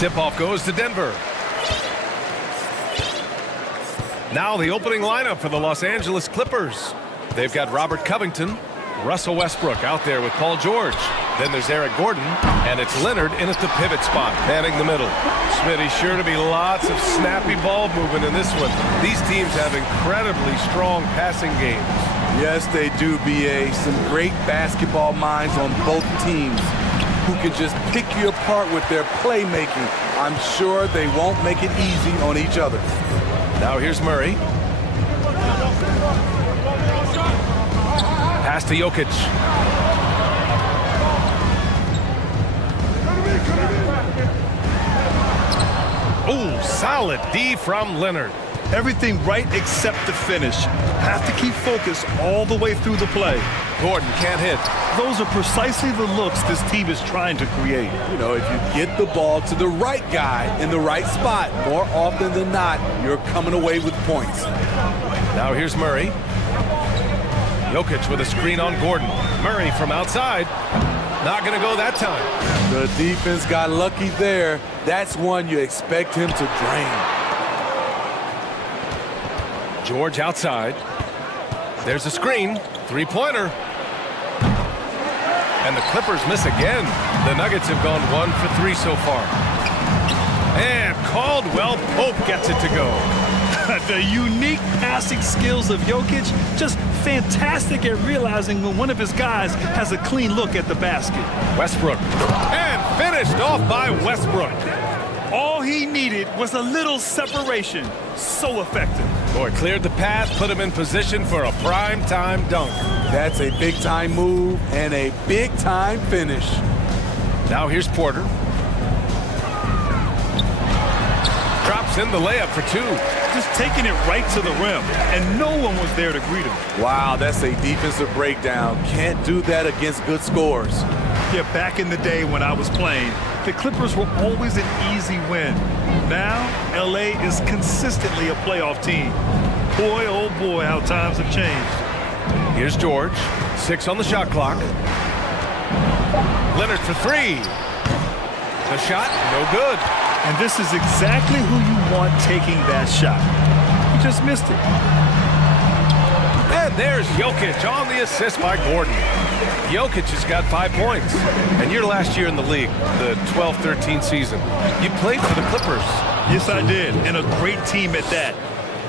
Tip-off goes to Denver. Now the opening lineup for the Los Angeles Clippers. They've got Robert Covington, Russell Westbrook out there with Paul George. Then there's Eric Gordon, and it's Leonard in at the pivot spot, manning the middle. Smitty's sure to be lots of snappy ball movement in this one. These teams have incredibly strong passing games. Yes, they do, B.A. Some great basketball minds on both teams who can just pick you apart with their playmaking. I'm sure they won't make it easy on each other. Now here's Murray. Pass to Jokic. Ooh, solid D from Leonard. Everything right except the finish. Have to keep focus all the way through the play. Gordon can't hit. Those are precisely the looks this team is trying to create. You know, if you get the ball to the right guy in the right spot, more often than not, you're coming away with points. Now here's Murray. Jokic with a screen on Gordon. Murray from outside. Not going to go that time. The defense got lucky there. That's one you expect him to drain. George outside. There's a screen. Three-pointer. And the Clippers miss again. The Nuggets have gone 1 for 3 so far. And Caldwell Pope gets it to go. The unique passing skills of Jokic, just fantastic at realizing when one of his guys has a clean look at the basket. Westbrook. And finished off by Westbrook. All he needed was a little separation. So effective. Boy, cleared the path, put him in position for a prime-time dunk. That's a big-time move and a big-time finish. Now here's Porter. Drops in the layup for 2. Just taking it right to the rim, and no one was there to greet him. Wow, that's a defensive breakdown. Can't do that against good scores. Yeah, back in the day when I was playing, the Clippers were always an easy win. Now, LA is consistently a playoff team. Boy, oh boy, how times have changed. Here's George. 6 on the shot clock. Leonard for 3. The shot, no good. And this is exactly who you want taking that shot. He just missed it. And there's Jokic on the assist by Gordon. Jokic has got 5 points. And your last year in the league, the 12-13 season, you played for the Clippers. Yes, I did, and a great team at that.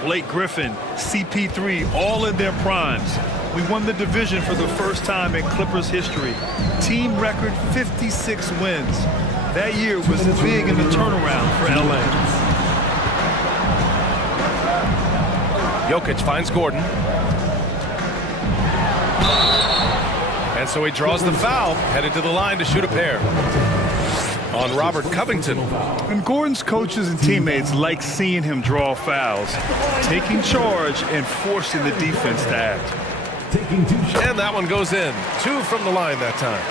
Blake Griffin, CP3, all in their primes. We won the division for the first time in Clippers history. Team record 56 wins. That year was big in the turnaround for LA. Jokic finds Gordon. And so he draws the foul, headed to the line to shoot a pair. On Robert Covington. And Gordon's coaches and teammates like seeing him draw fouls, taking charge and forcing the defense to act. And that one goes in. 2 from the line that time.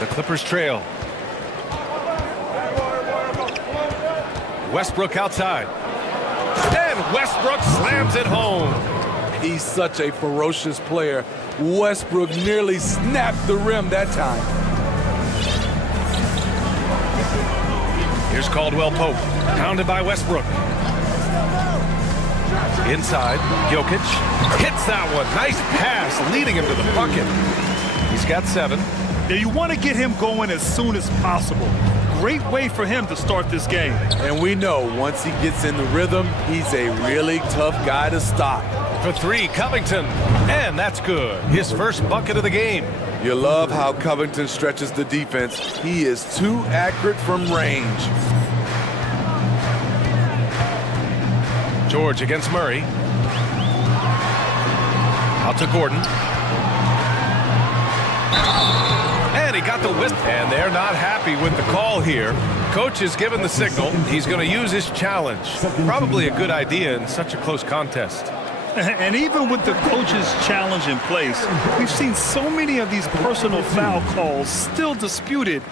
The Clippers trail. Westbrook outside. And Westbrook slams it home. He's such a ferocious player. Westbrook nearly snapped the rim that time. Here's Caldwell Pope. Pounded by Westbrook. Inside, Jokic hits that one. Nice pass, leading him to the bucket. He's got 7. Now you want to get him going as soon as possible. Great way for him to start this game. And we know once he gets in the rhythm, he's a really tough guy to stop. For 3, Covington. And that's good. His first bucket of the game. You love how Covington stretches the defense. He is too accurate from range. George against Murray. Out to Gordon. And he got the whisk. And they're not happy with the call here. Coach has given the signal. He's going to use his challenge. Probably a good idea in such a close contest. And even with the coach's challenge in place, we've seen so many of these personal foul calls still disputed.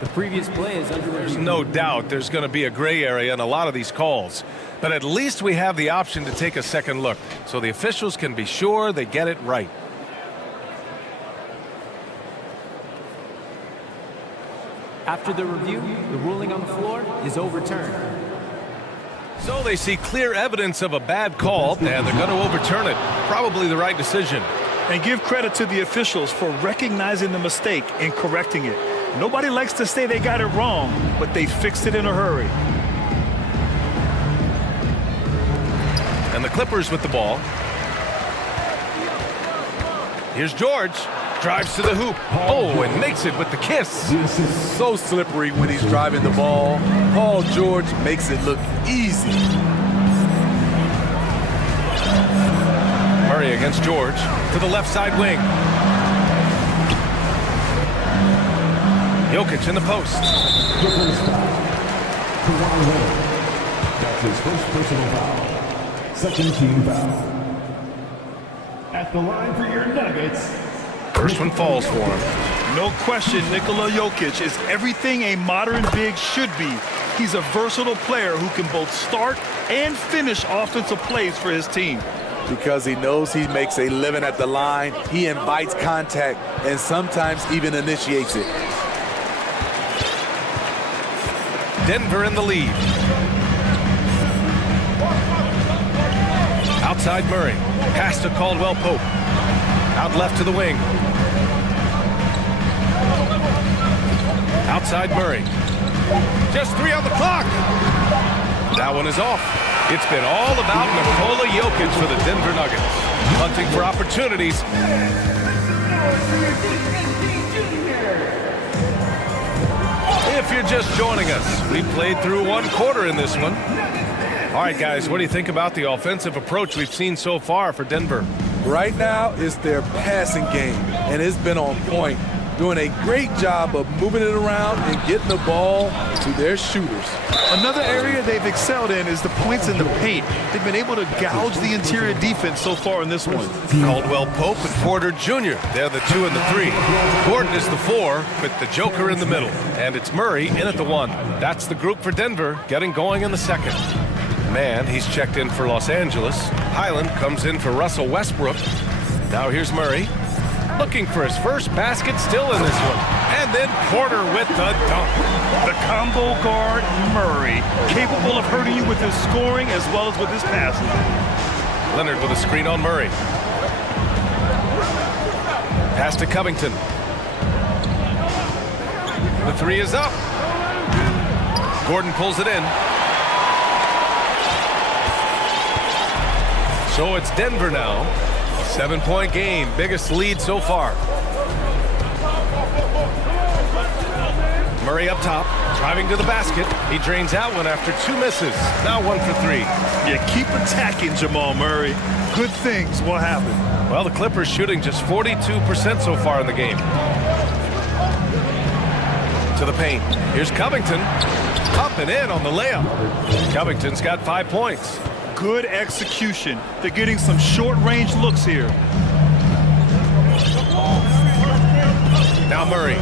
The previous play is under There's no doubt there's going to be a gray area in a lot of these calls. But at least we have the option to take a second look, so the officials can be sure they get it right. After the review, the ruling on the floor is overturned. So they see clear evidence of a bad call, and they're going to overturn it. Probably the right decision. And give credit to the officials for recognizing the mistake and correcting it. Nobody likes to say they got it wrong, but they fixed it in a hurry. And the Clippers with the ball. Here's George. Drives to the hoop. Oh, and makes it with the kiss. This is so slippery when he's driving the ball. Paul George makes it look easy. Murray against George to the left side wing. Jokic in the post. That's his first personal foul. Second team foul. At the line for your Nuggets. First one falls for him. No question, Nikola Jokic is everything a modern big should be. He's a versatile player who can both start and finish offensive plays for his team. Because he knows he makes a living at the line, he invites contact and sometimes even initiates it. Denver in the lead. Outside Murray. Pass to Caldwell Pope. Out left to the wing. Outside Murray. Just 3 on the clock. That one is off. It's been all about Nikola Jokic for the Denver Nuggets. Hunting for opportunities. If you're just joining us, we played through 1 quarter in this one. All right, guys, what do you think about the offensive approach we've seen so far for Denver? Right now, it's their passing game, and it's been on point. Doing a great job of moving it around and getting the ball to their shooters. Another area they've excelled in is the points in the paint. They've been able to gouge the interior defense so far in this one. Caldwell Pope and Porter Jr. They're the 2 and the 3. Gordon is the 4 with the Joker in the middle. And it's Murray in at the 1. That's the group for Denver getting going in the second. Man, he's checked in for Los Angeles. Highland comes in for Russell Westbrook. Now here's Murray. Looking for his first basket still in this one. And then Porter with the dunk. The combo guard, Murray, capable of hurting you with his scoring as well as with his passing. Leonard with a screen on Murray. Pass to Covington. The 3 is up. Gordon pulls it in. So it's Denver now. 7-point game, biggest lead so far. Murray up top, driving to the basket. He drains that one after 2 misses. Now 1 for 3. Yeah, keep attacking, Jamal Murray. Good things will happen. Well, the Clippers shooting just 42% so far in the game. To the paint. Here's Covington. Up and in on the layup. Covington's got 5 points. Good execution. They're getting some short-range looks here. Now Murray.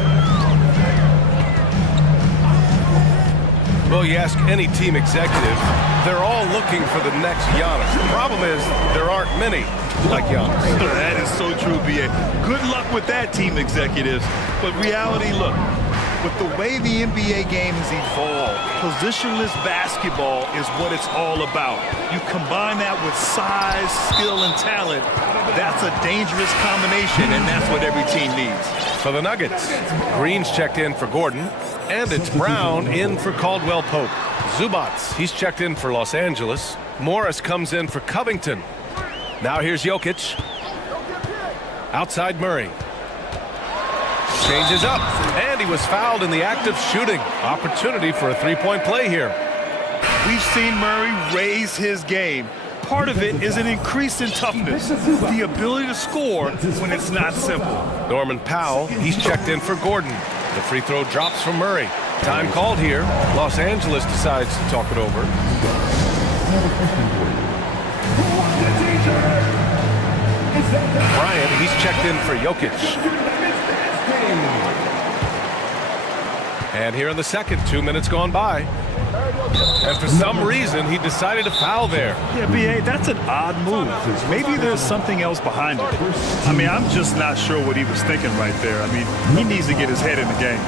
Well, you ask any team executive, they're all looking for the next Giannis. The problem is there aren't many like Giannis. That is so true, B.A. Good luck with that, team executives. But reality, look, with the way the NBA game has evolved, positionless basketball is what it's all about. You combine that with size, skill, and talent, that's a dangerous combination, and that's what every team needs. For the Nuggets, Green's checked in for Gordon, and it's Brown in for Caldwell Pope. Zubats, he's checked in for Los Angeles. Morris comes in for Covington. Now here's Jokic. Outside Murray. Changes up, and he was fouled in the act of shooting. Opportunity for a 3-point play here. We've seen Murray raise his game. Part of it is an increase in toughness, the ability to score when it's not simple. Norman Powell, he's checked in for Gordon. The free throw drops from Murray. Time called here. Los Angeles decides to talk it over. Bryant, he's checked in for Jokic. And here in the second, 2 minutes gone by. And for some reason, he decided to foul there. Yeah, B.A., that's an odd move. Maybe there's something else behind it. I mean, I'm just not sure what he was thinking right there. I mean, he needs to get his head in the game.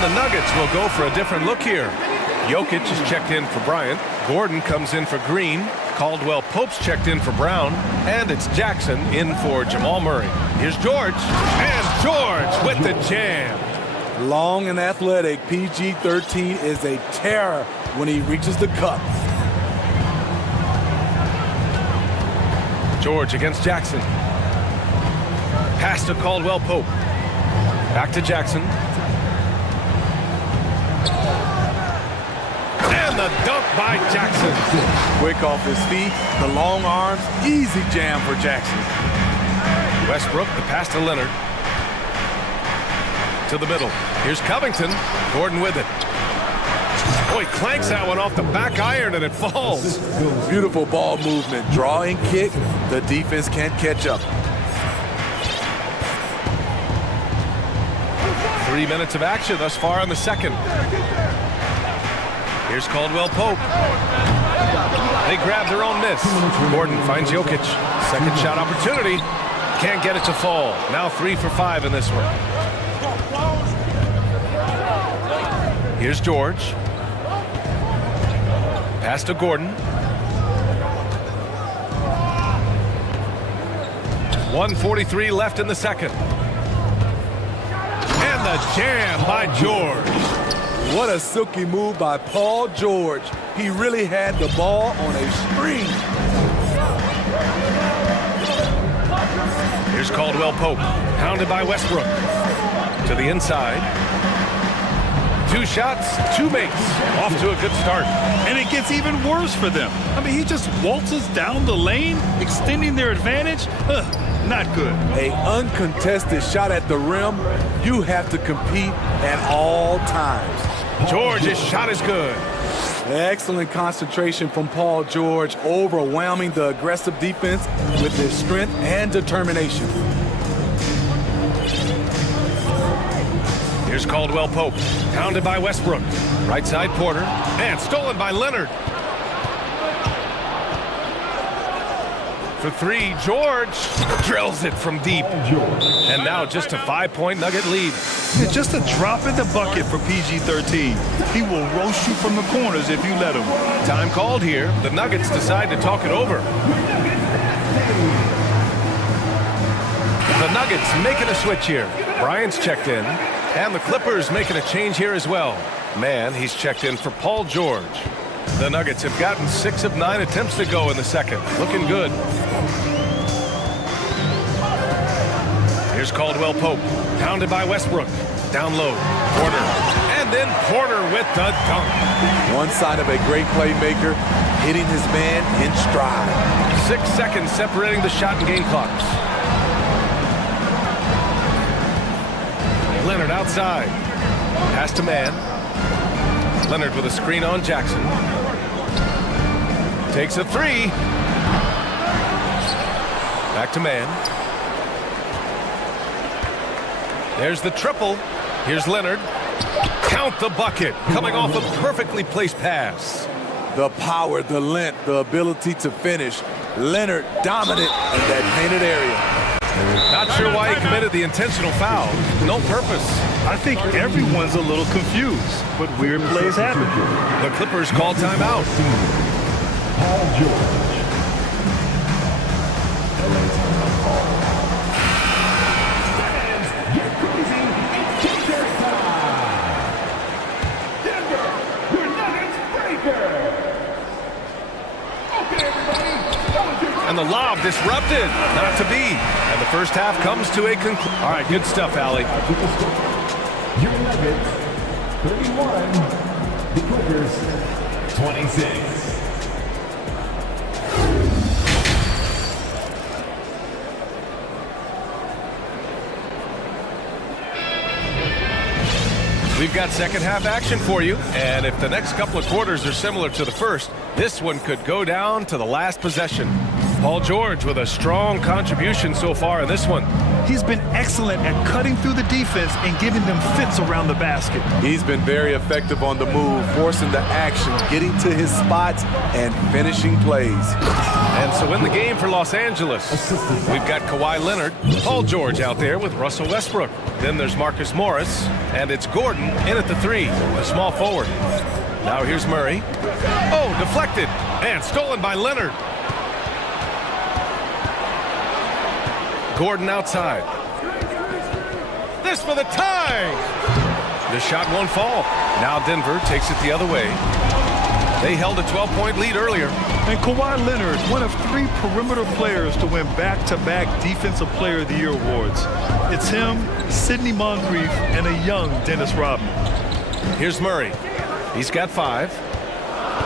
And the Nuggets will go for a different look here. Jokic is checked in for Bryant. Gordon comes in for Green. Caldwell Pope's checked in for Brown. And it's Jackson in for Jamal Murray. Here's George. And George with the jam. Long and athletic, PG-13 is a terror when he reaches the cup. George against Jackson. Pass to Caldwell Pope. Back to Jackson. And the dunk by Jackson. Quick off his feet, the long arms, easy jam for Jackson. Westbrook, the pass to Leonard. To the middle. Here's Covington. Gordon with it. Oh, he clanks that one off the back iron and it falls. Beautiful ball movement. Drawing kick. The defense can't catch up. 3 minutes of action thus far in the second. Here's Caldwell Pope. They grab their own miss. Gordon finds Jokic. Second shot opportunity. Can't get it to fall. Now 3 for 5 in this one. Here's George. Pass to Gordon. 1:43 left in the second. And the jam by George. What a silky move by Paul George. He really had the ball on a string. Here's Caldwell Pope. Pounded by Westbrook. To the inside. 2 shots, 2 makes. Off to a good start. And it gets even worse for them. I mean, he just waltzes down the lane, extending their advantage. Not good. A uncontested shot at the rim. You have to compete at all times. George's shot is good. Excellent concentration from Paul George, overwhelming the aggressive defense with his strength and determination. Here's Caldwell Pope, pounded by Westbrook. Right side Porter, and stolen by Leonard. For 3, George drills it from deep. And now just a 5-point Nugget lead. It's just a drop in the bucket for PG-13. He will roast you from the corners if you let him. Time called here. The Nuggets decide to talk it over. The Nuggets making a switch here. Bryant's checked in. And the Clippers making a change here as well. Man, he's checked in for Paul George. The Nuggets have gotten 6 of 9 attempts to go in the second. Looking good. Here's Caldwell Pope. Pounded by Westbrook. Down low. Porter. And then Porter with the dunk. One side of a great playmaker, hitting his man in stride. 6 seconds separating the shot and game clocks. Leonard outside. Pass to man. Leonard with a screen on Jackson. Takes a 3. Back to man. There's the triple. Here's Leonard. Count the bucket. Coming off a perfectly placed pass. The power, the length, the ability to finish. Leonard dominant in that painted area. Not sure why he committed the intentional foul. No purpose. I think everyone's a little confused, but weird plays happen. The Clippers call timeout. Paul George. And the lob disrupted. Not to be. And the first half comes to a conclusion. All right, good stuff, Allie. Your Nuggets, 31. The Clippers, 26. We've got second half action for you, and if the next couple of quarters are similar to the first, this one could go down to the last possession. Paul George with a strong contribution so far in this one. He's been excellent at cutting through the defense and giving them fits around the basket. He's been very effective on the move, forcing the action, getting to his spots, and finishing plays. And so in the game for Los Angeles, we've got Kawhi Leonard, Paul George out there with Russell Westbrook. Then there's Marcus Morris, and it's Gordon in at the 3, the small forward. Now here's Murray. Oh, deflected, and stolen by Leonard. Gordon outside. This for the tie! The shot won't fall. Now Denver takes it the other way. They held a 12-point lead earlier. And Kawhi Leonard, one of 3 perimeter players to win back-to-back Defensive Player of the Year awards. It's him, Sidney Moncrief, and a young Dennis Rodman. Here's Murray. He's got 5.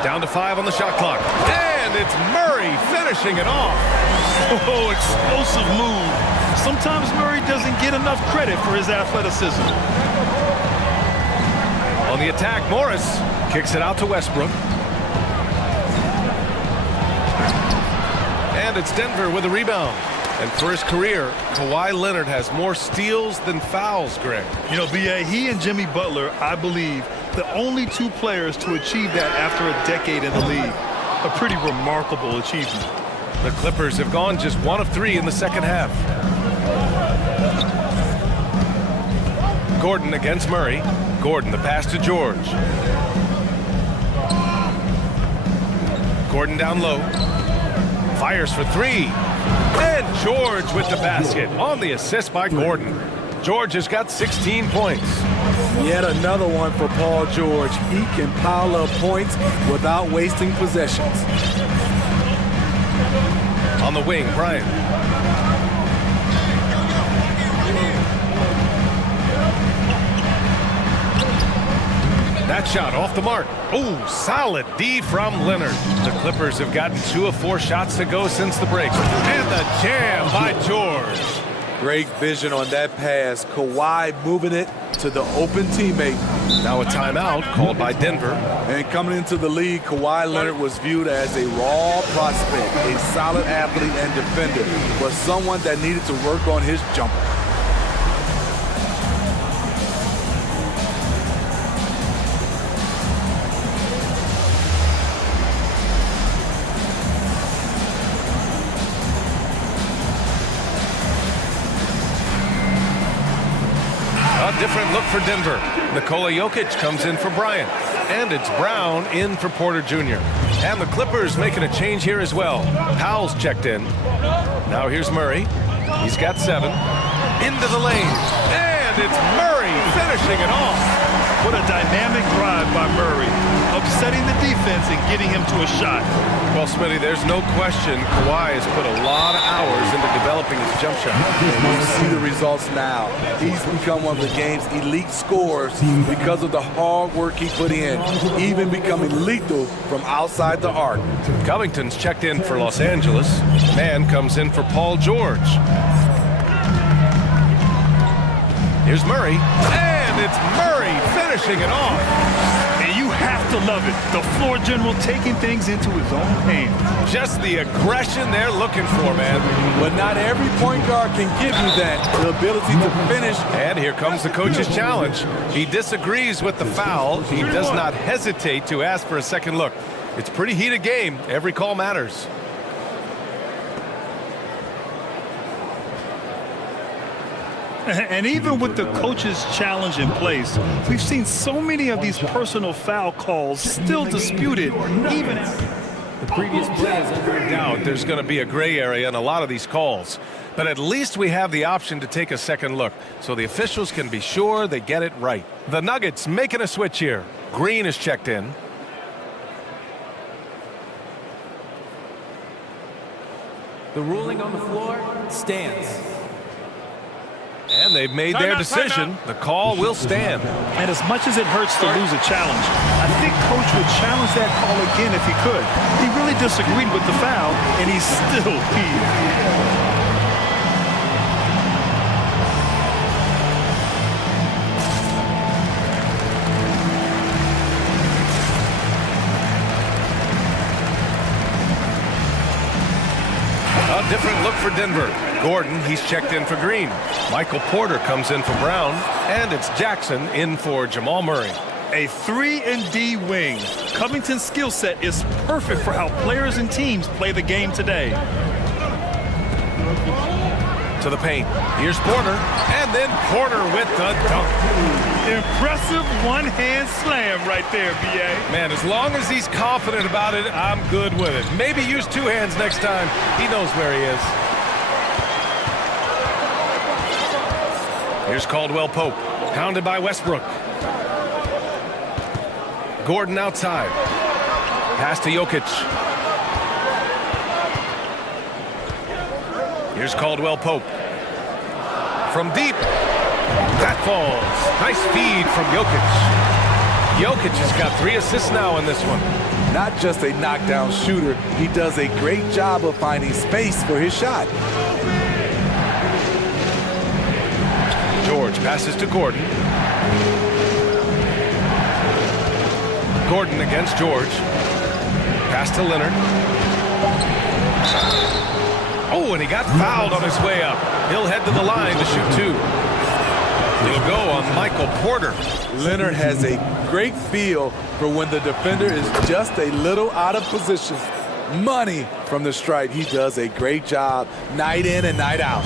Down to 5 on the shot clock. And it's Murray finishing it off. Oh, explosive move. Sometimes Murray doesn't get enough credit for his athleticism. On the attack, Morris kicks it out to Westbrook. And it's Denver with a rebound. And for his career, Kawhi Leonard has more steals than fouls, Greg. You know, B.A., he and Jimmy Butler, I believe, the only 2 players to achieve that after a decade in the league. A pretty remarkable achievement. The Clippers have gone just 1 of 3 in the second half. Gordon against Murray. Gordon, the pass to George. Gordon down low. Fires for 3. And George with the basket on the assist by Gordon. George has got 16 points. Yet another one for Paul George. He can pile up points without wasting possessions. On the wing, Bryant. That shot off the mark. Oh, solid D from Leonard. The Clippers have gotten 2 of 4 shots to go since the break. And the jam by George. Great vision on that pass. Kawhi moving it to the open teammate. Now a timeout called by Denver. And coming into the league, Kawhi Leonard was viewed as a raw prospect, a solid athlete and defender, but someone that needed to work on his jumper. A different look for Denver. Nikola Jokic comes in for Bryant. And it's Brown in for Porter Jr. And the Clippers making a change here as well. Powell's checked in. Now here's Murray. He's got 7. Into the lane. And it's Murray finishing it off. What a dynamic drive by Murray, upsetting the defense and getting him to a shot. Well, Smitty, there's no question Kawhi has put a lot of hours into developing his jump shot. And you see the results now. He's become one of the game's elite scorers because of the hard work he put in, even becoming lethal from outside the arc. Covington's checked in for Los Angeles. Man comes in for Paul George. Here's Murray. And it's Murray finishing it off. And you have to love it. The floor general taking things into his own hands. Just the aggression they're looking for, man. But not every point guard can give you that, the ability to finish. And here comes the coach's challenge. He disagrees with the foul. He does not hesitate to ask for a second look. It's a pretty heated game. Every call matters. And even with the coach's challenge in place, we've seen so many of these personal foul calls still disputed, even The previous play is under doubt there's going to be a gray area in a lot of these calls. But at least we have the option to take a second look, so the officials can be sure they get it right. The Nuggets making a switch here. Green is checked in. The ruling on the floor stands. And they've made their decision. The call will stand. And as much as it hurts to lose a challenge, I think Coach would challenge that call again if he could. He really disagreed with the foul, and he's still peeved. A different look for Denver. Gordon, he's checked in for Green. Michael Porter comes in for Brown. And it's Jackson in for Jamal Murray. A 3-and-D wing. Covington's skill set is perfect for how players and teams play the game today. To the paint. Here's Porter. And then Porter with the dunk. Impressive one-hand slam right there, B.A. Man, as long as he's confident about it, I'm good with it. Maybe use two hands next time. He knows where he is. Here's Caldwell Pope. Pounded by Westbrook. Gordon outside. Pass to Jokic. Here's Caldwell Pope. From deep. That falls. Nice feed from Jokic. Jokic has got 3 assists now in this one. Not just a knockdown shooter, he does a great job of finding space for his shot. George passes to Gordon. Gordon against George. Pass to Leonard. Oh, and he got fouled on his way up. He'll head to the line to shoot 2. He'll go on Michael Porter. Leonard has a great feel for when the defender is just a little out of position. Money from the stripe. He does a great job night in and night out.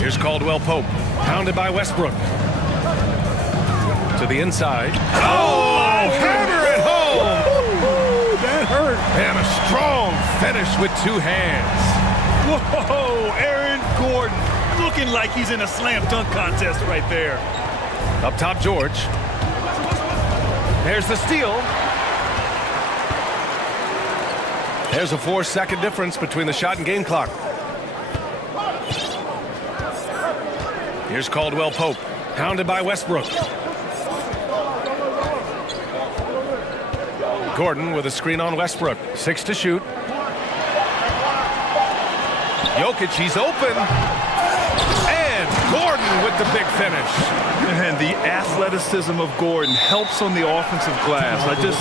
Here's Caldwell Pope. Pounded by Westbrook. To the inside. Oh, hammer it home! That hurt. And a strong finish with 2 hands. Whoa, Aaron Gordon looking like he's in a slam dunk contest right there. Up top, George. There's the steal. There's a 4-second difference between the shot and game clock. Here's Caldwell Pope. Pounded by Westbrook. Gordon with a screen on Westbrook. 6 to shoot. Jokic, he's open. And Gordon with the big finish. And the athleticism of Gordon helps on the offensive glass. I just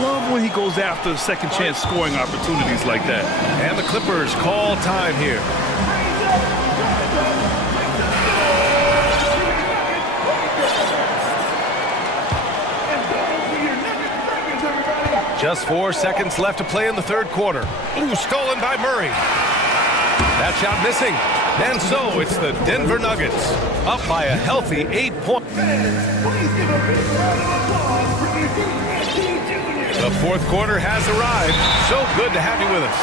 love when he goes after second chance scoring opportunities like that. And the Clippers call time here. Just 4 seconds left to play in the third quarter. Ooh, stolen by Murray. That shot missing. And so it's the Denver Nuggets up by a healthy 8 points. The fourth quarter has arrived. So good to have you with us.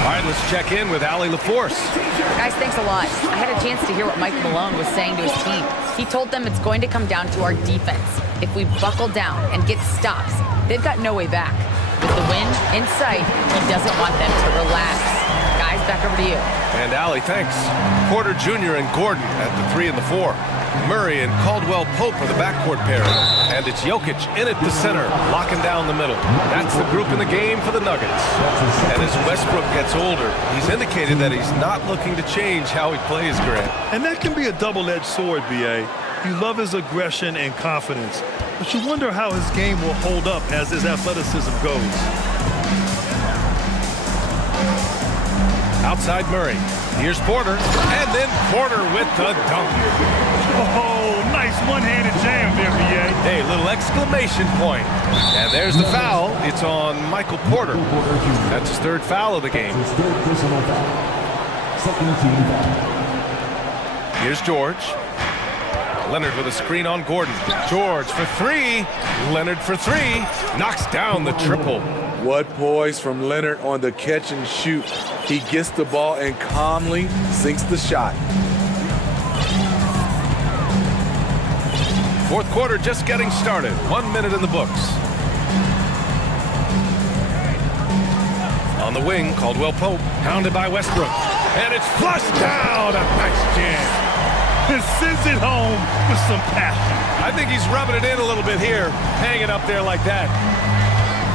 All right, let's check in with Allie LaForce. Guys, thanks a lot. I had a chance to hear what Mike Malone was saying to his team. He told them it's going to come down to our defense. If we buckle down and get stops, they've got no way back. With the win in sight, he doesn't want them to relax. Guys, back over to you. And Allie, thanks. Porter Jr. and Gordon at the 3 and the 4. Murray and Caldwell Pope are the backcourt pair. And it's Jokic in at the center, locking down the middle. That's the group in the game for the Nuggets. And as Westbrook gets older, he's indicated that he's not looking to change how he plays, Grant. And that can be a double-edged sword, B.A. You love his aggression and confidence, but you wonder how his game will hold up as his athleticism goes. Outside Murray. Here's Porter. And then Porter with the dunk. Oh, nice one-handed jam there, B.A. Hey, little exclamation point. And there's the foul. It's on Michael Porter. That's his 3rd foul of the game. His 3rd personal foul. Second team foul. Here's George. Leonard with a screen on Gordon. George for 3. Leonard for 3. Knocks down the triple. What poise from Leonard on the catch and shoot. He gets the ball and calmly sinks the shot. Fourth quarter just getting started. 1 minute in the books. On the wing, Caldwell Pope, pounded by Westbrook. And it's flushed down. A nice jam. And sends it home with some passion. I think he's rubbing it in a little bit here, hanging up there like that.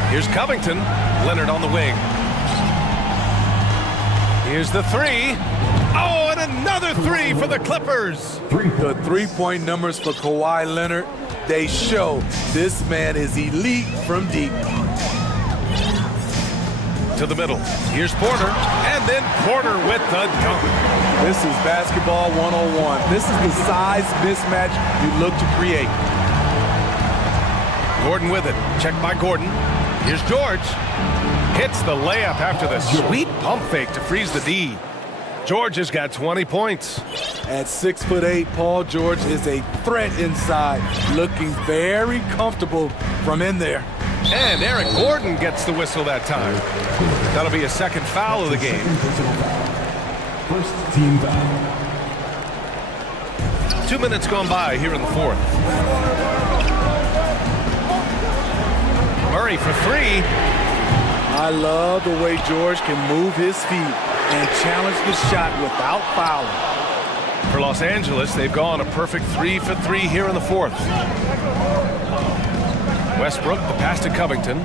Here's Covington. Leonard on the wing. Here's the 3. Oh, and another 3 for the Clippers. The 3-point numbers for Kawhi Leonard They show this man is elite from deep. To the middle. Here's Porter, and then Porter with the dunk. This is basketball 101. This is the size mismatch you look to create. Gordon with it. Checked by Gordon. Here's George. Hits the layup after the sweet pump fake to freeze the D. George has got 20 points. At 6'8", Paul George is a threat inside, looking very comfortable from in there. And Eric Gordon gets the whistle that time. That'll be a second foul of the game. First team foul. 2 minutes gone by here in the fourth. Murray for three. I love the way George can move his feet and challenge the shot without fouling. For Los Angeles, they've gone a perfect 3 for 3 here in the fourth. Westbrook, the pass to Covington.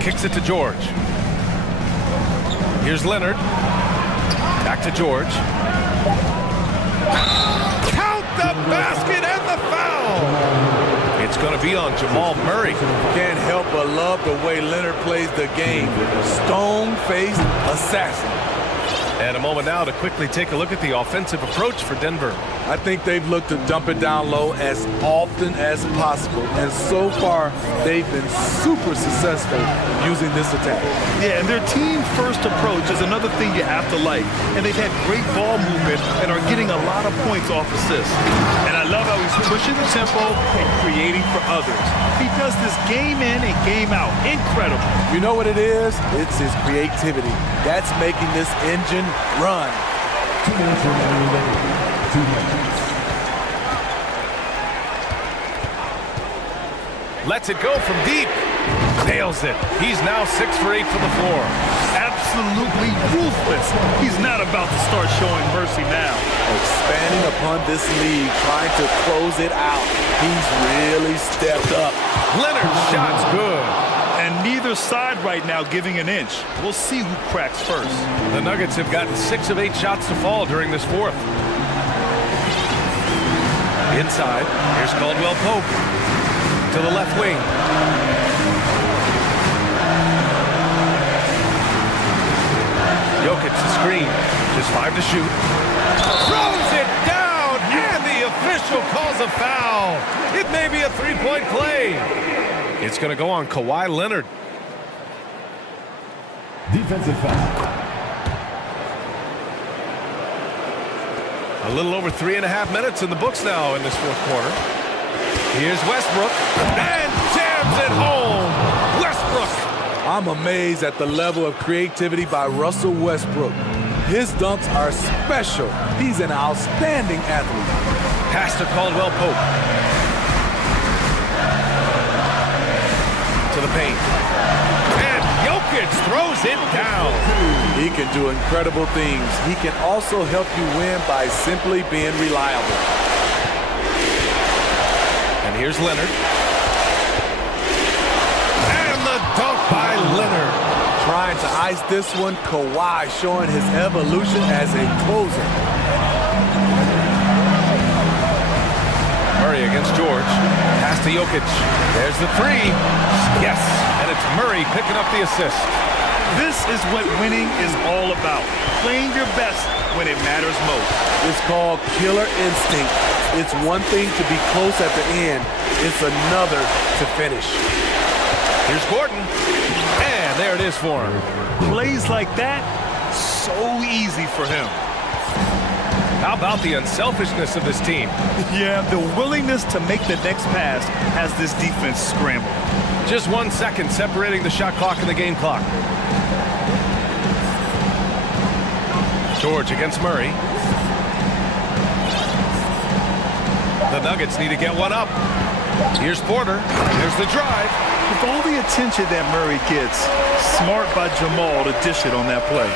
Kicks it to George. Here's Leonard. Back to George. Count the basket and the foul! It's going to be on Jamal Murray. Can't help but love the way Leonard plays the game. Stone-faced assassin. And a moment now to quickly take a look at the offensive approach for Denver. I think they've looked to dump it down low as often as possible. And so far, they've been super successful using this attack. Yeah, and their team-first approach is another thing you have to like. And they've had great ball movement and are getting a lot of points off assists. And I love how he's pushing the tempo and creating for others. He does this game in and game out. Incredible. You know what it is? It's his creativity. That's making this engine run. 2 minutes remaining. 2 minutes. Lets it go from deep. Nails it. He's now 6 for 8 from the floor. Absolutely ruthless. He's not about to start showing mercy now. Expanding upon this lead, trying to close it out. He's really stepped up. Leonard's shot's good. And neither side right now giving an inch. We'll see who cracks first. The Nuggets have gotten 6 of 8 shots to fall during this fourth. Inside, here's Caldwell Pope to the left wing. Jokic the screen, just 5 to shoot. Throws it down, and the official calls a foul. It may be a three-point play. It's going to go on Kawhi Leonard. Defensive foul. A little over 3.5 minutes in the books now in this fourth quarter. Here's Westbrook, and jams it home. Westbrook. I'm amazed at the level of creativity by Russell Westbrook. His dunks are special. He's an outstanding athlete. Pass to Caldwell Pope. To the paint. And Jokic throws it down. He can do incredible things. He can also help you win by simply being reliable. And here's Leonard. And the dunk by Leonard. Trying to ice this one, Kawhi showing his evolution as a closer. Murray against George. Pass to Jokic. There's the three. Yes, and it's Murray picking up the assist. This is what winning is all about. Playing your best when it matters most. It's called killer instinct. It's one thing to be close at the end. It's another to finish. Here's Gordon. And there it is for him. Plays like that, so easy for him. How about the unselfishness of this team? Yeah, the willingness to make the next pass has this defense scrambled. Just 1 second separating the shot clock and the game clock. George against Murray. The Nuggets need to get one up. Here's Porter. There's the drive. With all the attention that Murray gets, smart by Jamal to dish it on that play.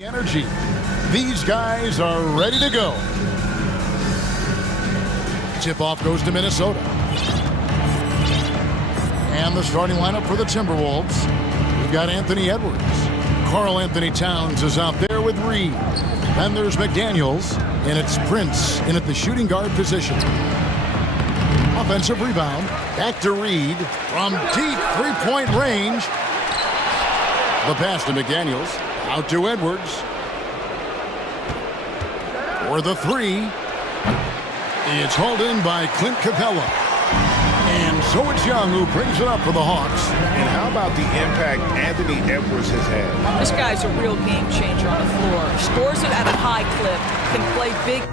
Energy. These guys are ready to go. Tip-off goes to Minnesota. And the starting lineup for the Timberwolves. We've got Anthony Edwards. Karl Anthony Towns is out there with Reed. Then there's McDaniels, and it's Prince in at the shooting guard position. Offensive rebound. Back to Reed from deep three-point range. The pass to McDaniels. Out to Edwards. For the three. It's hauled in by Clint Capella. And so it's Young who brings it up for the Hawks. And how about the impact Anthony Edwards has had? This guy's a real game changer on the floor. Scores it at a high clip. Can play big.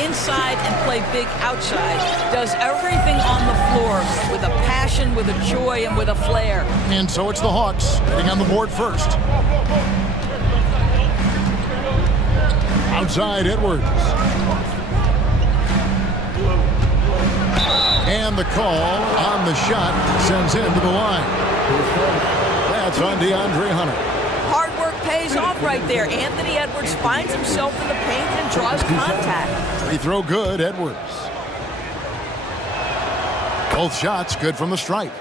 Inside and play big outside. Does everything on the floor with a passion, with a joy, and with a flair. And so it's the Hawks getting on the board first. Outside Edwards. And the call on the shot sends him to the line. That's on DeAndre Hunter. Hard work pays off right there. Anthony Edwards finds himself in the paint and draws contact. Free throw good, Edwards. Both shots good from the stripe.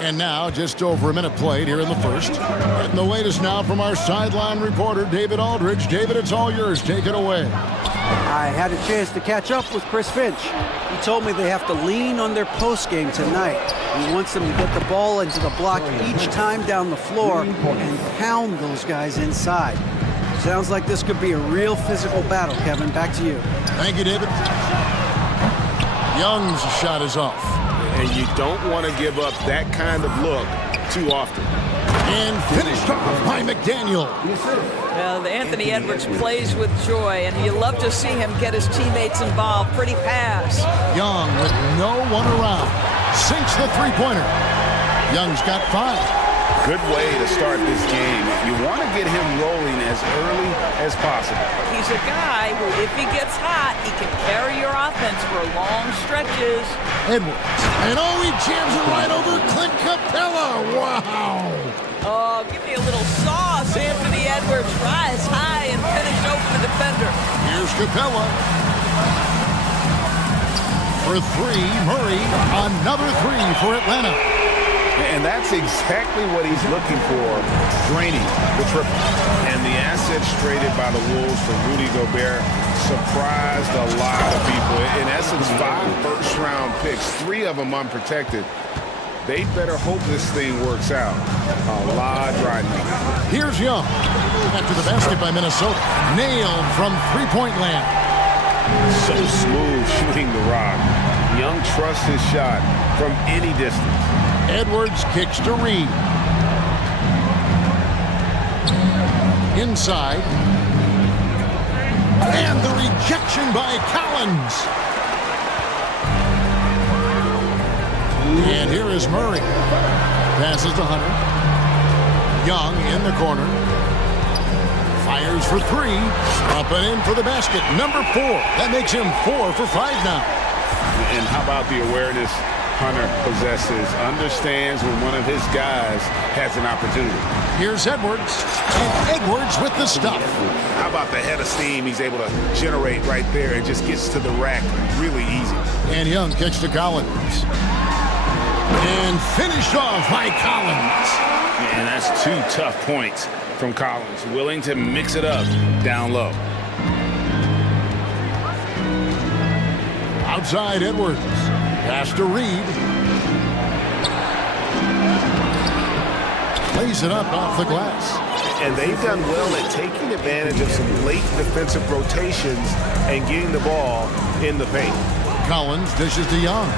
And now, just over a minute played here in the first. And the latest now from our sideline reporter, David Aldridge. David, it's all yours. Take it away. I had a chance to catch up with Chris Finch. He told me they have to lean on their post game tonight. He wants them to get the ball into the block each time down the floor and pound those guys inside. Sounds like this could be a real physical battle, Kevin. Back to you. Thank you, David. Young's shot is off. And you don't want to give up that kind of look too often. And finished off by McDaniel. Well, Anthony Edwards plays with joy, and you love to see him get his teammates involved. Pretty pass. Young with no one around. Sinks the three-pointer. Young's got 5. Good way to start this game. You want to get him rolling as early as possible. He's a guy who, if he gets hot, he can carry your offense for long stretches. Edwards. And oh, he jams it right over Clint Capella. Wow. Oh, give me a little sauce, Anthony Edwards. Rise high and finish over the defender. Here's Capella. For 3, Murray. Another 3 for Atlanta. And that's exactly what he's looking for. Draining the triple. And the assets traded by the Wolves for Rudy Gobert surprised a lot of people. In essence, 5 first-round picks, 3 of them unprotected. They better hope this thing works out. A lot riding. Here's Young. After the basket by Minnesota. Nailed from three-point land. So smooth shooting the rock. Young trusts his shot from any distance. Edwards kicks to Reed. Inside. And the rejection by Collins. And here is Murray. Passes to Hunter. Young in the corner. Fires for 3. Up and in for the basket. Number 4. That makes him 4 for 5 now. And how about the awareness Hunter possesses? Understands when one of his guys has an opportunity. Here's Edwards. And Edwards with the stuff. How about the head of steam he's able to generate right there and just gets to the rack really easy. And Young kicks to Collins. And finished off by Collins. And that's 2 tough points from Collins. Willing to mix it up down low. Outside Edwards. Pass to Reed. Plays it up off the glass. And they've done well at taking advantage of some late defensive rotations and getting the ball in the paint. Collins dishes to Young.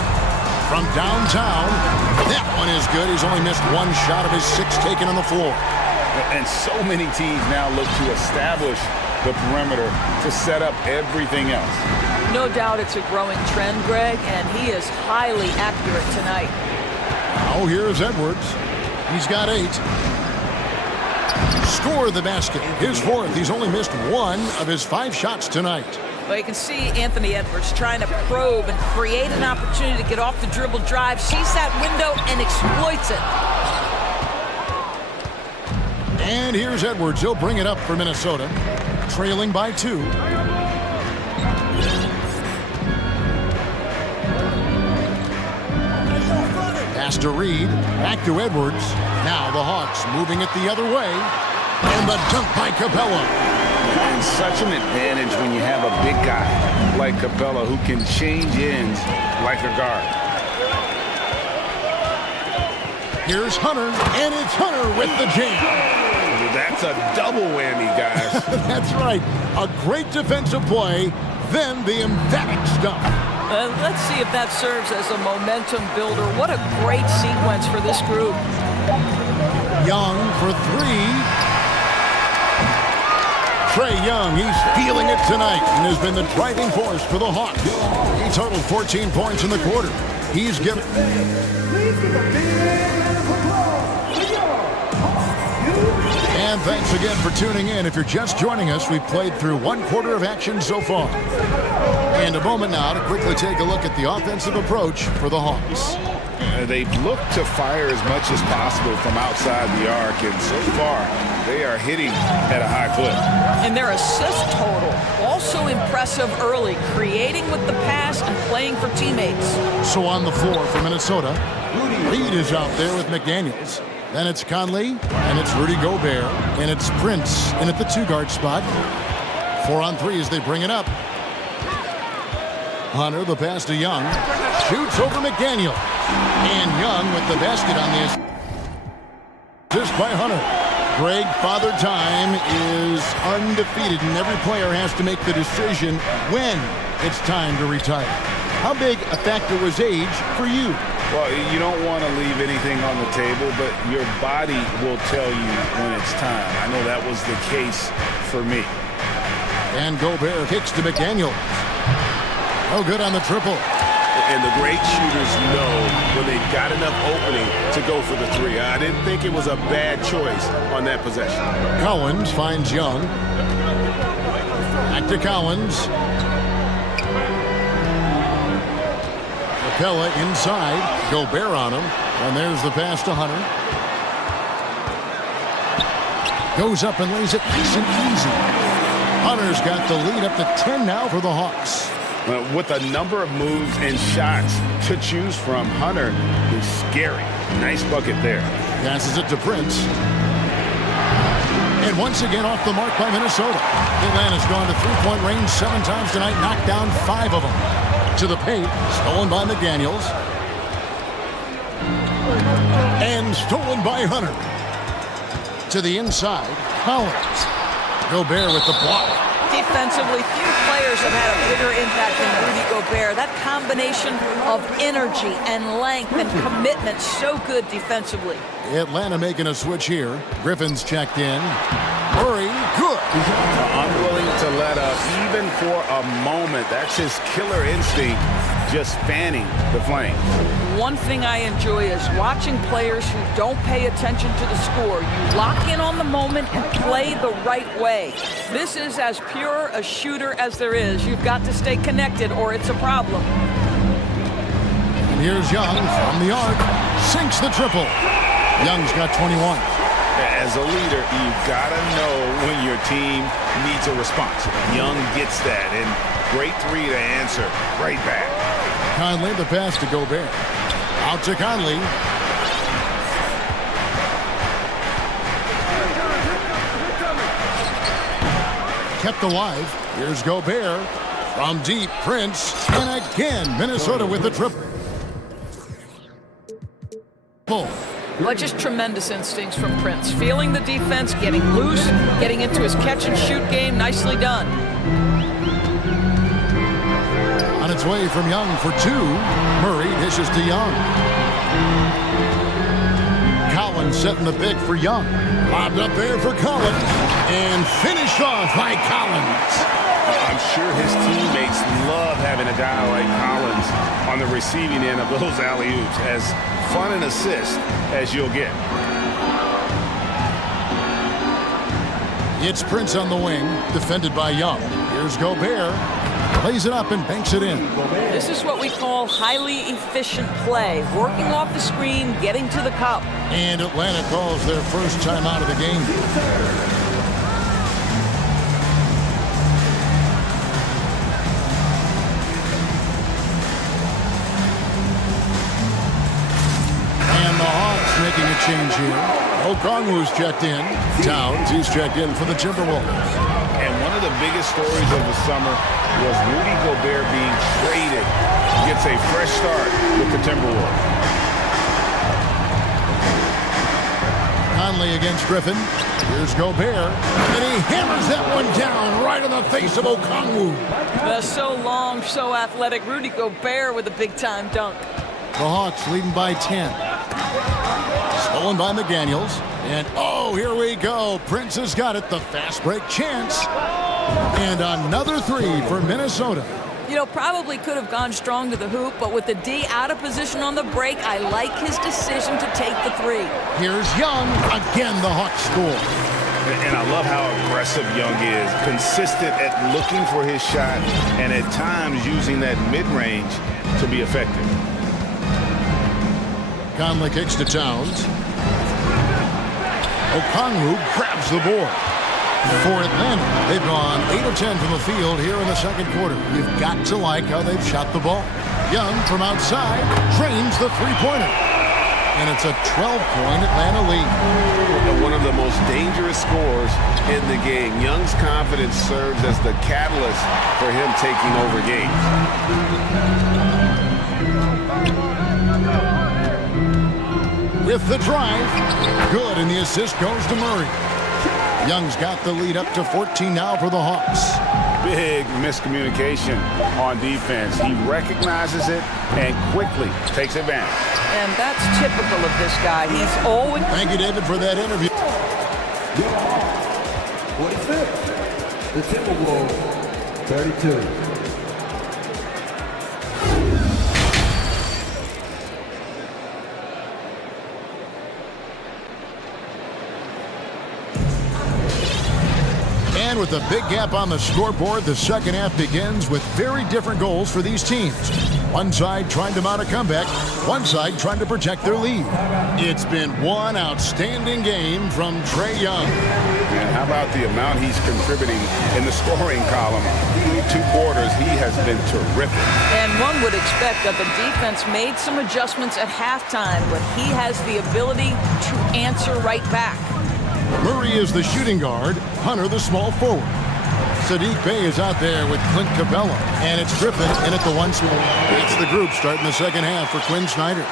From downtown. That one is good. He's only missed 1 shot of his 6 taken on the floor. And so many teams now look to establish the perimeter to set up everything else. No doubt it's a growing trend, Greg, and he is highly accurate tonight. Oh, here's Edwards. He's got 8. Score the basket. His 4th. He's only missed 1 of his 5 shots tonight. Well, you can see Anthony Edwards trying to probe and create an opportunity to get off the dribble drive, sees that window and exploits it. And here's Edwards. He'll bring it up for Minnesota, trailing by 2. Pass to Reed, back to Edwards. Now the Hawks moving it the other way. And the dunk by Capella. And such an advantage when you have a big guy like Capella who can change ends like a guard. Here's Hunter, and it's Hunter with the jam. That's a double whammy, guys. That's right. A great defensive play, then the emphatic stuff. Let's see if that serves as a momentum builder. What a great sequence for this group. Young for 3. Trae Young, he's feeling it tonight and has been the driving force for the Hawks. He totaled 14 points in the quarter. He's given... And thanks again for tuning in. If you're just joining us, we've played through 1 quarter of action so far. And a moment now to quickly take a look at the offensive approach for the Hawks. They've looked to fire as much as possible from outside the arc, and so far they are hitting at a high clip. And their assist total, also impressive early, creating with the pass and playing for teammates. So on the floor for Minnesota, Reed is out there with McDaniels. Then it's Conley, and it's Rudy Gobert, and it's Prince in at the 2-guard spot. 4 on 3 as they bring it up. Hunter, the pass to Young, shoots over McDaniel. And Young with the basket on the assist by Hunter. Greg, Father Time is undefeated, and every player has to make the decision when it's time to retire. How big a factor was age for you? Well, you don't want to leave anything on the table, but your body will tell you when it's time. I know that was the case for me. And Gobert kicks to McDaniel. Oh, good on the triple. And the great shooters know when they've got enough opening to go for the 3. I didn't think it was a bad choice on that possession. Collins finds Young. Back to Collins. Capella inside. Gobert on him. And there's the pass to Hunter. Goes up and lays it nice and easy. Hunter's got the lead up to 10 now for the Hawks. With a number of moves and shots to choose from, Hunter is scary. Nice bucket there. Passes it to Prince. And once again off the mark by Minnesota. Atlanta's gone to 3-point range 7 times tonight, knocked down 5 of them. To the paint, stolen by McDaniels. And stolen by Hunter. To the inside, Collins. Gobert with the block. Defensively, few players have had a bigger impact than Rudy Gobert. That combination of energy and length and commitment, so good defensively. Atlanta making a switch here. Griffin's checked in. Murray, good. Unwilling to let up, even for a moment. That's his killer instinct, just fanning the flame. One thing I enjoy is watching players who don't pay attention to the score. You lock in on the moment and play the right way. This is as pure a shooter as there is. You've got to stay connected or it's a problem. And here's Young from the arc. Sinks the triple. Young's got 21. As a leader, you've got to know when your team needs a response. Young gets that, and great 3 to answer right back. Conley, the pass to Gobert. Out to Conley. Kept alive. Here's Gobert. From deep, Prince. And again, Minnesota with the triple. Well, just tremendous instincts from Prince. Feeling the defense, getting loose, getting into his catch-and-shoot game. Nicely done. On its way from Young for 2. Murray dishes to Young. Collins setting the pick for Young. Lobbed up there for Collins. And finished off by Collins. I'm sure his teammates love having a guy like Collins on the receiving end of those alley-oops. As fun an assist as you'll get. It's Prince on the wing, defended by Young. Here's Gobert. Lays it up and banks it in. This is what we call highly efficient play. Working off the screen, getting to the cup. And Atlanta calls their first time out of the game. And the Hawks making a change here. Okongwu's checked in. Towns, he's checked in for the Timberwolves. And one of the biggest stories of the summer was Rudy Gobert being traded. Gets a fresh start with the Timberwolves. Conley against Griffin. Here's Gobert. And he hammers that one down right in the face of Okongwu. So long, so athletic. Rudy Gobert with a big-time dunk. The Hawks leading by 10. Stolen by McDaniels. And, oh, here we go. Prince has got it. The fast break chance. And another three for Minnesota. You know, probably could have gone strong to the hoop, but with the D out of position on the break, I like his decision to take the three. Here's Young. Again, the Hawks score. And I love how aggressive Young is. Consistent at looking for his shot and at times using that mid-range to be effective. Conley kicks to Towns. Okongwu grabs the board. For Atlanta, they've gone 8 of 10 from the field here in the second quarter. You've got to like how they've shot the ball. Young from outside trains the three-pointer. And it's a 12-point Atlanta lead. One of the most dangerous scores in the game. Young's confidence serves as the catalyst for him taking over games. With the drive, good, and the assist goes to Murray. Young's got the lead up to 14 now for the Hawks. Big miscommunication on defense. He recognizes it and quickly takes advantage. And that's typical of this guy. He's always... Thank you, David, for that interview. 46, the Timberwolves, 32. And with a big gap on the scoreboard, the second half begins with very different goals for these teams. One side trying to mount a comeback, one side trying to protect their lead. It's been one outstanding game from Trae Young. And how about the amount he's contributing in the scoring column? Through 2 quarters, he has been terrific. And one would expect that the defense made some adjustments at halftime, but he has the ability to answer right back. Murray is the shooting guard, Hunter the small forward. Saddiq Bey is out there with Clint Capella, and it's Griffin in at the 1 spot. It's the group starting the second half for Quinn Snyder.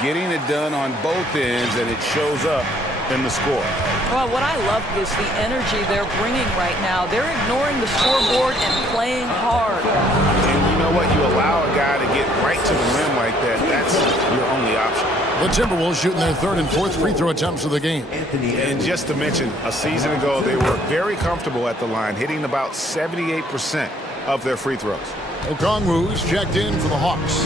Getting it done on both ends, and it shows up in the score. Well, what I love is the energy they're bringing right now. They're ignoring the scoreboard and playing hard. And you know what? You allow a guy to get right to the rim like that, that's your only option. The Timberwolves shooting their 3rd and 4th free throw attempts of the game. And just to mention, a season ago, they were very comfortable at the line, hitting about 78% of their free throws. Okongwu's checked in for the Hawks.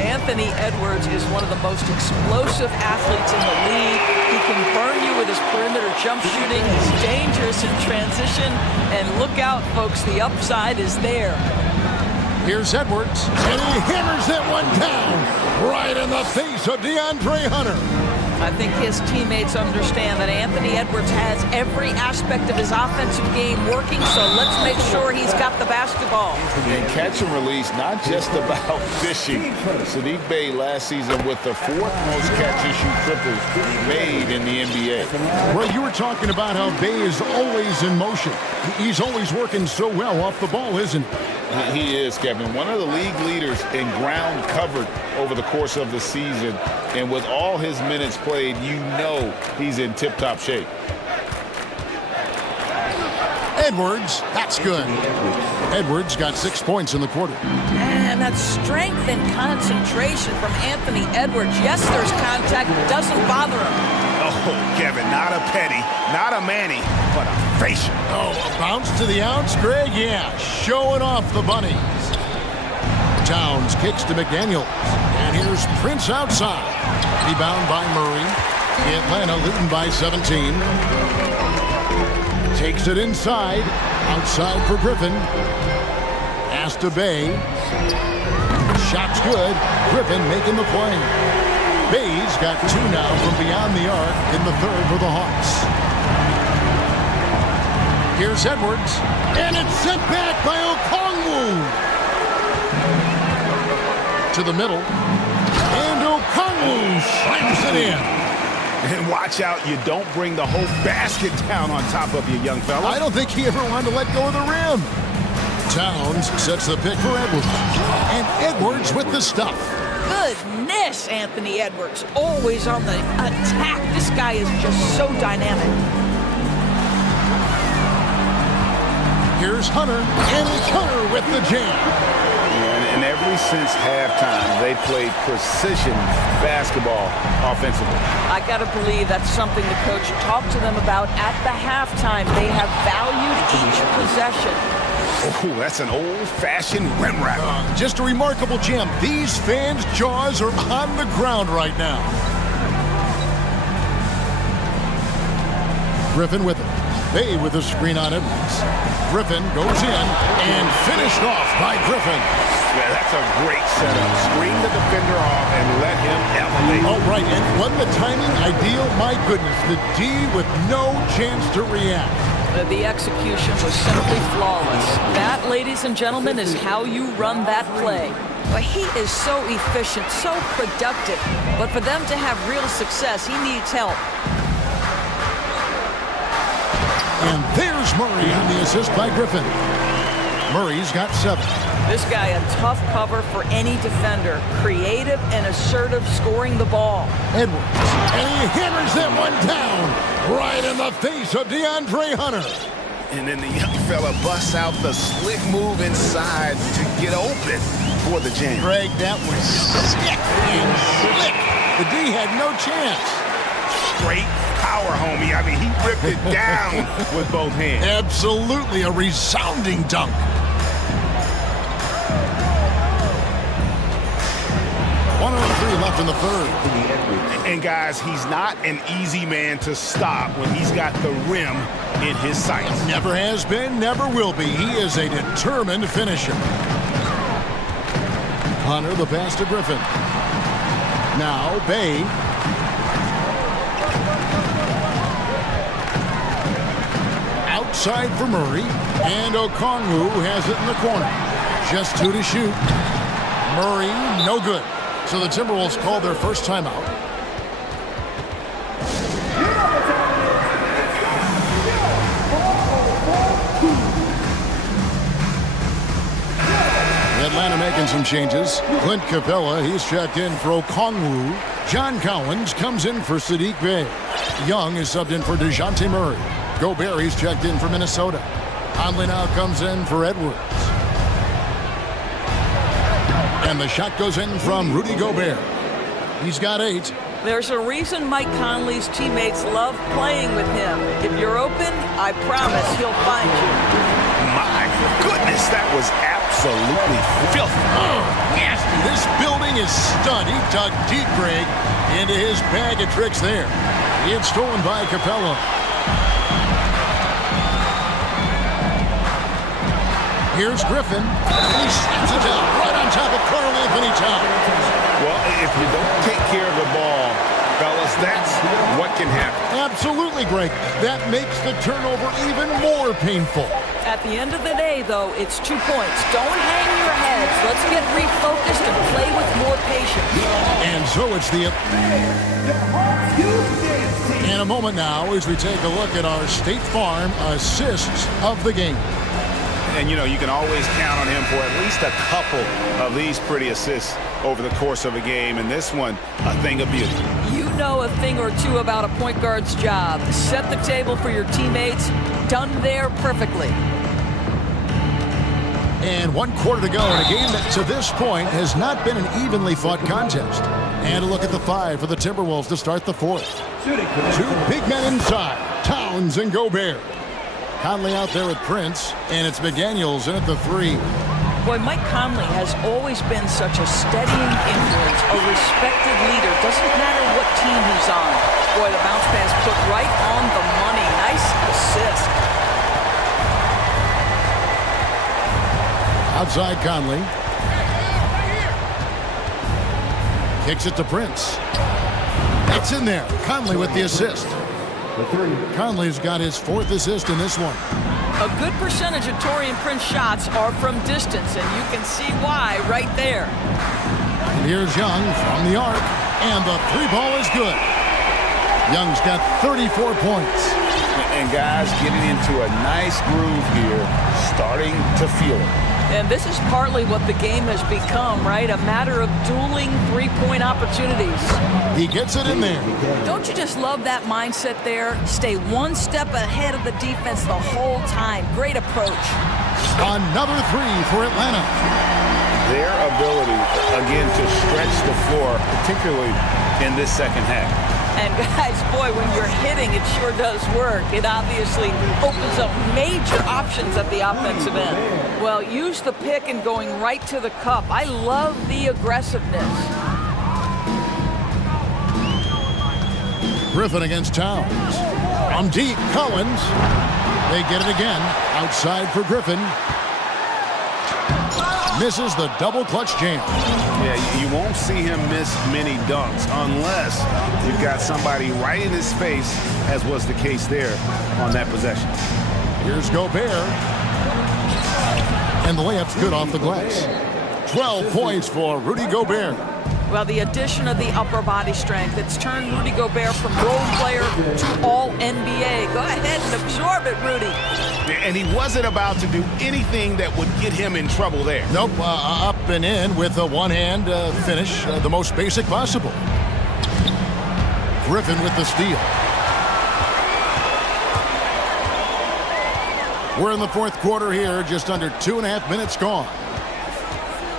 Anthony Edwards is one of the most explosive athletes in the league. He can burn you with his perimeter jump shooting. He's dangerous in transition. And look out, folks, the upside is there. Here's Edwards, and he hammers that one down right in the face of DeAndre Hunter. I think his teammates understand that Anthony Edwards has every aspect of his offensive game working, so let's make sure he's got the basketball. And catch and release, not just about fishing. Saddiq Bey last season with the 4th most catch-and-shoot triples made in the NBA. Well, you were talking about how Bey is always in motion. He's always working so well off the ball, isn't he? He is, Kevin. One of the league leaders in ground covered over the course of the season. And with all his minutes played, you know he's in tip-top shape. Edwards, that's good. Edwards got 6 points in the quarter. And that strength and concentration from Anthony Edwards. Yes, there's contact, but doesn't bother him. Oh, Kevin, not a petty, not a Manny, but a facial. Oh, a bounce to the ounce, Greg? Yeah, showing off the bunnies. Towns kicks to McDaniels. And here's Prince outside. Rebound by Murray. Atlanta leading by 17. Takes it inside. Outside for Griffin. Pass to Bay. Shot's good. Griffin making the play. Bay's got 2 now from beyond the arc in the third for the Hawks. Here's Edwards. And it's sent back by Okongwu. To the middle. And Okongwu slams it in. And watch out, you don't bring the whole basket down on top of you, young fella. I don't think he ever wanted to let go of the rim. Towns sets the pick for Edwards. And Edwards with the stuff. Goodness, Anthony Edwards. Always on the attack. This guy is just so dynamic. Here's Hunter. And it's Hunter with the jam. And ever since halftime, they played precision basketball offensively. I got to believe that's something the coach talked to them about at the halftime. They have valued each possession. Oh, that's an old-fashioned rim wrap. Just a remarkable jam. These fans' jaws are on the ground right now. Griffin with it. Bay with a screen on Edwards. Griffin goes in and finished off by Griffin. Yeah, that's a great setup. Screen the defender off and let him elevate. All right, and wasn't the timing ideal? My goodness, the D with no chance to react. The execution was simply flawless. That, ladies and gentlemen, is how you run that play. But he is so efficient, so productive. But for them to have real success, he needs help. And there's Murray on the assist by Griffin. Murray's got 7. This guy a tough cover for any defender. Creative and assertive scoring the ball. Edwards. And he hammers that one down right in the face of DeAndre Hunter. And then the young fella busts out the slick move inside to get open for the jam. Greg, that was slick and slick. The D had no chance. Straight power, homie. I mean, he ripped it down with both hands. Absolutely a resounding dunk. Left in the third. And guys, he's not an easy man to stop when he's got the rim in his sights. Never has been, never will be. He is a determined finisher. Hunter, the pass to Griffin. Now, Bay. Outside for Murray. And Okongwu has it in the corner. Just 2 to shoot. Murray, no good. So the Timberwolves call their first timeout. Atlanta making some changes. Clint Capella, he's checked in for Okongwu. John Collins comes in for Sadiq Bey. Young is subbed in for DeJounte Murray. Gobert, he's checked in for Minnesota. Conley now comes in for Edwards. And the shot goes in from Rudy Gobert. He's got 8. There's a reason Mike Conley's teammates love playing with him. If you're open, I promise he'll find you. My goodness, that was absolutely filthy. Nasty. This building is stunned. He dug deep, Greg, into his bag of tricks there. It's stolen by Capella. Here's Griffin. And he snaps it down right on top of Karl Anthony Towns. Well, if you don't take care of the ball, fellas, that's what can happen. Absolutely, Greg. That makes the turnover even more painful. At the end of the day, though, it's 2 points. Don't hang your heads. Let's get refocused and play with more patience. And so it's the... In a moment now, as we take a look at our State Farm assists of the game. And, you know, you can always count on him for at least a couple of these pretty assists over the course of a game. And this one, a thing of beauty. You know a thing or two about a point guard's job. Set the table for your teammates. Done there perfectly. And 1 quarter to go in a game that to this point has not been an evenly fought contest. And a look at the 5 for the Timberwolves to start the 4th. 2 big men inside, Towns and Gobert. Conley out there with Prince, and it's McDaniels in at the 3. Boy, Mike Conley has always been such a steadying influence, a respected leader. Doesn't matter what team he's on. Boy, the bounce pass put right on the money. Nice assist. Outside Conley. Kicks it to Prince. That's in there. Conley with the assist. Conley's got his 4th assist in this one. A good percentage of Taurean Prince shots are from distance, and you can see why right there. And here's Young from the arc, and the 3-ball is good. Young's got 34 points. And guys getting into a nice groove here, starting to feel it. And this is partly what the game has become, right? A matter of dueling 3-point opportunities. He gets it in there. Don't you just love that mindset there? Stay one step ahead of the defense the whole time. Great approach. Another 3 for Atlanta. Their ability, again, to stretch the floor, particularly in this second half. And guys, boy, when you're hitting, it sure does work. It obviously opens up major options at the offensive end. Well, use the pick and going right to the cup. I love the aggressiveness. Griffin against Towns. From deep, Collins. They get it again. Outside for Griffin. Misses the double clutch jam. Yeah, you won't see him miss many dunks unless you've got somebody right in his face, as was the case there on that possession. Here's Gobert. And the layup's good off the glass. 12 points for Rudy Gobert. Well, the addition of the upper body strength, it's turned Rudy Gobert from role player to all-NBA. Go ahead and absorb it, Rudy. And he wasn't about to do anything that would get him in trouble there. Nope, up and in with a one-hand finish, the most basic possible. Griffin with the steal. We're in the 4th quarter here, just under 2.5 minutes gone.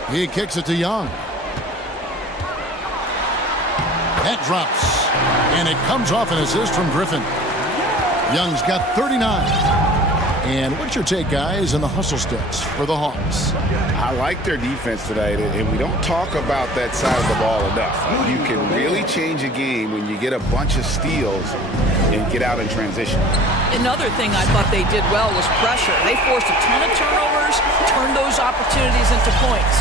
He kicks it to Young. That drops, and it comes off an assist from Griffin. Young's got 39. And what's your take, guys, on the hustle stats for the Hawks? I like their defense tonight, and we don't talk about that side of the ball enough. You can really change a game when you get a bunch of steals and get out in transition. Another thing I thought they did well was pressure. They forced a ton of turnovers, turned those opportunities into points.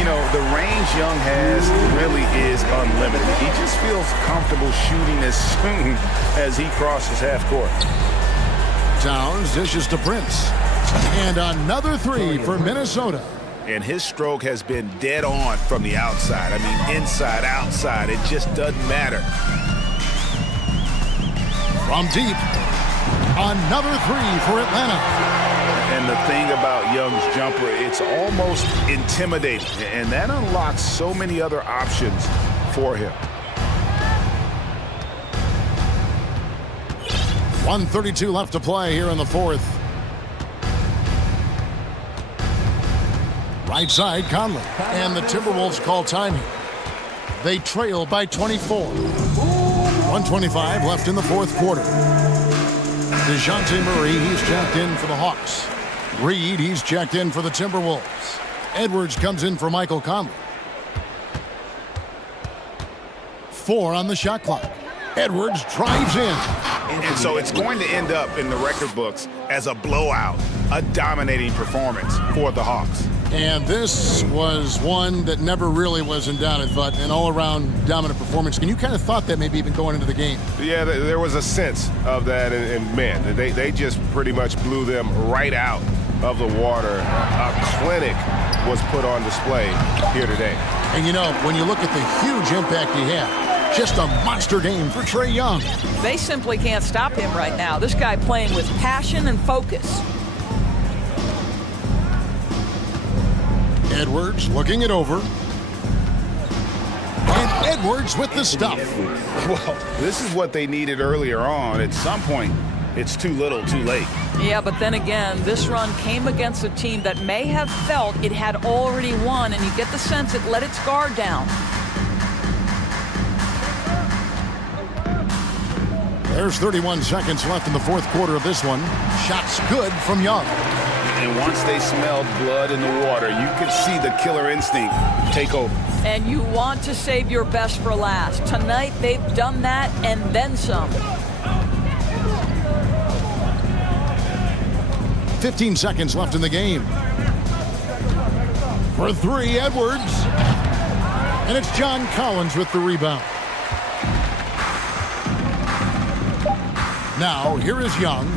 You know, the range Young has really is unlimited. He just feels comfortable shooting as soon as he crosses half court. Towns dishes to Prince. And another 3 for Minnesota. And his stroke has been dead on from the outside. I mean, inside, outside, it just doesn't matter. From deep, another 3 for Atlanta. And the thing about Young's jumper, it's almost intimidating. And that unlocks so many other options for him. 1:32 left to play here in the 4th. Right side, Conley. And the Timberwolves call timing. They trail by 24. 1:25 left in the 4th quarter. DeJounte Murray, he's checked in for the Hawks. Reed, he's checked in for the Timberwolves. Edwards comes in for Michael Conley. 4 on the shot clock. Edwards drives in. And so it's going to end up in the record books as a blowout, a dominating performance for the Hawks. And this was one that never really was in doubt, I thought, an all-around dominant performance. And you kind of thought that maybe even going into the game. Yeah, there was a sense of that, and man, they just pretty much blew them right out of the water. A clinic was put on display here today. And you know, when you look at the huge impact he had, just a monster game for Trae Young. They simply can't stop him right now. This guy playing with passion and focus. Edwards looking it over. And Edwards with the stuff. Well, this is what they needed earlier on. At some point, it's too little, too late. Yeah, but then again, this run came against a team that may have felt it had already won, and you get the sense it let its guard down. There's 31 seconds left in the 4th quarter of this one. Shots good from Young. And once they smelled blood in the water, you could see the killer instinct take over. And you want to save your best for last. Tonight, they've done that and then some. 15 seconds left in the game. For three, Edwards. And it's John Collins with the rebound. Now, here is Young.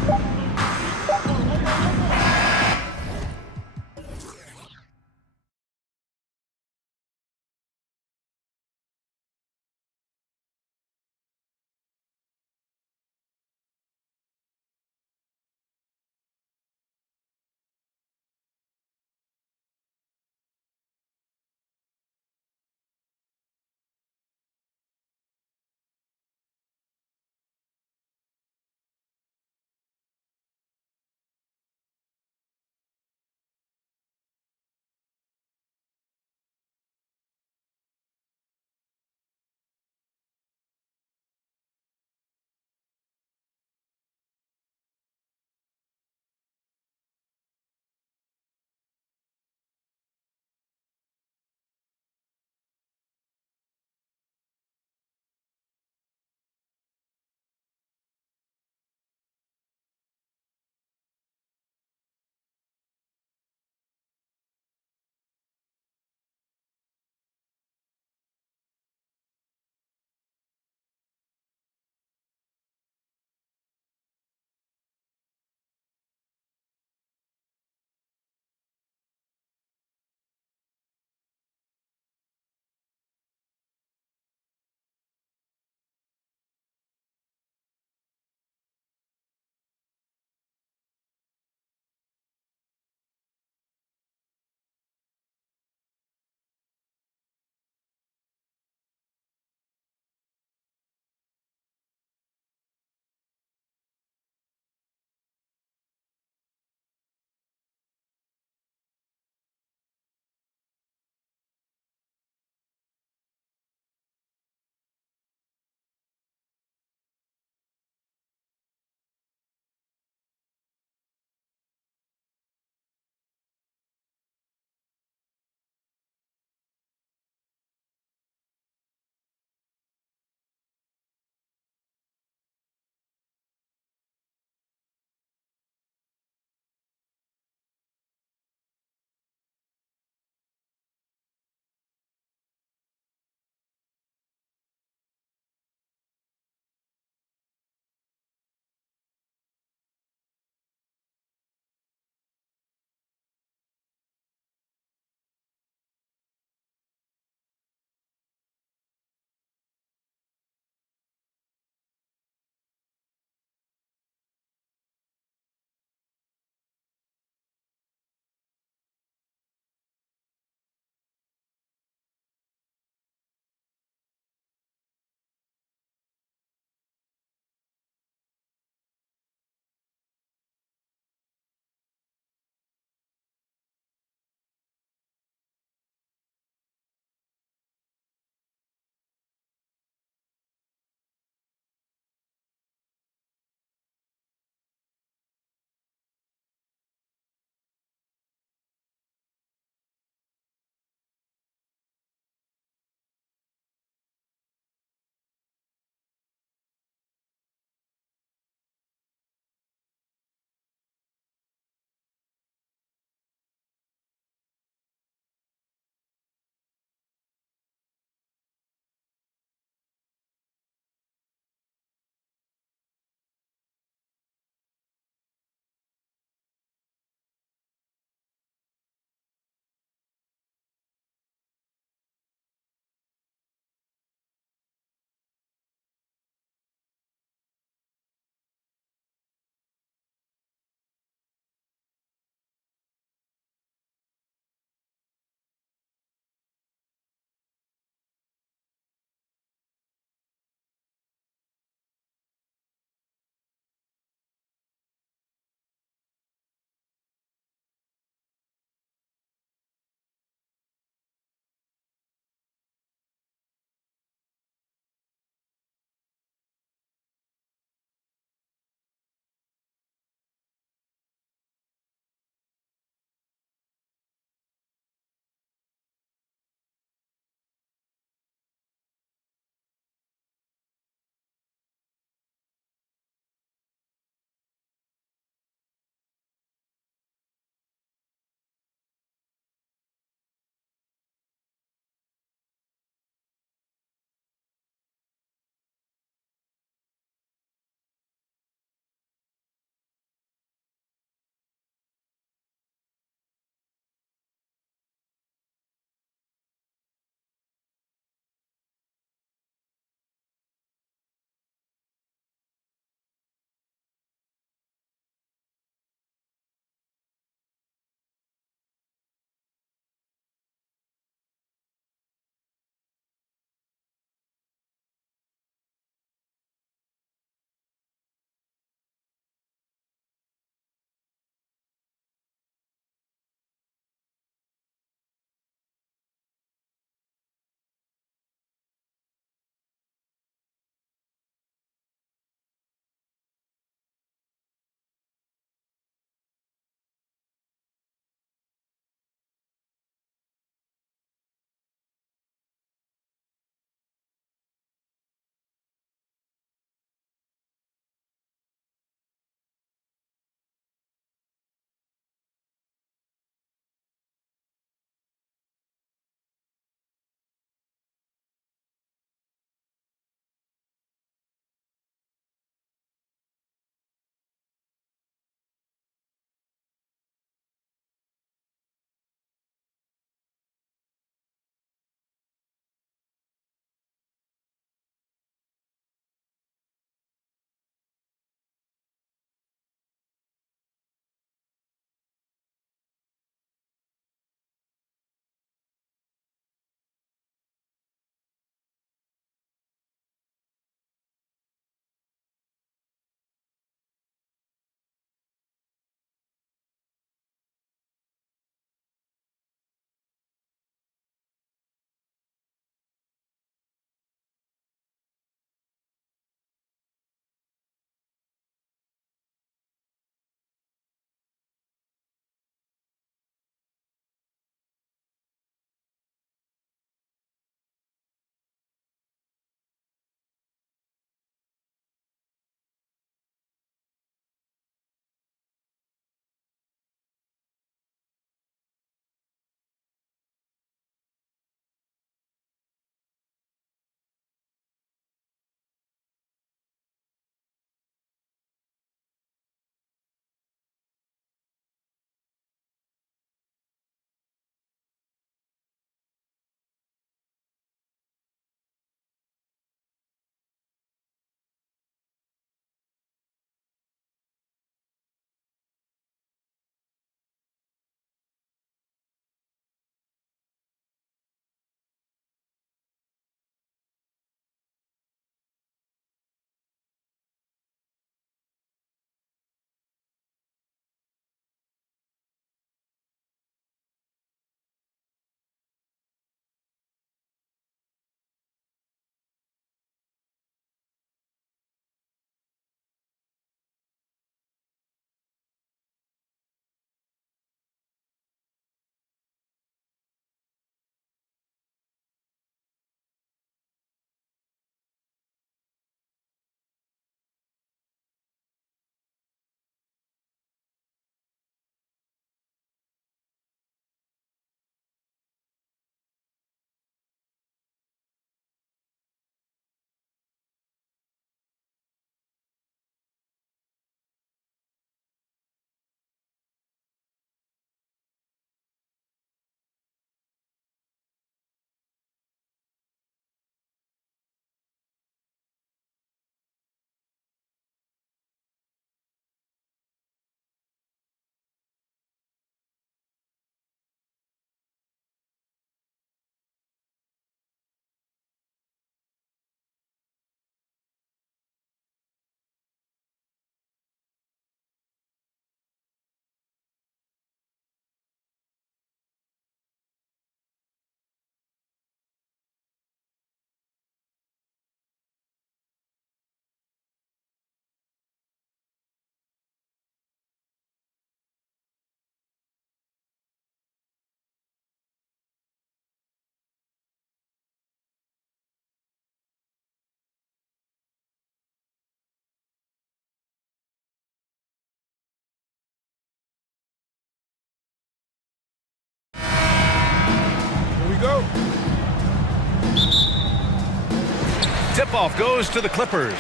tip-off goes to the Clippers.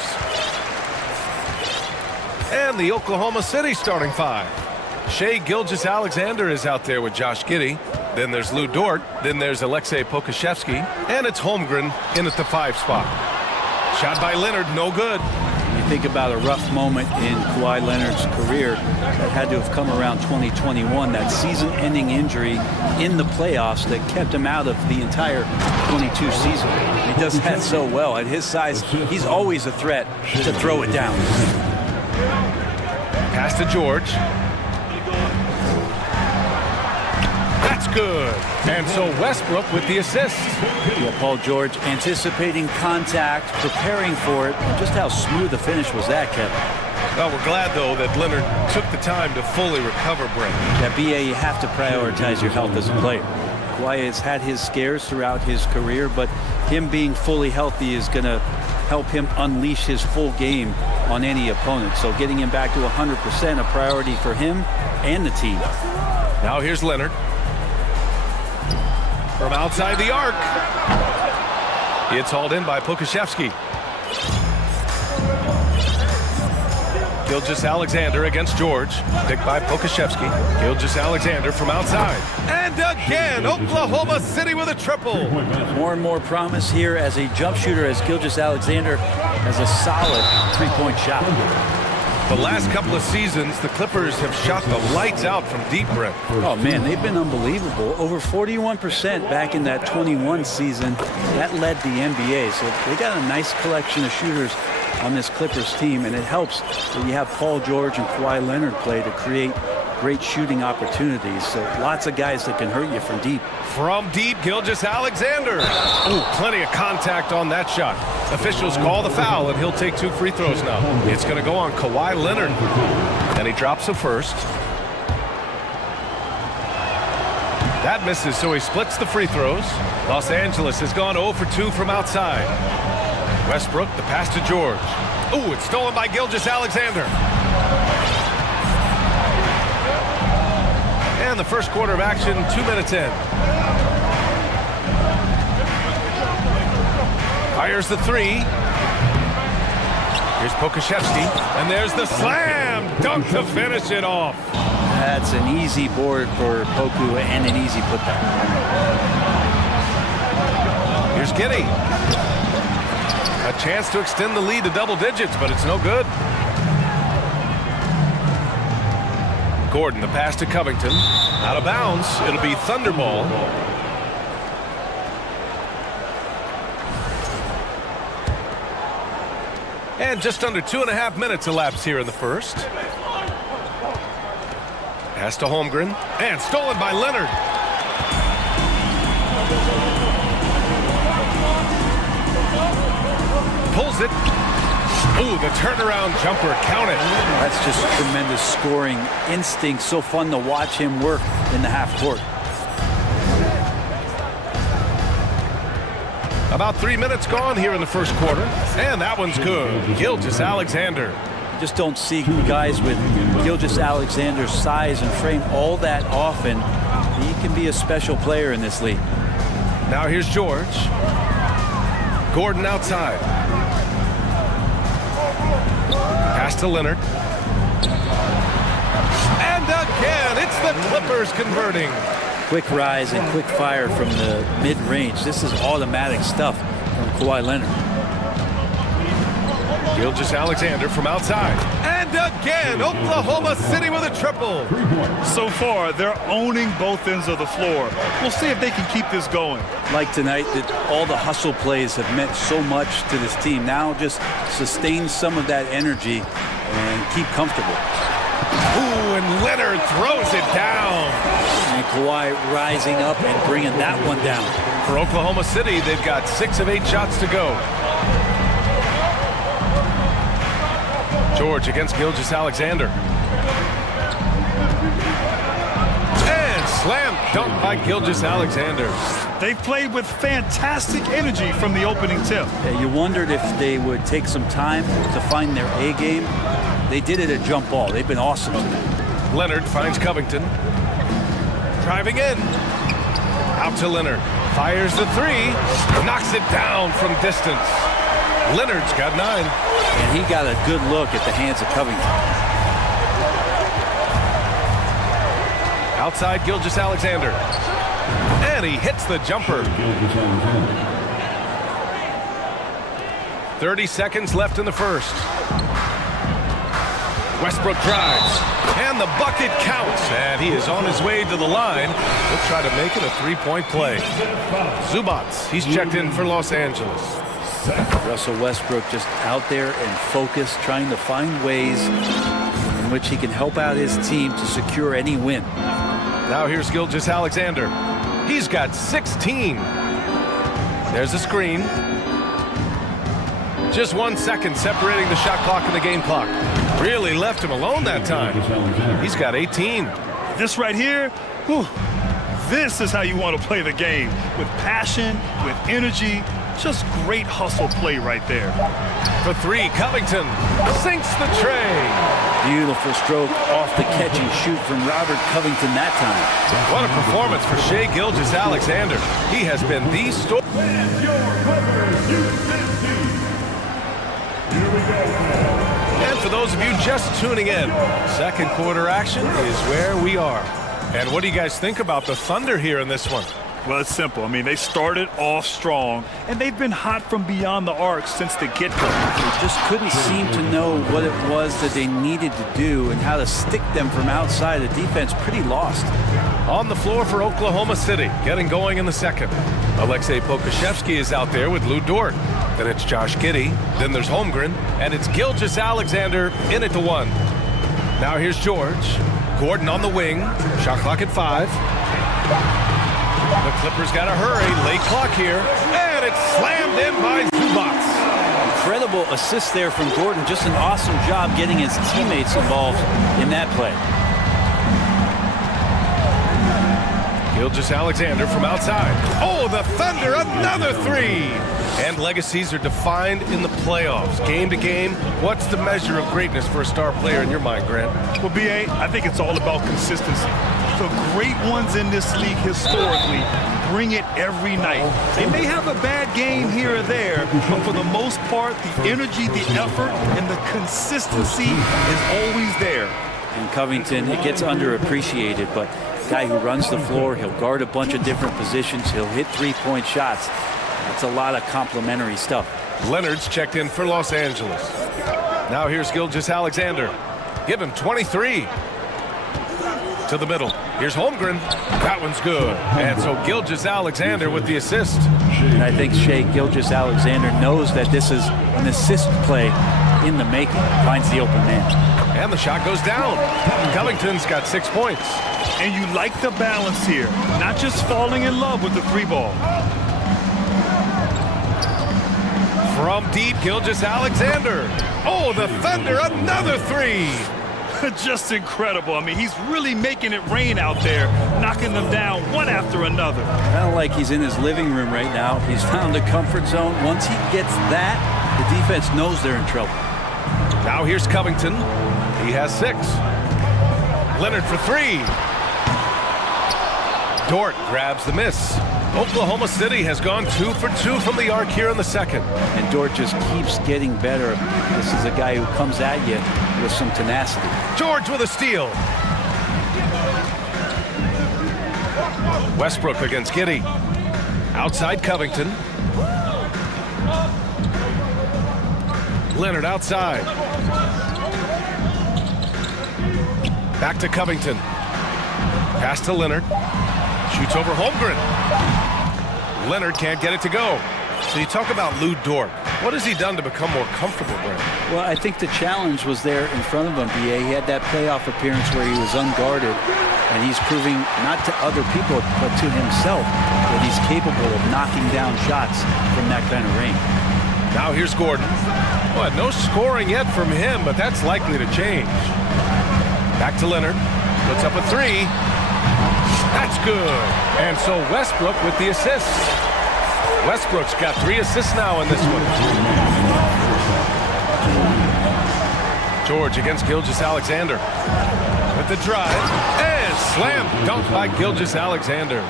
And the Oklahoma City starting five. Shai Gilgeous-Alexander is out there with Josh Giddey. Then there's Lou Dort. Then there's Alexei Pokusevski. And it's Holmgren in at the 5 spot. Shot by Leonard, no good. You think about a rough moment in Kawhi Leonard's career that had to have come around 2021, that season-ending injury in the playoffs that kept him out of the entire 22 season. He does that so well. At his size, he's always a threat to throw it down. Pass to George. That's good. And so Westbrook with the assist. Yeah, Paul George anticipating contact, preparing for it. Just how smooth the finish was that, Kevin. Well, we're glad, though, that Leonard took the time to fully recover, Brent. That BA, you have to prioritize your health as a player. Kawhi has had his scares throughout his career, but him being fully healthy is going to help him unleash his full game on any opponent. So getting him back to 100% a priority for him and the team. Now here's Leonard. From outside the arc. It's hauled in by Pokusevski. Gilgeous-Alexander against George. Picked by Pokusevski. Gilgeous-Alexander from outside. And again, Oklahoma City with a triple. More and more promise here as a jump shooter, as Gilgeous-Alexander has a solid three-point shot. The last couple of seasons, the Clippers have shot the lights out from deep, Brent. Oh, man, they've been unbelievable. Over 41% back in that 21 season. That led the NBA. So they got a nice collection of shooters on this Clippers team, and it helps that you have Paul George and Kawhi Leonard play to create great shooting opportunities. So lots of guys that can hurt you from deep. From deep, Gilgeous-Alexander. Ooh, plenty of contact on that shot. Officials call the foul, and he'll take 2 free throws now. It's going to go on Kawhi Leonard. And he drops the first. That misses, so he splits the free throws. Los Angeles has gone 0 for 2 from outside. Westbrook, the pass to George. Ooh, it's stolen by Gilgeous-Alexander. And the first quarter of action, 2 minutes in. Fires the 3. Here's Pokusevski, and there's the slam dunk to finish it off. That's an easy board for Poku and an easy putback. Here's Giddey. A chance to extend the lead to double digits, but it's no good. Gordon, the pass to Covington. Out of bounds. It'll be Thunderball. And just under 2.5 minutes elapsed here in the first. Pass to Holmgren. And stolen by Leonard. Pulls it. Ooh, the turnaround jumper, count it. That's just tremendous scoring instinct. So fun to watch him work in the half court. About 3 minutes gone here in the first quarter. And that one's good. Gilgeous-Alexander. You just don't see guys with Gilgeous-Alexander's size and frame all that often. He can be a special player in this league. Now here's George. Gordon outside. Pass to Leonard. And again, it's the Clippers converting. Quick rise and quick fire from the mid-range. This is automatic stuff from Kawhi Leonard. Gilgeous-Alexander from outside. And again, Oklahoma City with a triple. So far, they're owning both ends of the floor. We'll see if they can keep this going. Like tonight, that all the hustle plays have meant so much to this team. Now just sustain some of that energy and keep comfortable. Ooh, and Leonard throws it down. And Kawhi rising up and bringing that one down. For Oklahoma City, they've got 6 of 8 shots to go. George against Gilgeous-Alexander. And slam dunk by Gilgeous-Alexander. They've played with fantastic energy from the opening tip. Yeah, you wondered if they would take some time to find their A game. They did it at jump ball. They've been awesome tonight. Leonard finds Covington. Driving in. Out to Leonard. Fires the 3. Knocks it down from distance. Leonard's got 9. And he got a good look at the hands of Covington. Outside Gilgeous-Alexander. And he hits the jumper. 30 seconds left in the first. Westbrook drives. And the bucket counts. And he is on his way to the line. He'll try to make it a 3-point play. Zubats, he's checked in for Los Angeles. Russell Westbrook just out there and focused, trying to find ways in which he can help out his team to secure any win. Now here's Gilgeous-Alexander. He's got 16. There's a screen. Just 1 second separating the shot clock and the game clock. Really left him alone that time. He's got 18. This right here, whew, this is how you want to play the game. With passion, with energy, just great hustle play right there. For 3, Covington sinks the tray. Beautiful stroke off the catch and shoot from Robert Covington that time. What a performance for Shai Gilgeous-Alexander. He has been the story. And for those of you just tuning in, second quarter action is where we are. And what do you guys think about the Thunder here in this one? Well, it's simple. I mean, they started off strong, and they've been hot from beyond the arc since the get-go. They just couldn't seem to know what it was that they needed to do and how to stick them from outside. The defense pretty lost. On the floor for Oklahoma City, getting going in the second. Alexei Pokusevski is out there with Lou Dort. Then it's Josh Giddey. Then there's Holmgren. And it's Gilgeous-Alexander in at the 1. Now here's George. Gordon on the wing. Shot clock at 5. The Clippers got to hurry. Late clock here. And it's slammed in by Zubats. Incredible assist there from Gordon. Just an awesome job getting his teammates involved in that play. Gilgeous-Alexander from outside. Oh, the Thunder, another 3. And legacies are defined in the playoffs. Game to game, what's the measure of greatness for a star player in your mind, Grant? Well, B.A., I think it's all about consistency. The great ones in this league historically bring it every night. They may have a bad game here or there, but for the most part, the energy, the effort, and the consistency is always there. And Covington, it gets underappreciated, but guy who runs the floor, he'll guard a bunch of different positions, he'll hit 3-point shots. That's a lot of complimentary stuff. Leonard's checked in for Los Angeles. Now here's Gilgeous-Alexander. Give him 23. To the middle. Here's Holmgren. That one's good. And so Gilgeous-Alexander with the assist. And I think Shai Gilgeous-Alexander knows that this is an assist play in the making. Finds the open man. And the shot goes down. Covington's got 6 points. And you like the balance here. Not just falling in love with the 3-ball. From deep, Gilgeous-Alexander. Oh, the Thunder, another 3. Just incredible. I mean, he's really making it rain out there, knocking them down one after another. Kind of like he's in his living room right now. He's found a comfort zone. Once he gets that, the defense knows they're in trouble. Now here's Covington. He has 6. Leonard for 3. Dort grabs the miss. Oklahoma City has gone 2 for 2 from the arc here in the second. And Dort just keeps getting better. This is a guy who comes at you with some tenacity. George with a steal. Westbrook against Giddey. Outside Covington. Leonard outside. Back to Covington. Pass to Leonard. Shoots over Holmgren. Leonard can't get it to go. So you talk about Lou Dort. What has he done to become more comfortable, Brent? Well, I think the challenge was there in front of him, B.A. He had that playoff appearance where he was unguarded, and he's proving not to other people but to himself that he's capable of knocking down shots from that kind of range. Now here's Gordon. Well, no scoring yet from him, but that's likely to change. Back to Leonard. Puts up a 3. That's good. And so Westbrook with the assist. Westbrook's got 3 assists now in this one. George against Gilgeous-Alexander. With the drive. And slam dunk by Gilgeous-Alexander.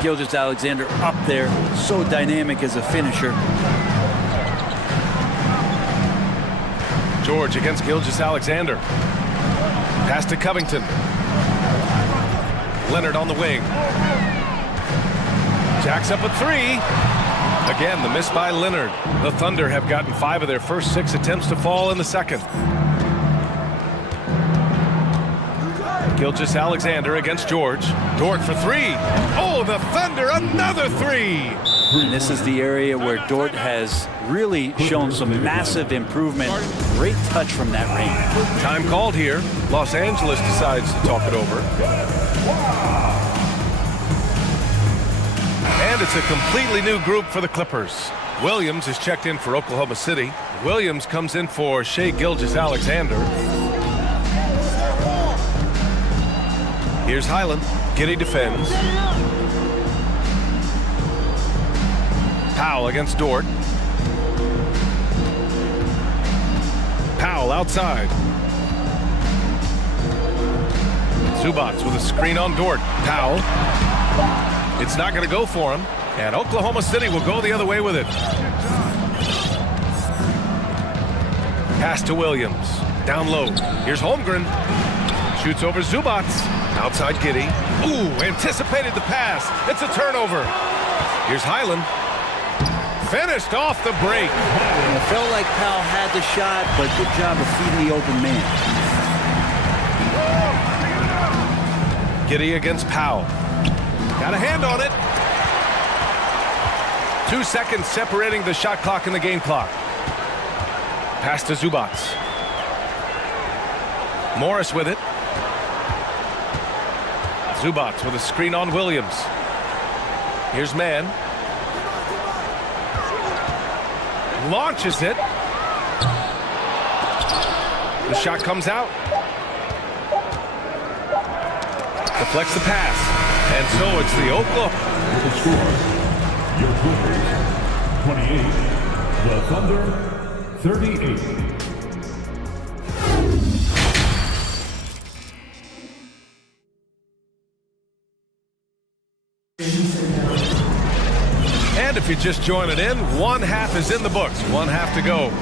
Gilgeous-Alexander up there, so dynamic as a finisher. George against Gilgeous-Alexander. Pass to Covington. Leonard on the wing. Jacks up a three. Again, the miss by Leonard. The Thunder have gotten 5 of their first 6 attempts to fall in the second. Gilgeous-Alexander against George. Dort for 3. Oh, the Thunder, another 3. And this is the area where Dort has really shown some massive improvement. Great touch from that range. Time called here. Los Angeles decides to talk it over. And it's a completely new group for the Clippers. Williams is checked in for Oklahoma City. Williams comes in for Shai Gilgeous-Alexander. Here's Highland. Giddey defends. Powell against Dort. Powell outside. Zubats with a screen on Dort. Powell. It's not going to go for him. And Oklahoma City will go the other way with it. Pass to Williams. Down low. Here's Holmgren. Shoots over Zubats. Outside Giddey. Ooh, anticipated the pass. It's a turnover. Here's Highland. Finished off the break. It felt like Powell had the shot, but good job of feeding the open man. Giddey against Powell. Got a hand on it. 2 seconds separating the shot clock and the game clock. Pass to Zubats. Morris with it. Zubats with a screen on Williams. Here's Mann. Launches it. The shot comes out. Deflects the pass. And so it's the Oklahoma. The score, your Clippers, 28. The Thunder, 38. And if you're just joining in, 1/2 is in the books. 1/2 to go.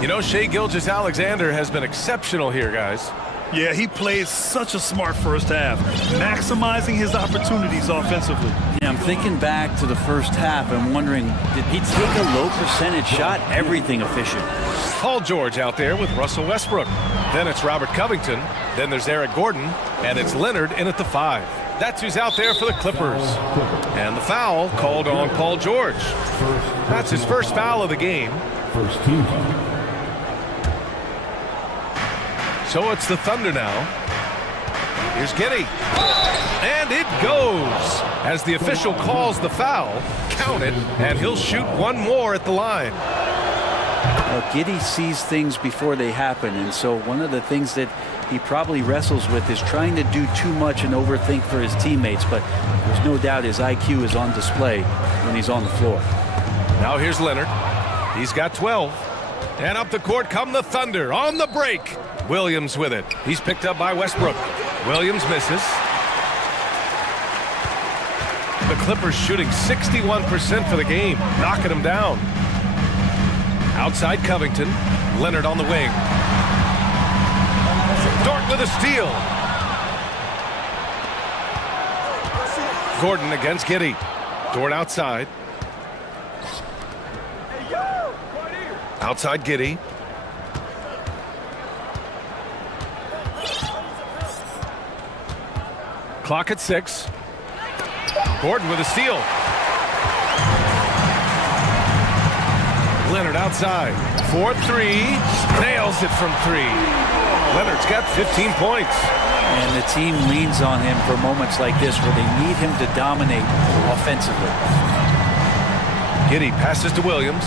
You know, Shai Gilgeous-Alexander has been exceptional here, guys. Yeah, he played such a smart first half, maximizing his opportunities offensively. Yeah, I'm thinking back to the first half and wondering, did he take a low percentage shot? Everything efficient. Paul George out there with Russell Westbrook. Then it's Robert Covington. Then there's Eric Gordon. And it's Leonard in at the 5. That's who's out there for the Clippers. And the foul called on Paul George. That's his first foul of the game. First team foul. So it's the Thunder now. Here's Giddey. And it goes. As the official calls the foul, count it, and he'll shoot one more at the line. Well, Giddey sees things before they happen, and so one of the things that he probably wrestles with is trying to do too much and overthink for his teammates, but there's no doubt his IQ is on display when he's on the floor. Now here's Leonard. He's got 12. And up the court come the Thunder on the break. Williams with it. He's picked up by Westbrook. Williams misses. The Clippers shooting 61% for the game, knocking them down. Outside Covington. Leonard on the wing. Dort with a steal. Gordon against Giddey. Dort outside. Outside Giddey. Clock at 6. Gordon with a steal. Leonard outside. 4-3. Nails it from 3. Leonard's got 15 points. And the team leans on him for moments like this where they need him to dominate offensively. Giddey passes to Williams.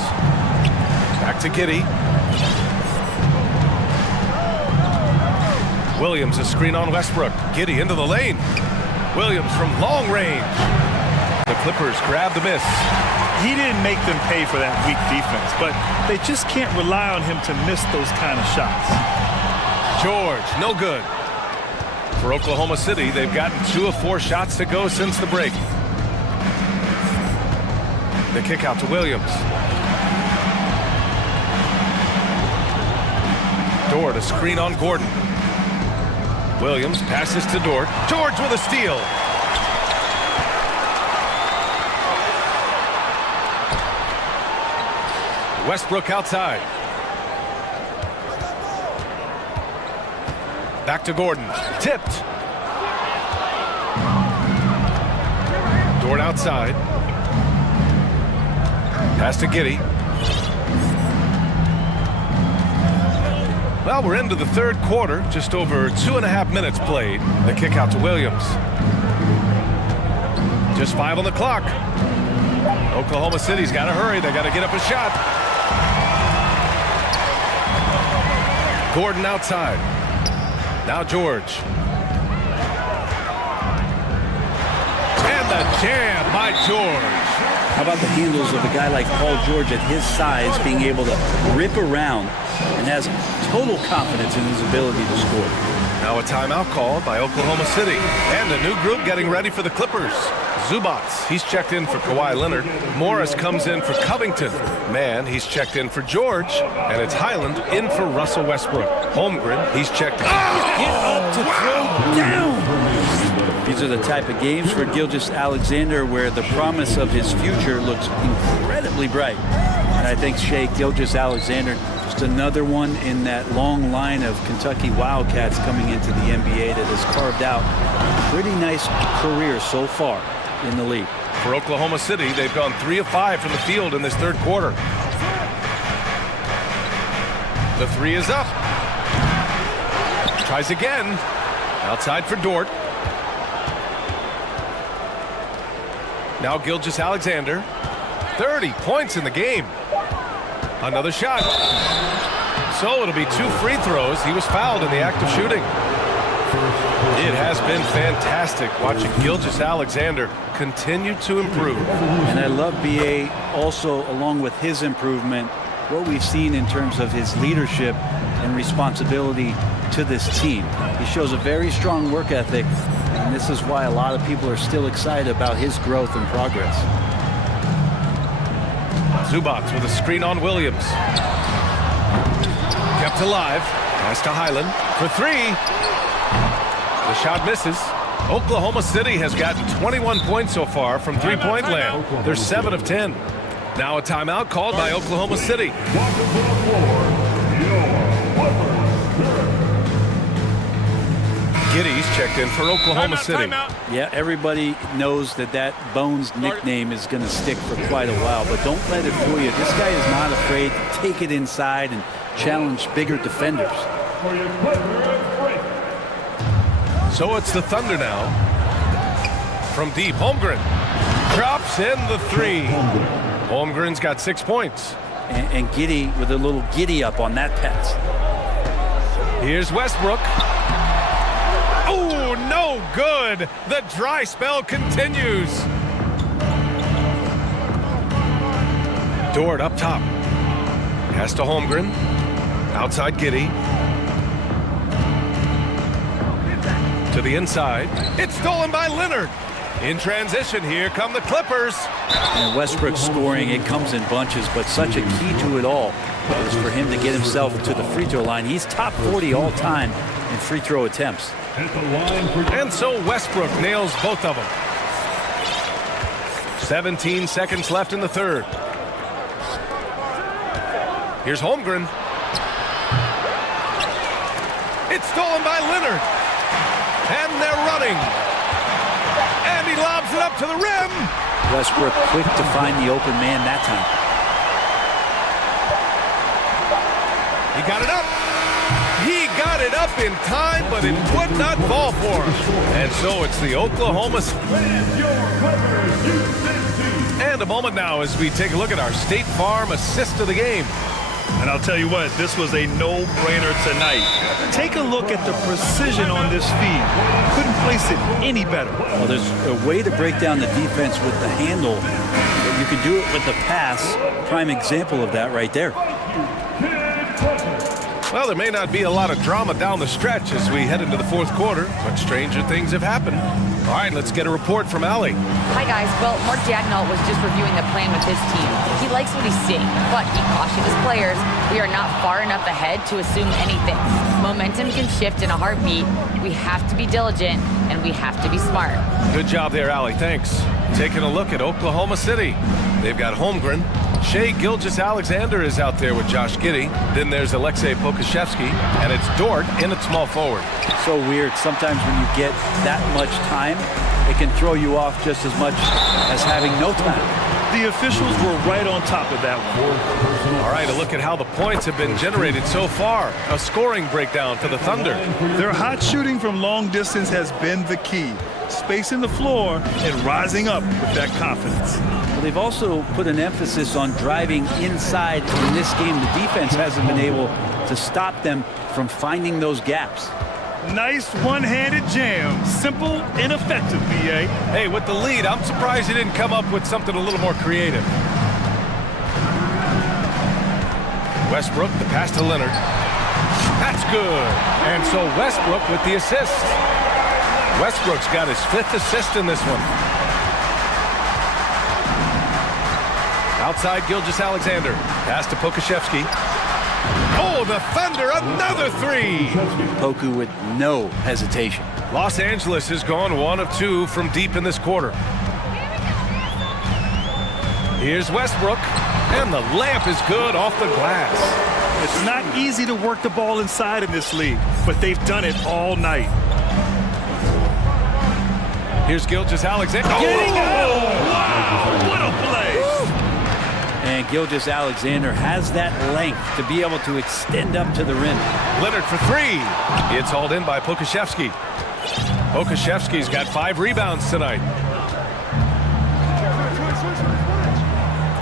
Back to Giddey. Williams a screen on Westbrook. Giddey into the lane. Williams from long range. The Clippers grab the miss. He didn't make them pay for that weak defense, but they just can't rely on him to miss those kind of shots. George, no good. For Oklahoma City, they've gotten 2 of 4 shots to go since the break. The kick out to Williams. Dort, a screen on Gordon. Williams passes to Dort. George with a steal. Westbrook outside. Back to Gordon. Tipped. Dort outside. Pass to Giddey. Well, we're into the third quarter. Just over 2.5 minutes played. The kick out to Williams. Just 5 on the clock. Oklahoma City's got to hurry. They got to get up a shot. Gordon outside. Now George. And the jam by George. How about the handles of a guy like Paul George at his size being able to rip around and has total confidence in his ability to score. Now a timeout called by Oklahoma City. And a new group getting ready for the Clippers. Zubats, he's checked in for Kawhi Leonard. Morris comes in for Covington. Mann, he's checked in for George. And it's Highland in for Russell Westbrook. Holmgren, he's checked in. Get up to throw down! These are the type of games for Gilgeous-Alexander where the promise of his future looks incredibly bright. And I think Shea Gilgeous-Alexander, just another one in that long line of Kentucky Wildcats coming into the NBA that has carved out a pretty nice career so far in the league. For Oklahoma City, they've gone 3 of 5 from the field in this third quarter. The three is up. Tries again. Outside for Dort. Now Gilgeous-Alexander. 30 points in the game. Another shot. So it'll be 2 free throws. He was fouled in the act of shooting. It has been fantastic watching Gilgeous-Alexander continue to improve. And I love B.A. also, along with his improvement, what we've seen in terms of his leadership and responsibility to this team. He shows a very strong work ethic, and this is why a lot of people are still excited about his growth and progress. Zubats with a screen on Williams. Kept alive. Pass to Highland for 3. The shot misses. Oklahoma City has gotten 21 points so far from three-point land. They're 7 of 10. Now a timeout called by Oklahoma City. Giddey's checked in for Oklahoma City. Yeah, everybody knows that Bones nickname is going to stick for quite a while, but don't let it fool you. This guy is not afraid to take it inside and challenge bigger defenders. So it's the Thunder now. From deep, Holmgren drops in the 3. Holmgren's got 6 points. And Giddey with a little giddy up on that pass. Here's Westbrook. Oh, no good. The dry spell continues. Dort up top. Pass to Holmgren. Outside Giddey. To the inside. It's stolen by Leonard. In transition, here come the Clippers. And Westbrook scoring, it comes in bunches, but such a key to it all is for him to get himself to the free throw line. He's top 40 all time in free throw attempts. And so Westbrook nails both of them. 17 seconds left in the third. Here's Holmgren. It's stolen by Leonard. And they're running. And he lobs it up to the rim. Westbrook quick to find the open man that time. He got it up. He got it up in time, but it would not fall for him. And so it's the Oklahoma. And a moment now as we take a look at our State Farm assist of the game. And I'll tell you what, this was a no-brainer tonight. Take a look at the precision on this feed. Couldn't place it any better. Well, there's a way to break down the defense with the handle. But you can do it with the pass. Prime example of that right there. Well, there may not be a lot of drama down the stretch as we head into the fourth quarter, but stranger things have happened. All right, let's get a report from Allie. Hi, guys. Well, Mark Dagnall was just reviewing the plan with his team. He likes what he's seeing, but he cautioned his players we are not far enough ahead to assume anything. Momentum can shift in a heartbeat. We have to be diligent, and we have to be smart. Good job there, Allie. Thanks. Taking a look at Oklahoma City. They've got Holmgren. Shea Gilgeous-Alexander is out there with Josh Giddey. Then there's Alexei Pokushevsky, and it's Dort in at small forward. So weird. Sometimes when you get that much time, it can throw you off just as much as having no time. The officials were right on top of that one. All right, a look at how the points have been generated so far. A scoring breakdown for the Thunder. Their hot shooting from long distance has been the key. Spacing the floor and rising up with that confidence. Well, they've also put an emphasis on driving inside. In this game, the defense hasn't been able to stop them from finding those gaps. Nice one-handed jam. Simple and effective, B.A. Hey, with the lead, I'm surprised he didn't come up with something a little more creative. Westbrook, the pass to Leonard. That's good. And so Westbrook with the assist. Westbrook's got his 5th assist in this one. Outside Gilgeous-Alexander. Pass to Pokushevsky. Oh, the Thunder, another 3. Poku with no hesitation. Los Angeles has gone 1 of 2 from deep in this quarter. Here's Westbrook, and the layup is good off the glass. It's not easy to work the ball inside in this league, but they've done it all night. Here's Gilgeous-Alexander. Oh, wow, what a play. And Gilgeous-Alexander has that length to be able to extend up to the rim. Leonard for 3. It's hauled in by Pokushevsky. Pokushevsky's got 5 rebounds tonight.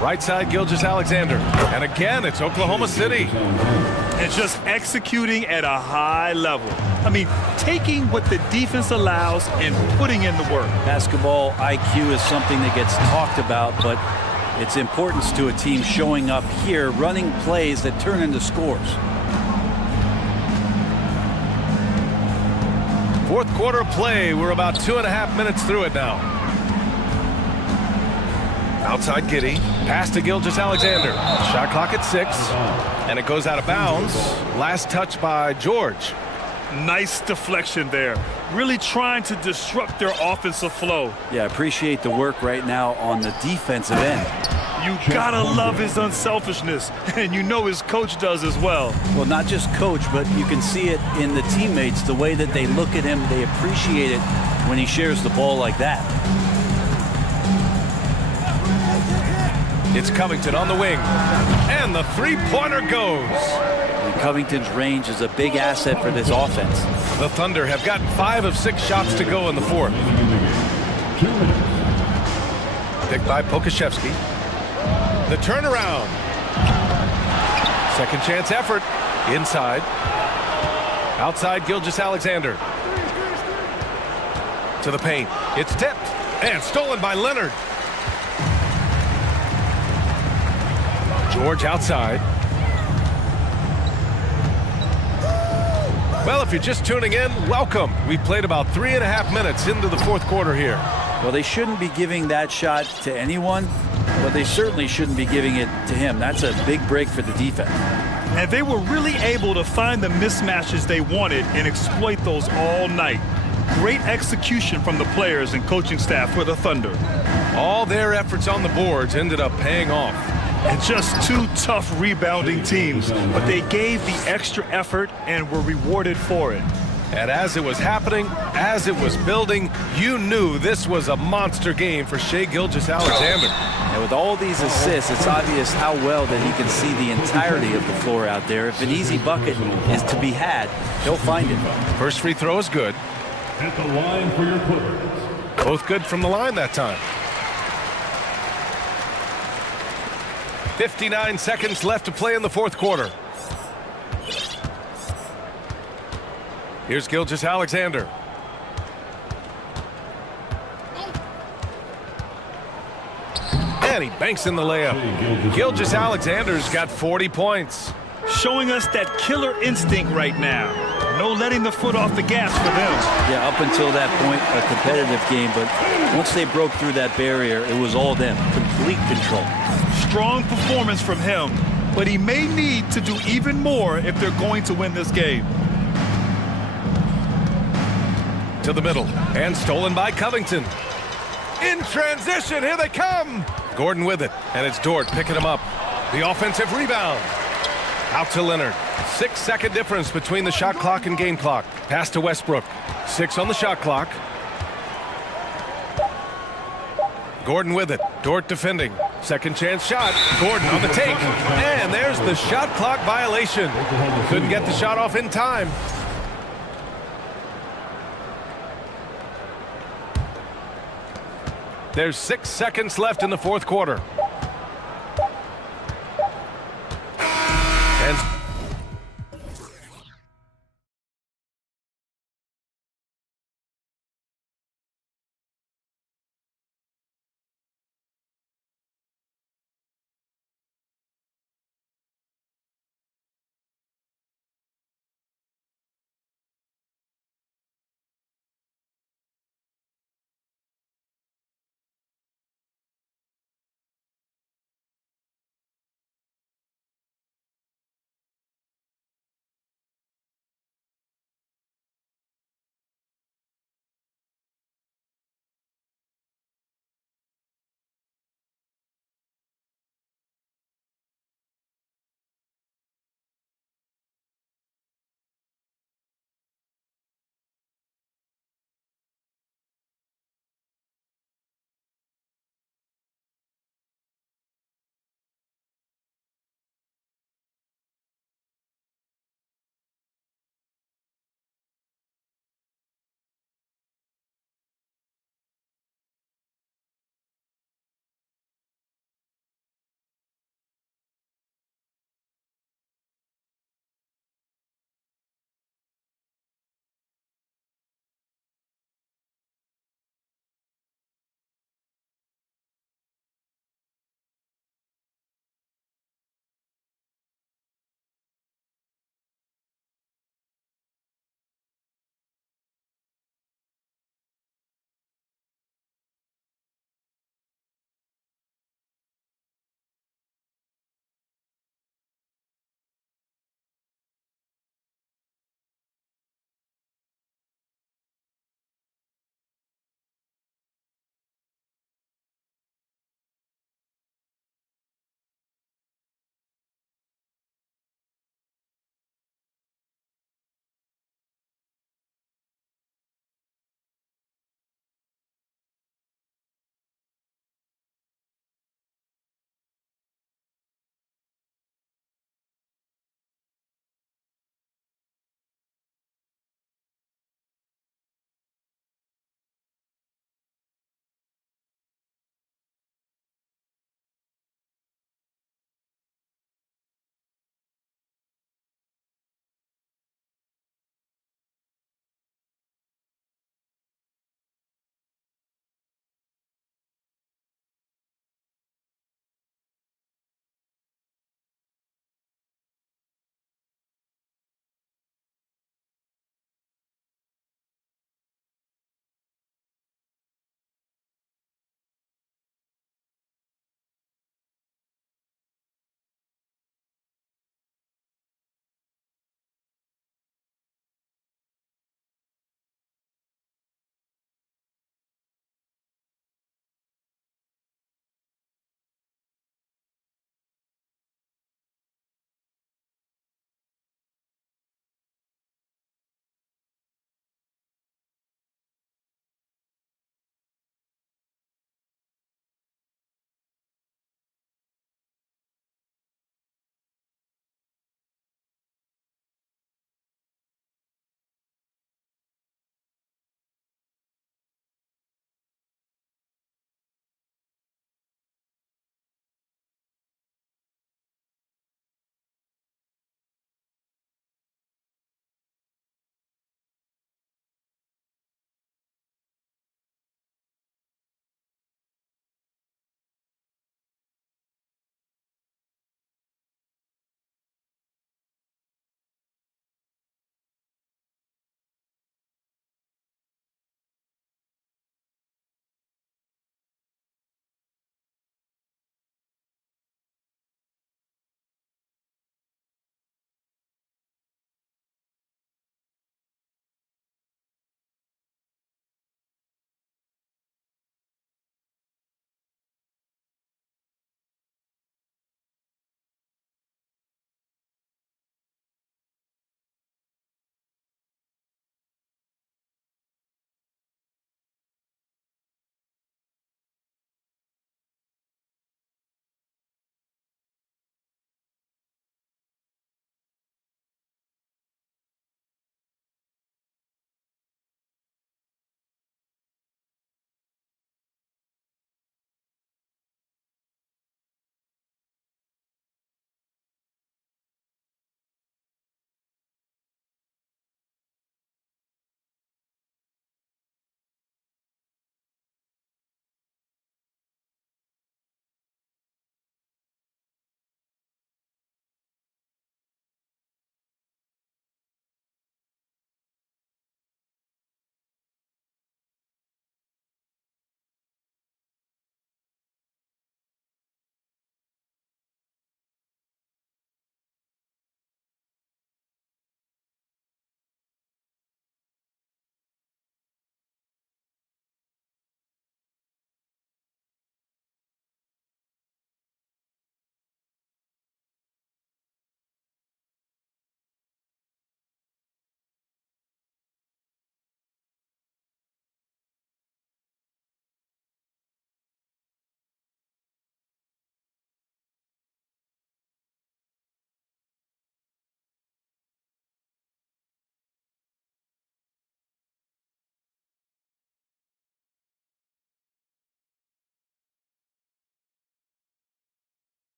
Right side, Gilgeous-Alexander. And again, it's Oklahoma City. And just executing at a high level. I mean, taking what the defense allows and putting in the work. Basketball IQ is something that gets talked about, but its importance to a team showing up here, running plays that turn into scores. Fourth quarter play. We're about 2.5 minutes through it now. Outside Giddey. Pass to Gilgeous-Alexander. Shot clock at 6. And it goes out of bounds. Last touch by George. Nice deflection there. Really trying to disrupt their offensive flow. Yeah, appreciate the work right now on the defensive end. You gotta love his unselfishness, and you know his coach does as well. Well, not just coach, but you can see it in the teammates, the way that they look at him. They appreciate it when he shares the ball like that. It's Covington on the wing. And the three-pointer goes. And Covington's range is a big asset for this offense. The Thunder have gotten 5 of 6 shots to go in the fourth. Picked by Pokushevsky. The turnaround. Second chance effort. Inside. Outside Gilgeous-Alexander. To the paint. It's tipped. And stolen by Leonard. George outside. Well, if you're just tuning in, welcome. We've played about 3.5 minutes into the fourth quarter here. Well, they shouldn't be giving that shot to anyone, but they certainly shouldn't be giving it to him. That's a big break for the defense. And they were really able to find the mismatches they wanted and exploit those all night. Great execution from the players and coaching staff for the Thunder. All their efforts on the boards ended up paying off. And just 2 tough rebounding teams, but they gave the extra effort and were rewarded for it. And as it was happening, as it was building, you knew this was a monster game for Shai Gilgeous-Alexander. And with all these assists, it's obvious how well that he can see the entirety of the floor out there. If an easy bucket is to be had, he'll find it. First free throw is good. At the line for your Clippers. Both good from the line that time. 59 seconds left to play in the fourth quarter. Here's Gilgeous-Alexander. And he banks in the layup. Gilgeous-Alexander's got 40 points. showing us that killer instinct right now. No letting the foot off the gas for them. Yeah, up until that point, a competitive game, but once they broke through that barrier, it was all them. Complete control. Strong performance from him, but he may need to do even more if they're going to win this game. To the middle, and stolen by Covington. In transition, here they come! Gordon with it, and it's Dort picking him up. The offensive rebound. Out to Leonard. 6-second difference between the shot clock and game clock. Pass to Westbrook. 6 on the shot clock. Gordon with it. Dort defending. Second chance shot. Gordon on the take. And there's the shot clock violation. Couldn't get the shot off in time. There's 6 seconds left in the fourth quarter. And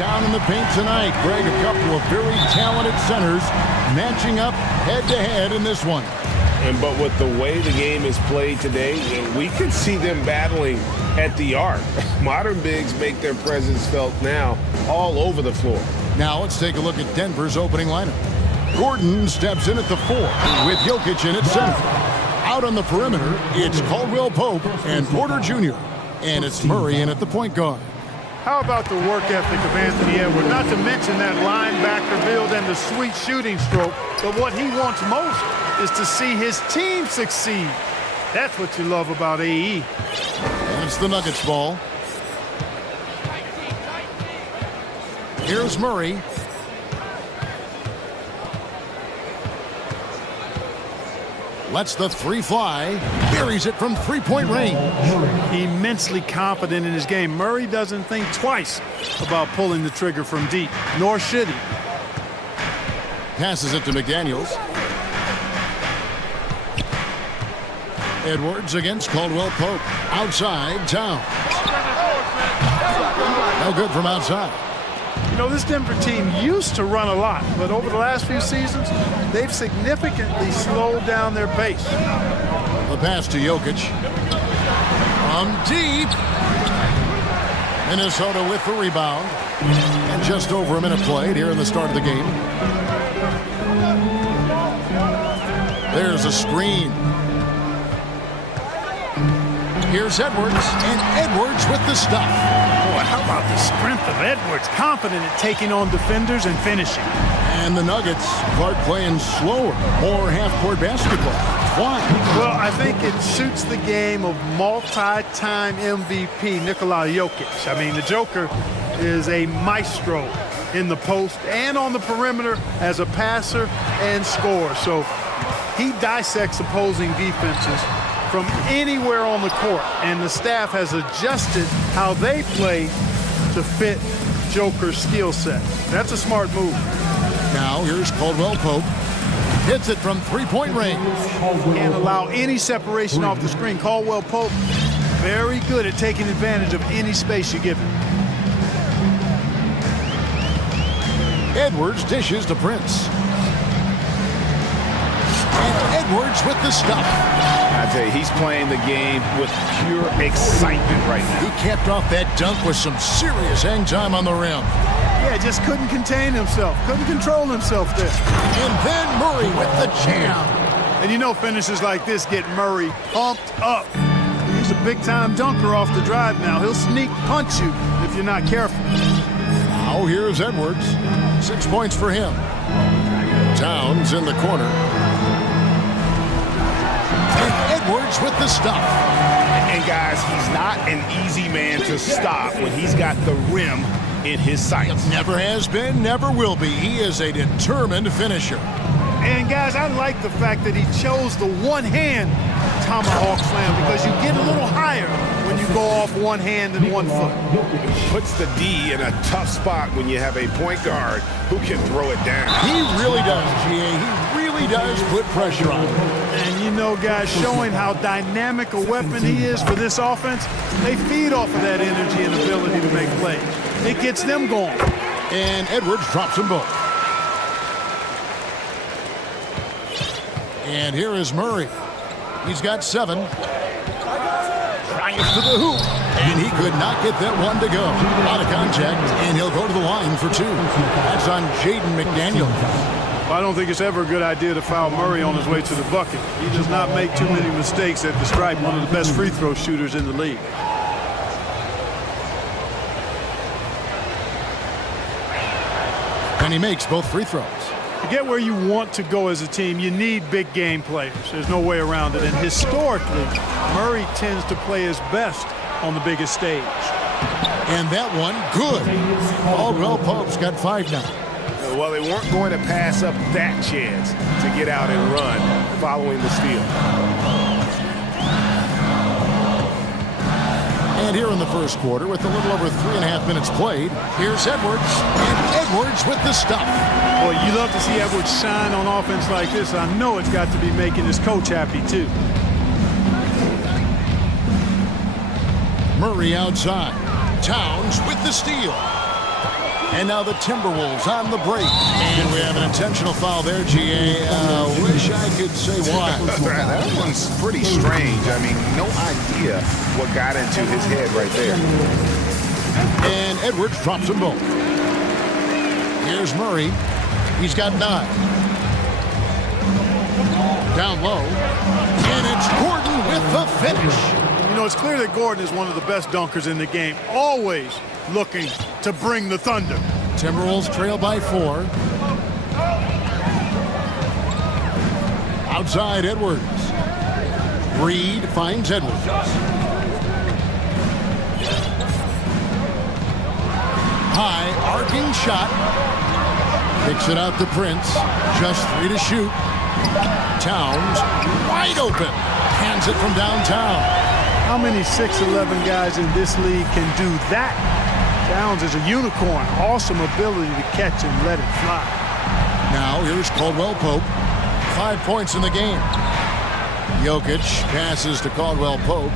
down in the paint tonight. Greg, a couple of very talented centers matching up head-to-head in this one. But with the way the game is played today, we could see them battling at the arc. Modern bigs make their presence felt now all over the floor. Now let's take a look at Denver's opening lineup. Gordon steps in at the 4 with Jokic in at center. Out on the perimeter, it's Caldwell Pope and Porter Jr. And it's Murray in at the point guard. How about the work ethic of Anthony Edwards? Not to mention that linebacker build and the sweet shooting stroke. But what he wants most is to see his team succeed. That's what you love about AE. And it's the Nuggets ball. Here's Murray. Lets the 3 fly. Buries it from three-point range. Immensely confident in his game. Murray doesn't think twice about pulling the trigger from deep, nor should he. Passes it to McDaniels. Edwards against Caldwell Pope. Outside, Towns. No good from outside. You know, this Denver team used to run a lot, but over the last few seasons, they've significantly slowed down their pace. The pass to Jokic. From deep. Minnesota with the rebound. And just over a minute played here in the start of the game. There's a screen. Here's Edwards, and Edwards with the stuff. Boy, how about the strength of Edwards? Confident at taking on defenders and finishing. And the Nuggets, Clark playing slower, more half-court basketball. Why? Well, I think it suits the game of multi-time MVP Nikola Jokic. I mean, the Joker is a maestro in the post and on the perimeter as a passer and scorer. So he dissects opposing defenses from anywhere on the court, and the staff has adjusted how they play to fit Joker's skill set. That's a smart move. Now here's Caldwell Pope. Hits it from three-point range. Can't allow any separation off the screen. Caldwell Pope, very good at taking advantage of any space you give him. Edwards dishes to Prince. And Edwards with the stuff. I tell you, he's playing the game with pure excitement right now. He capped off that dunk with some serious hang time on the rim. Yeah, just couldn't contain himself. Couldn't control himself there. And then Murray with the jam. And you know finishes like this get Murray pumped up. He's a big-time dunker off the drive now. He'll sneak punch you if you're not careful. Now here's Edwards. 6 points for him. Towns in the corner. And Edwards with the stuff. And guys, he's not an easy man to stop when he's got the rim in his sights. Never has been, never will be. He is a determined finisher. And guys, I like the fact that he chose the one-hand tomahawk slam because you get a little higher when you go off one hand and 1 foot. Puts the D in a tough spot when you have a point guard who can throw it down. He really does, GA. He really does put pressure on him. And you know, guys, showing how dynamic a weapon he is for this offense, they feed off of that energy and ability to make plays. It gets them going. And Edwards drops them both. And here is Murray. He's got 7. Drives to the hoop. And he could not get that one to go. Out of contact, and he'll go to the line for 2. That's on Jaden McDaniels. Well, I don't think it's ever a good idea to foul Murray on his way to the bucket. He does not make too many mistakes at the stripe, one of the best free throw shooters in the league. And he makes both free throws. To get where you want to go as a team, you need big game players. There's no way around it. And historically, Murray tends to play his best on the biggest stage. And that one, good. Caldwell Pope's got 5 now. Well, they weren't going to pass up that chance to get out and run following the steal. And here in the first quarter, with a little over 3.5 minutes played, here's Edwards. And Edwards with the stuff. Boy, you love to see Edwards shine on offense like this. I know it's got to be making his coach happy, too. Murray outside. Towns with the steal. And now the Timberwolves on the break. And we have an intentional foul there, GA. Wish I could say why. That one's pretty strange. I mean, no idea what got into his head right there. And Edwards drops them both. Here's Murray. He's got 9. Down low. And it's Gordon with the finish. You know, it's clear that Gordon is one of the best dunkers in the game. Always looking to bring the thunder. Timberwolves trail by 4. Outside Edwards. Reed finds Edwards. High arcing shot. Kicks it out to Prince. Just 3 to shoot. Towns wide open. Hands it from downtown. How many 6'11" guys in this league can do that? Towns is a unicorn. Awesome ability to catch and let it fly. Now here's Caldwell Pope. 5 points in the game. Jokic passes to Caldwell Pope.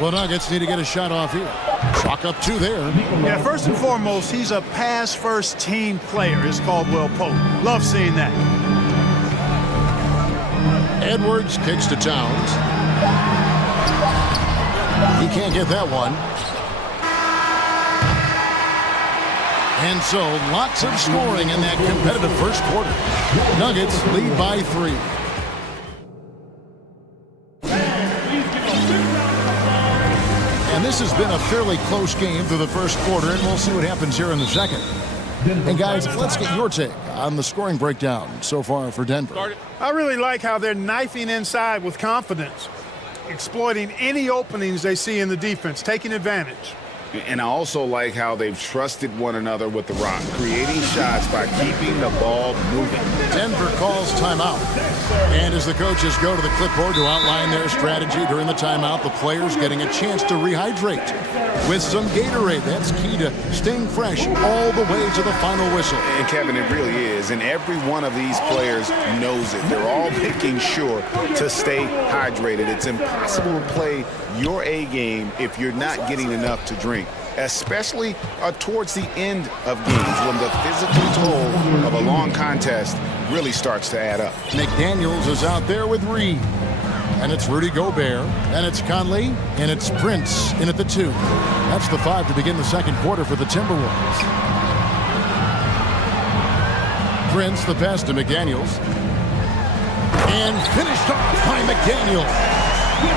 Well, Nuggets need to get a shot off here. Chalk up 2 there. Yeah, first and foremost, he's a pass-first team player, is Caldwell Pope. Love seeing that. Edwards kicks to Towns. He can't get that one. And so, lots of scoring in that competitive first quarter. Nuggets lead by 3. And this has been a fairly close game through the first quarter, and we'll see what happens here in the second. And guys, let's get your take on the scoring breakdown so far for Denver. I really like how they're knifing inside with confidence, exploiting any openings they see in the defense, taking advantage. And I also like how they've trusted one another with the rock, creating shots by keeping the ball moving. Denver calls timeout. And as the coaches go to the clipboard to outline their strategy during the timeout, the players getting a chance to rehydrate with some Gatorade. That's key to staying fresh all the way to the final whistle. And Kevin, it really is. And every one of these players knows it. They're all making sure to stay hydrated. It's impossible to play your A game if you're not getting enough to drink, especially towards the end of games when the physical toll of a long contest really starts to add up. McDaniels is out there with Reed. And it's Rudy Gobert. And it's Conley. And it's Prince in at the 2. That's the 5 to begin the second quarter for the Timberwolves. Prince, the pass to McDaniels. And finished off by McDaniels.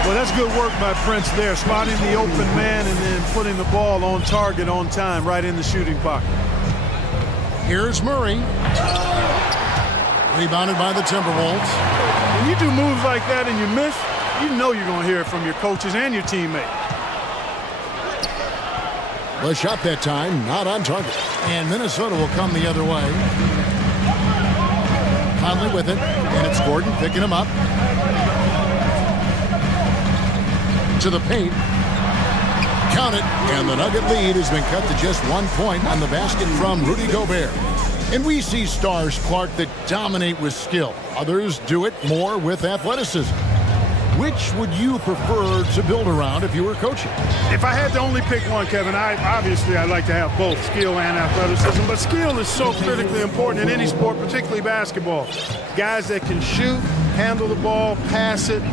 Well, that's good work by Prince there, spotting the open man and then putting the ball on target on time right in the shooting pocket. Here's Murray. Rebounded by the Timberwolves. When you do moves like that and you miss, you know you're going to hear it from your coaches and your teammates. The shot that time, not on target. And Minnesota will come the other way. Conley with it, and it's Gordon picking him up. To the paint. Count it. And the Nugget lead has been cut to just 1 point on the basket from Rudy Gobert. And we see stars, Clark, that dominate with skill. Others do it more with athleticism. Which would you prefer to build around if you were coaching? If I had to only pick one, Kevin, I'd like to have both skill and athleticism. But skill is so critically important in any sport, particularly basketball. Guys that can shoot, handle the ball, pass it,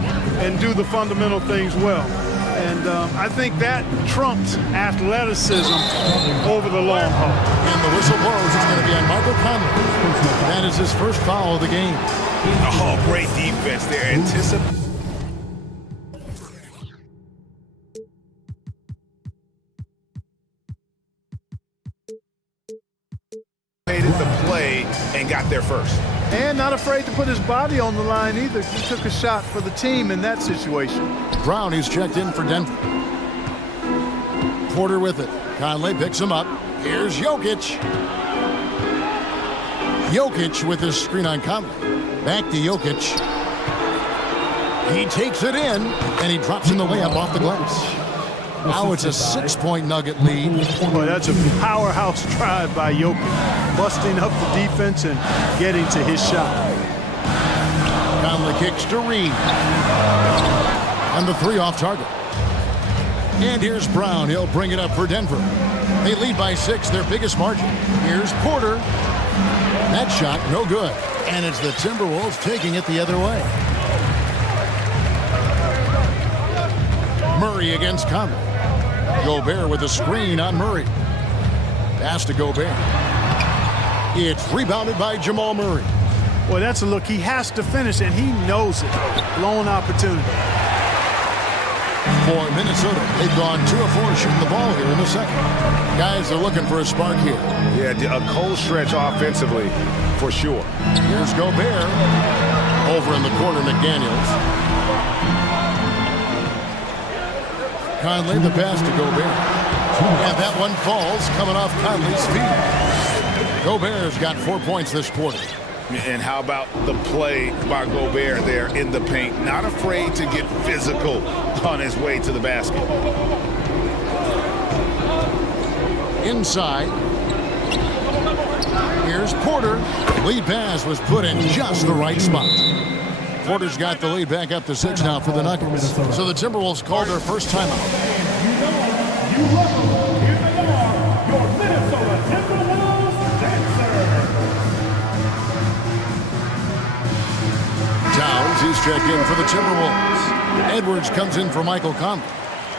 and do the fundamental things well. And I think that trumps athleticism over the long haul. And the whistle blows. It's going to be on Michael Conley. That is his first foul of the game. Oh, great defense there. Anticipating the play and got there first. And not afraid to put his body on the line either. He took a shot for the team in that situation. Brown, he's checked in for Denver. Porter with it. Conley picks him up. Here's Jokic. Jokic with his screen on Conley. Back to Jokic. He takes it in, and he drops in the layup off the glass. Now it's a 6-point Nugget lead. Boy, that's a powerhouse drive by Jokic, busting up the defense and getting to his shot. Conley kicks to Reed. And the three off target. And here's Brown. He'll bring it up for Denver. They lead by 6, their biggest margin. Here's Porter. That shot, no good. And it's the Timberwolves taking it the other way. Murray against Conley. Gobert with a screen on Murray. Pass to Gobert. It's rebounded by Jamal Murray. Well, that's a look he has to finish, and he knows it. Blown opportunity. For Minnesota, they've gone 2 of 4 shooting the ball here in the second. Guys are looking for a spark here. Yeah, a cold stretch offensively, for sure. Here's Gobert. Over in the corner, McDaniels. Conley, the pass to Gobert. And that one falls, coming off Conley's feet. Gobert's got 4 points this quarter. And how about the play by Gobert there in the paint? Not afraid to get physical on his way to the basket. Inside. Here's Porter. Lead pass was put in just the right spot. Porter's got the lead back up to 6 now for the Nuggets. So the Timberwolves called their first timeout. You love them. Here they are, your Minnesota Timberwolves dancers. Towns, he's checked in for the Timberwolves. Edwards comes in for Michael Conley.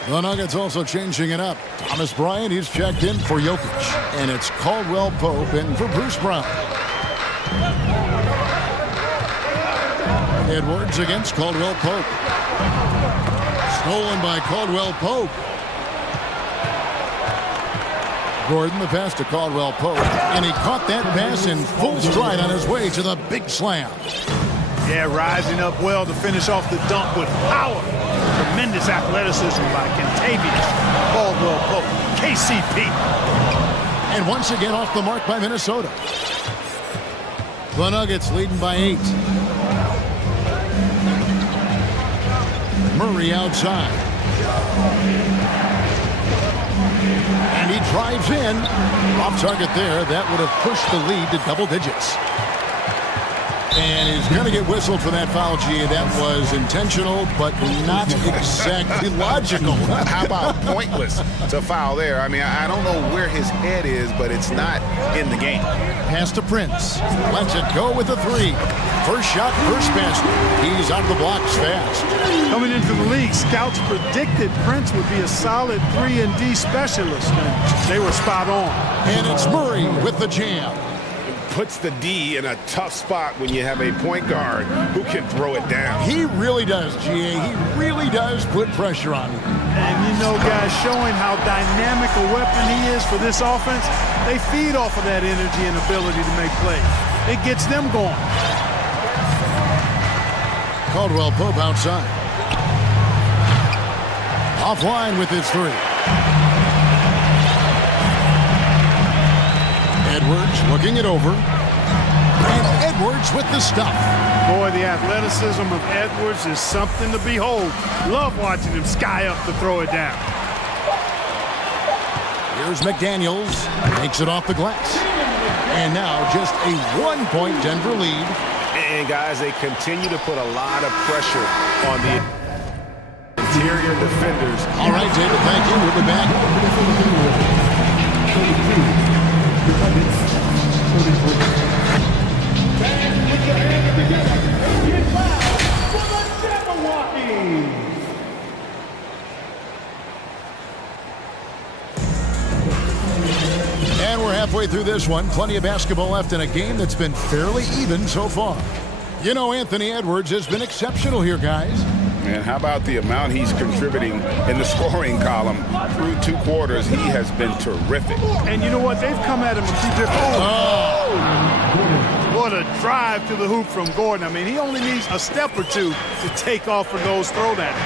The Nuggets also changing it up. Thomas Bryant, he's checked in for Jokic. And it's Caldwell Pope in for Bruce Brown. Edwards against Caldwell Pope. Stolen by Caldwell Pope. Gordon, the pass to Caldwell Pope. And he caught that pass in full stride on his way to the big slam. Yeah, rising up well to finish off the dunk with power. Tremendous athleticism by Kentavious Caldwell Pope, KCP. And once again off the mark by Minnesota. The Nuggets leading by 8. Murray outside. And he drives in. Off target there. That would have pushed the lead to double digits. And he's going to get whistled for that foul, G. That was intentional, but not exactly logical. How about pointless to foul there? I mean, I don't know where his head is, but it's not in the game. Pass to Prince. Lets it go with a 3. First shot, first basket. He's out of the blocks fast. Coming into the league, scouts predicted Prince would be a solid 3-and-D specialist, and they were spot on. And it's Murray with the jam. Puts the D in a tough spot when you have a point guard who can throw it down. He really does, GA. He really does put pressure on him. And you know, guys, showing how dynamic a weapon he is for this offense, they feed off of that energy and ability to make plays. It gets them going. Caldwell Pope outside. Offline with his 3. Edwards looking it over. And Edwards with the stuff. Boy, the athleticism of Edwards is something to behold. Love watching him sky up to throw it down. Here's McDaniels. Takes it off the glass. And now just a 1-point Denver lead. And guys, they continue to put a lot of pressure on the interior defenders. All right, David, thank you. We'll be back. And we're halfway through this one. Plenty of basketball left in a game that's been fairly even so far. You know, Anthony Edwards has been exceptional here, guys. And how about the amount he's contributing in the scoring column through 2 quarters? He has been terrific. And you know what? They've come at him a few different. What a drive to the hoop from Gordon. I mean, he only needs a step or 2 to take off for those throwdowns.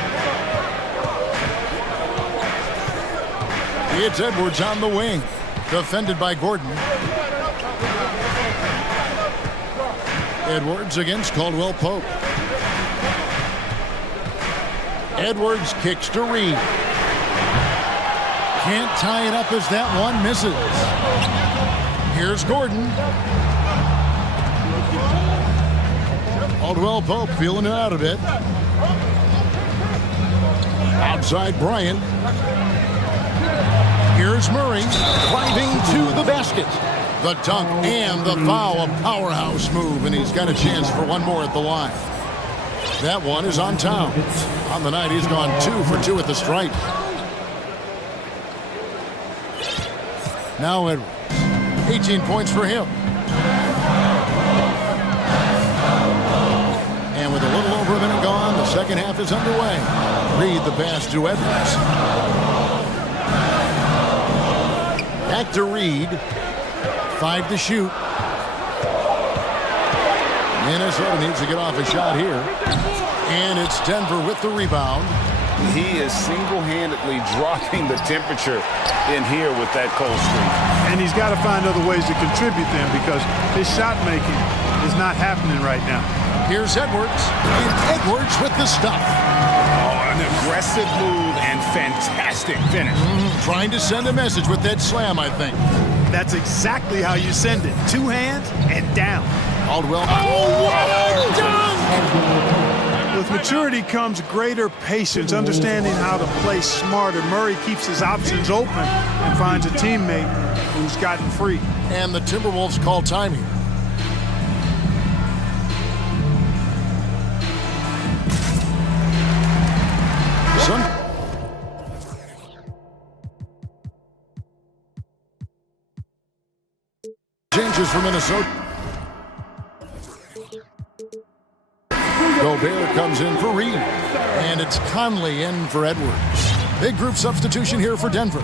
It's Edwards on the wing. Defended by Gordon. Edwards against Caldwell Pope. Edwards kicks to Reed. Can't tie it up as that one misses. Here's Gordon. Caldwell Pope feeling it out a bit. Outside Bryant. Here's Murray driving to the basket. The dunk and the foul, a powerhouse move, and he's got a chance for one more at the line. That one is on Towns. On the night, he's gone 2 for 2 at the stripe. Now Edwards, 18 points for him. And with a little over a minute gone, the second half is underway. Reed the pass to Edwards. Back to Reed. 5 to shoot. Minnesota needs to get off a shot here. And it's Denver with the rebound. He is single-handedly dropping the temperature in here with that cold streak. And he's got to find other ways to contribute then, because his shot making is not happening right now. Here's Edwards. And Edwards with the stuff. Oh, an aggressive move and fantastic finish. Trying to send a message with that slam, I think. That's exactly how you send it. 2 hands and down. Caldwell. Oh, what a dunk! With maturity comes greater patience, understanding how to play smarter. Murray keeps his options open and finds a teammate who's gotten free. And the Timberwolves call time here. Changes for Minnesota. Gobert comes in for Reed. And it's Conley in for Edwards. Big group substitution here for Denver.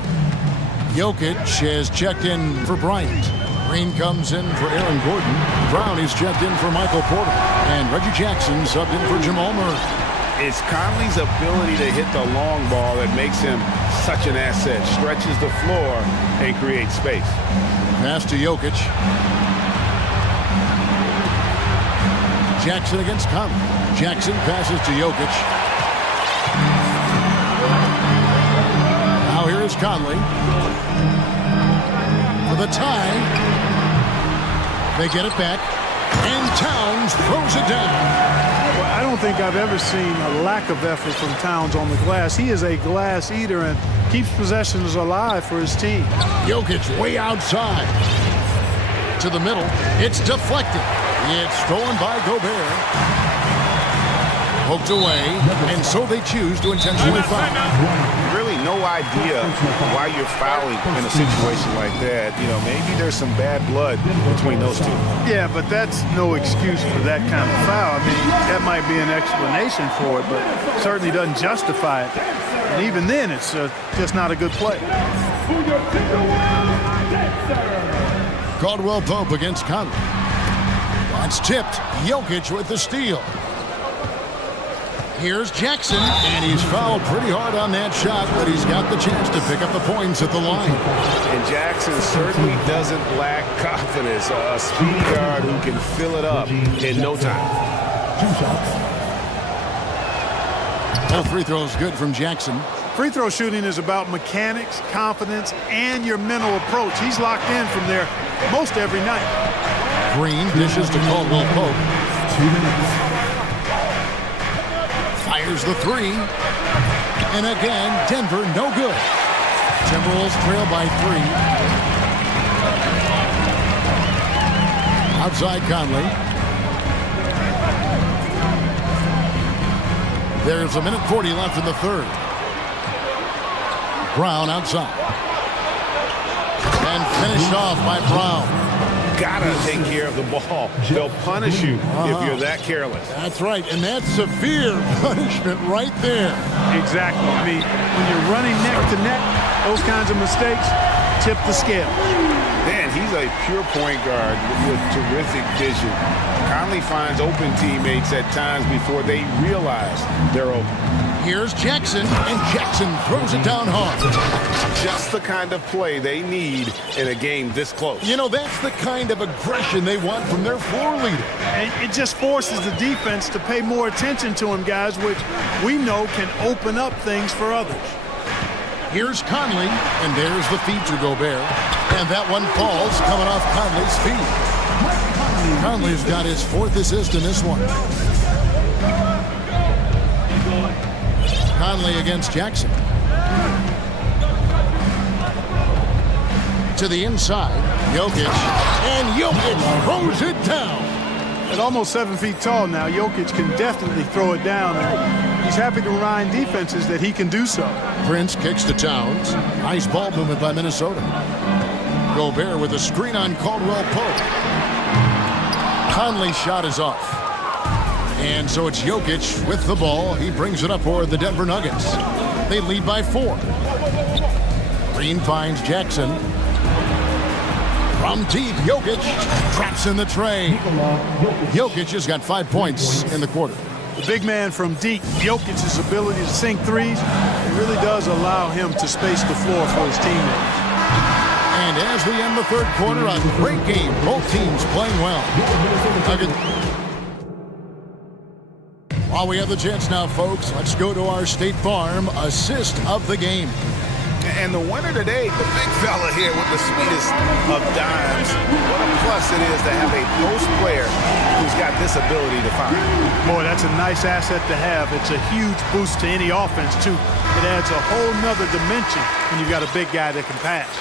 Jokic has checked in for Bryant. Green comes in for Aaron Gordon. Brown is checked in for Michael Porter. And Reggie Jackson subbed in for Jamal Murray. It's Conley's ability to hit the long ball that makes him such an asset. Stretches the floor and creates space. Pass to Jokic. Jackson against Conley. Jackson passes to Jokic. Now here is Conley. For the tie. They get it back. And Towns throws it down. Well, I don't think I've ever seen a lack of effort from Towns on the glass. He is a glass eater and keeps possessions alive for his team. Jokic way outside. To the middle. It's deflected. It's stolen by Gobert. Poked away, and so they choose to intentionally foul. Really no idea why you're fouling in a situation like that. You know, maybe there's some bad blood between those two. Yeah, but that's no excuse for that kind of foul. I mean, that might be an explanation for it, but certainly doesn't justify it. And even then, it's just not a good play. Caldwell Pope against Conley. It's tipped. Jokic with the steal. Here's Jackson, and he's fouled pretty hard on that shot, but he's got the chance to pick up the points at the line. And Jackson certainly doesn't lack confidence. A speed guard who can fill it up in no time. 2 shots. Both free throws good from Jackson. Free throw shooting is about mechanics, confidence, and your mental approach. He's locked in from there most every night. Green dishes to Caldwell Pope. 2 minutes. Fires the 3. And again, Denver no good. Timberwolves trail by 3. Outside Conley. There's 1:40 left in the third. Brown outside. And finished off by Brown. Gotta take care of the ball. They'll punish you if you're that careless. That's right, and that's severe punishment right there. Exactly. I mean, when you're running neck to neck, those kinds of mistakes tip the scale. Man, he's a pure point guard with terrific vision. Conley finds open teammates at times before they realize they're open. Here's Jackson, and Jackson throws it down hard. Just the kind of play they need in a game this close. You know, that's the kind of aggression they want from their floor leader. And it just forces the defense to pay more attention to him, guys, which we know can open up things for others. Here's Conley, and there's the feed to Gobert. And that one falls coming off Conley's feet. Conley's got his 4th assist in this one. Conley against Jackson. To the inside, Jokic, and Jokic throws it down. At almost 7 feet tall now, Jokic can definitely throw it down. And he's happy to remind defenses that he can do so. Prince kicks to Towns. Nice ball movement by Minnesota. Gobert with a screen on Caldwell Pope. Conley's shot is off. And so it's Jokic with the ball. He brings it up for the Denver Nuggets. They lead by 4. Green finds Jackson. From deep, Jokic traps in the tray. Jokic has got 5 points in the quarter. The big man from deep, Jokic's ability to sink threes, it really does allow him to space the floor for his teammates. And as we end the third quarter, a great game. Both teams playing well. While we have the chance now, folks, let's go to our State Farm assist of the game. And the winner today, the big fella here with the sweetest of dimes. What a plus it is to have a post player who's got this ability to find. Boy, that's a nice asset to have. It's a huge boost to any offense, too. It adds a whole nother dimension when you've got a big guy that can pass.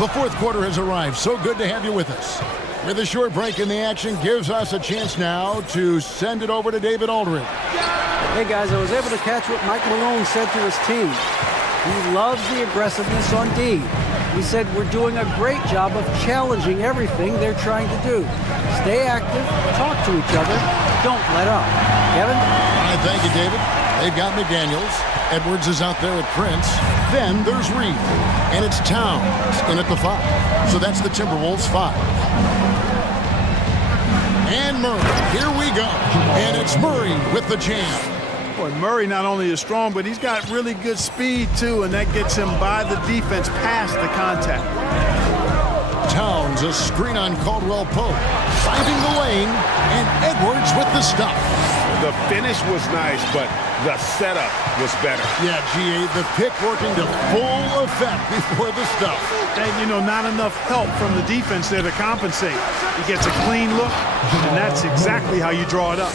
The fourth quarter has arrived. So good to have you with us. With a short break in the action, gives us a chance now to send it over to David Aldridge. Hey guys, I was able to catch what Mike Malone said to his team. He loves the aggressiveness on D. He said we're doing a great job of challenging everything they're trying to do. Stay active, talk to each other, don't let up. Kevin? All right, thank you, David. They've got McDaniels. Edwards is out there at Prince. Then there's Reed. And it's Towns in at the 5. So that's the Timberwolves 5. And Murray, here we go. And it's Murray with the jam. Boy, Murray not only is strong, but he's got really good speed, too, and that gets him by the defense past the contact. Towns, a screen on Caldwell Pope. Finding the lane, and Edwards with the stuff. The finish was nice, but the setup was better. Yeah, GA, the pick working to full effect before the stuff. And, you know, not enough help from the defense there to compensate. He gets a clean look, and that's exactly how you draw it up.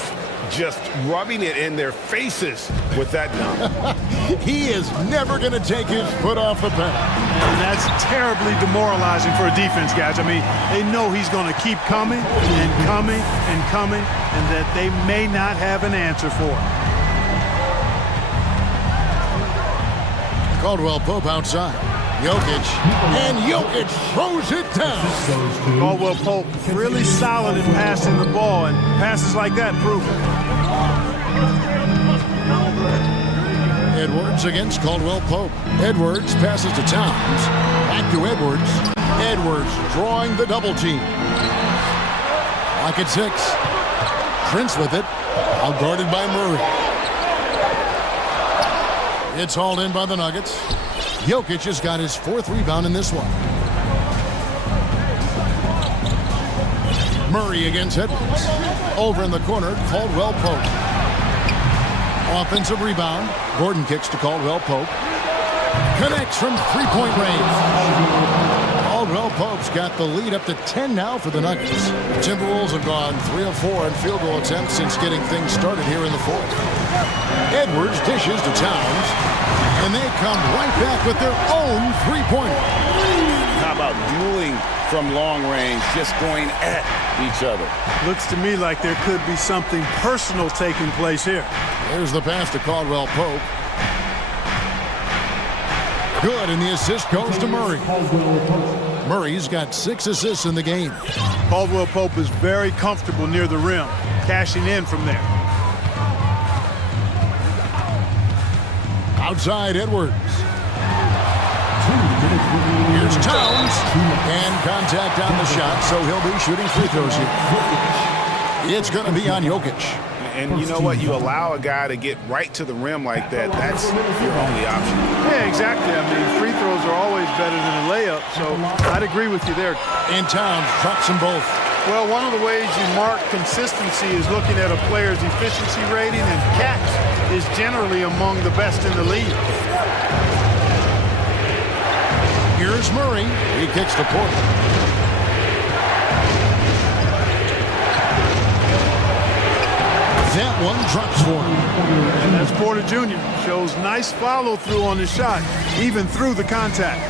Just rubbing it in their faces with that dunk. He is never going to take his foot off the pedal. And that's terribly demoralizing for a defense, guys. I mean, they know he's going to keep coming and coming and coming, and that they may not have an answer for it. Caldwell Pope outside. Jokic, and Jokic throws it down. Caldwell Pope really solid in passing the ball, and passes like that prove it. Edwards against Caldwell Pope. Edwards passes to Towns. Back to Edwards. Edwards drawing the double team. Lock at 6. Prince with it. Out guarded by Murray. It's hauled in by the Nuggets. Jokic has got his 4th rebound in this one. Murray against Edwards. Over in the corner, Caldwell Pope. Offensive rebound. Gordon kicks to Caldwell Pope. Connects from three-point range. Caldwell Pope's got the lead up to 10 now for the Nuggets. Timberwolves have gone 3 of 4 in field goal attempts since getting things started here in the 4th. Edwards dishes to Towns. And they come right back with their own three-pointer. How about dueling from long range, just going at each other? Looks to me like there could be something personal taking place here. There's the pass to Caldwell Pope. Good, and the assist goes to Murray. Murray's got 6 assists in the game. Caldwell Pope is very comfortable near the rim, cashing in from there. Outside Edwards. Here's Towns. And contact on the shot, so he'll be shooting free throws here. It's going to be on Jokic. And you know what? You allow a guy to get right to the rim like that, that's your only option. Yeah, exactly. I mean, free throws are always better than a layup, so I'd agree with you there. And Towns drops them both. Well, one of the ways you mark consistency is looking at a player's efficiency rating, and Cat is generally among the best in the league. Here's Murray. He kicks to Porter. That one drops for him. And that's Porter Jr. Shows nice follow-through on his shot, even through the contact.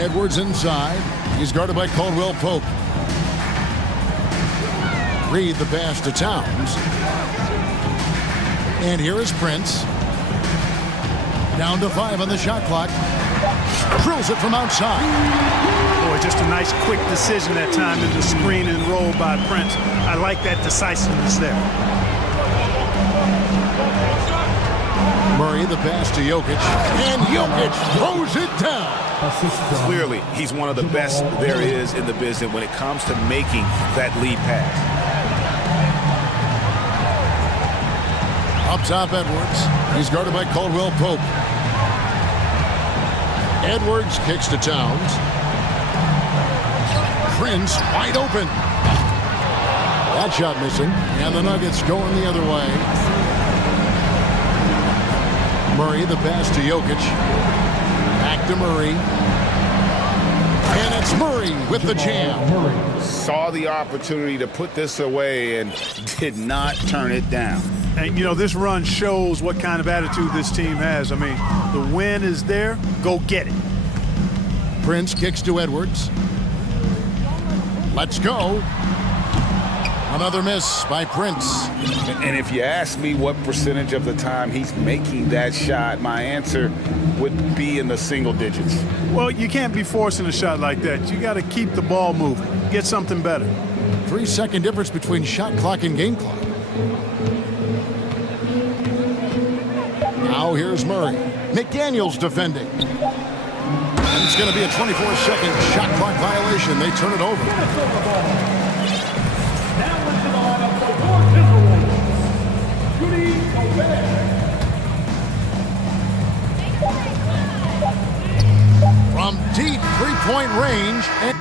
Edwards inside. He's guarded by Caldwell Pope. Reed the pass to Towns. And here is Prince. Down to 5 on the shot clock. Drills it from outside. Boy, just a nice quick decision that time in the screen and roll by Prince. I like that decisiveness there. Murray the pass to Jokic. And Jokic throws it down. Clearly, he's one of the best there is in the business when it comes to making that lead pass. Up top, Edwards. He's guarded by Caldwell Pope. Edwards kicks to Towns. Prince wide open. That shot missing. And the Nuggets going the other way. Murray the pass to Jokic. Back to Murray. And it's Murray with the jam. Saw the opportunity to put this away and did not turn it down. And, you know, this run shows what kind of attitude this team has. I mean, the win is there. Go get it. Prince kicks to Edwards. Let's go. Another miss by Prince. And if you ask me what percentage of the time he's making that shot, my answer would be in the single digits. Well, you can't be forcing a shot like that. You got to keep the ball moving. Get something better. 3-second difference between shot clock and game clock. Now here's Murray. McDaniels defending. And it's going to be a 24-second shot clock violation. They turn it over. From deep three-point range. And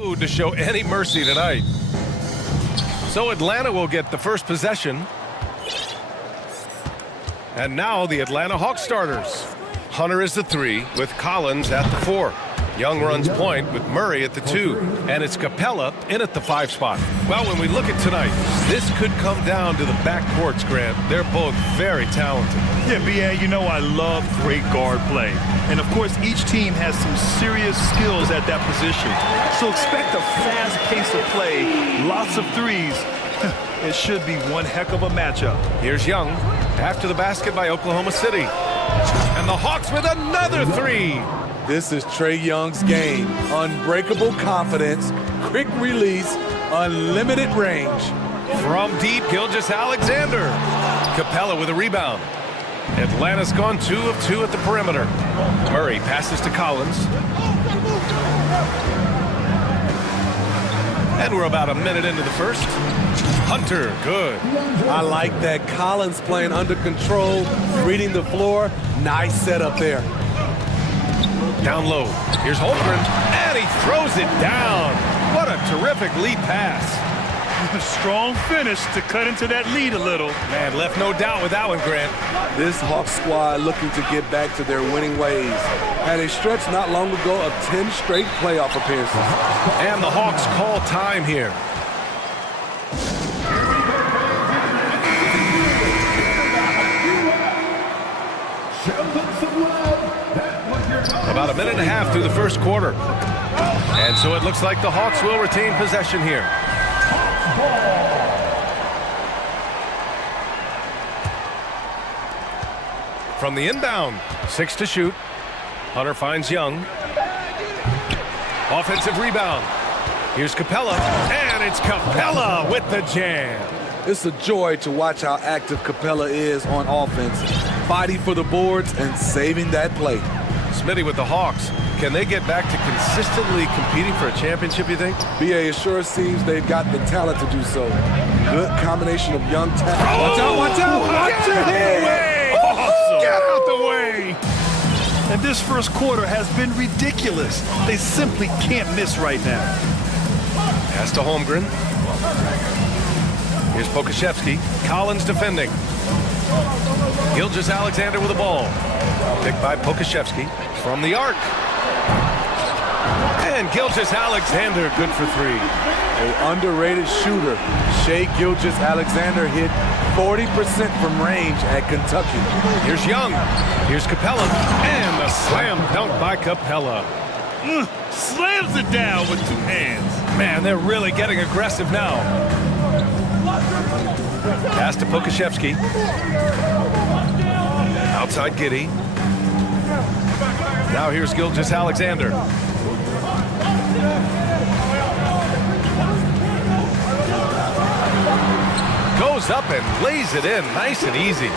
To show any mercy tonight. So Atlanta will get the first possession. And now the Atlanta Hawks starters. Hunter is the 3 with Collins at the 4. Young runs point with Murray at the 2. And it's Capella in at the 5 spot. Well, when we look at tonight, this could come down to the backcourts, Grant. They're both very talented. Yeah, B.A., you know I love great guard play. And, of course, each team has some serious skills at that position. So expect a fast pace of play, lots of threes. It should be one heck of a matchup. Here's Young after the basket by Oklahoma City. And the Hawks with another 3. This is Trae Young's game. Unbreakable confidence, quick release, unlimited range. From deep, Gilgeous-Alexander. Capella with a rebound. Atlanta's gone 2 of 2 at the perimeter. Murray passes to Collins. And we're about a minute into the first. Hunter, good. I like that. Collins playing under control, reading the floor. Nice setup there. Down low. Here's Holmgren, and he throws it down. What a terrific lead pass. Strong finish to cut into that lead a little. Man, left no doubt with that one, Grant. This Hawks squad looking to get back to their winning ways. Had a stretch not long ago of 10 straight playoff appearances. And the Hawks call time here. About a minute and a half through the first quarter. And so it looks like the Hawks will retain possession here. From the inbound, 6 to shoot. Hunter finds Young. Offensive rebound. Here's Capella, and it's Capella with the jam. It's a joy to watch how active Capella is on offense, fighting for the boards and saving that play. Smitty with the Hawks. Can they get back to consistently competing for a championship, you think? BA, it sure seems they've got the talent to do so. Good combination of young talent. Watch out, watch out, watch your head! Awesome. Get out the way! And this first quarter has been ridiculous. They simply can't miss right now. Pass to Holmgren. Here's Pokashevsky. Collins defending. Gilgeous-Alexander with the ball. Picked by Pokashevsky from the arc. And Gilgeous-Alexander good for 3. An underrated shooter. Shai Gilgeous-Alexander hit 40% from range at Kentucky. Here's Young. Here's Capella. And the slam dunk by Capella. Slams it down with 2 hands. Man, they're really getting aggressive now. Pass to Pokashevsky. Outside Giddey. Now here's Gilgeous-Alexander. Goes up and lays it in nice and easy.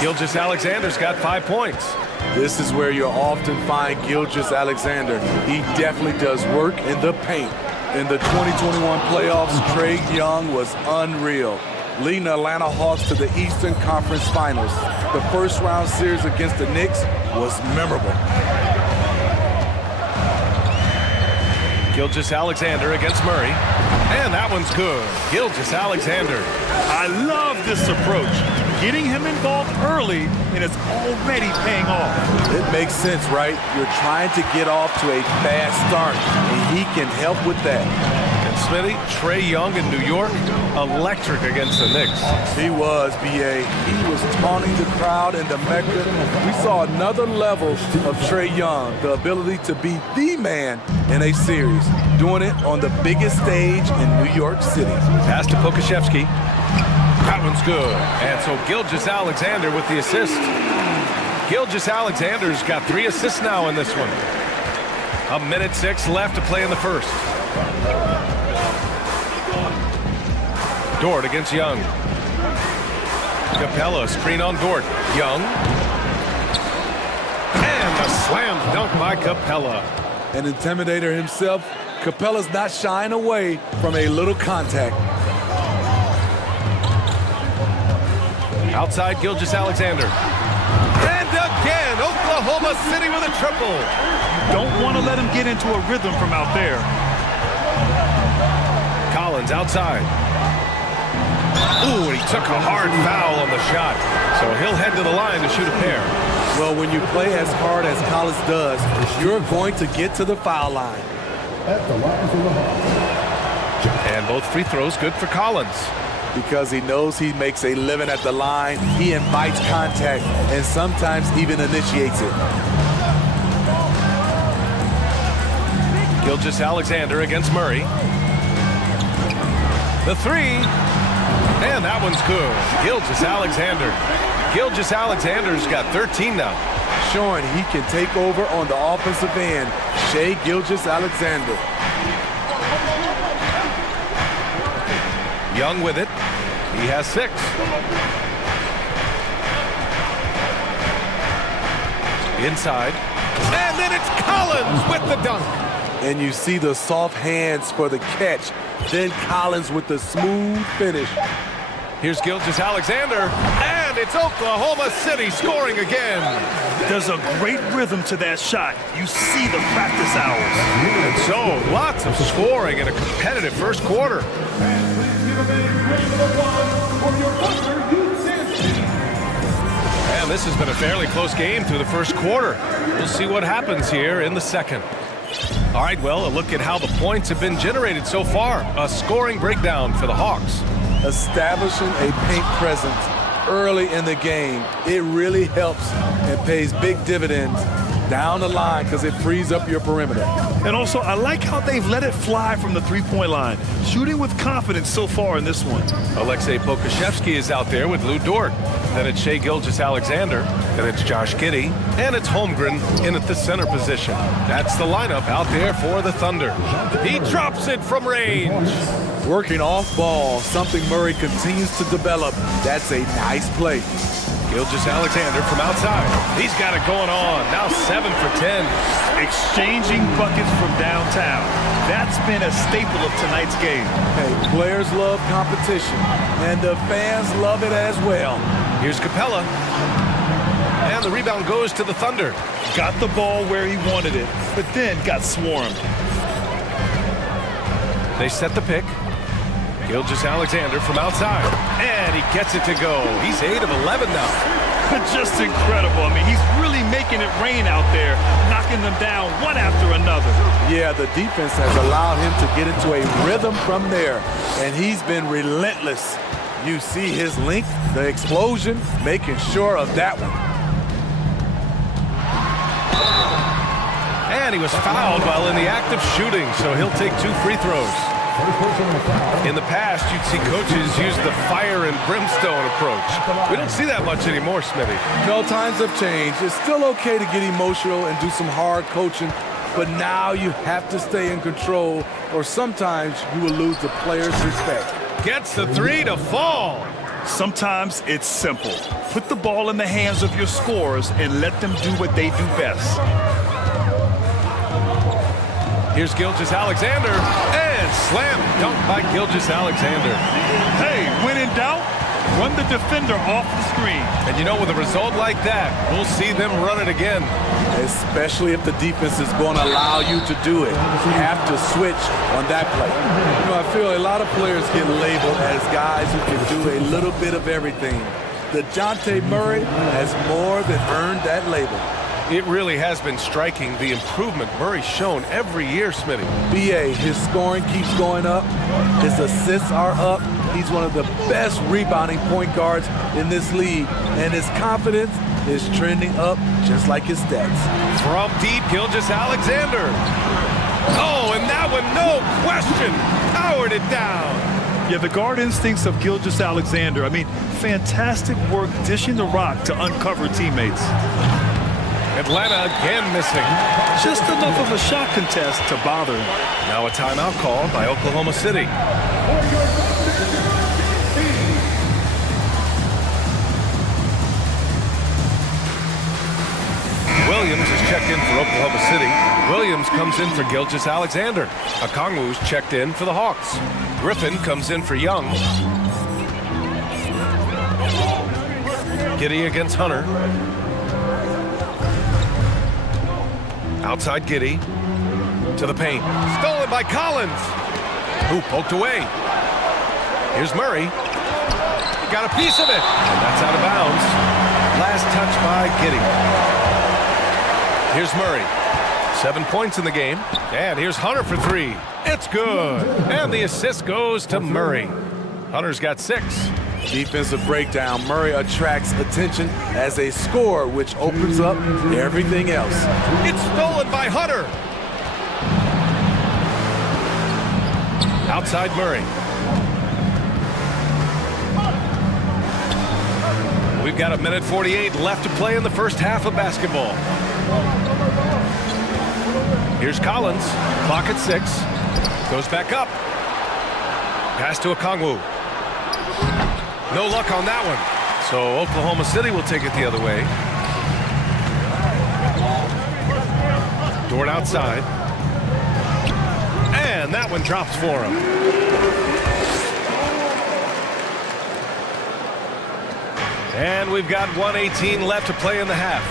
Gilgeous-Alexander's got 5 points. This is where you'll often find Gilgeous-Alexander. He definitely does work in the paint. In the 2021 playoffs, Trae Young was unreal, leading the Atlanta Hawks to the Eastern Conference Finals. The first round series against the Knicks was memorable. Gilgeous-Alexander against Murray. And that one's good. Gilgeous-Alexander. I love this approach. Getting him involved early, and it's already paying off. It makes sense, right? You're trying to get off to a fast start, and he can help with that. And Smitty, Trae Young in New York, electric against the Knicks. He was, B.A. He was taunting the crowd in the Mecca. We saw another level of Trae Young, the ability to be the man in a series, doing it on the biggest stage in New York City. Pass to Pokashevsky. That one's good. And so Gilgeous-Alexander with the assist. Gilgeous-Alexander's got 3 assists now in this one. 1:06 left to play in the first. Dort against Young. Capella, screen on Dort. Young. And a slam dunk by Capella. An intimidator himself, Capella's not shying away from a little contact. Outside Gilgeous-Alexander. And again, Oklahoma City with a triple. Don't want to let him get into a rhythm from out there. Collins outside. Ooh, and he took a hard foul on the shot. So he'll head to the line to shoot a pair. Well, when you play as hard as Collins does, you're going to get to the foul line. At the line for the Hawks. And both free throws good for Collins. Because he knows he makes a living at the line, he invites contact and sometimes even initiates it. Gilgeous-Alexander against Murray. The three. And that one's good. Gilgeous-Alexander. Gilgeous-Alexander's got 13 now. Showing he can take over on the offensive end. Shai Gilgeous-Alexander. Young with it. He has 6. Inside. And then it's Collins with the dunk. And you see the soft hands for the catch. Then Collins with the smooth finish. Here's Gilgeous-Alexander, and it's Oklahoma City scoring again. There's a great rhythm to that shot. You see the practice hours. And so, lots of scoring in a competitive first quarter. And this has been a fairly close game through the first quarter. We'll see what happens here in the second. All right, well, a look at how the points have been generated so far. A scoring breakdown for the Hawks. Establishing a paint presence early in the game, it really helps and pays big dividends down the line because it frees up your perimeter. And also, I like how they've let it fly from the three-point line. Shooting with confidence so far in this one. Alexei Pokushevsky is out there with Lou Dort. Then it's Shai Gilgeous-Alexander. Then it's Josh Giddey. And it's Holmgren in at the center position. That's the lineup out there for the Thunder. He drops it from range. Working off ball, something Murray continues to develop. That's a nice play. Gilgeous-Alexander from outside. He's got it going on. Now 7 for 10. Exchanging buckets from downtown. That's been a staple of tonight's game. Hey, players love competition, and the fans love it as well. Here's Capella. And the rebound goes to the Thunder. Got the ball where he wanted it, but then got swarmed. They set the pick. Gilgeous-Alexander from outside. And he gets it to go. He's 8 of 11 now. Just incredible. I mean, he's really making it rain out there, knocking them down one after another. Yeah, the defense has allowed him to get into a rhythm from there, and he's been relentless. You see his length, the explosion, making sure of that one. And he was fouled while in the act of shooting, so he'll take 2 free throws. In the past, you'd see coaches use the fire and brimstone approach. We don't see that much anymore, Smitty. No, times have changed. It's still okay to get emotional and do some hard coaching, but now you have to stay in control, or sometimes you will lose the player's respect. Gets the 3 to fall. Sometimes it's simple. Put the ball in the hands of your scorers and let them do what they do best. Here's Gilgeous-Alexander, and slam dunk by Gilgeous-Alexander. Hey, when in doubt, run the defender off the screen. And you know, with a result like that, we'll see them run it again. Especially if the defense is going to allow you to do it. You have to switch on that play. You know, I feel a lot of players get labeled as guys who can do a little bit of everything. DeJounte Murray has more than earned that label. It really has been striking, the improvement Murray's shown every year, Smitty. BA, his scoring keeps going up. His assists are up. He's one of the best rebounding point guards in this league. And his confidence is trending up just like his stats. From deep, Gilgeous-Alexander. Oh, and that one, no question, powered it down. Yeah, the guard instincts of Gilgeous-Alexander. I mean, fantastic work dishing the rock to uncover teammates. Atlanta again missing. Just enough of a shot contest to bother him. Now a timeout called by Oklahoma City. Williams is checked in for Oklahoma City. Williams comes in for Gilgeous-Alexander. Okongwu's checked in for the Hawks. Griffin comes in for Young. Giddey against Hunter. Outside Giddey to the paint. Stolen by Collins. Who poked away. Here's Murray. Got a piece of it. And that's out of bounds. Last touch by Giddy. Here's Murray. 7 points in the game. And here's Hunter for 3. It's good. And the assist goes to Murray. Hunter's got 6. Defensive breakdown. Murray attracts attention as a scorer, which opens up everything else. It's stolen by Hunter. Outside Murray. We've got 1:48 left to play in the first half of basketball. Here's Collins. Clock at 6. Goes back up. Pass to Okongwu. No luck on that one. So Oklahoma City will take it the other way. Dort outside. And that one drops for him. And we've got 1:18 left to play in the half.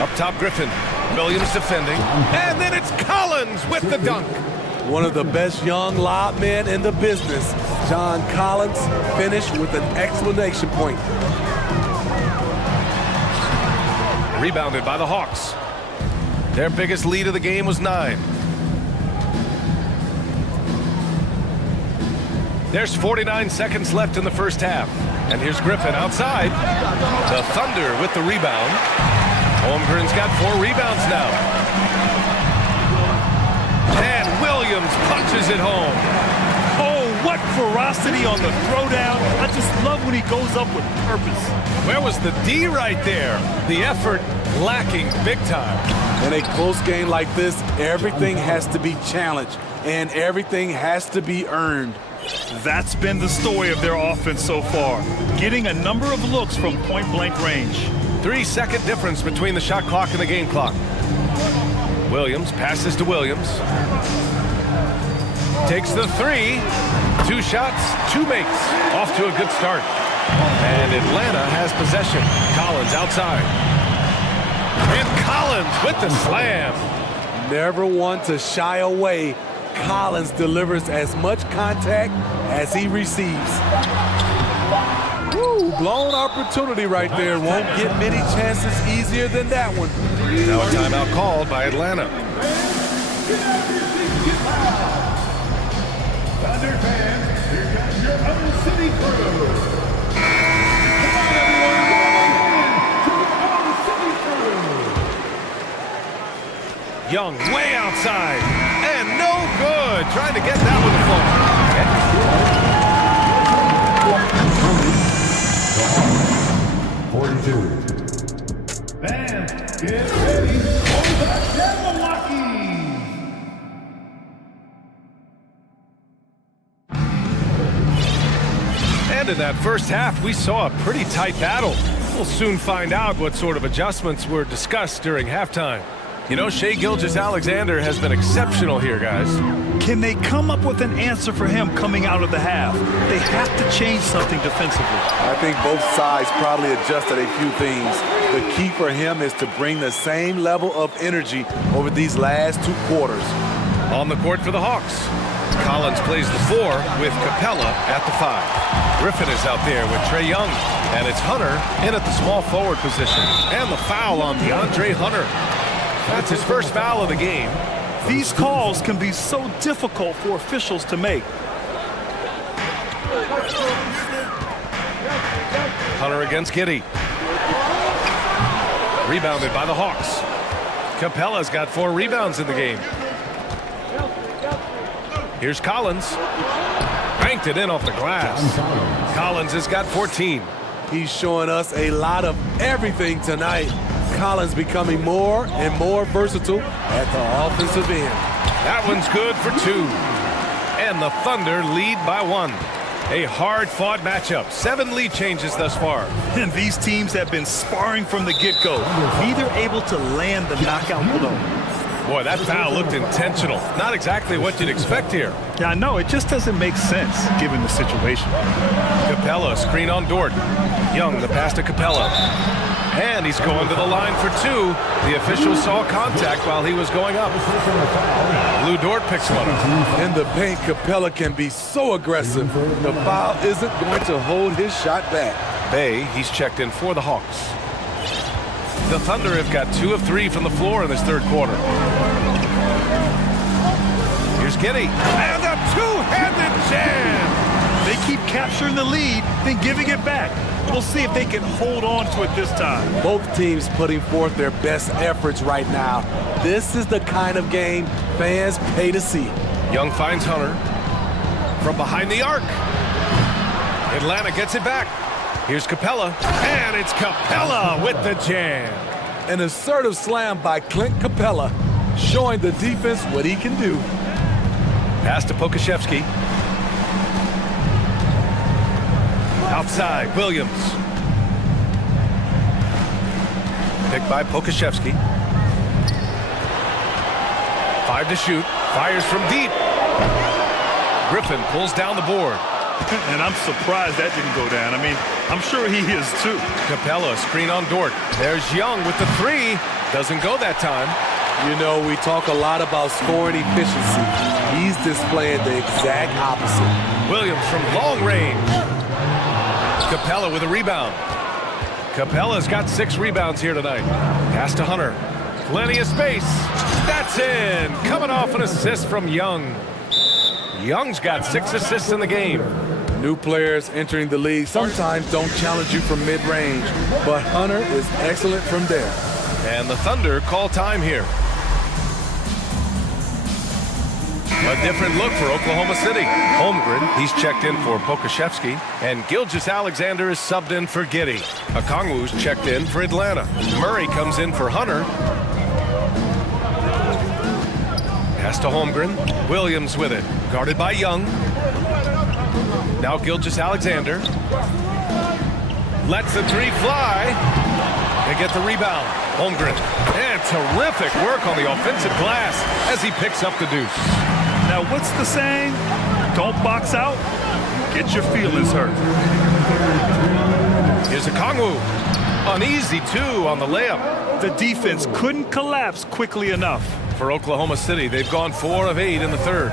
Up top, Griffin. Williams defending. And then it's Collins with the dunk. One of the best young lob men in the business. John Collins finished with an exclamation point. Rebounded by the Hawks. Their biggest lead of the game was 9. There's 49 seconds left in the first half. And here's Griffin outside. The Thunder with the rebound. Holmgren's got 4 rebounds now. And Williams punches it home. Oh, what ferocity on the throwdown. I just love when he goes up with purpose. Where was the D right there? The effort lacking big time. In a close game like this, everything has to be challenged and everything has to be earned. That's been the story of their offense so far, getting a number of looks from point-blank range. 3-second difference between the shot clock and the game clock. Williams passes to Williams. Takes the 3. 2 shots, 2 makes. Off to a good start. And Atlanta has possession. Collins outside. And Collins with the slam. Never one to shy away. Collins delivers as much contact as he receives. Woo, blown opportunity right there. Won't get many chances easier than that one. Now a timeout called by Atlanta. Thunder fans, here comes your other city crew. Come on, everyone, to the other city crew. Young way outside. And no good. Trying to get that one to fall. 42. Fans, get ready for the Milwaukee. And in that first half, we saw a pretty tight battle. We'll soon find out what sort of adjustments were discussed during halftime. You know, Shai Gilgeous-Alexander has been exceptional here, guys. Can they come up with an answer for him coming out of the half? They have to change something defensively. I think both sides probably adjusted a few things. The key for him is to bring the same level of energy over these last 2 quarters. On the court for the Hawks. Collins plays the 4 with Capella at the 5. Griffin is out there with Trae Young. And it's Hunter in at the small forward position. And the foul on DeAndre Hunter. That's his first foul of the game. These calls can be so difficult for officials to make. Hunter against Giddey. Rebounded by the Hawks. Capella's got 4 rebounds in the game. Here's Collins. Banked it in off the glass. Collins has got 14. He's showing us a lot of everything tonight. Collins becoming more and more versatile at the offensive end. That one's good for 2. And the Thunder lead by 1. A hard-fought matchup. 7 lead changes thus far. And these teams have been sparring from the get-go. Neither able to land the knockout blow. Boy, that foul looked intentional. Not exactly what you'd expect here. Yeah, I know. It just doesn't make sense given the situation. Capella, screen on Dort. Young, the pass to Capella. And he's going to the line for two. The official saw contact while he was going up. Lou Dort picks one up. In the paint, Capella can be so aggressive. The foul isn't going to hold his shot back. Bay, he's checked in for the Hawks. The Thunder have got 2 of 3 from the floor in this third quarter. Here's Giddey. And a two-handed jam! They keep capturing the lead, then giving it back. We'll see if they can hold on to it this time. Both teams putting forth their best efforts right now. This is the kind of game fans pay to see. Young finds Hunter from behind the arc. Atlanta gets it back. Here's Capella, and it's Capella with the jam. An assertive slam by Clint Capella, showing the defense what he can do. Pass to Pokashevsky. Outside, Williams. Picked by Pokashevsky. 5 to shoot. Fires from deep. Griffin pulls down the board. And I'm surprised that didn't go down. I mean, I'm sure he is too. Capella, screen on Dort. There's Young with the three. Doesn't go that time. You know, we talk a lot about scoring efficiency. He's displaying the exact opposite. Williams from long range. Capella with a rebound. Capella's got 6 rebounds here tonight. Pass to Hunter. Plenty of space. That's in. Coming off an assist from Young. Young's got 6 assists in the game. New players entering the league sometimes don't challenge you from mid-range, but Hunter is excellent from there. And the Thunder call time here. A different look for Oklahoma City. Holmgren, he's checked in for Pokashevsky, and Gilgeous-Alexander is subbed in for Giddey. Okongwu's checked in for Atlanta. Murray comes in for Hunter. Pass to Holmgren. Williams with it. Guarded by Young. Now Gilgeous-Alexander. Lets the three fly. They get the rebound. Holmgren. And terrific work on the offensive glass as he picks up the deuce. Now, what's the saying? Don't box out. Get your feelings hurt. Here's Okongwu. An easy 2 on the layup. The defense couldn't collapse quickly enough. For Oklahoma City, they've gone 4 of 8 in the third.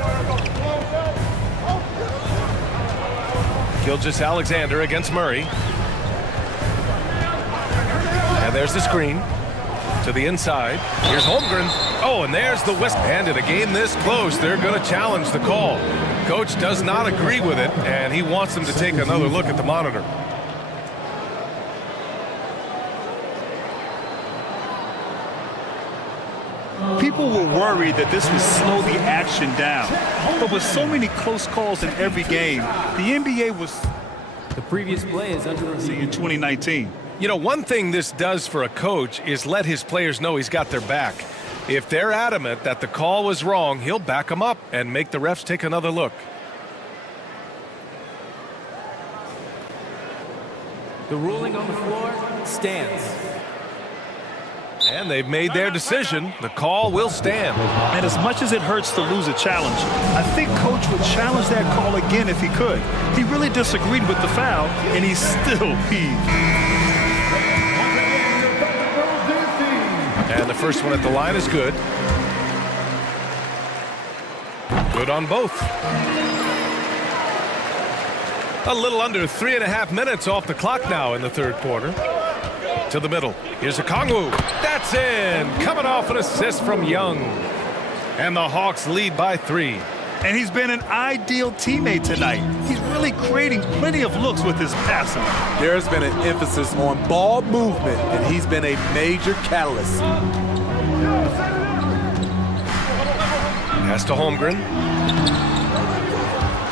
Gilgeous-Alexander against Murray. And there's the screen. To the inside. Here's Holmgren. Oh, and there's the West. And in a game this close, they're going to challenge the call. Coach does not agree with it, and he wants them to take another look at the monitor. People were worried that this would slow the action down. But with so many close calls in every game, the NBA was The previous play is under review. in 2019. You know, one thing this does for a coach is let his players know he's got their back. If they're adamant that the call was wrong, he'll back them up and make the refs take another look. The ruling on the floor stands. And they've made their decision. The call will stand. And as much as it hurts to lose a challenge, I think Coach would challenge that call again if he could. He really disagreed with the foul, and he's still peeved. And the first one at the line is good. Good on both. A little under 3.5 minutes off the clock now in the third quarter. To the middle. Here's Okongwu. That's in. Coming off an assist from Young. And the Hawks lead by 3. And he's been an ideal teammate tonight. He's really creating plenty of looks with his passing. There's been an emphasis on ball movement, and he's been a major catalyst. Pass to Holmgren.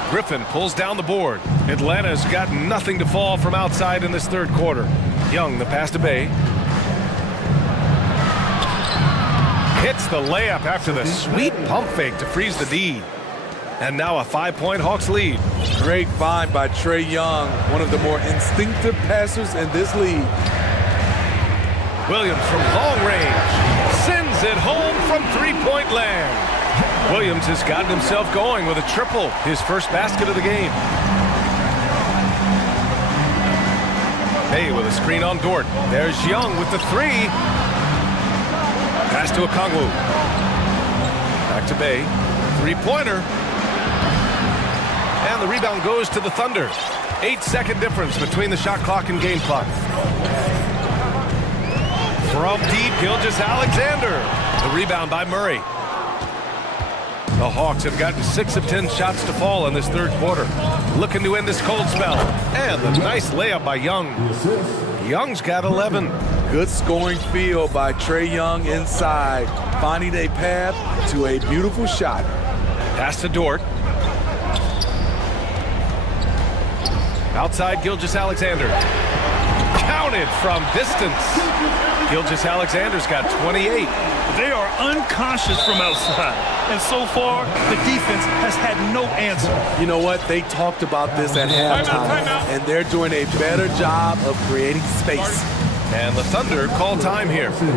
Griffin pulls down the board. Atlanta's got nothing to fall from outside in this third quarter. Young, the pass to Bay. Hits the layup after the sweet pump fake to freeze the D. And now a 5-point Hawks lead. Great find by Trae Young, one of the more instinctive passers in this league. Williams from long range sends it home from three-point land. Williams has gotten himself going with a triple, his first basket of the game. Bay with a screen on Dort. There's Young with the three. Pass to Okongwu. Back to Bay. Three-pointer. And the rebound goes to the Thunder. 8-second difference between the shot clock and game clock. From deep, Gilgeous-Alexander. The rebound by Murray. The Hawks have gotten 6 of 10 shots to fall in this third quarter. Looking to end this cold spell. And the nice layup by Young. Young's got 11. Good scoring field by Trae Young inside, finding a path to a beautiful shot. Pass to Dort. Outside, Gilgeous-Alexander. Counted from distance. Gilgeous-Alexander's got 28. They are unconscious from outside. And so far, the defense has had no answer. You know what? They talked about this at halftime, and they're doing a better job of creating space. And the Thunder call time here. Who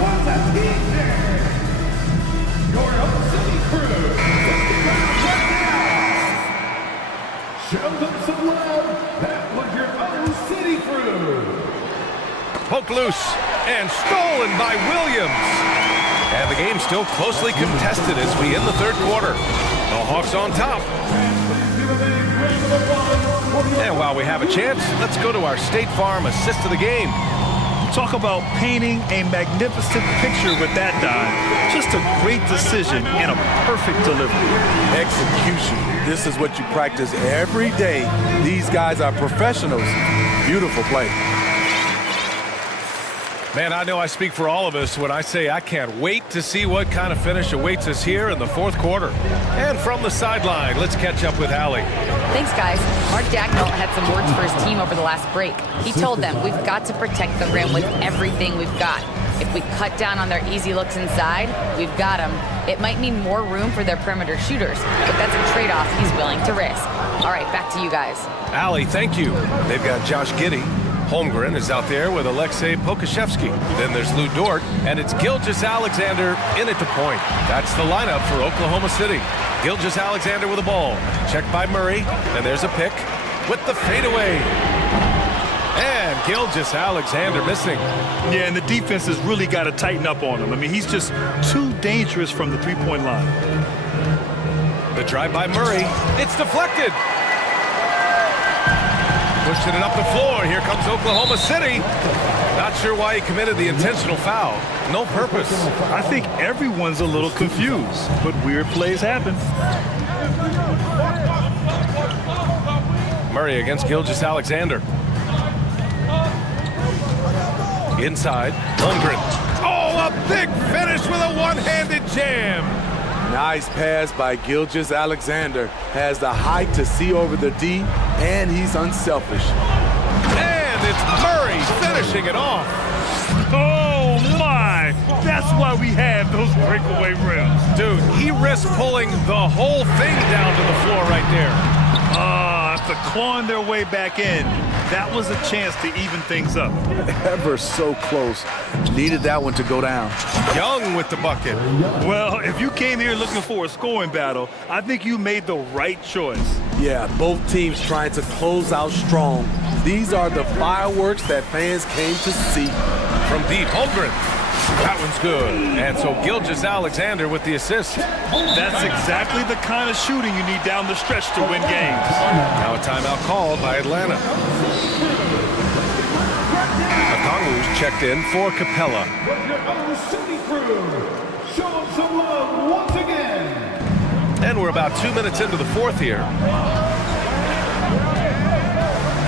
wants a team there? Your own city crew. Show them some love. That was your own city crew. Poked loose and stolen by Williams. And the game's still closely contested as we end the third quarter. The Hawks on top. And while we have a chance, let's go to our State Farm assist of the game. Talk about painting a magnificent picture with that dive. Just a great decision and a perfect delivery. Execution. This is what you practice every day. These guys are professionals. Beautiful play. Man, I know I speak for all of us when I say I can't wait to see what kind of finish awaits us here in the fourth quarter. And from the sideline, let's catch up with Allie. Thanks, guys. Mark Dagnall had some words for his team over the last break. He told them we've got to protect the rim with everything we've got. If we cut down on their easy looks inside, we've got them. It might mean more room for their perimeter shooters, but that's a trade-off he's willing to risk. All right, back to you guys. Allie, thank you. They've got Josh Giddey. Holmgren is out there with Alexei Pokashevsky. Then there's Lou Dort, and it's Gilgeous-Alexander in at the point. That's the lineup for Oklahoma City. Gilgeous-Alexander with the ball. Checked by Murray, and there's a pick with the fadeaway. And Gilgeous-Alexander missing. Yeah, and the defense has really got to tighten up on him. I mean, he's just too dangerous from the three-point line. The drive by Murray. It's deflected. Pushing it up the floor. Here comes Oklahoma City. Not sure why he committed the intentional foul. No purpose. I think everyone's a little confused, but weird plays happen. Murray against Gilgeous-Alexander. Inside, Holmgren. Oh, a big finish with a one-handed jam. Nice pass by Gilgeous-Alexander. Has the height to see over the D, and he's unselfish. And it's Murray finishing it off. Oh, my! That's why we have those breakaway rims. Dude, he risked pulling the whole thing down to the floor right there. After clawing their way back in, that was a chance to even things up. Ever so close. Needed that one to go down. Young with the bucket. Well, if you came here looking for a scoring battle, I think you made the right choice. Yeah, both teams trying to close out strong. These are the fireworks that fans came to see. From deep, Holmgren. That one's good. And so Gilgeous-Alexander with the assist. That's exactly the kind of shooting you need down the stretch to win games. Now a timeout called by Atlanta. Okongwu's checked in for Capella. Your own city crew. Show them some love once again. And we're about 2 minutes into the fourth here.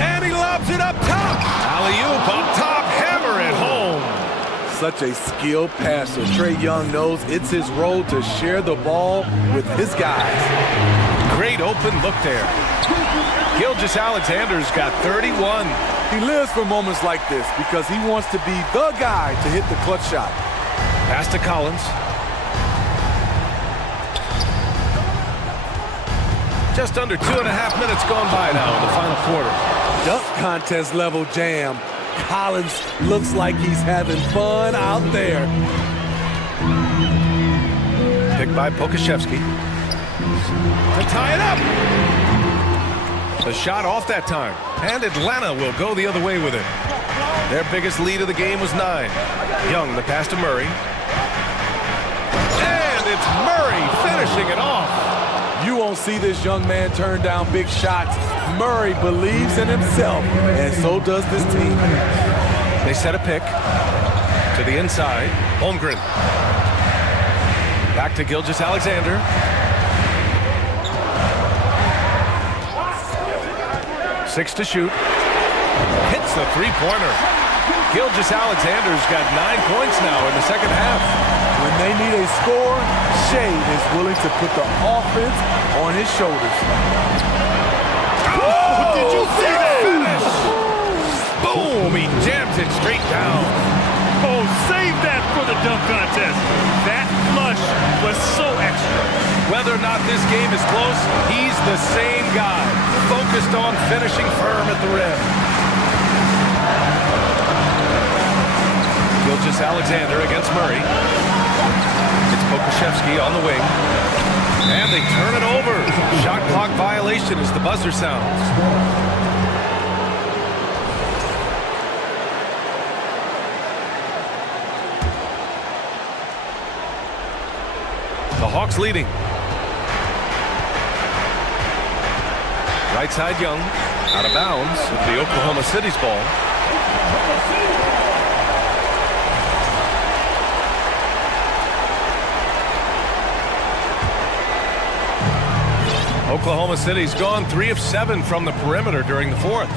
And he lobs it up top. Alley-oop up top, hammer it home. Such a skilled passer. Trae Young knows it's his role to share the ball with his guys. Great open look there. Gilgeous-Alexander's got 31. He lives for moments like this because he wants to be the guy to hit the clutch shot. Pass to Collins. Just under 2.5 minutes gone by now in the final quarter. Dunk contest level jam. Collins looks like he's having fun out there. Picked by Pokashevsky. To tie it up. The shot off that time, and Atlanta will go the other way with it. Their biggest lead of the game was 9. Young, the pass to Murray. And it's Murray finishing it off. You won't see this young man turn down big shots. Murray believes in himself, and so does this team. They set a pick to the inside. Holmgren. Back to Gilgeous-Alexander. Six to shoot. Hits the three-pointer. Gilgeous-Alexander's got 9 points now in the second half. When they need a score, Shade is willing to put the offense on his shoulders. Oh, did you see that? Finish! Boom! He jams it straight down. Oh, save that for the dunk contest. That flush was so extra. Whether or not this game is close, he's the same guy, focused on finishing firm at the rim. Gilgeous-Alexander against Murray. It's Pokusevski on the wing. And they turn it over. Shot clock violation as the buzzer sounds. The Hawks leading. Right side Young, out of bounds with the Oklahoma City's ball. Oklahoma City's gone 3 of 7 from the perimeter during the fourth.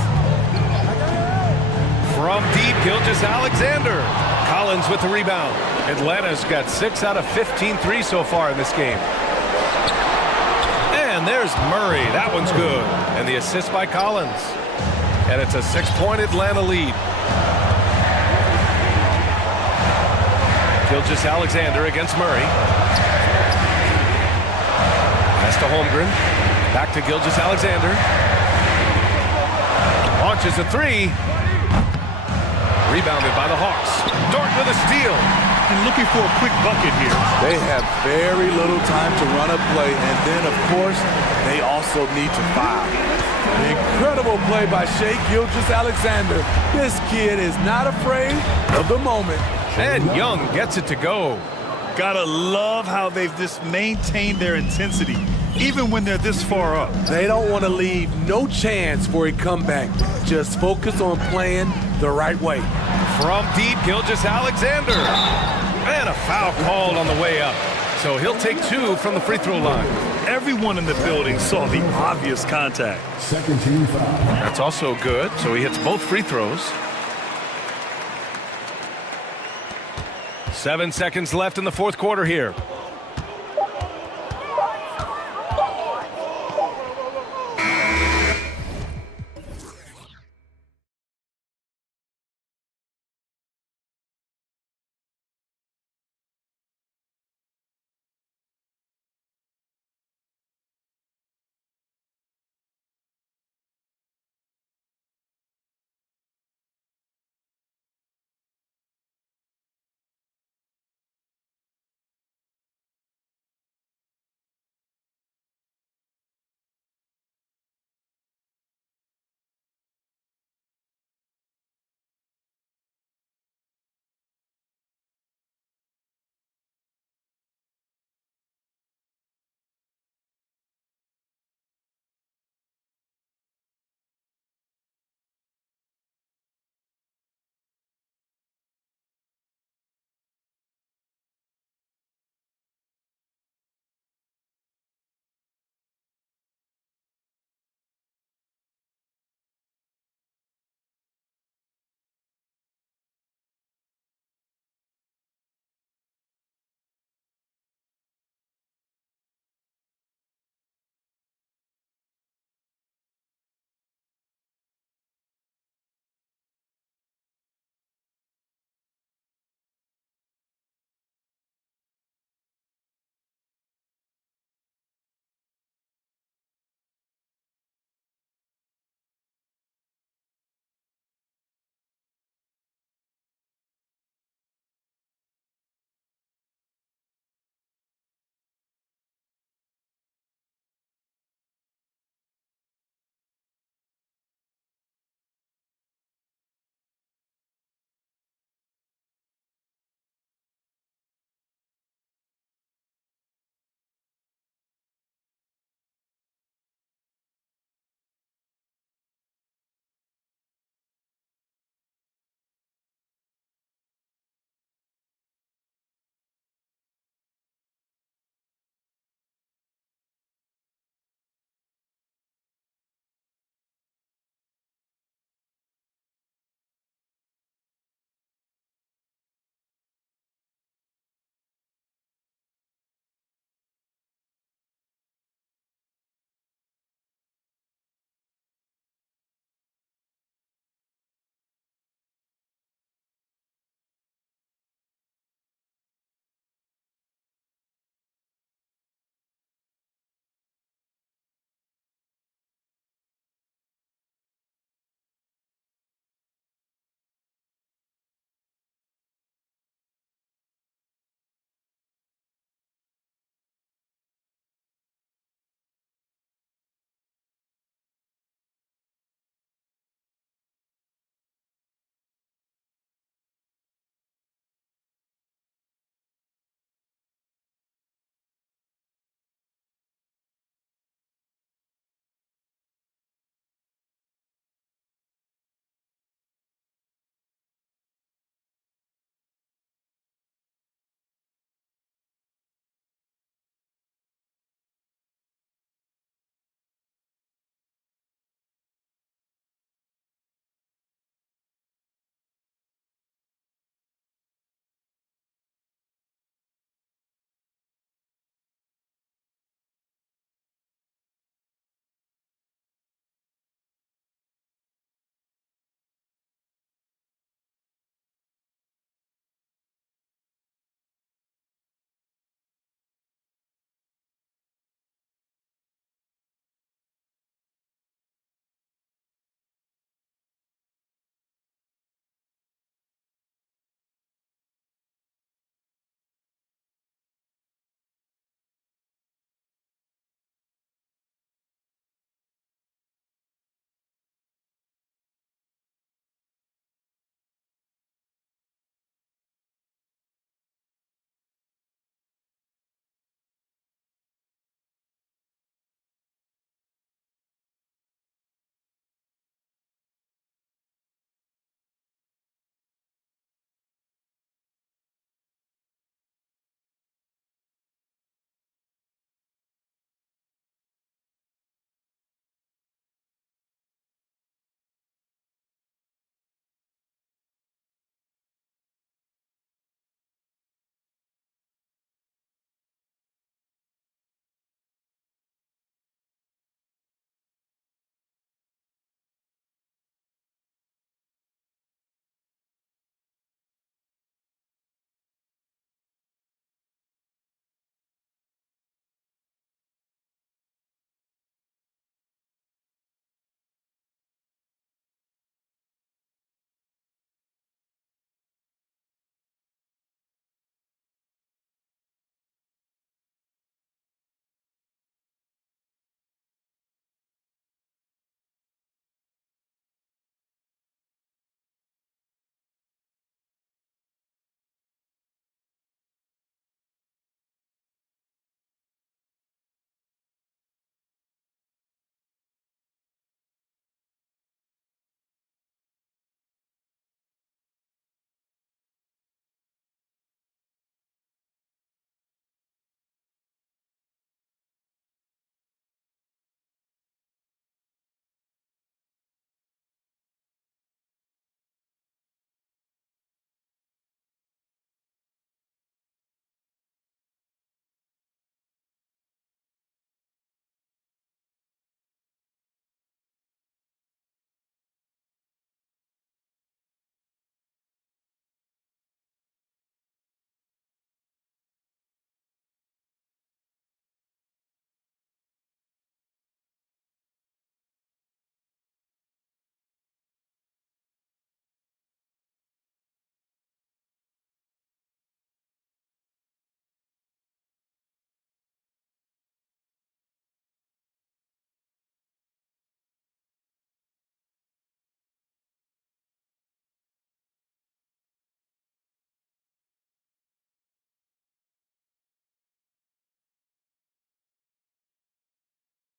From deep, Gilgeous-Alexander. Collins with the rebound. Atlanta's got 6 out of 15 threes so far in this game. And there's Murray. That one's good. And the assist by Collins. And it's a 6-point Atlanta lead. Gilgeous-Alexander against Murray. Pass to Holmgren. Back to Gilgeous-Alexander. Launches a three. Rebounded by the Hawks. Dort with a steal. And looking for a quick bucket here. They have very little time to run a play, and then, of course, they also need to foul. An incredible play by Shai Gilgeous-Alexander. This kid is not afraid of the moment. And Young gets it to go. Gotta love how they've just maintained their intensity, even when they're this far up. They don't want to leave no chance for a comeback. Just focus on playing the right way. From deep, Gilgeous-Alexander. And a foul called on the way up. So he'll take 2 from the free throw line. Everyone in the building saw the obvious contact. Second team foul. That's also good. So he hits both free throws. 7 seconds left in the fourth quarter here.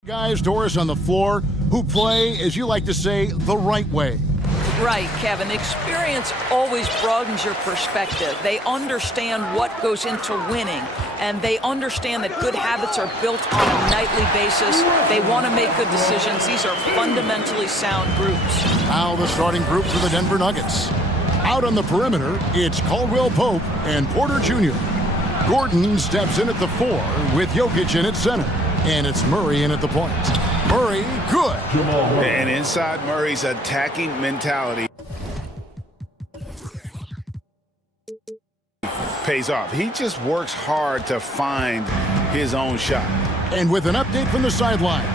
Guys, Doris, on the floor who play, as you like to say, the right way. Right, Kevin. Experience always broadens your perspective. They understand what goes into winning, and they understand that good habits are built on a nightly basis. They want to make good decisions. These are fundamentally sound groups. Now the starting group for the Denver Nuggets. Out on the perimeter, it's Caldwell Pope and Porter Jr. Gordon steps in at the 4 with Jokic in at center. And it's Murray in at the point. Murray, good. And inside Murray's attacking mentality pays off. He just works hard to find his own shot. And with an update from the sidelines,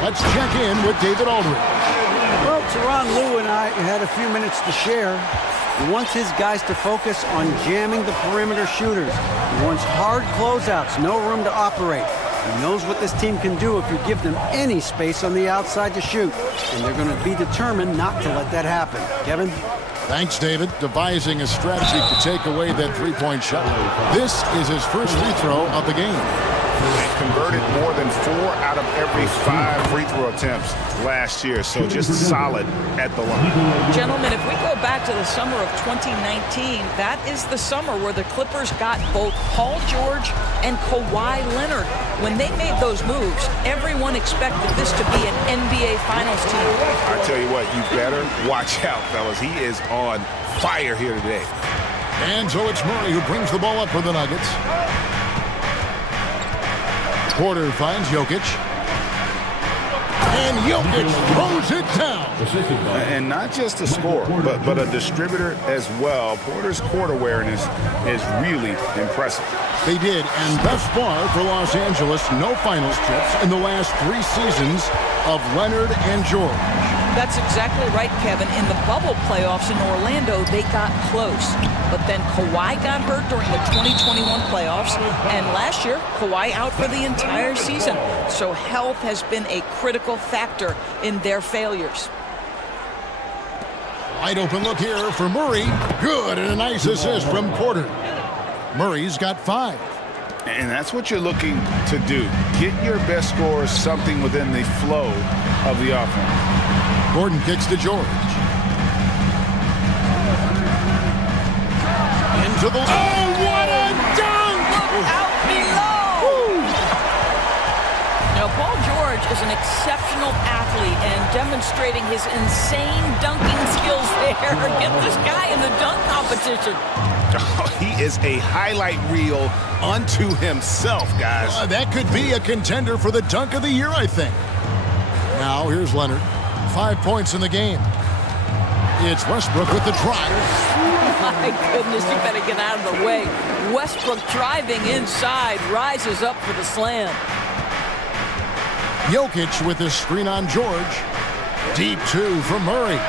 let's check in with David Aldridge. Well, Tyronn Lue and I had a few minutes to share. He wants his guys to focus on jamming the perimeter shooters. He wants hard closeouts, no room to operate. He knows what this team can do if you give them any space on the outside to shoot, and they're going to be determined not to let that happen. Kevin? Thanks, David. Devising a strategy to take away that three-point shot. This is his first free throw of the game. Converted more than 4 out of every 5 free throw attempts last year, so just solid at the line. Gentlemen, if we go back to the summer of 2019, that is the summer where the Clippers got both Paul George and Kawhi Leonard. When they made those moves, everyone expected this to be an NBA Finals team. I tell you what, you better watch out, fellas. He is on fire here today. And so it's Murray who brings the ball up for the Nuggets. Porter finds Jokic. And Jokic throws it down. And not just a scorer, but a distributor as well. Porter's court awareness is really impressive. They did, and thus far for Los Angeles, no finals trips in the last 3 seasons of Leonard and George. That's exactly right, Kevin. In the bubble playoffs in Orlando, they got close. But then Kawhi got hurt during the 2021 playoffs, and last year, Kawhi out for the entire season. So health has been a critical factor in their failures. Wide open look here for Murray. Good, and a nice assist from Porter. Murray's got 5. And that's what you're looking to do. Get your best scorers something within the flow of the offense. Gordon kicks to George. Into the... Oh, what a dunk! Look out below! Woo. Now, Paul George is an exceptional athlete and demonstrating his insane dunking skills there. Get this guy in the dunk competition. Oh, he is a highlight reel unto himself, guys. That could be a contender for the dunk of the year, I think. Now, here's Leonard. 5 points in the game. It's Westbrook with the drive. My goodness, you better get out of the way. Westbrook driving inside, rises up for the slam. Jokic with the screen on George. Deep 2 from Murray.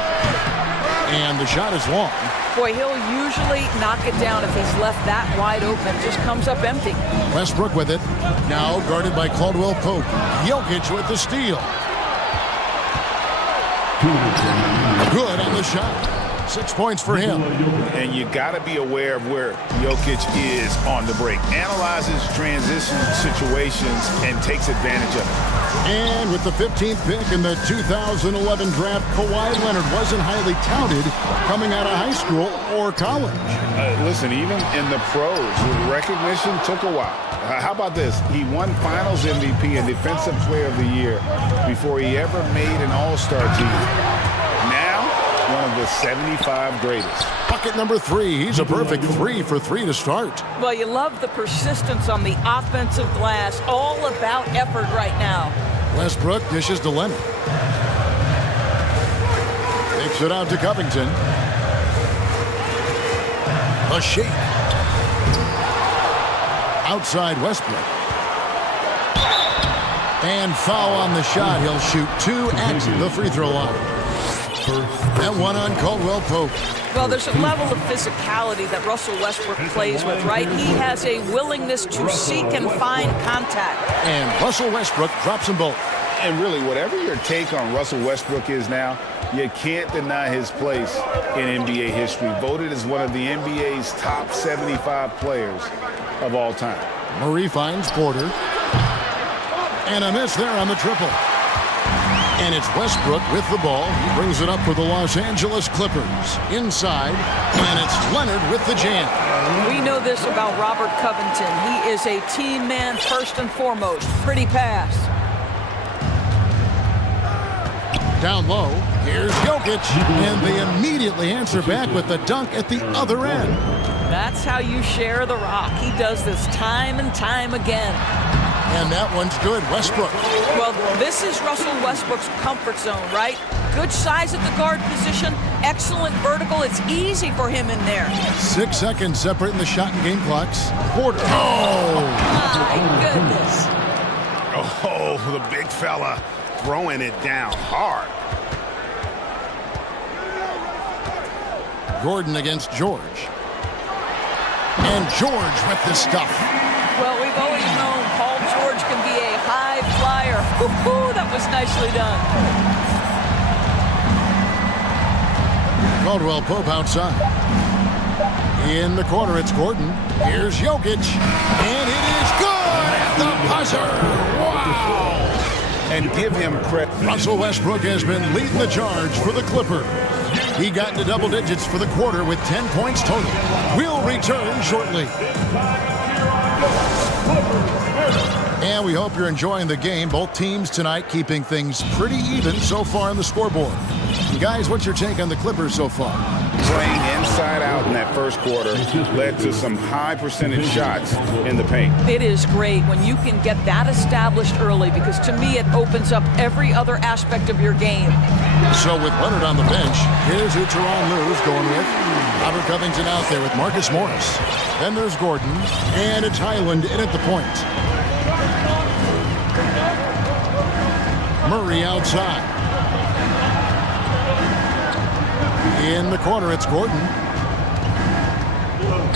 And the shot is long. Boy, he'll usually knock it down if he's left that wide open. Just comes up empty. Westbrook with it. Now guarded by Caldwell Pope. Jokic with the steal. Good on the shot. 6 points for him. And you got to be aware of where Jokic is on the break. Analyzes transition situations and takes advantage of it. And with the 15th pick in the 2011 draft, Kawhi Leonard wasn't highly touted coming out of high school or college. Listen, even in the pros, recognition took a while. How about this? He won Finals MVP and Defensive Player of the Year before he ever made an All-Star team. Now, one of the 75 greatest. Bucket number 3. He's a perfect 3 for 3 to start. Well, you love the persistence on the offensive glass. All about effort right now. Westbrook dishes to Leonard. Takes it out to Covington. A shake. Outside Westbrook. And foul on the shot. He'll shoot 2 at the free throw line. And 1 on Caldwell Pope. Well, there's a level of physicality that Russell Westbrook plays with, right? He has a willingness to seek and find contact. And Russell Westbrook drops them both. And really, whatever your take on Russell Westbrook is now, you can't deny his place in NBA history. Voted as one of the NBA's top 75 players of all time. Murray finds Porter. And a miss there on the triple. And it's Westbrook with the ball. He brings it up for the Los Angeles Clippers. Inside, and it's Leonard with the jam. We know this about Robert Covington. He is a team man first and foremost. Pretty pass. Down low, here's Jokic. And they immediately answer back with the dunk at the other end. That's how you share the rock. He does this time and time again. And that one's good. Westbrook. Well, this is Russell Westbrook's comfort zone, right? Good size at the guard position, excellent vertical. It's easy for him in there. 6 seconds separating the shot and game clocks. Porter. Oh! My goodness. Oh, the big fella throwing it down hard. Gordon against George. And George with the stuff. Well, we've always known Paul George can be a high flyer. Woo-hoo, that was nicely done. Caldwell Pope outside. In the corner, it's Gordon. Here's Jokic. And it is good at the buzzer. Wow! And give him credit. Russell Westbrook has been leading the charge for the Clippers. He got into double digits for the quarter with 10 points total. We'll return shortly. And we hope you're enjoying the game. Both teams tonight keeping things pretty even so far on the scoreboard. Guys, what's your take on the Clippers so far? Playing inside out in that first quarter led to some high percentage shots in the paint. It is great when you can get that established early because to me it opens up every other aspect of your game. So with Leonard on the bench, here's who Tyronn Lue's going with. Robert Covington out there with Marcus Morris. Then there's Gordon, and it's Highland in at the point. Murray outside. In the corner, it's Gordon.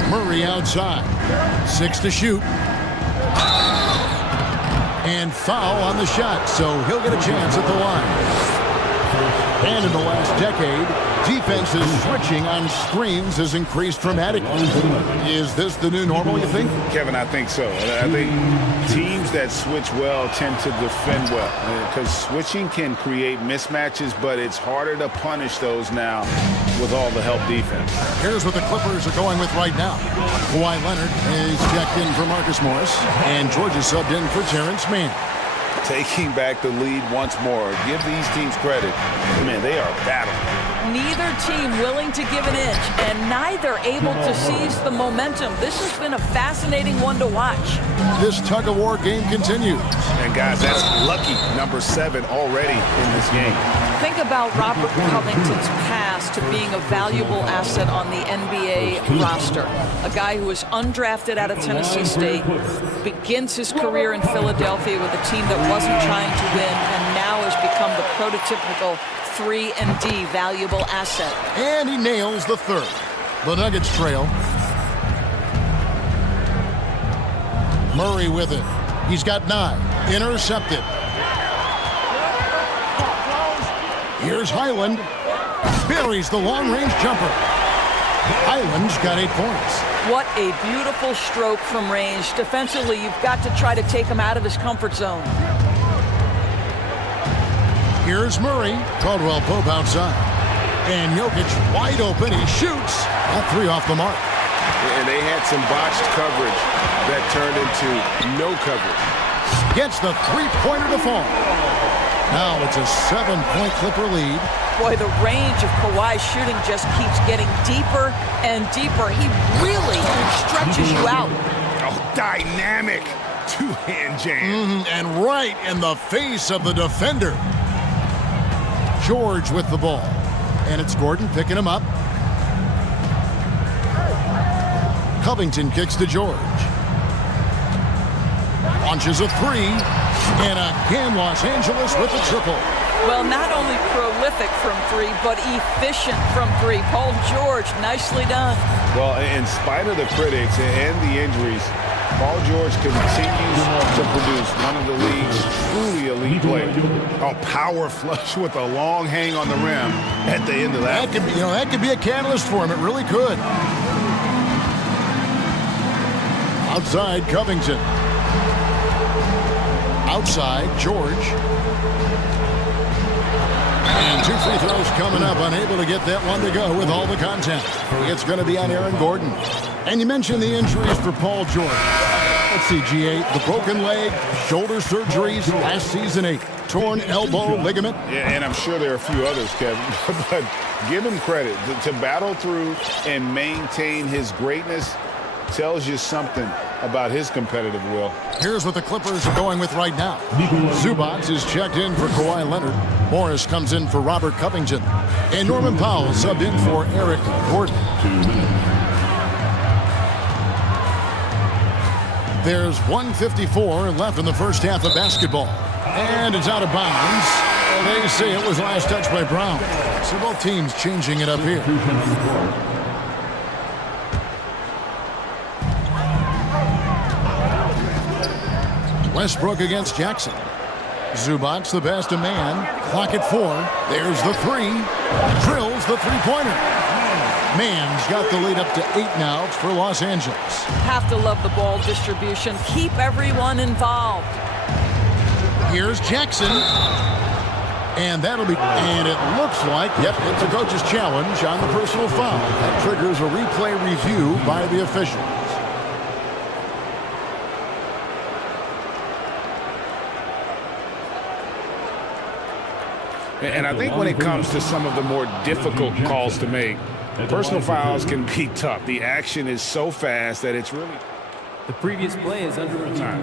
Murray outside. 6 to shoot. And foul on the shot, so he'll get a chance at the line. And in the last decade, defenses switching on screens has increased dramatically. Is this the new normal, you think? Kevin, I think so. I think teams that switch well tend to defend well because switching can create mismatches, but it's harder to punish those now with all the help defense. Here's what the Clippers are going with right now. Kawhi Leonard is checked in for Marcus Morris, and George is subbed in for Terrence Mann. Taking back the lead once more. Give these teams credit. Man, they are battling. Neither team willing to give an inch, and neither able to seize the momentum. This has been a fascinating one to watch. This tug-of-war game continues. And guys, that's lucky number 7 already in this game. Think about Robert Covington's past to being a valuable asset on the NBA roster. A guy who was undrafted out of Tennessee State, begins his career in Philadelphia with a team that wasn't trying to win, and now has become the prototypical 3-and-D valuable asset. And he nails the third. The Nuggets trail. Murray with it. He's got 9. Intercepted. Here's Highland. Buries the long-range jumper. Highland's got 8 points. What a beautiful stroke from range. Defensively, you've got to try to take him out of his comfort zone. Here's Murray. Caldwell Pope outside. And Jokic wide open. He shoots. That 3 off the mark. And they had some botched coverage that turned into no coverage. Gets the 3-pointer to fall. Now it's a 7-point Clipper lead. Boy, the range of Kawhi's shooting just keeps getting deeper and deeper. He really stretches you out. Oh, dynamic two-hand jam. And right in the face of the defender. George with the ball. And it's Gordon picking him up. Covington kicks to George. Launches a 3. And again, Los Angeles with the triple. Well, not only prolific from 3, but efficient from 3. Paul George, nicely done. Well, in spite of the critics and the injuries, Paul George continues to produce one of the league's truly elite players. Oh, power flush with a long hang on the rim at the end of that. That could be a catalyst for him. It really could. Outside, Covington. Outside, George. And 2 free throws coming up. Unable to get that one to go with all the contact. It's going to be on Aaron Gordon. And you mentioned the injuries for Paul George. Let's see, G8, the broken leg, shoulder surgeries, last season a torn elbow ligament. Yeah, and I'm sure there are a few others, Kevin, but give him credit. To battle through and maintain his greatness tells you something about his competitive will. Here's what the Clippers are going with right now. Zubac is checked in for Kawhi Leonard. Morris comes in for Robert Covington. And Norman Powell subbed in for Eric Gordon. There's 1:54 left in the first half of basketball. And it's out of bounds. They say it was last touched by Brown. So both teams changing it up here. Westbrook against Jackson. Zubac, the best of man. Clock at 4. There's the 3. Drills the three-pointer. Mann's got the lead up to 8 now for Los Angeles. Have to love the ball distribution. Keep everyone involved. Here's Jackson. And that'll be, and it looks like, yep, it's a coach's challenge on the personal foul. That triggers a replay review by the officials. And I think when it comes to some of the more difficult calls to make, personal fouls can be tough. The action is so fast that it's really... The previous play is under review.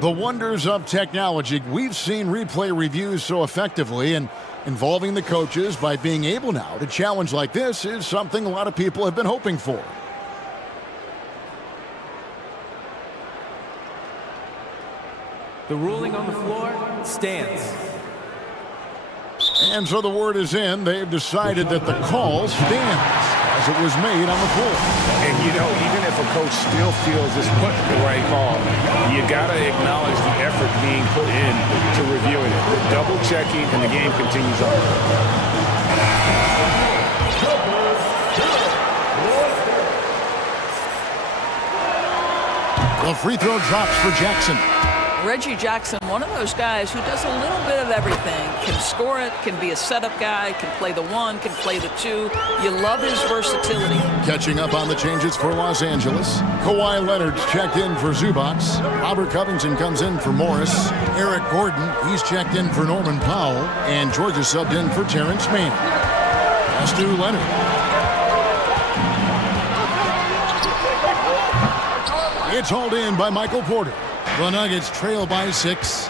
The wonders of technology. We've seen replay reviews so effectively, and involving the coaches by being able now to challenge like this is something a lot of people have been hoping for. The ruling on the floor stands. And so the word is in. They've decided that the call stands as it was made on the floor. And, you know, even if a coach still feels this wasn't the right call, you got to acknowledge the effort being put in to reviewing it. Double-checking, and the game continues on. The free throw drops for Jackson. Reggie Jackson, one of those guys who does a little bit of everything. Can score it, can be a setup guy, can play the 1, can play the 2. You love his versatility. Catching up on the changes for Los Angeles. Kawhi Leonard's checked in for Zubac. Robert Covington comes in for Morris. Eric Gordon, he's checked in for Norman Powell. And Georgia subbed in for Terrence Mann. Pass to Leonard. It's hauled in by Michael Porter. The Nuggets trail by 6.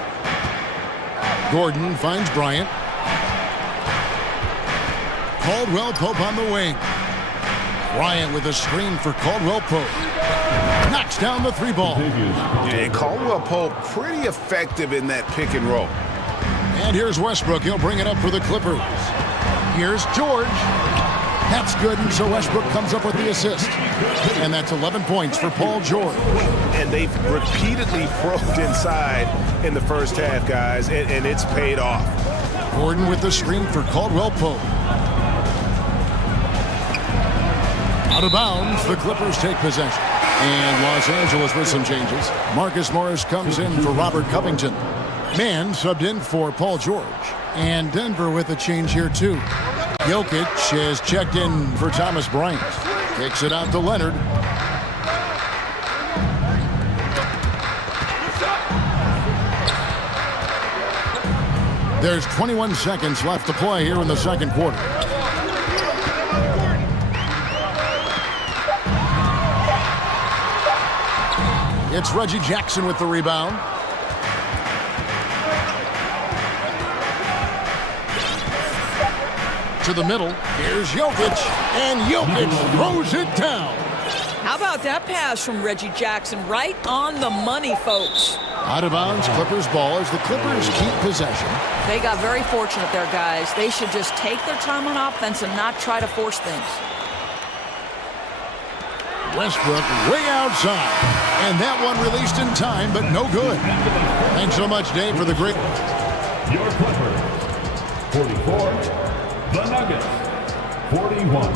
Gordon finds Bryant. Caldwell Pope on the wing. Bryant with a screen for Caldwell Pope. Knocks down the 3-ball. Yeah, Caldwell Pope pretty effective in that pick and roll. And here's Westbrook. He'll bring it up for the Clippers. Here's George. That's good, and so Westbrook comes up with the assist. And that's 11 points for Paul George. And they've repeatedly probed inside in the first half, guys, and it's paid off. Gordon with the screen for Caldwell Pope. Out of bounds, the Clippers take possession. And Los Angeles with some changes. Marcus Morris comes in for Robert Covington. Mann subbed in for Paul George. And Denver with a change here, too. Jokic has checked in for Thomas Bryant. Kicks it out to Leonard. There's 21 seconds left to play here in the second quarter. It's Reggie Jackson with the rebound. To the middle. Here's Jokic. And Jokic throws it down. How about that pass from Reggie Jackson? Right on the money, folks. Out of bounds, Clippers ball as the Clippers keep possession. They got very fortunate there, guys. They should just take their time on offense and not try to force things. Westbrook way outside. And that one released in time, but no good. Thanks so much, Dave, for the great... Your Clippers, 44. The Nuggets, 41.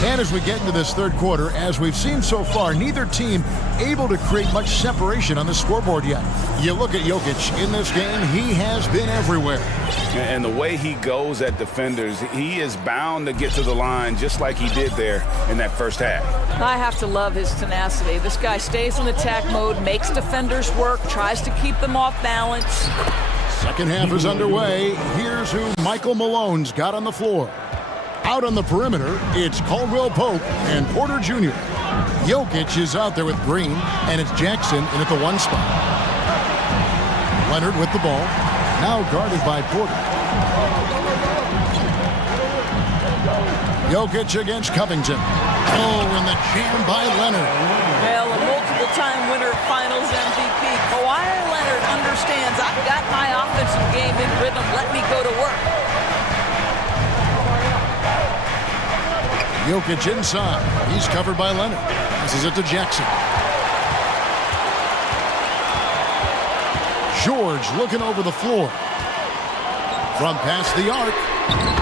And as we get into this third quarter, as we've seen so far, neither team able to create much separation on the scoreboard yet. You look at Jokic in this game, he has been everywhere. And the way he goes at defenders, he is bound to get to the line just like he did there in that first half. I have to love his tenacity. This guy stays in attack mode, makes defenders work, tries to keep them off balance. Second half is underway. Here's who Michael Malone's got on the floor. Out on the perimeter, it's Caldwell Pope and Porter Jr. Jokic is out there with Green, and it's Jackson in at the 1 spot. Leonard with the ball, now guarded by Porter. Jokic against Covington. Oh, and the jam by Leonard. Well, a multiple-time winner, Finals MVP. Kawhi Leonard understands, I've got my offensive game in rhythm. Let me go to work. Jokic inside. He's covered by Leonard. Passes it to Jackson. George looking over the floor. From past the arc.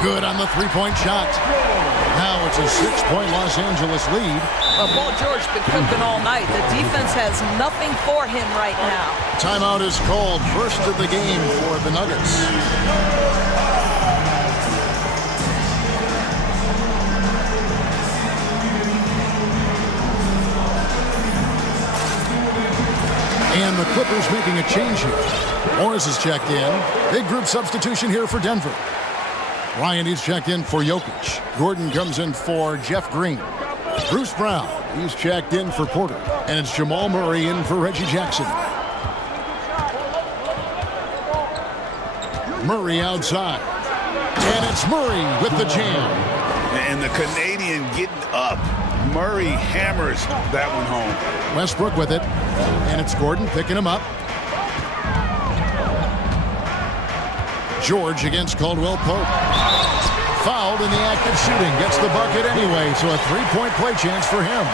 Good on the three-point shot. Now it's a 6-point Los Angeles lead. Paul George's been cooking all night. The defense has nothing for him right now. Timeout is called. First of the game for the Nuggets. And the Clippers making a change here. Morris is checked in. Big group substitution here for Denver. Ryan is checked in for Jokic. Gordon comes in for Jeff Green. Bruce Brown, he's checked in for Porter. And it's Jamal Murray in for Reggie Jackson. Murray outside. And it's Murray with the jam. And the Canadian getting up. Murray hammers that one home. Westbrook with it. And it's Gordon picking him up. George against Caldwell Pope. Fouled in the act of shooting. Gets the bucket anyway, so a three-point play chance for him.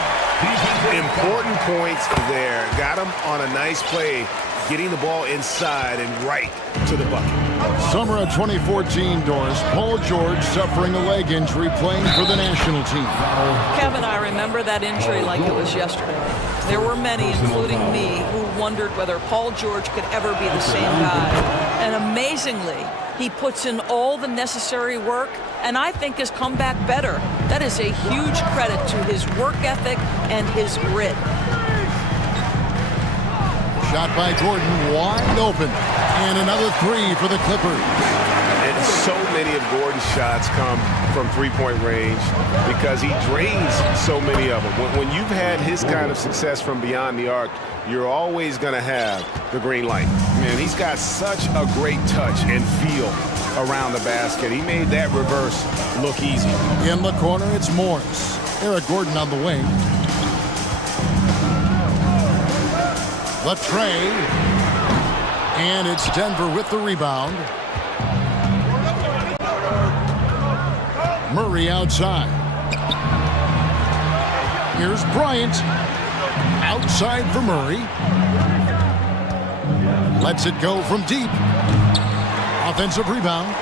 Important points there. Got him on a nice play, getting the ball inside and right to the bucket. Summer of 2014, Doris. Paul George suffering a leg injury playing for the national team. Kevin, I remember that injury like it was yesterday. There were many, including me, who wondered whether Paul George could ever be the same guy. And amazingly, he puts in all the necessary work and I think has come back better. That is a huge credit to his work ethic and his grit. Shot by Gordon, wide open. And another three for the Clippers. And so many of Gordon's shots come from three-point range because he drains so many of them. When you've had his kind of success from beyond the arc, you're always going to have the green light. Man, he's got such a great touch and feel around the basket. He made that reverse look easy. In the corner, it's Morris. Eric Gordon on the wing. The tray. And it's Denver with the rebound. Murray outside. Here's Bryant. Outside for Murray. Lets it go from deep. Offensive rebound.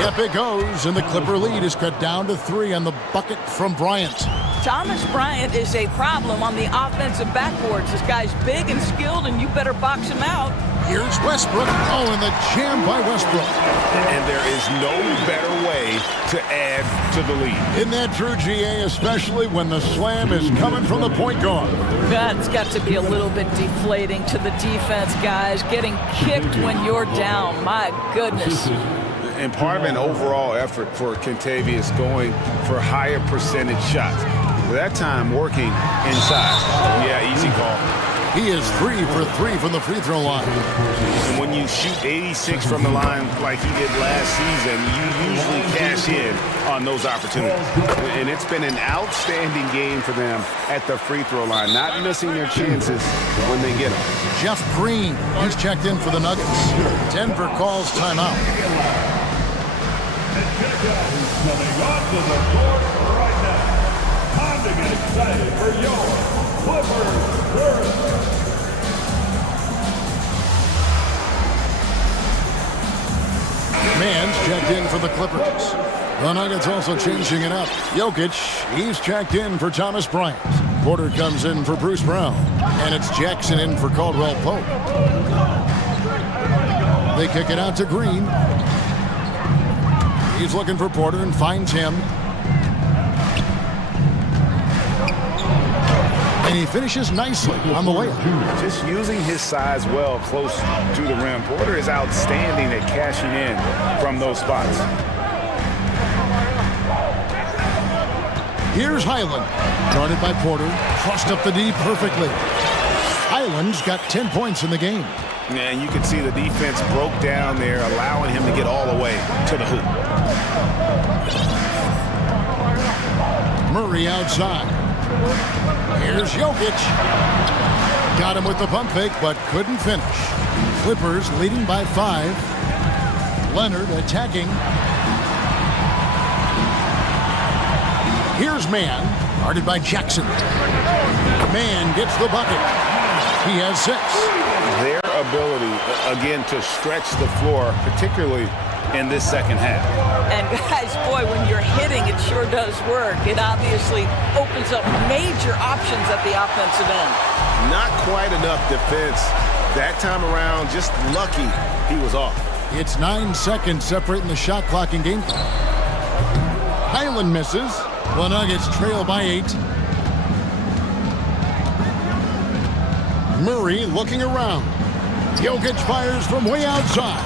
Yep, it goes, and the Clipper lead is cut down to 3 on the bucket from Bryant. Thomas Bryant is a problem on the offensive backboards. This guy's big and skilled, and you better box him out. Here's Westbrook. Oh, and the jam by Westbrook. And there is no better way to add to the lead. Isn't that true, GA, especially when the slam is coming from the point guard? That's got to be a little bit deflating to the defense, guys. Getting kicked when you're down. My goodness. And part of an overall effort for Kentavious going for higher percentage shots. That time working inside. Yeah, easy call. He is 3 for 3 from the free throw line. And when you shoot 86 from the line like he did last season, you usually cash in on those opportunities. And it's been an outstanding game for them at the free throw line, not missing their chances when they get them. Jeff Green, he's checked in for the Nuggets. Denver calls timeout. And check out who's coming onto the court right now. Time to get excited for your Clippers. Mann's checked in for the Clippers. The Nuggets also changing it up. Jokic, he's checked in for Thomas Bryant. Porter comes in for Bruce Brown. And it's Jackson in for Caldwell Pope. They kick it out to Green. He's looking for Porter and finds him. And he finishes nicely on the layup. Just using his size well close to the rim. Porter is outstanding at cashing in from those spots. Here's Highland. Guarded by Porter. Crossed up the D perfectly. Highland's got 10 points in the game. And you can see the defense broke down there, allowing him to get all the way to the hoop. Murray outside. Here's Jokic. Got him with the pump fake, but couldn't finish. Clippers leading by 5. Leonard attacking. Here's Mann, guarded by Jackson. Mann gets the bucket. He has 6. Their ability, again, to stretch the floor, particularly in this second half. And guys, boy, when you're hitting, it sure does work. It obviously opens up major options at the offensive end. Not quite enough defense that time around. Just lucky he was off. It's 9 seconds separating the shot clock and game clock. Highland misses. The Nuggets trail by 8. Murray looking around. Jokic fires from way outside.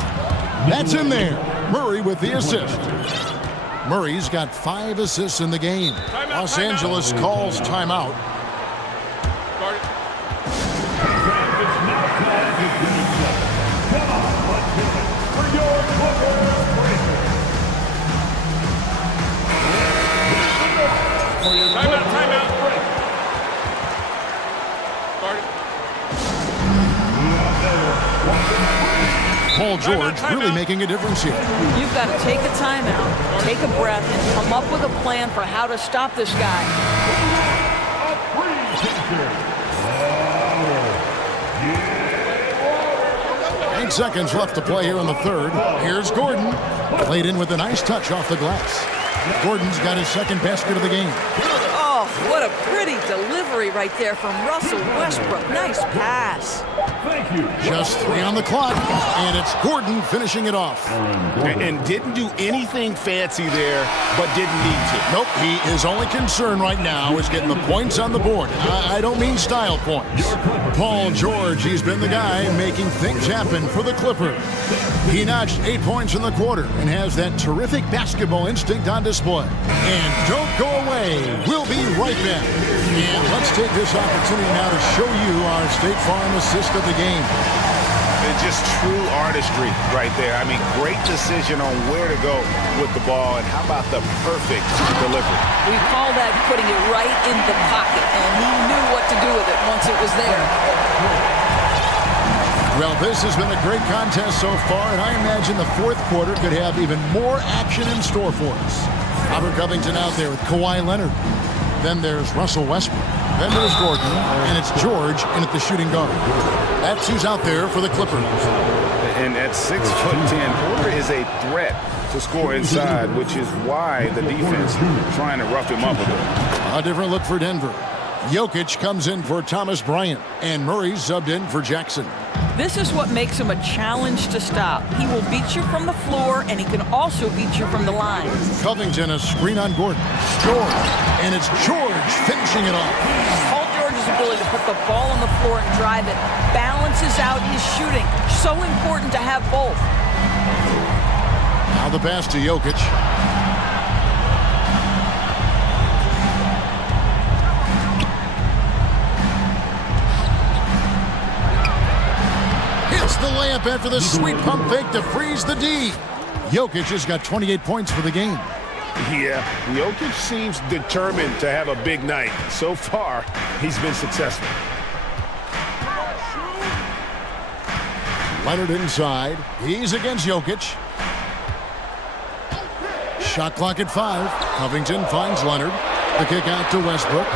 That's in there. Murray with the assist. Murray's got 5 assists in the game. Los Angeles calls timeout. Timeout. Paul George really making a difference here. You've got to take a timeout, take a breath, and come up with a plan for how to stop this guy. 8 seconds left to play here in the third. Here's Gordon. Played in with a nice touch off the glass. Gordon's got his second basket of the game. Oh, what a pretty delivery right there from Russell Westbrook. Nice pass. Just 3 on the clock, and it's Gordon finishing it off. And didn't do anything fancy there, but didn't need to. Nope, his only concern right now is getting the points on the board. I don't mean style points. Paul George, he's been the guy making things happen for the Clippers. He notched 8 points in the quarter and has that terrific basketball instinct on display. And don't go away. We'll be right back. And let's take this opportunity now to show you our State Farm assist of the game. It's just true artistry right there. I mean, great decision on where to go with the ball, and how about the perfect delivery? We call that putting it right in the pocket, and he knew what to do with it once it was there. Well, this has been a great contest so far, and I imagine the fourth quarter could have even more action in store for us. Robert Covington out there with Kawhi Leonard. Then there's Russell Westbrook. Then there's Gordon, and it's George in at the shooting guard. That's who's out there for the Clippers. And at 6'10", Porter is a threat to score inside, which is why the defense trying to rough him up a bit. A different look for Denver. Jokic comes in for Thomas Bryant, and Murray subbed in for Jackson. This is what makes him a challenge to stop. He will beat you from the floor, and he can also beat you from the line. Covington, a screen on Gordon. George, and it's George finishing it off. Paul George's ability to put the ball on the floor and drive it balances out his shooting. So important to have both. Now the pass to Jokic. Hits the layup after the sweet pump fake to freeze the D. Jokic has got 28 points for the game. Yeah, Jokic seems determined to have a big night. So far, he's been successful. Leonard inside. He's against Jokic. Shot clock at 5. Covington finds Leonard. The kick out to Westbrook.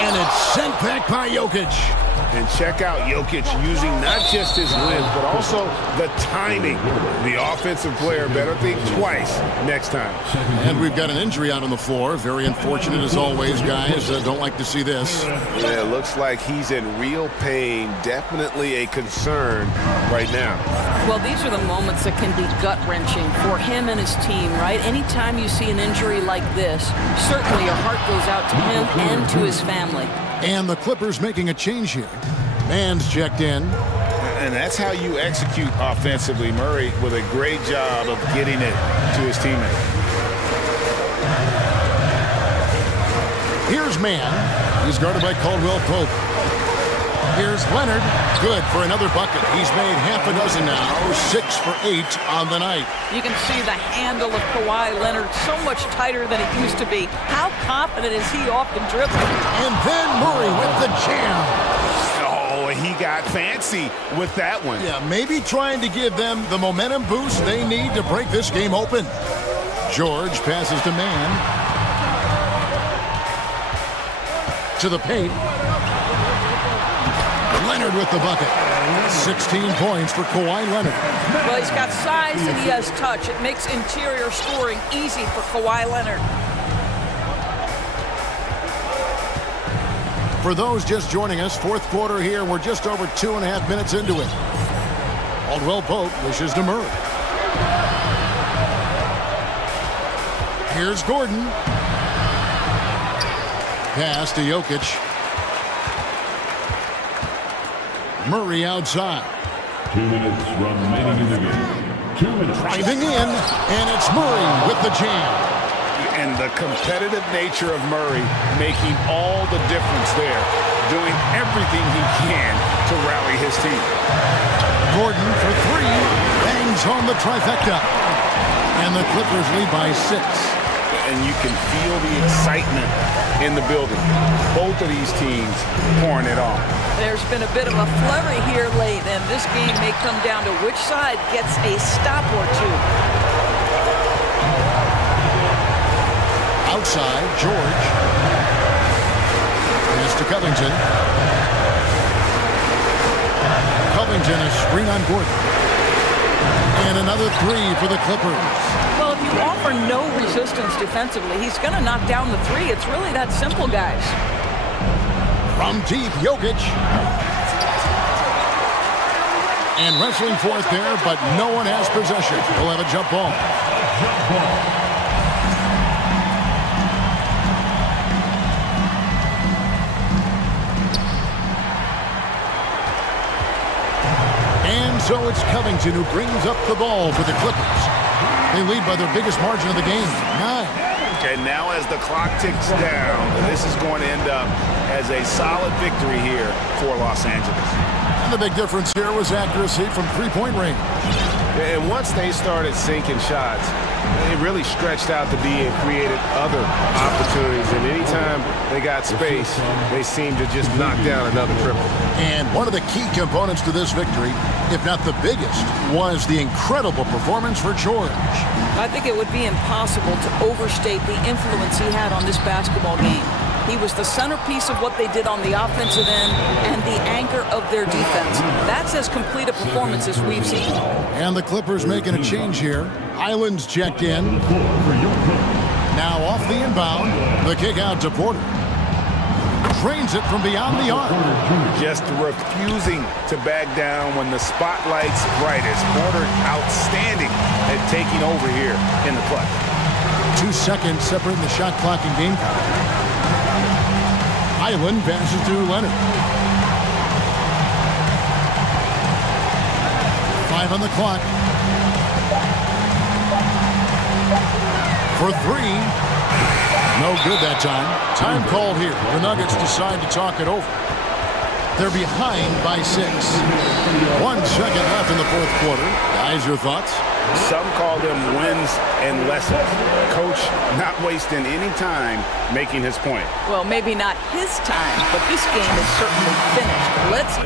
And it's sent back by Jokic. And check out Jokic using not just his length, but also the timing. The offensive player better think twice next time. And we've got an injury out on the floor. Very unfortunate as always, guys. Don't like to see this. Yeah, it looks like he's in real pain. Definitely a concern right now. Well, these are the moments that can be gut-wrenching for him and his team, right? Anytime you see an injury like this, certainly your heart goes out to him and to his family. And the Clippers making a change here. Man's checked in. And that's how you execute offensively. Murray with a great job of getting it to his teammate. Here's Mann. He's guarded by Caldwell Pope. Here's Leonard. Good for another bucket. He's made half a dozen now. 6 for 8 on the night. You can see the handle of Kawhi Leonard so much tighter than it used to be. How confident is he off the dribble? And then Murray with the jam. Oh, he got fancy with that one. Yeah, maybe trying to give them the momentum boost they need to break this game open. George passes to Mann. To the paint. Leonard with the bucket. 16 points for Kawhi Leonard. Well, he's got size and he has touch. It makes interior scoring easy for Kawhi Leonard. For those just joining us, fourth quarter here. We're just over 2.5 minutes into it. Caldwell Pope wishes to Murray. Here's Gordon. Pass to Jokic. Murray outside. 2 minutes remaining in the game. 2 minutes. Driving in, and it's Murray with the jam. And the competitive nature of Murray making all the difference there, doing everything he can to rally his team. Gordon for 3, bangs on the trifecta. And the Clippers lead by 6. And you can feel the excitement in the building. Both of these teams pouring it on. There's been a bit of a flurry here late, and this game may come down to which side gets a stop or two. Outside, George. Pass to Covington. Covington, a screen on Gordon. And another 3 for the Clippers. Well, if you offer no resistance defensively, he's going to knock down the 3. It's really that simple, guys. From deep, Jokic. And wrestling for it there, but no one has possession. We'll have a jump ball. And so it's Covington who brings up the ball for the Clippers. They lead by their biggest margin of the game, 9. And now as the clock ticks down, this is going to end up as a solid victory here for Los Angeles. And the big difference here was accuracy from three-point range. And once they started sinking shots, it really stretched out the D and created other opportunities. And anytime they got space, they seemed to just knock down another triple. And one of the key components to this victory, if not the biggest, was the incredible performance for George. I think it would be impossible to overstate the influence he had on this basketball game. He was the centerpiece of what they did on the offensive end and the anchor of their defense. That's as complete a performance as we've seen. And the Clippers making a change here. Island's checked in. Now off the inbound. The kick out to Porter. Drains it from beyond the arc. Just refusing to back down when the spotlight's brightest. Porter outstanding at taking over here in the clutch. 2 seconds separating the shot clock and game time. Island passes to Leonard. 5 on the clock. For 3. No good that time. Time called here. The Nuggets decide to talk it over. They're behind by 6. 1 second left in the fourth quarter. Guys, your thoughts? Some call them wins and lessons. Coach not wasting any time making his point. Well, maybe not his time, but this game is certainly finished. Let's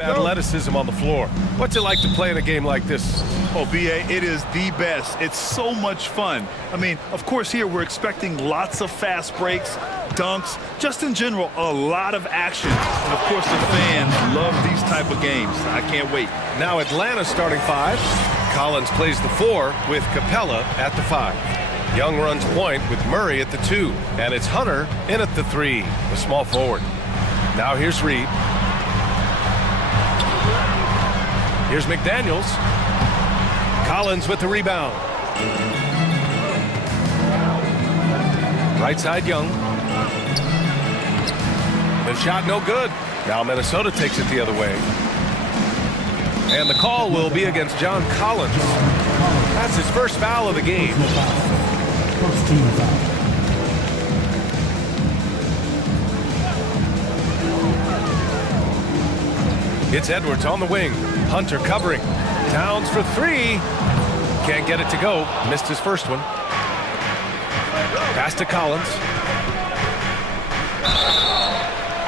Athleticism on the floor. What's it like to play in a game like this? Oh, B.A., it is the best. It's so much fun. I mean, of course, here we're expecting lots of fast breaks, dunks, just in general, a lot of action. And, of course, the fans love these type of games. I can't wait. Now Atlanta starting 5. Collins plays the 4 with Capella at the 5. Young runs point with Murray at the 2. And it's Hunter in at the 3, the small forward. Now here's Reed. Here's McDaniels. Collins with the rebound. Right side, Young. The shot no good. Now Minnesota takes it the other way. And the call will be against John Collins. That's his first foul of the game. First team foul. It's Edwards on the wing. Hunter covering. Towns for 3. Can't get it to go. Missed his first one. Pass to Collins.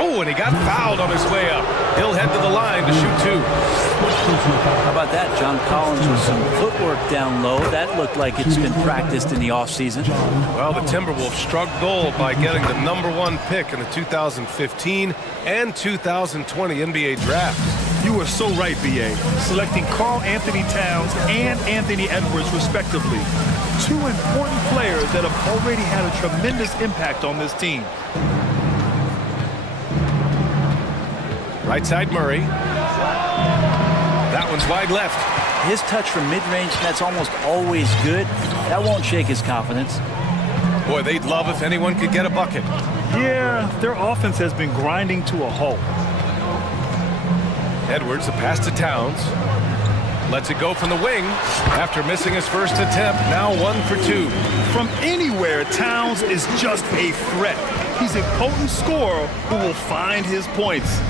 Oh, and he got fouled on his way up. He'll head to the line to shoot 2. How about that? John Collins with some footwork down low. That looked like it's been practiced in the offseason. Well, the Timberwolves struck gold by getting the #1 pick in the 2015 and 2020 NBA draft. You are so right, B.A. Selecting Karl Anthony Towns and Anthony Edwards, respectively. 2 important players that have already had a tremendous impact on this team. Right side, Murray. That one's wide left. His touch from mid-range, that's almost always good. That won't shake his confidence. Boy, they'd love if anyone could get a bucket. Yeah, their offense has been grinding to a halt. Edwards, a pass to Towns. Lets it go from the wing after missing his first attempt. Now 1 for 2. From anywhere, Towns is just a threat. He's a potent scorer who will find his points.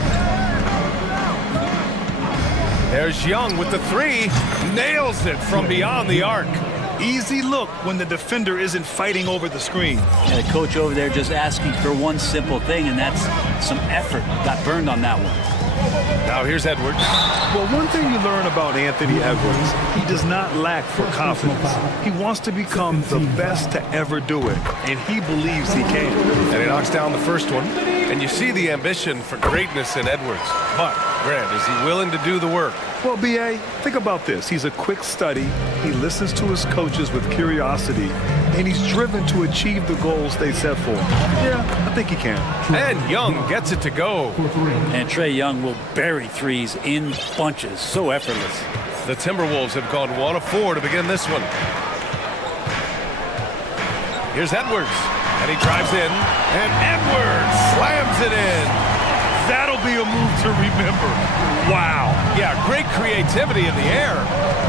There's Young with the 3. Nails it from beyond the arc. Easy look when the defender isn't fighting over the screen. And the coach over there just asking for one simple thing, and that's some effort. Got burned on that one. Now here's Edwards. Well, one thing you learn about Anthony Edwards, he does not lack for confidence. He wants to become the best to ever do it, and he believes he can. And he knocks down the first one. And you see the ambition for greatness in Edwards. But, Grant, is he willing to do the work? Well, B.A., think about this. He's a quick study. He listens to his coaches with curiosity, and he's driven to achieve the goals they set for him. Yeah, I think he can. And Young gets it to go. And Trae Young will bury threes in bunches. So effortless. The Timberwolves have gone 1 of 4 to begin this one. Here's Edwards. And he drives in. And Edwards slams it in. That'll be a move to remember. Wow. Yeah, great creativity in the air.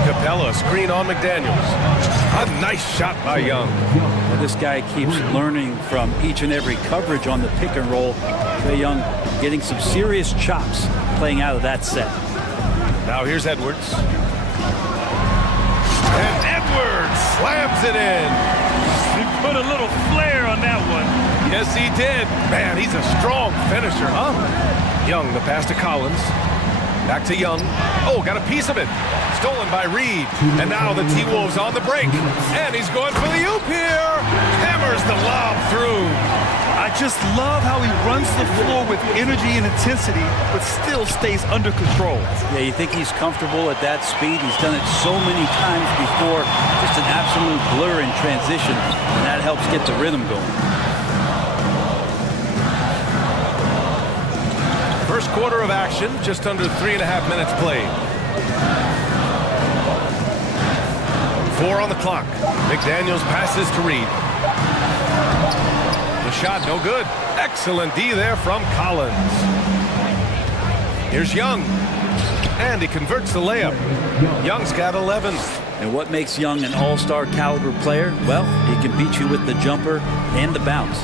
Capella screen on McDaniels. A nice shot by Young. Well, this guy keeps learning from each and every coverage on the pick and roll. Trae Young getting some serious chops playing out of that set. Now here's Edwards. And Edwards slams it in. He put a little flair on that one. Yes, he did. Man, he's a strong finisher, huh? Young, the pass to Collins. Back to Young. Oh, got a piece of it. Stolen by Reed. And now the T-Wolves on the break. And he's going for the oop here. Hammers the lob through. I just love how he runs the floor with energy and intensity, but still stays under control. Yeah, you think he's comfortable at that speed? He's done it so many times before. Just an absolute blur in transition, and that helps get the rhythm going. First quarter of action, just under 3.5 minutes played. 4 on the clock. McDaniels passes to Reed. The shot no good. Excellent D there from Collins. Here's Young. And he converts the layup. Young's got 11. And what makes Young an all-star caliber player? Well, he can beat you with the jumper and the bounce.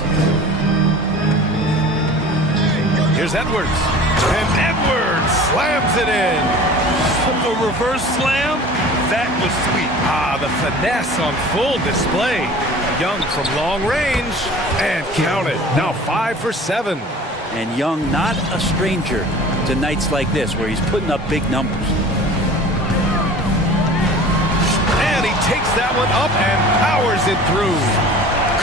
Here's Edwards. And Edwards slams it in. A reverse slam? That was sweet. Ah, the finesse on full display. Young from long range. And count it. Now 5 for 7. And Young not a stranger to nights like this where he's putting up big numbers. And he takes that one up and powers it through.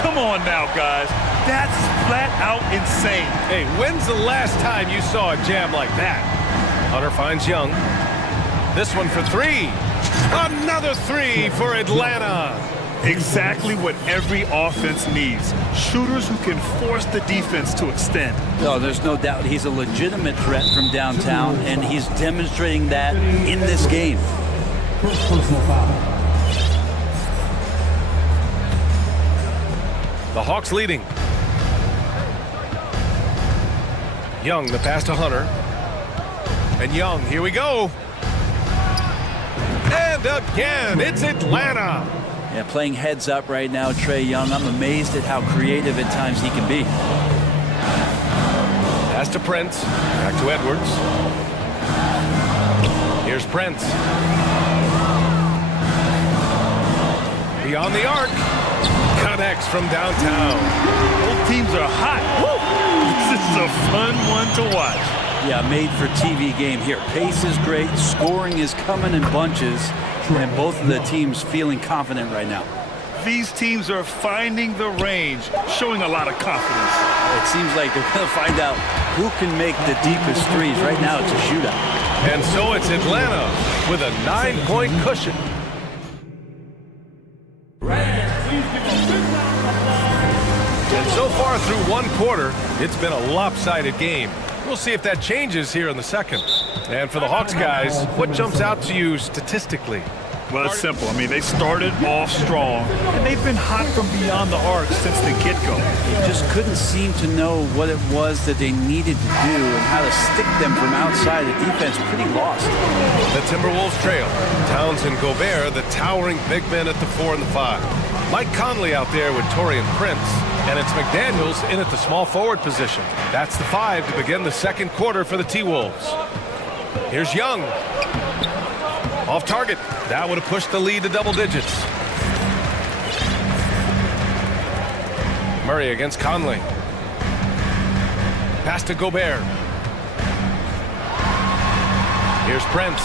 Come on now, guys. That's flat out insane. Hey, when's the last time you saw a jam like that? Hunter finds Young. This one for three. Another three for Atlanta. Exactly what every offense needs. Shooters who can force the defense to extend. Oh, there's no doubt he's a legitimate threat from downtown, and he's demonstrating that in this game. The Hawks leading. Young, the pass to Hunter. And Young, here we go. And again, it's Atlanta. Yeah, playing heads up right now, Trey Young. I'm amazed at how creative at times he can be. Pass to Prince. Back to Edwards. Here's Prince. Beyond the arc. Connects from downtown. Both teams are hot. Woo! This is a fun one to watch. Yeah, made for TV game here. Pace is great. Scoring is coming in bunches. And both of the teams feeling confident right now. These teams are finding the range, showing a lot of confidence. It seems like they're going to find out who can make the deepest threes. Right now, it's a shootout. And so it's Atlanta with a 9-point cushion. And so far through one quarter, it's been a lopsided game. We'll see if that changes here in the second. And for the Hawks guys, what jumps out to you statistically? Well, it's simple. I mean, they started off strong, and they've been hot from beyond the arc since the get-go. They just couldn't seem to know what it was that they needed to do and how to stick them from outside. The defense pretty lost. The Timberwolves trail. Towns and Gobert, the towering big men at the 4 and the 5. Mike Conley out there with Taurean Prince. And it's McDaniels in at the small forward position. That's the 5 to begin the second quarter for the T-Wolves. Here's Young. Off target. That would have pushed the lead to double digits. Murray against Conley. Pass to Gobert. Here's Prince.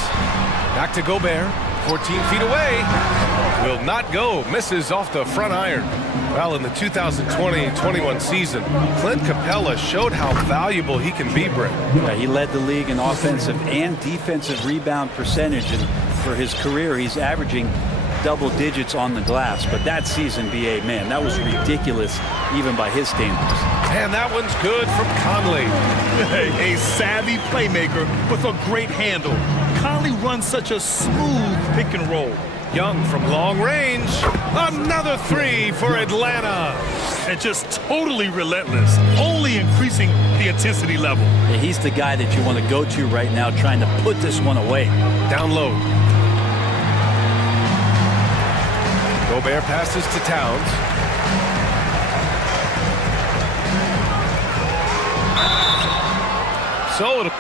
Back to Gobert. 14 feet away. Will not go. Misses off the front iron. Well, in the 2020-21 season, Clint Capella showed how valuable he can be, Brett. Yeah, he led the league in offensive and defensive rebound percentage, and for his career, he's averaging double digits on the glass. But that season, B.A., man, that was ridiculous, even by his standards. And that one's good from Conley. A savvy playmaker with a great handle. Conley runs such a smooth pick and roll. Young from long range. Another 3 for Atlanta. And just totally relentless, only increasing the intensity level. Yeah, he's the guy that you want to go to right now, trying to put this one away. Down low. Gobert passes to Towns.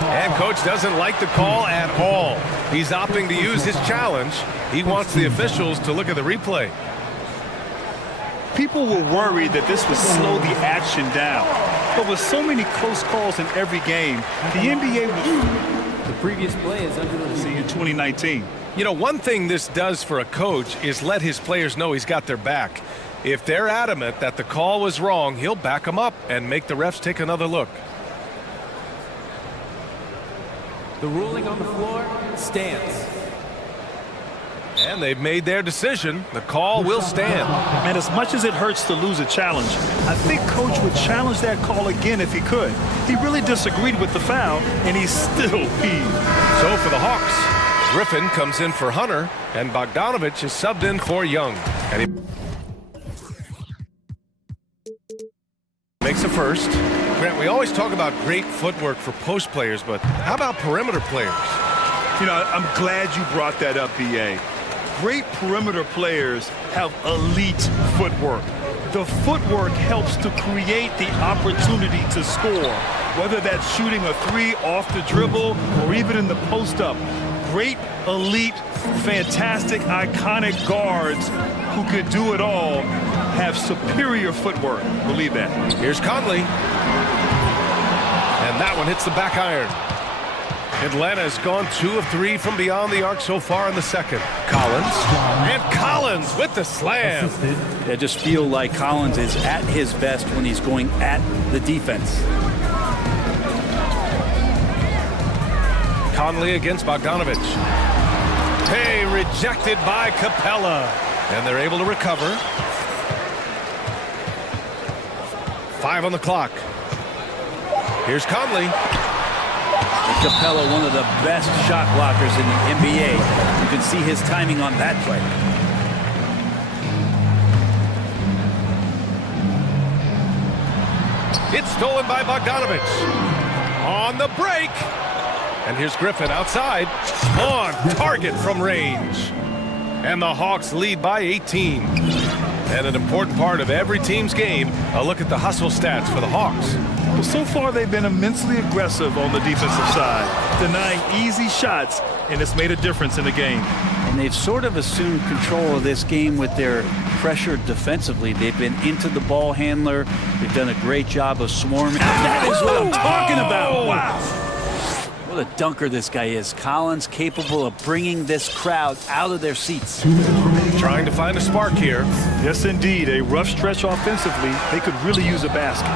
And coach doesn't like the call at all. He's opting to use his challenge. He wants the officials to look at the replay. People were worried that this would slow the action down. But with so many close calls in every game, the NBA will... The previous play is under the see in 2019. You know, one thing this does for a coach is let his players know he's got their back. If they're adamant that the call was wrong, he'll back them up and make the refs take another look. The ruling on the floor stands. And they've made their decision. The call will stand. And as much as it hurts to lose a challenge, I think coach would challenge that call again if he could. He really disagreed with the foul, and he's still peeved. So for the Hawks, Griffin comes in for Hunter, and Bogdanovich is subbed in for Young. And he makes a first. Grant, we always talk about great footwork for post players, but how about perimeter players? You know, I'm glad you brought that up, B.A. Great perimeter players have elite footwork. The footwork helps to create the opportunity to score, whether that's shooting a 3 off the dribble or even in the post-up. Great, elite, fantastic, iconic guards who can do it all have superior footwork. Believe that. Here's Conley. And that one hits the back iron. Atlanta has gone 2 of 3 from beyond the arc so far in the second. Collins. And Collins with the slam. I just feel like Collins is at his best when he's going at the defense. Conley against Bogdanovich. Hey, rejected by Capella. And they're able to recover. 5 on the clock. Here's Conley. Capella, one of the best shot blockers in the NBA. You can see his timing on that play. It's stolen by Bogdanovich. On the break. And here's Griffin outside. On target from range. And the Hawks lead by 18. And an important part of every team's game, a look at the hustle stats for the Hawks. Well, so far they've been immensely aggressive on the defensive side, denying easy shots, and it's made a difference in the game. And they've sort of assumed control of this game with their pressure defensively. They've been into the ball handler. They've done a great job of swarming. That is what I'm talking about. Wow. What a dunker this guy is. Collins capable of bringing this crowd out of their seats. Trying to find a spark here. Yes, indeed. A rough stretch offensively. They could really use a basket.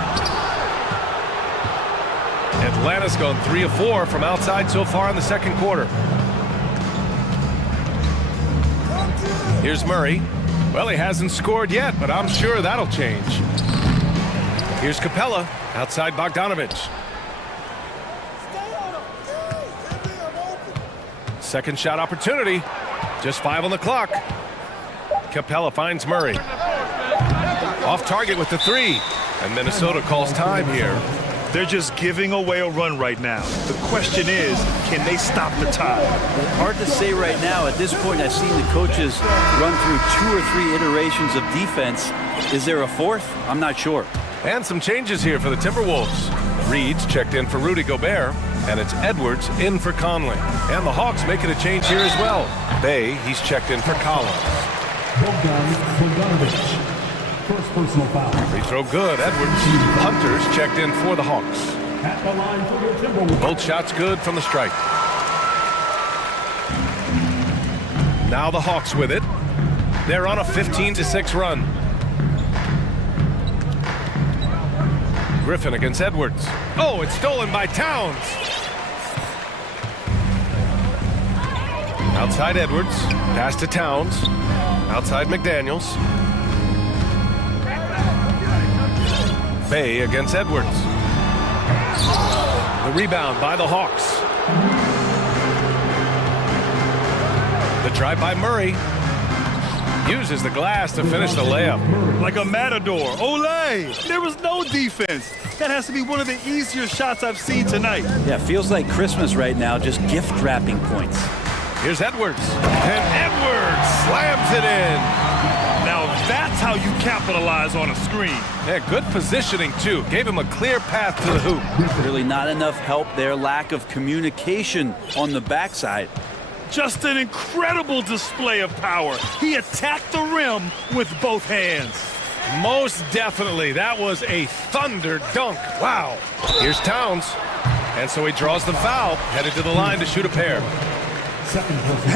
Atlanta's gone 3 of 4 from outside so far in the second quarter. Here's Murray. Well, he hasn't scored yet, but I'm sure that'll change. Here's Capella outside Bogdanovich. Second shot opportunity. Just 5 on the clock. Capella finds Murray. Off target with the 3. And Minnesota calls time here. They're just giving away a run right now. The question is, can they stop the tide? Hard to say right now. At this point, I've seen the coaches run through 2 or 3 iterations of defense. Is there a 4th? I'm not sure. And some changes here for the Timberwolves. Reed's checked in for Rudy Gobert, and it's Edwards in for Conley. And the Hawks making a change here as well. Bay, he's checked in for Collins. Bogdanovich. First personal foul. Free throw good. Edwards. Hunter's checked in for the Hawks. At the line for your Timberwolves. Both shots good from the stripe. Now the Hawks with it. They're on a 15-6 run. Griffin against Edwards. Oh, it's stolen by Towns. Outside Edwards. Pass to Towns. Outside McDaniels. Bay against Edwards. The rebound by the Hawks. The drive by Murray. Uses the glass to finish the layup. Like a matador. Olay! There was no defense. That has to be one of the easier shots I've seen tonight. Yeah, feels like Christmas right now, just gift wrapping points. Here's Edwards. And Edwards slams it in. Now that's how you capitalize on a screen. Yeah, good positioning, too. Gave him a clear path to the hoop. Really not enough help there. Lack of communication on the backside. Just an incredible display of power. He attacked the rim with both hands. Most definitely. That was a thunder dunk. Wow. Here's Towns. And so he draws the foul, headed to the line to shoot a pair.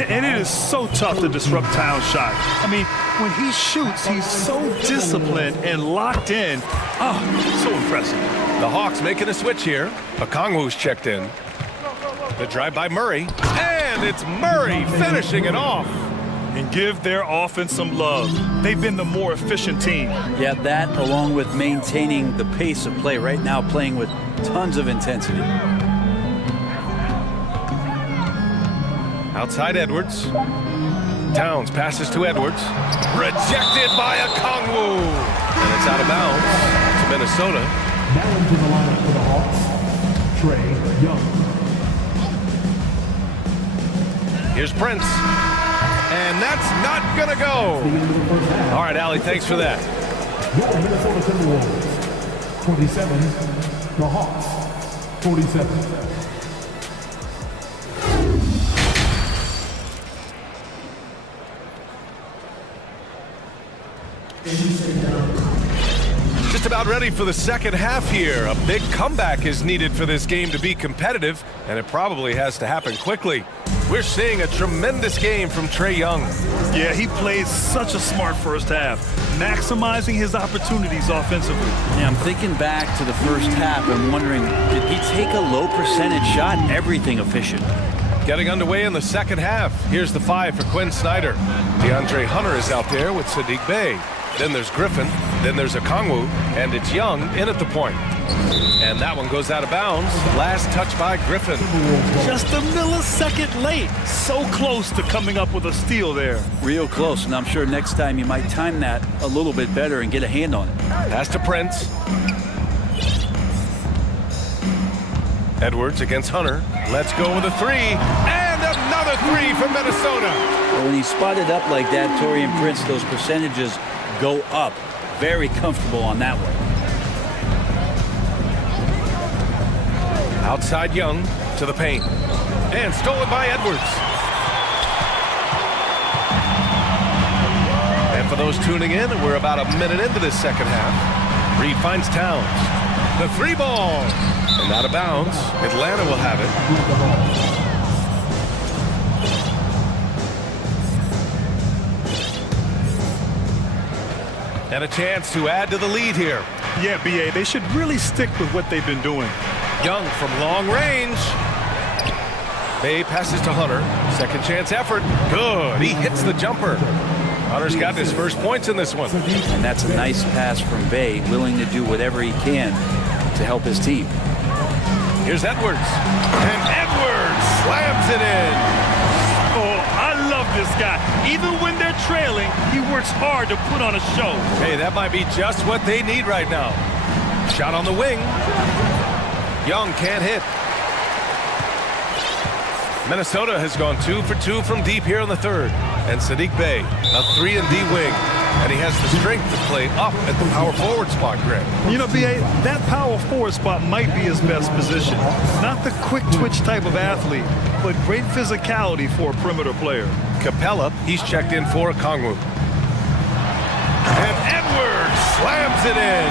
And it is so tough to disrupt Towns' shot. I mean, when he shoots, he's so disciplined and locked in. Oh, so impressive. The Hawks making a switch here. Okongwu's checked in. The drive by Murray. And it's Murray finishing it off. And give their offense some love. They've been the more efficient team. Yeah, that along with maintaining the pace of play right now, playing with tons of intensity. Outside Edwards. Towns passes to Edwards. Rejected by Okongwu. And it's out of bounds to Minnesota. Now into the lineup for the Hawks, Trey Young. Here's Prince. And that's not going to go. All right, Allie, thanks for that. Your Minnesota Timberwolves, 27. The Hawks, 47. Just about ready for the second half here. A big comeback is needed for this game to be competitive, and it probably has to happen quickly. We're seeing a tremendous game from Trae Young. Yeah, he played such a smart first half, maximizing his opportunities offensively. Yeah, I'm thinking back to the first half and wondering, did he take a low percentage shot? Everything efficient. Getting underway in the second half. Here's the 5 for Quinn Snyder. DeAndre Hunter is out there with Sadiq Bey. Then there's Griffin. Then there's Okongwu. And it's Young in at the point. And that one goes out of bounds. Last touch by Griffin. Just a millisecond late. So close to coming up with a steal there. Real close, and I'm sure next time you might time that a little bit better and get a hand on it. Pass to Prince. Edwards against Hunter. Let's go with a 3. And another 3 from Minnesota. Well, when he's spotted up like that, Taurean Prince, those percentages go up. Very comfortable on that one. Outside Young to the paint. And stolen by Edwards. And for those tuning in, we're about a minute into this second half. Reed finds Towns. The 3 ball. And out of bounds. Atlanta will have it. And a chance to add to the lead here. Yeah, BA, they should really stick with what they've been doing. Young from long range. Bey passes to Hunter. Second chance effort. Good. He hits the jumper. Hunter's got his first points in this one. And that's a nice pass from Bey, willing to do whatever he can to help his team. Here's Edwards. And Edwards slams it in. Oh, I love this guy. Even when they're trailing, he works hard to put on a show. Hey, that might be just what they need right now. Shot on the wing. Young can't hit. Minnesota has gone 2 for 2 from deep here in the third. And Sadiq Bey, a 3-and-D wing. And he has the strength to play up at the power forward spot, Greg. You know, BA, that power forward spot might be his best position. Not the quick twitch type of athlete, but great physicality for a perimeter player. Capella, he's checked in for Okongwu. And Edwards slams it in.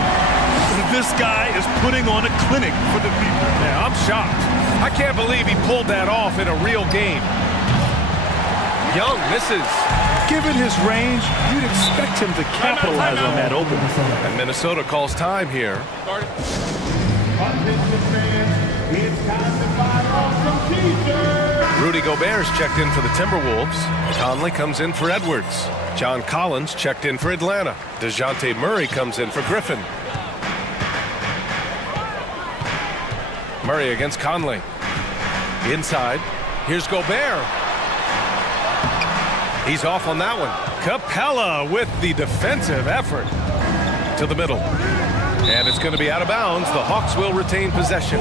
This guy is putting on a clinic for the people. Yeah, I'm shocked. I can't believe he pulled that off in a real game. Young misses. Given his range, you'd expect him to capitalize on that opening. And Minnesota calls time here. Rudy Gobert's checked in for the Timberwolves. Conley comes in for Edwards. John Collins checked in for Atlanta. DeJounte Murray comes in for Griffin. Murray against Conley. Inside. Here's Gobert. He's off on that one. Capella with the defensive effort to the middle. And it's going to be out of bounds. The Hawks will retain possession.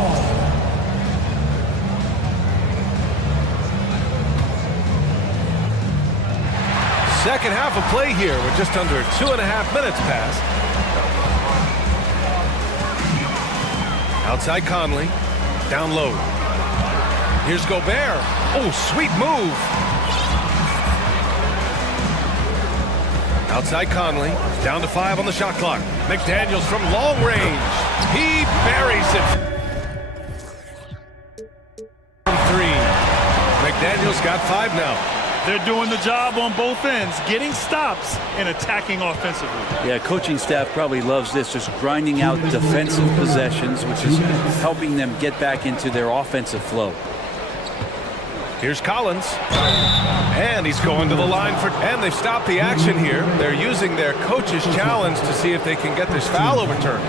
Second half of play here with just under 2.5 minutes passed. Outside Conley. Down low. Here's Gobert. Oh, sweet move. Outside Conley. Down to 5 on the shot clock. McDaniels from long range. He buries it. 3. McDaniels got 5 now. They're doing the job on both ends, getting stops and attacking offensively. Yeah, coaching staff probably loves this, just grinding out defensive possessions, which is helping them get back into their offensive flow. Here's Collins. And he's going to the line for... And they've stopped the action here. They're using their coach's challenge to see if they can get this foul overturned.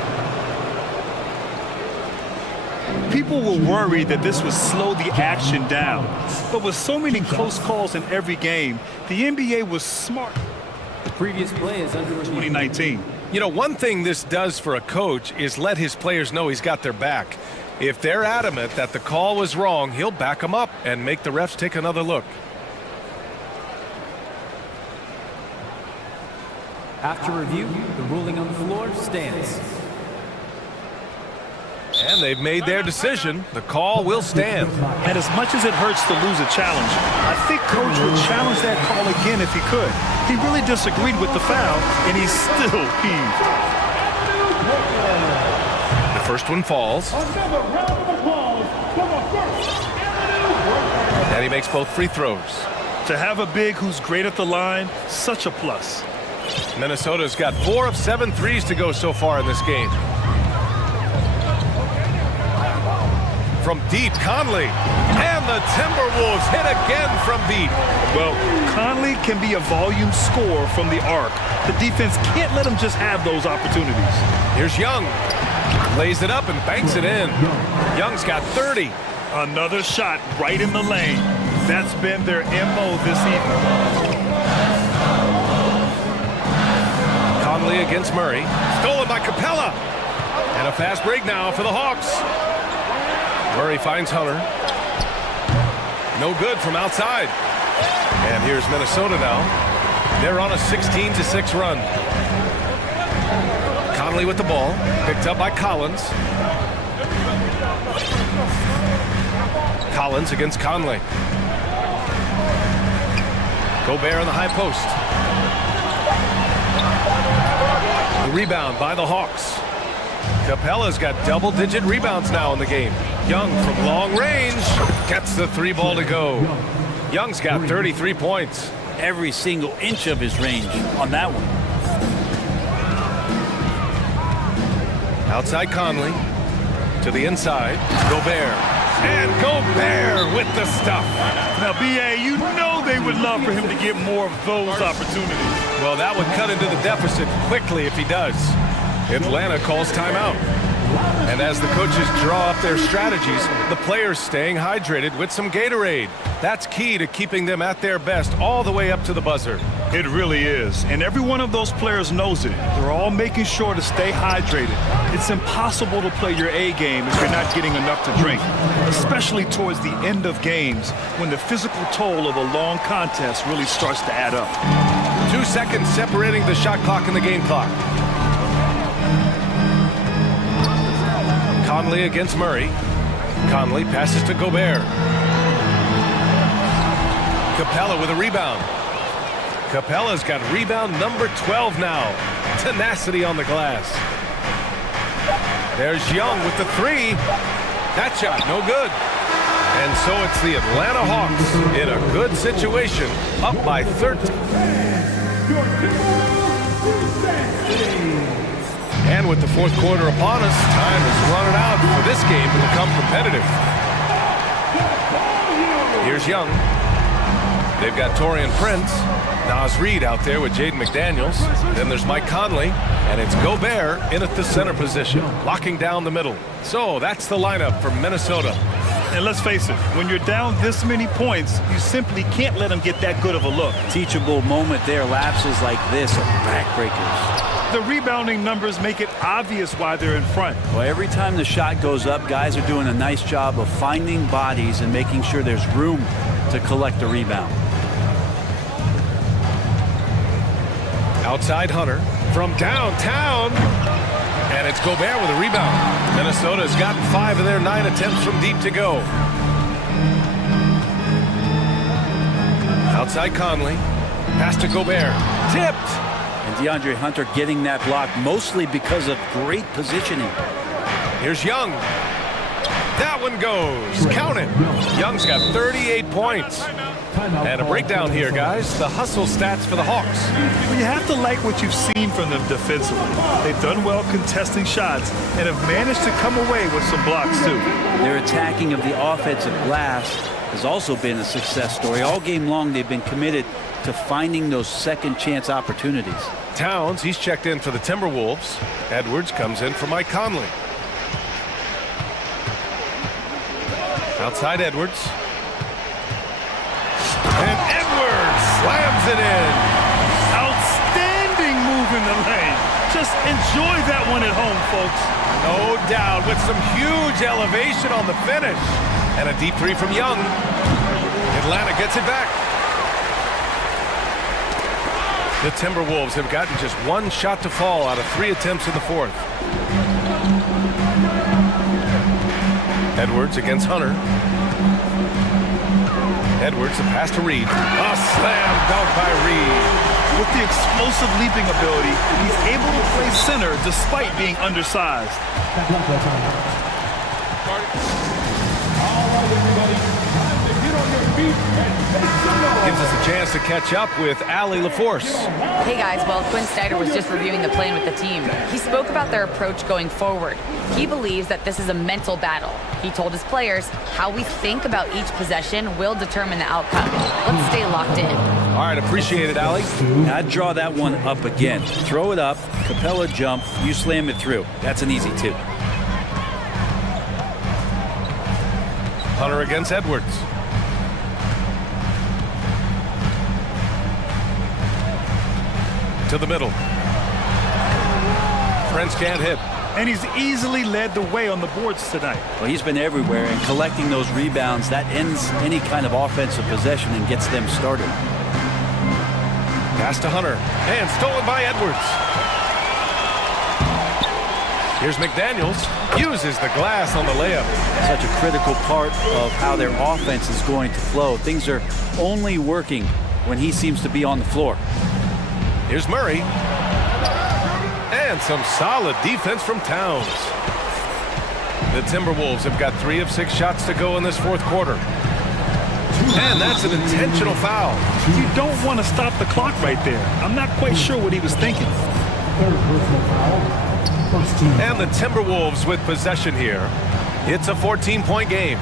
People were worried that this would slow the action down. But with so many close calls in every game, the NBA was smart. The previous play is under 2019. You know, one thing this does for a coach is let his players know he's got their back. If they're adamant that the call was wrong, he'll back them up and make the refs take another look. After review, the ruling on the floor stands. And they've made their decision. The call will stand. And as much as it hurts to lose a challenge, I think Coach would challenge that call again if he could. He really disagreed with the foul, and he's still peeved. The first one falls. Another round of applause for the first Avenue worker. And he makes both free throws. To have a big who's great at the line, such a plus. Minnesota's got 4 of 7 threes to go so far in this game. From deep, Conley. And the Timberwolves hit again from deep. Well, Conley can be a volume scorer from the arc. The defense can't let him just have those opportunities. Here's Young. Lays it up and banks it in. Young's got 30. Another shot right in the lane. That's been their MO this evening. Conley against Murray. Stolen by Capella. And a fast break now for the Hawks. Murray finds Hunter. No good from outside. And here's Minnesota now. They're on a 16-6 run. Conley with the ball. Picked up by Collins. Collins against Conley. Gobert on the high post. The rebound by the Hawks. Capella's got double-digit rebounds now in the game. Young from long range gets the 3 ball to go. Young's got 33 points. Every single inch of his range on that one. Outside Conley. To the inside. Gobert. And Gobert with the stuff. Now, B.A., you know they would love for him to get more of those opportunities. Well, that would cut into the deficit quickly if he does. Atlanta calls timeout. And as the coaches draw up their strategies, the players staying hydrated with some Gatorade. That's key to keeping them at their best all the way up to the buzzer. It really is. And every one of those players knows it. They're all making sure to stay hydrated. It's impossible to play your A game if you're not getting enough to drink, especially towards the end of games when the physical toll of a long contest really starts to add up. 2 seconds separating the shot clock and the game clock. Conley against Murray. Conley passes to Gobert. Capella with a rebound. Capella's got rebound number 12 now. Tenacity on the glass. There's Young with the 3. That shot, no good. And so it's the Atlanta Hawks in a good situation, up by 13. And with the fourth quarter upon us, time is running out for this game to become competitive. Here's Young. They've got Taurean Prince. Naz Reid out there with Jaden McDaniels. Then there's Mike Conley. And it's Gobert in at the center position, locking down the middle. So that's the lineup for Minnesota. And let's face it, when you're down this many points, you simply can't let them get that good of a look. Teachable moment there. Lapses like this are backbreakers. The rebounding numbers make it obvious why they're in front. Well, every time the shot goes up, guys are doing a nice job of finding bodies and making sure there's room to collect a rebound. Outside Hunter from downtown. And it's Gobert with a rebound. Minnesota's gotten 5 of their 9 attempts from deep to go. Outside Conley. Pass to Gobert. Tipped. And DeAndre Hunter getting that block mostly because of great positioning. Here's Young. That one goes. Count it. Young's got 38 points. And a breakdown here, guys. The hustle stats for the Hawks. Well, you have to like what you've seen from them defensively. They've done well contesting shots and have managed to come away with some blocks, too. Their attacking of the offensive glass has also been a success story. All game long, they've been committed to finding those second chance opportunities. Towns, he's checked in for the Timberwolves. Edwards comes in for Mike Conley. Outside Edwards. And Edwards slams it in. Outstanding move in the lane. Just enjoy that one at home, folks. No doubt, with some huge elevation on the finish. And a deep 3 from Young. Atlanta gets it back. The Timberwolves have gotten just 1 shot to fall out of 3 attempts in the fourth. Edwards against Hunter. Edwards, the pass to Reid. A slam dunk by Reid. With the explosive leaping ability, he's able to play center despite being undersized. Gives us a chance to catch up with Allie LaForce. Hey guys, well, Quinn Snyder was just reviewing the plan with the team. He spoke about their approach going forward. He believes that this is a mental battle. He told his players how we think about each possession will determine the outcome. Let's stay locked in. All right, appreciate it, Allie. I'd draw that one up again. Throw it up, Capella jump, you slam it through. That's an easy two. Hunter against Edwards. To the middle. Prince can't hit. And he's easily led the way on the boards tonight. Well, he's been everywhere, and collecting those rebounds, that ends any kind of offensive possession and gets them started. Pass to Hunter. And stolen by Edwards. Here's McDaniels. Uses the glass on the layup. Such a critical part of how their offense is going to flow. Things are only working when he seems to be on the floor. Here's Murray. And some solid defense from Towns. The Timberwolves have got 3 of 6 shots to go in this fourth quarter. And that's an intentional foul. You don't want to stop the clock right there. I'm not quite sure what he was thinking. And the Timberwolves with possession here. It's a 14-point game.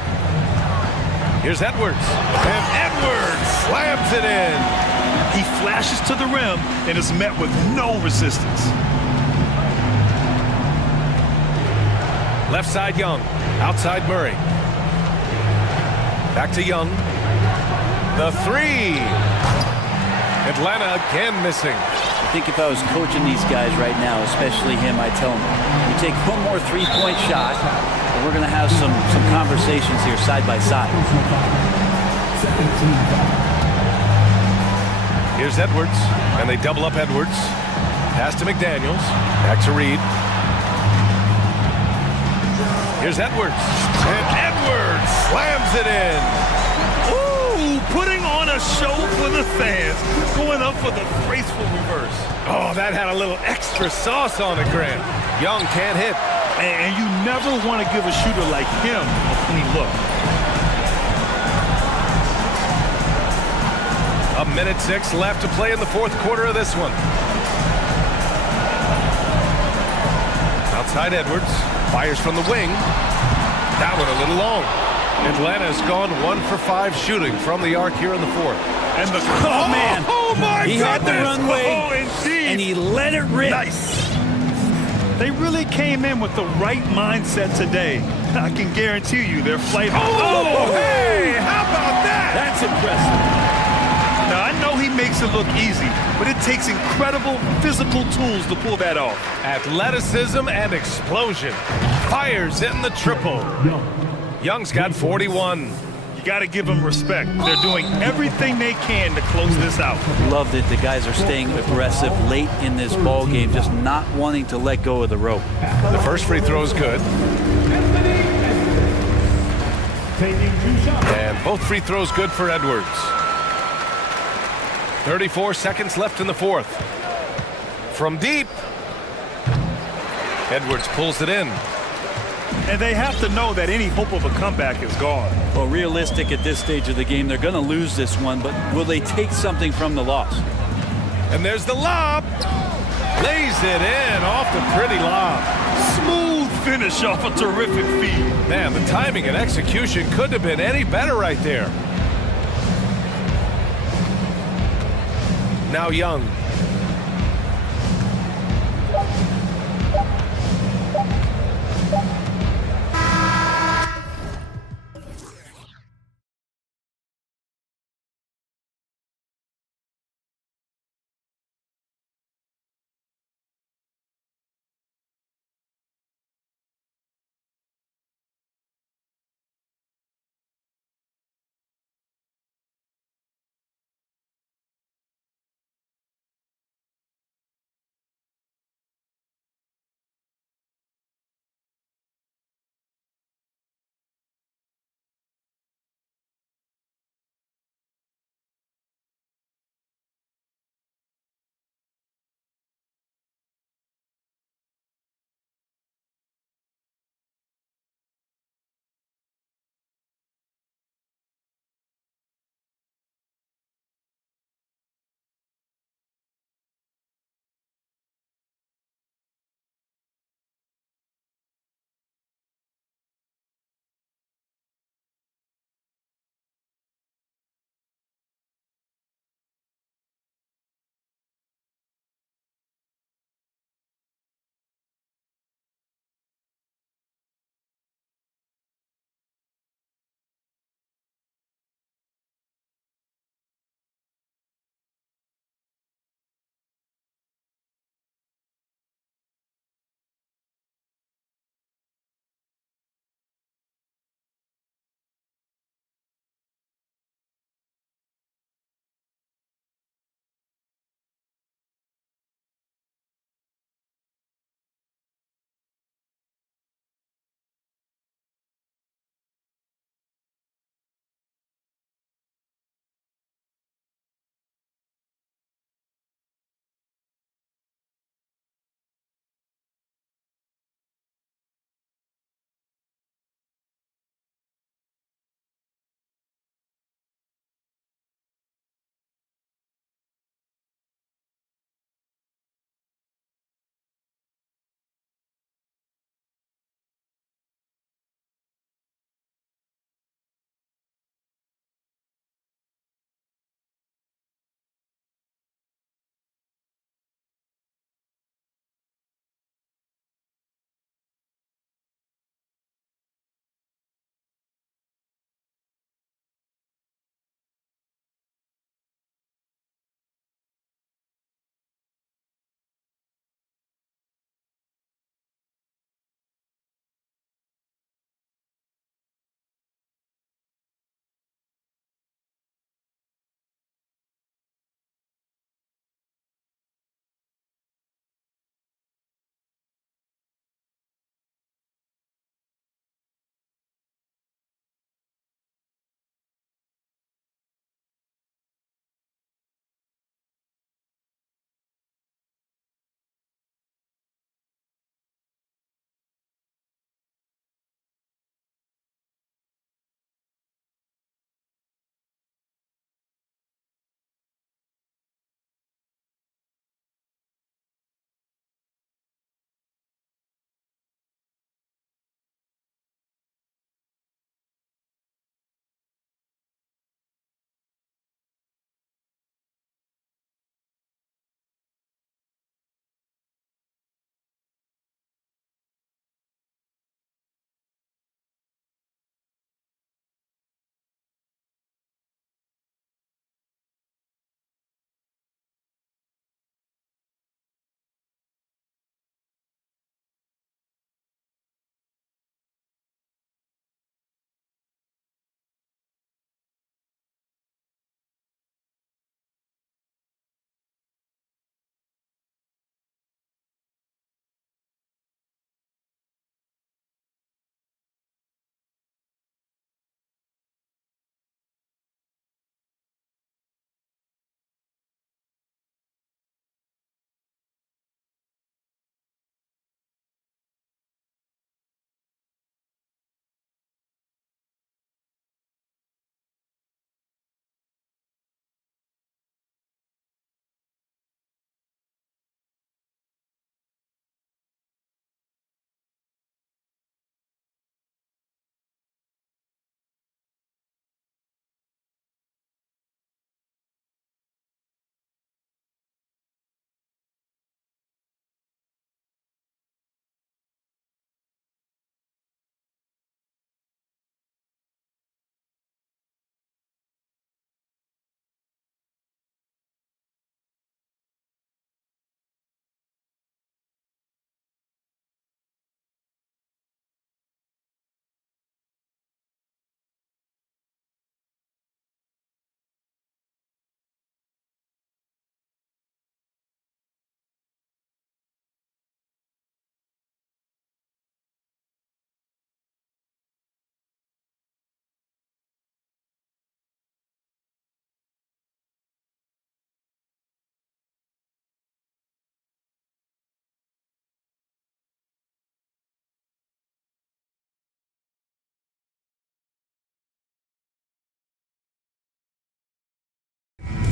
Here's Edwards. And Edwards slams it in. He flashes to the rim and is met with no resistance. Left side Young. Outside Murray. Back to Young. The three. Atlanta again missing. I think if I was coaching these guys right now, especially him, I'd tell him, you take one more three-point shot, and we're going to have some conversations here side by side. Here's Edwards, and they double up Edwards. Pass to McDaniels. Back to Reed. Here's Edwards. And Edwards slams it in. Ooh, putting on a show for the fans. Going up for the graceful reverse. Oh, that had a little extra sauce on it, Grant. Young can't hit. And you never want to give a shooter like him a clean look. A minute 6 left to play in the fourth quarter of this one. Outside Edwards. Fires from the wing. That one a little long. Atlanta's gone 1 for 5 shooting from the arc here in the fourth. And the man. Oh my He goodness. had the runway, indeed. and he let it rip. Nice. They really came in with the right mindset today. I can guarantee you their flight. Oh, hey, how about that? That's impressive. Now, I know he makes it look easy, but it takes incredible physical tools to pull that off. Athleticism and explosion. Fires in the triple. Young's got 41. You got to give them respect. They're doing everything they can to close this out. Love that the guys are staying aggressive late in this ball game, just not wanting to let go of the rope. The first free throw is good. And both free throws good for Edwards. 34 seconds left in the fourth. From deep. Edwards pulls it in. And they have to know that any hope of a comeback is gone. Well, realistic at this stage of the game, they're going to lose this one, but will they take something from the loss? And there's the lob. Lays it in off the pretty lob. Smooth finish off a terrific feed. Man, the timing and execution couldn't have been any better right there. Now Young.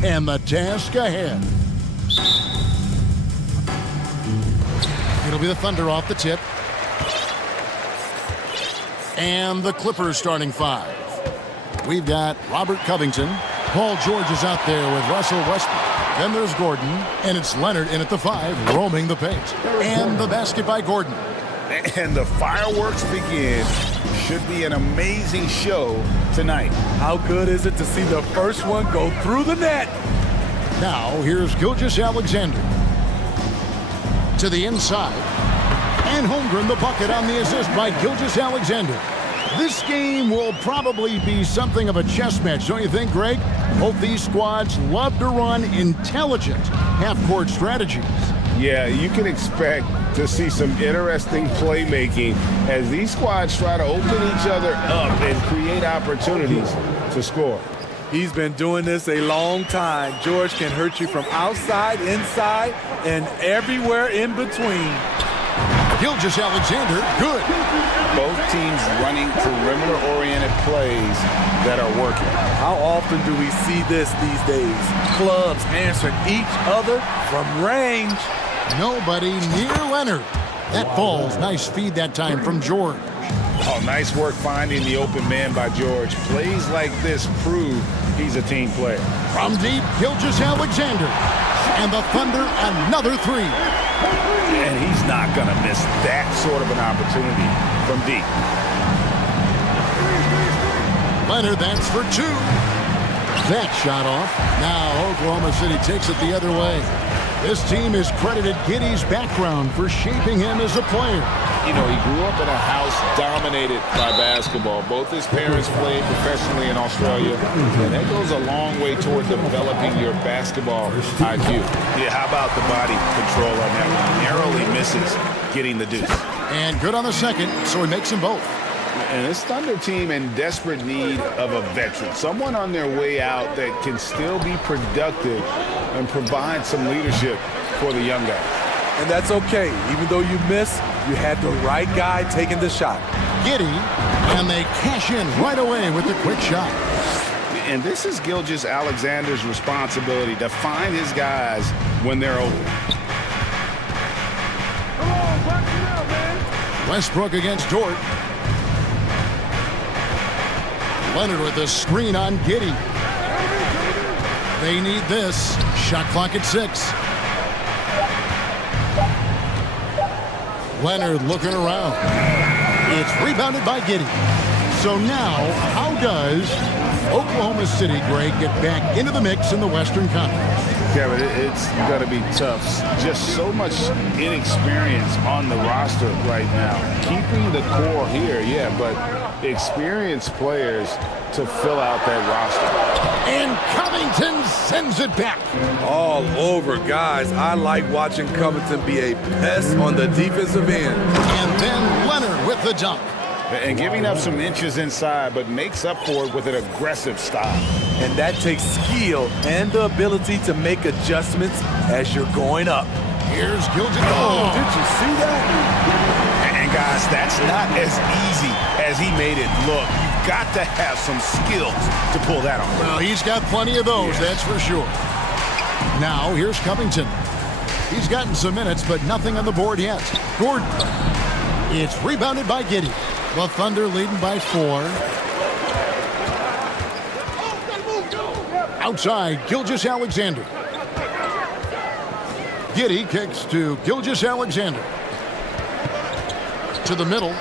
and the task ahead. It'll be the Thunder off the tip. And the Clippers starting 5. We've got Robert Covington. Paul George is out there with Russell Westbrook. Then there's Gordon, and it's Leonard in at the 5, roaming the paint. And the basket by Gordon. And the fireworks begin. Should be an amazing show tonight. How good is it to see the first one go through the net? Now, here's Gilgeous-Alexander. To the inside. And Holmgren the bucket on the assist by Gilgeous-Alexander. This game will probably be something of a chess match, don't you think, Greg? Both these squads love to run intelligent half-court strategies. Yeah, you can expect to see some interesting playmaking as these squads try to open each other up and create opportunities to score. He's been doing this a long time. George can hurt you from outside, inside, and everywhere in between. Gilgeous-Alexander, good. Both teams running perimeter-oriented plays that are working. How often do we see this these days? Clubs answering each other from range. Nobody near Leonard. That falls. Nice feed that time from George. Oh, nice work finding the open man by George. Plays like this prove he's a team player. From deep, Gilgeous-Alexander. And the Thunder, another 3. And he's not going to miss that sort of an opportunity from deep. Leonard, that's for 2. That shot off. Now Oklahoma City takes it the other way. This team has credited Giddey's background for shaping him as a player. You know, he grew up in a house dominated by basketball. Both his parents played professionally in Australia, and that goes a long way toward developing your basketball IQ. Yeah, how about the body control on that one? Narrowly misses getting the deuce. And good on the second, so he makes them both. And this Thunder team in desperate need of a veteran, someone on their way out that can still be productive and provide some leadership for the young guys. And that's okay. Even though you miss, you had the right guy taking the shot. Giddey, and they cash in right away with the quick shot. And this is Gilgeous-Alexander's responsibility to find his guys when they're open. Come on, box it out, man. Westbrook against Dort. Leonard with the screen on Giddey. They need this. Shot clock at 6. Leonard looking around. It's rebounded by Giddey. So now, how does Oklahoma City, Greg, get back into the mix in the Western Conference? Kevin, it's going to be tough. Just so much inexperience on the roster right now. Keeping the core here, yeah, but experienced players to fill out that roster. And Covington sends it back. All over, guys. I like watching Covington be a pest on the defensive end. And then Leonard with the dunk. And giving up some inches inside, but makes up for it with an aggressive style. And that takes skill and the ability to make adjustments as you're going up. Here's Gilgeous. Oh, did you see that? And guys, that's not as easy as he made it look. You've got to have some skills to pull that off. Well, he's got plenty of those, that's for sure. Now, here's Covington. He's gotten some minutes, but nothing on the board yet. Gordon. It's rebounded by Giddey. The Thunder leading by 4. Outside, Gilgeous-Alexander. Giddey kicks to Gilgeous-Alexander. To the middle.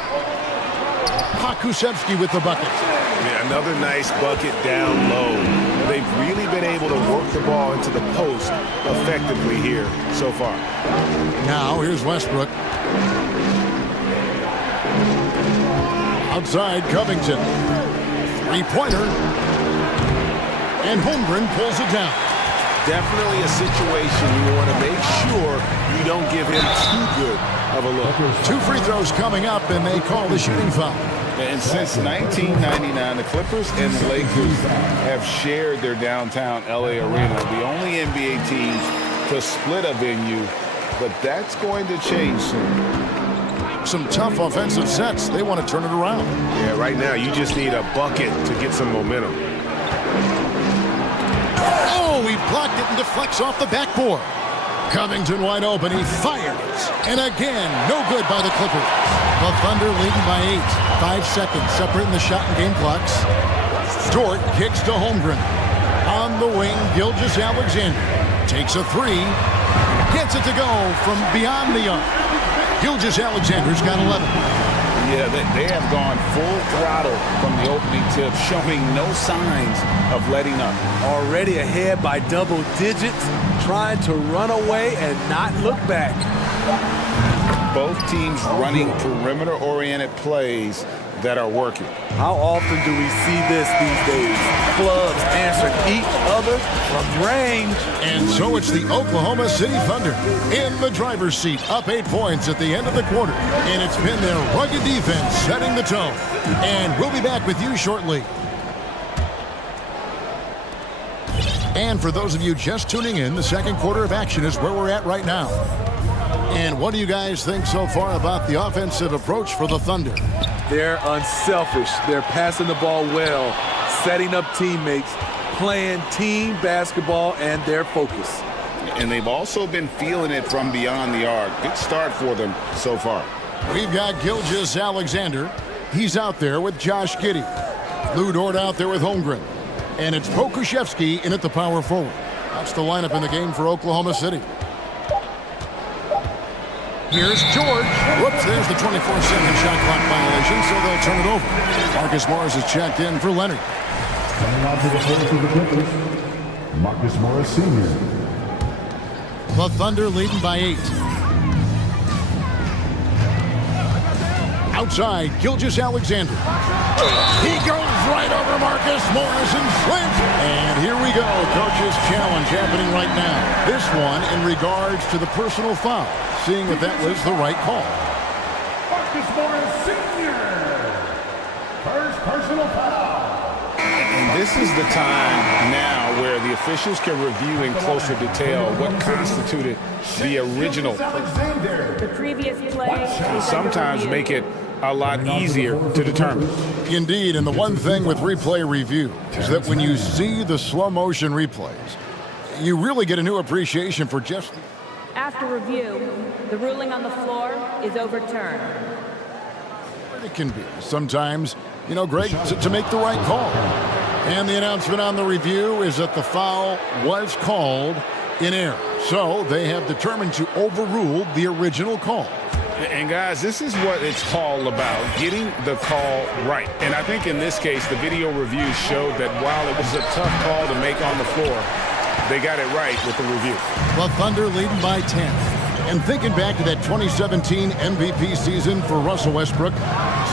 Pakusevsky with the bucket. Yeah, another nice bucket down low. They've really been able to work the ball into the post effectively here so far. Now, here's Westbrook. Outside, Covington. Three-pointer. And Holmgren pulls it down. Definitely a situation you want to make sure you don't give him too good of a look. 2 free throws coming up, and they call the shooting foul. And since 1999, the Clippers and the Lakers have shared their downtown LA arena, the only NBA teams to split a venue, but that's going to change soon. Some tough offensive sets. They want to turn it around. Yeah, right now you just need a bucket to get some momentum. Oh, Oh, he blocked it and deflects off the backboard. Covington wide open. He fires. And again, no good by the Clippers. The Thunder leading by 8. 5 seconds separating the shot and game clocks. Dort kicks to Holmgren. On the wing, Gilgeous-Alexander takes a 3. Gets it to go from beyond the arc. Gilgeous-Alexander's got 11. Yeah, they have gone full throttle from the opening tip, showing no signs of letting up. Already ahead by double digits, trying to run away and not look back. Both teams running perimeter-oriented plays that are working. How often do we see this these days? Clubs answering each other from range. And so it's the Oklahoma City Thunder in the driver's seat, up 8 points at the end of the quarter. And it's been their rugged defense setting the tone. And we'll be back with you shortly. And for those of you just tuning in, the second quarter of action is where we're at right now. And what do you guys think so far about the offensive approach for the Thunder? They're unselfish. They're passing the ball well, setting up teammates, playing team basketball, and their focus. And they've also been feeling it from beyond the arc. Good start for them so far. We've got Gilgeous-Alexander. He's out there with Josh Giddey. Lou Dort out there with Holmgren. And it's Pokuševski in at the power forward. That's the lineup in the game for Oklahoma City. Here's George. Whoops, there's the 24-second shot clock violation, so they'll turn it over. Marcus Morris is checked in for Leonard. Coming on to the floor for the Clippers, Marcus Morris Sr. The Thunder leading by 8. Outside, Gilgeous-Alexander. He goes right over Marcus Morris and slams. And here we go. Coach's challenge happening right now. This one in regards to the personal foul. Seeing if that was the right call. Marcus Morris Sr. First personal foul. And this is the time now where the officials can review in closer detail what constituted the original. The previous play. Sometimes make it a lot easier to determine. Indeed, and the one thing with replay review is that when you see the slow motion replays, you really get a new appreciation for just... After review, the ruling on the floor is overturned. It can be sometimes, you know, Greg, to make the right call. And the announcement on the review is that the foul was called in error. So they have determined to overrule the original call. And guys, this is what it's all about, getting the call right. And I think in this case, the video review showed that while it was a tough call to make on the floor, they got it right with the review. The Thunder leading by 10. And thinking back to that 2017 MVP season for Russell Westbrook,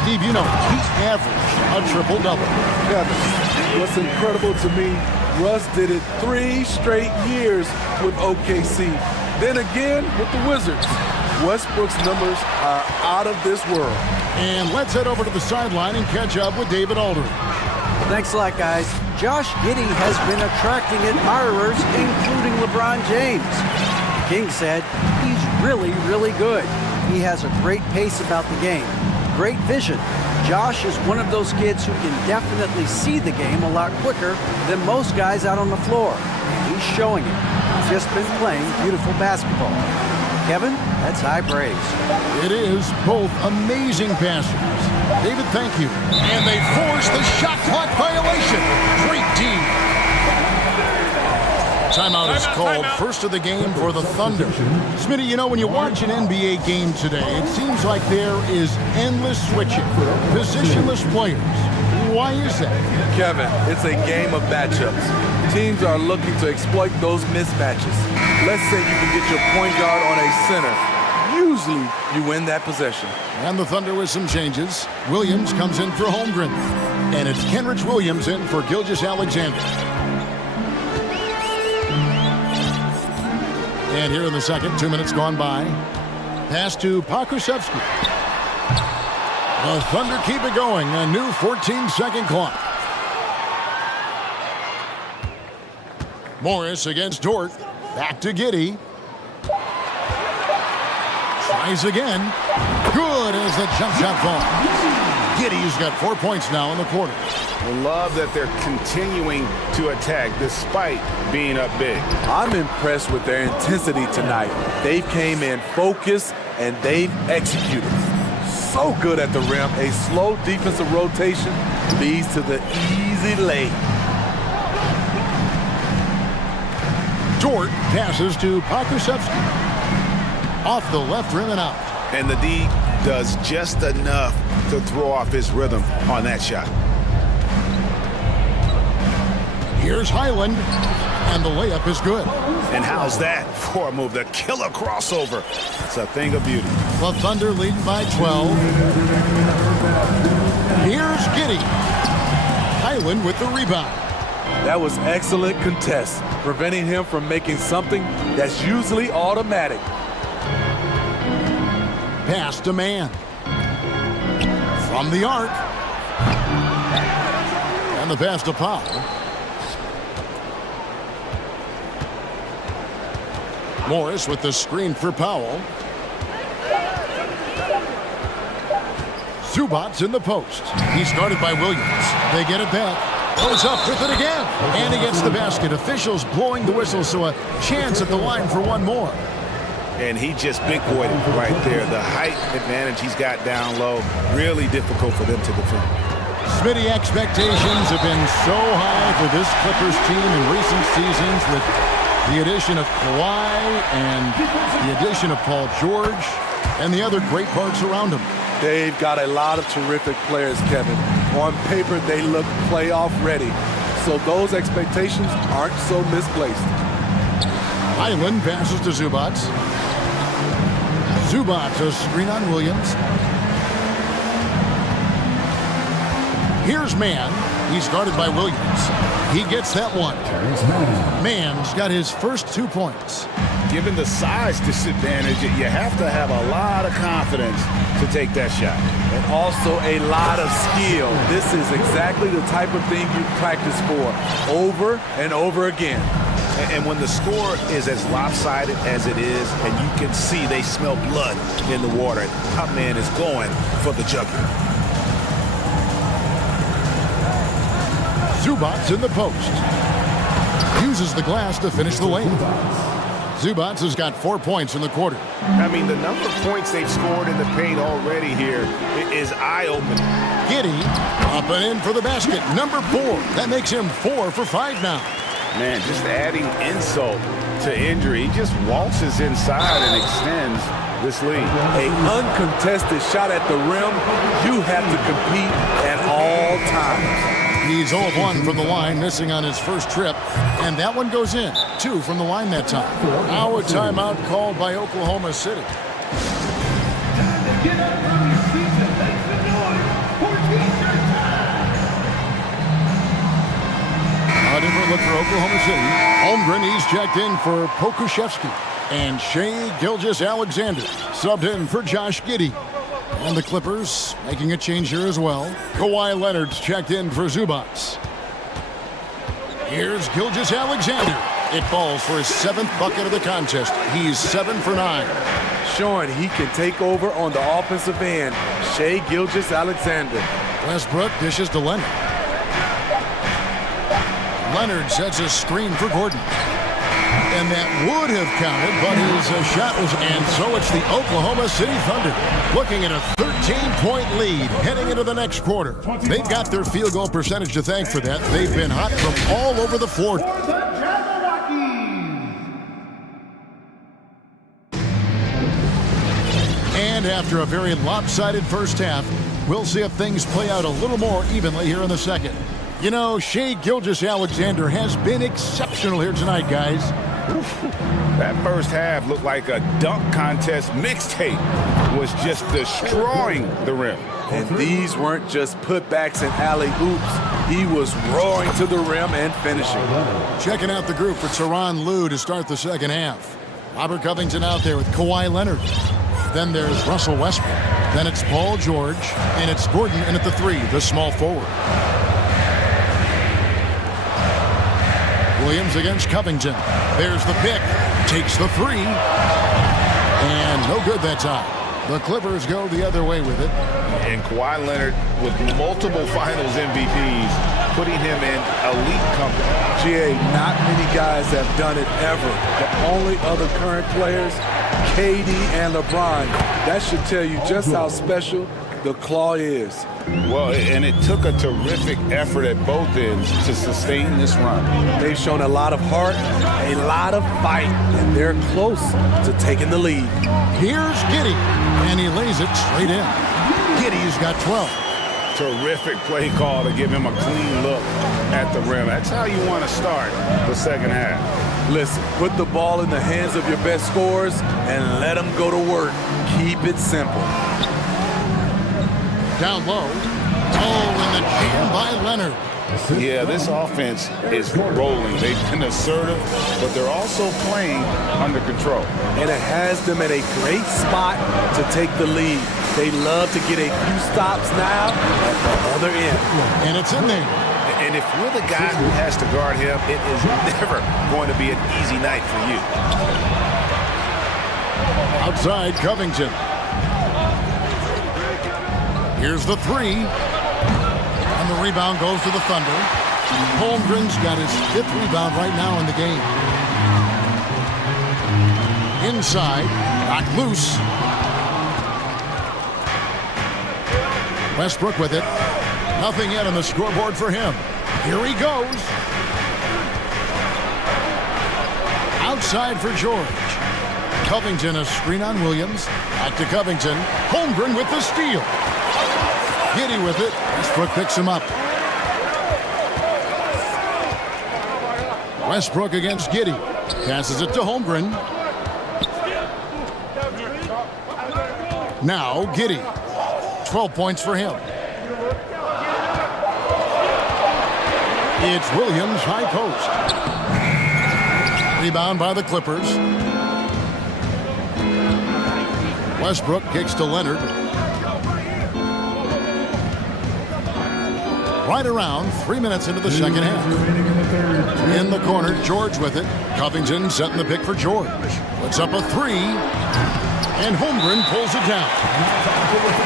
Steve, you know, he averaged a triple-double. Kevin, what's incredible to me, Russ did it 3 straight years with OKC. Then again with the Wizards. Westbrook's numbers are out of this world. And let's head over to the sideline and catch up with David Aldridge. Thanks a lot, guys. Josh Giddey has been attracting admirers, including LeBron James. King said he's really, really good. He has a great pace about the game, great vision. Josh is one of those kids who can definitely see the game a lot quicker than most guys out on the floor. And he's showing it. He's just been playing beautiful basketball. Kevin, that's high praise. It is both amazing passes. David, thank you. And they force the shot clock violation. Great D. Timeout is called. First of the game for the Thunder. Smitty, you know, when you watch an NBA game today, it seems like there is endless switching, positionless players. Why is that? Kevin, it's a game of matchups. Teams are looking to exploit those mismatches. Let's say you can get your point guard on a center. Usually, you win that possession. And the Thunder with some changes. Williams comes in for Holmgren. And it's Kenrich Williams in for Gilgeous-Alexander. And here in the second, 2 minutes gone by. Pass to Pokuševski. The Thunder keep it going. A new 14-second clock. Morris against Dort. Back to Giddey. Tries again. Good as the jump shot falls. Giddy's got 4 points now in the quarter. I love that they're continuing to attack despite being up big. I'm impressed with their intensity tonight. They came in focused and they've executed. So good at the rim. A slow defensive rotation leads to the easy lay. Dort passes to Pokusevski. Off the left rim and out. And the D does just enough to throw off his rhythm on that shot. Here's Highland, and the layup is good. And how's that for a move? The killer crossover. It's a thing of beauty. The Thunder leading by 12. Here's Giddy. Highland with the rebound. That was excellent contest, preventing him from making something that's usually automatic. Pass to man. From the arc. And the pass to Powell. Morris with the screen for Powell. Zubac's in the post. He's guarded by Williams. They get it back. Goes up with it again. And he gets the basket. Officials blowing the whistle, so a chance at the line for one more. And he just big-boyed it right there. The height advantage he's got down low, really difficult for them to defend. Smitty, expectations have been so high for this Clippers team in recent seasons with the addition of Kawhi and the addition of Paul George and the other great parts around him. They've got a lot of terrific players, Kevin. On paper, they look playoff ready. So those expectations aren't so misplaced. Highland passes to Zubac. Zubac, a screen on Williams. Here's Mann. He's guarded by Williams. He gets that one. Mann's got his first 2 points. Given the size disadvantage, you have to have a lot of confidence to take that shot. And also a lot of skill. This is exactly the type of thing you practice for over and over again. And when the score is as lopsided as it is, and you can see they smell blood in the water, top man is going for the jugular. Zubac's in the post. Uses the glass to finish the lane. Zubac has got 4 points in the quarter. I mean, the number of points they've scored in the paint already here is eye-opening. Giddy up and in for the basket. Number 4. That makes him 4 for 5 now. Man, just adding insult to injury. He just waltzes inside and extends this lead. An uncontested shot at the rim, you have to compete at all times. He's 0-1 from the line, missing on his first trip, and that one goes in. 2 from the line that time. Now a timeout called by Oklahoma City. Time to get up from your seats and make some noise for T-shirt time. A different look for Oklahoma City. Holmgren, he's checked in for Pokusevski. And Shai Gilgeous-Alexander subbed in for Josh Giddey. And the Clippers making a change here as well. Kawhi Leonard's checked in for Zubac. Here's Gilgeous-Alexander. It falls for his 7th bucket of the contest. He's 7 for 9. Showing he can take over on the offensive end. Shai Gilgeous-Alexander. Westbrook dishes to Leonard. Leonard sets a screen for Gordon. And that would have counted, but his shot was, and so it's the Oklahoma City Thunder looking at a 13-point lead heading into the next quarter. They've got their field goal percentage to thank for that. They've been hot from all over the floor. And after a very lopsided first half, we'll see if things play out a little more evenly here in the second. You know, Shai Gilgeous-Alexander has been exceptional here tonight, guys. That first half looked like a dunk contest mixtape. Was just destroying the rim. And these weren't just putbacks and alley-oops. He was roaring to the rim and finishing. Checking out the group for Tyronn Lue to start the second half. Robert Covington out there with Kawhi Leonard. Then there's Russell Westbrook. Then it's Paul George. And it's Gordon in at the 3, the small forward. Williams against Covington. There's the pick. Takes the 3. And no good that time. The Clippers go the other way with it. And Kawhi Leonard with multiple finals MVPs, putting him in elite company. GA, not many guys have done it ever. The only other current players, KD and LeBron. That should tell you just how special the claw is. Well, and it took a terrific effort at both ends to sustain this run. They've shown a lot of heart, a lot of fight, and they're close to taking the lead. Here's Giddey, and he lays it straight in. Giddey's got 12. Terrific play call to give him a clean look at the rim. That's how you want to start the second half. Listen, put the ball in the hands of your best scorers and let them go to work. Keep it simple. Down low. Oh, and the jam by Leonard. Yeah, this offense is rolling. They've been assertive, but they're also playing under control. And it has them at a great spot to take the lead. They love to get a few stops now at the other end. And it's in there. And if you're the guy who has to guard him, it is never going to be an easy night for you. Outside Covington. Here's the three. And the rebound goes to the Thunder. Holmgren's got his 5th rebound right now in the game. Inside, knocked loose. Westbrook with it. Nothing yet on the scoreboard for him. Here he goes. Outside for George. Covington a screen on Williams. Back to Covington. Holmgren with the steal. Giddey with it. Westbrook picks him up. Westbrook against Giddey. Passes it to Holmgren. Now Giddey. 12 points for him. It's Williams, high post. Rebound by the Clippers. Westbrook kicks to Leonard. Right around 3 minutes into the second half. In the corner, George with it. Covington setting the pick for George. Puts up a three. And Holmgren pulls it down.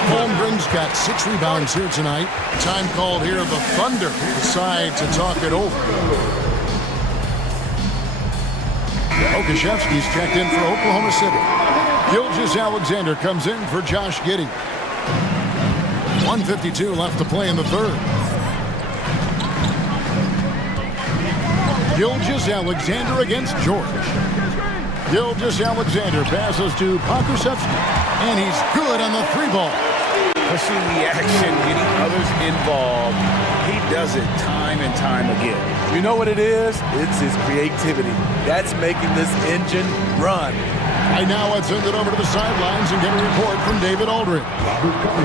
Holmgren's got 6 rebounds here tonight. Time called here. The Thunder decide to talk it over. Okashevsky's checked in for Oklahoma City. Gilgeous-Alexander comes in for Josh Giddey. 1:52 left to play in the third. Gilgeous-Alexander against George. Gilgeous-Alexander passes to Pokusevski, and he's good on the 3-ball. Pushing the action, getting others involved. He does it time and time again. You know what it is? It's his creativity. That's making this engine run. Right now, let's send it over to the sidelines and get a report from David Aldridge.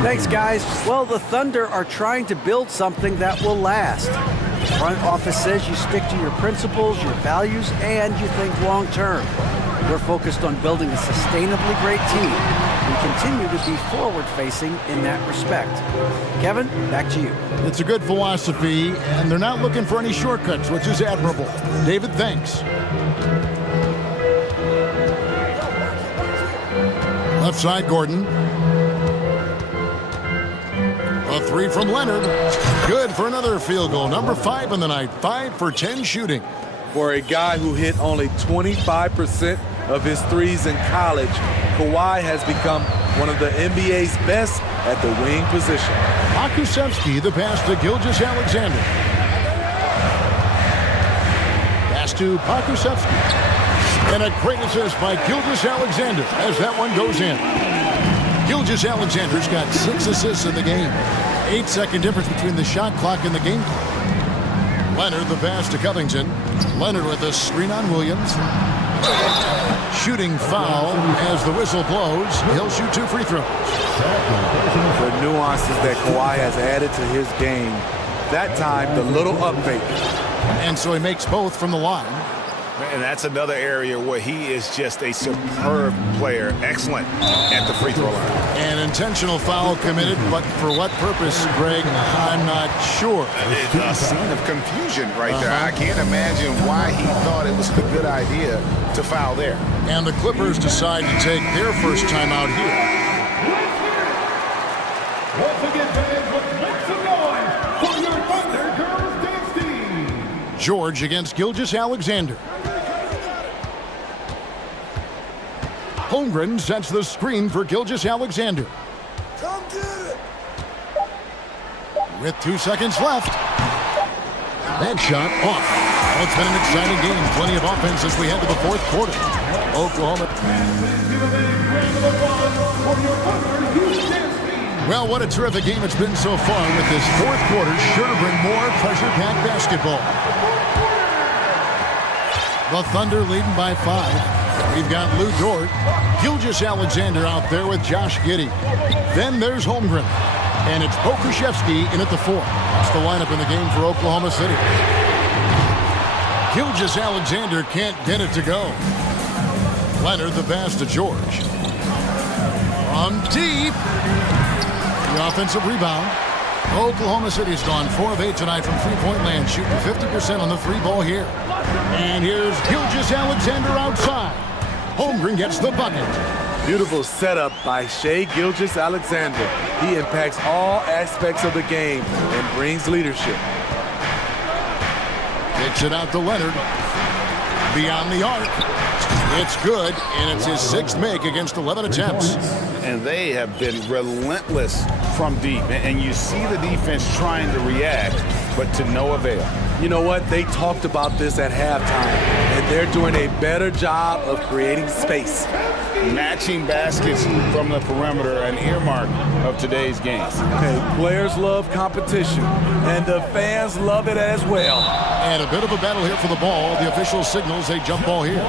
Thanks, guys. Well, the Thunder are trying to build something that will last. The front office says you stick to your principles, your values, and you think long term. We're focused on building a sustainably great team. We continue to be forward-facing in that respect. Kevin, back to you. It's a good philosophy, and they're not looking for any shortcuts, which is admirable. David, thanks. Left side, Gordon. A three from Leonard. Good for another field goal. Number 5 in the night. 5 for 10 shooting. For a guy who hit only 25% of his threes in college, Kawhi has become one of the NBA's best at the wing position. Pokusevski, the pass to Gilgeous-Alexander. Pass to Pokusevski. And a great assist by Gilgeous-Alexander as that one goes in. Gilgeous-Alexander's got 6 assists in the game. 8-second difference between the shot clock and the game clock. Leonard, the pass to Covington. Leonard with a screen on Williams. Shooting foul as the whistle blows. He'll shoot 2 free throws. The nuances that Kawhi has added to his game. That time, the little up fake. And so he makes both from the line. And that's another area where he is just a superb player. Excellent at the free throw line. An intentional foul committed, but for what purpose, Greg, I'm not sure. It's a scene of confusion right there. I can't imagine why he thought it was a good idea to foul there. And the Clippers decide to take their first time out here. let's hear it. Once again, fans, let's make some noise for your Thunder Girls dance team. George against Gilgeous Alexander. Holmgren sets the screen for Gilgeous Alexander. Come get it. With 2 seconds left. That shot off. Well, it's been an exciting game. Plenty of offense as we head to the fourth quarter. Oklahoma. Well, what a terrific game it's been so far with this fourth quarter. Sure to bring more pressure-packed basketball. The Thunder leading by 5. We've got Lou Dort, Gilgeous Alexander out there with Josh Giddey. Then there's Holmgren. And it's Pokuševski in at the 4. That's the lineup in the game for Oklahoma City. Gilgeous Alexander can't get it to go. Leonard the pass to George. From deep. The offensive rebound. Oklahoma City's gone 4 of 8 tonight from three-point land, shooting 50% on the free ball here. And here's Gilgeous Alexander outside. Holmgren gets the bucket. Beautiful setup by Shai Gilgeous-Alexander. He impacts all aspects of the game and brings leadership. Kicks it out to Leonard. Beyond the arc. It's good, and it's his 6th make against 11 attempts. And they have been relentless from deep. And you see the defense trying to react, but to no avail. You know what? They talked about this at halftime, and they're doing a better job of creating space. Matching baskets from the perimeter, an earmark of today's game. Okay, players love competition, and the fans love it as well. And a bit of a battle here for the ball. The official signals a jump ball here.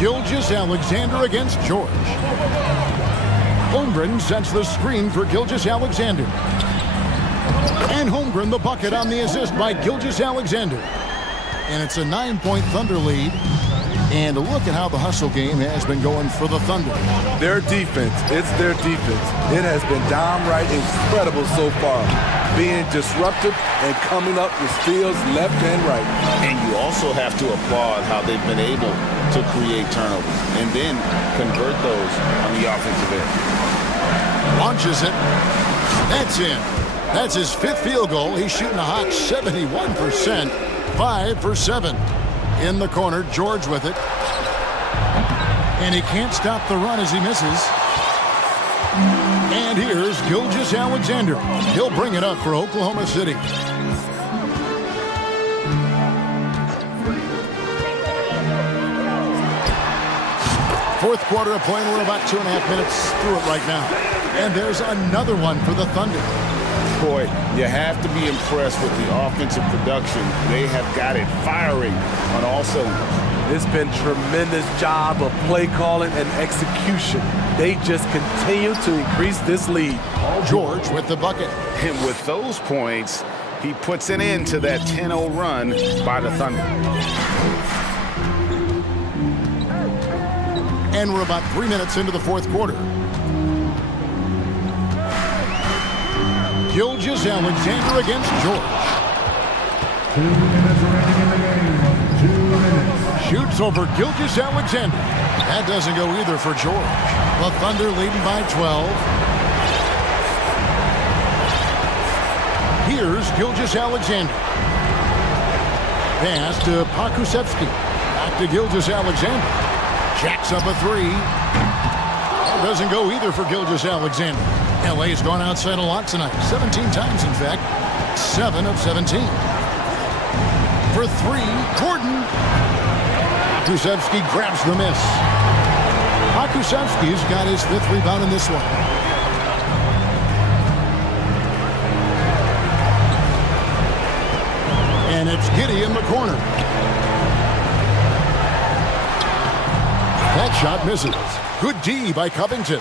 Gilgeous Alexander against George. Holmgren sets the screen for Gilgeous Alexander. And Holmgren the bucket on the assist by Gilgeous Alexander. And it's a 9-point Thunder lead. And look at how the hustle game has been going for the Thunder. Their defense, it's their defense. It has been downright incredible so far. Being disruptive and coming up with steals left and right. And you also have to applaud how they've been able to create turnovers and then convert those on the offensive end. Launches it. That's in. That's his 5th field goal. He's shooting a hot 71%. 5 for 7. In the corner, George with it. And he can't stop the run as he misses. And here's Gilgeous Alexander. He'll bring it up for Oklahoma City. Fourth quarter of play, and we're about 2.5 minutes through it right now. And there's another one for the Thunder. Boy, you have to be impressed with the offensive production. They have got it firing on all cylinders. It's been tremendous job of play calling and execution. They just continue to increase this lead. George with the bucket. And with those points, he puts an end to that 10-0 run by the Thunder. And we're about 3 minutes into the fourth quarter. Gilgeous Alexander against George. 2 minutes remaining in the game. 2 minutes. Shoots over Gilgeous Alexander. That doesn't go either for George. The Thunder leading by 12. Here's Gilgeous Alexander. Pass to Pokuševski. Back to Gilgeous Alexander. Jacks up a 3. That doesn't go either for Gilgeous Alexander. LA's gone outside a lot tonight. 17 times, in fact. 7 of 17. For 3, Gordon. Pokuševski grabs the miss. Pokuševski's got his 5th rebound in this one. And it's Giddey in the corner. That shot misses. Good D by Covington.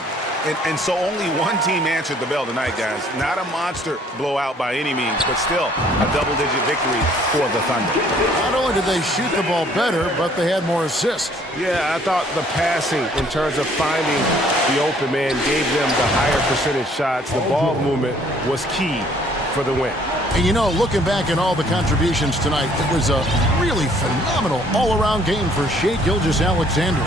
And so only one team answered the bell tonight, guys. Not a monster blowout by any means, but still a double-digit victory for the Thunder. Not only did they shoot the ball better, but they had more assists. Yeah, I thought the passing in terms of finding the open man gave them the higher percentage shots. The ball movement was key for the win. And you know, looking back at all the contributions tonight, it was a really phenomenal all-around game for Shai Gilgeous-Alexander.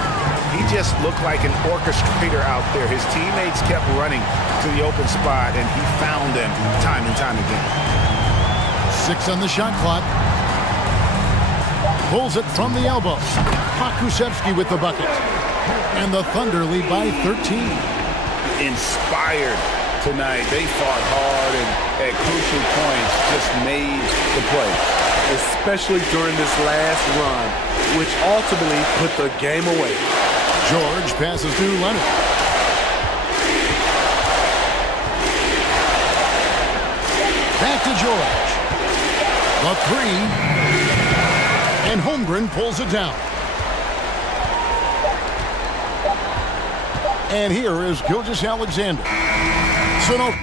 He just looked like an orchestrator out there. His teammates kept running to the open spot, and he found them time and time again. 6 on the shot clock. Pulls it from the elbow. Pokusevski with the bucket. And the Thunder lead by 13. Inspired tonight. They fought hard and at crucial points just made the play. Especially during this last run, which ultimately put the game away. George passes to Leonard. Back to George. The 3. And Holmgren pulls it down. And here is Gilgeous-Alexander. So no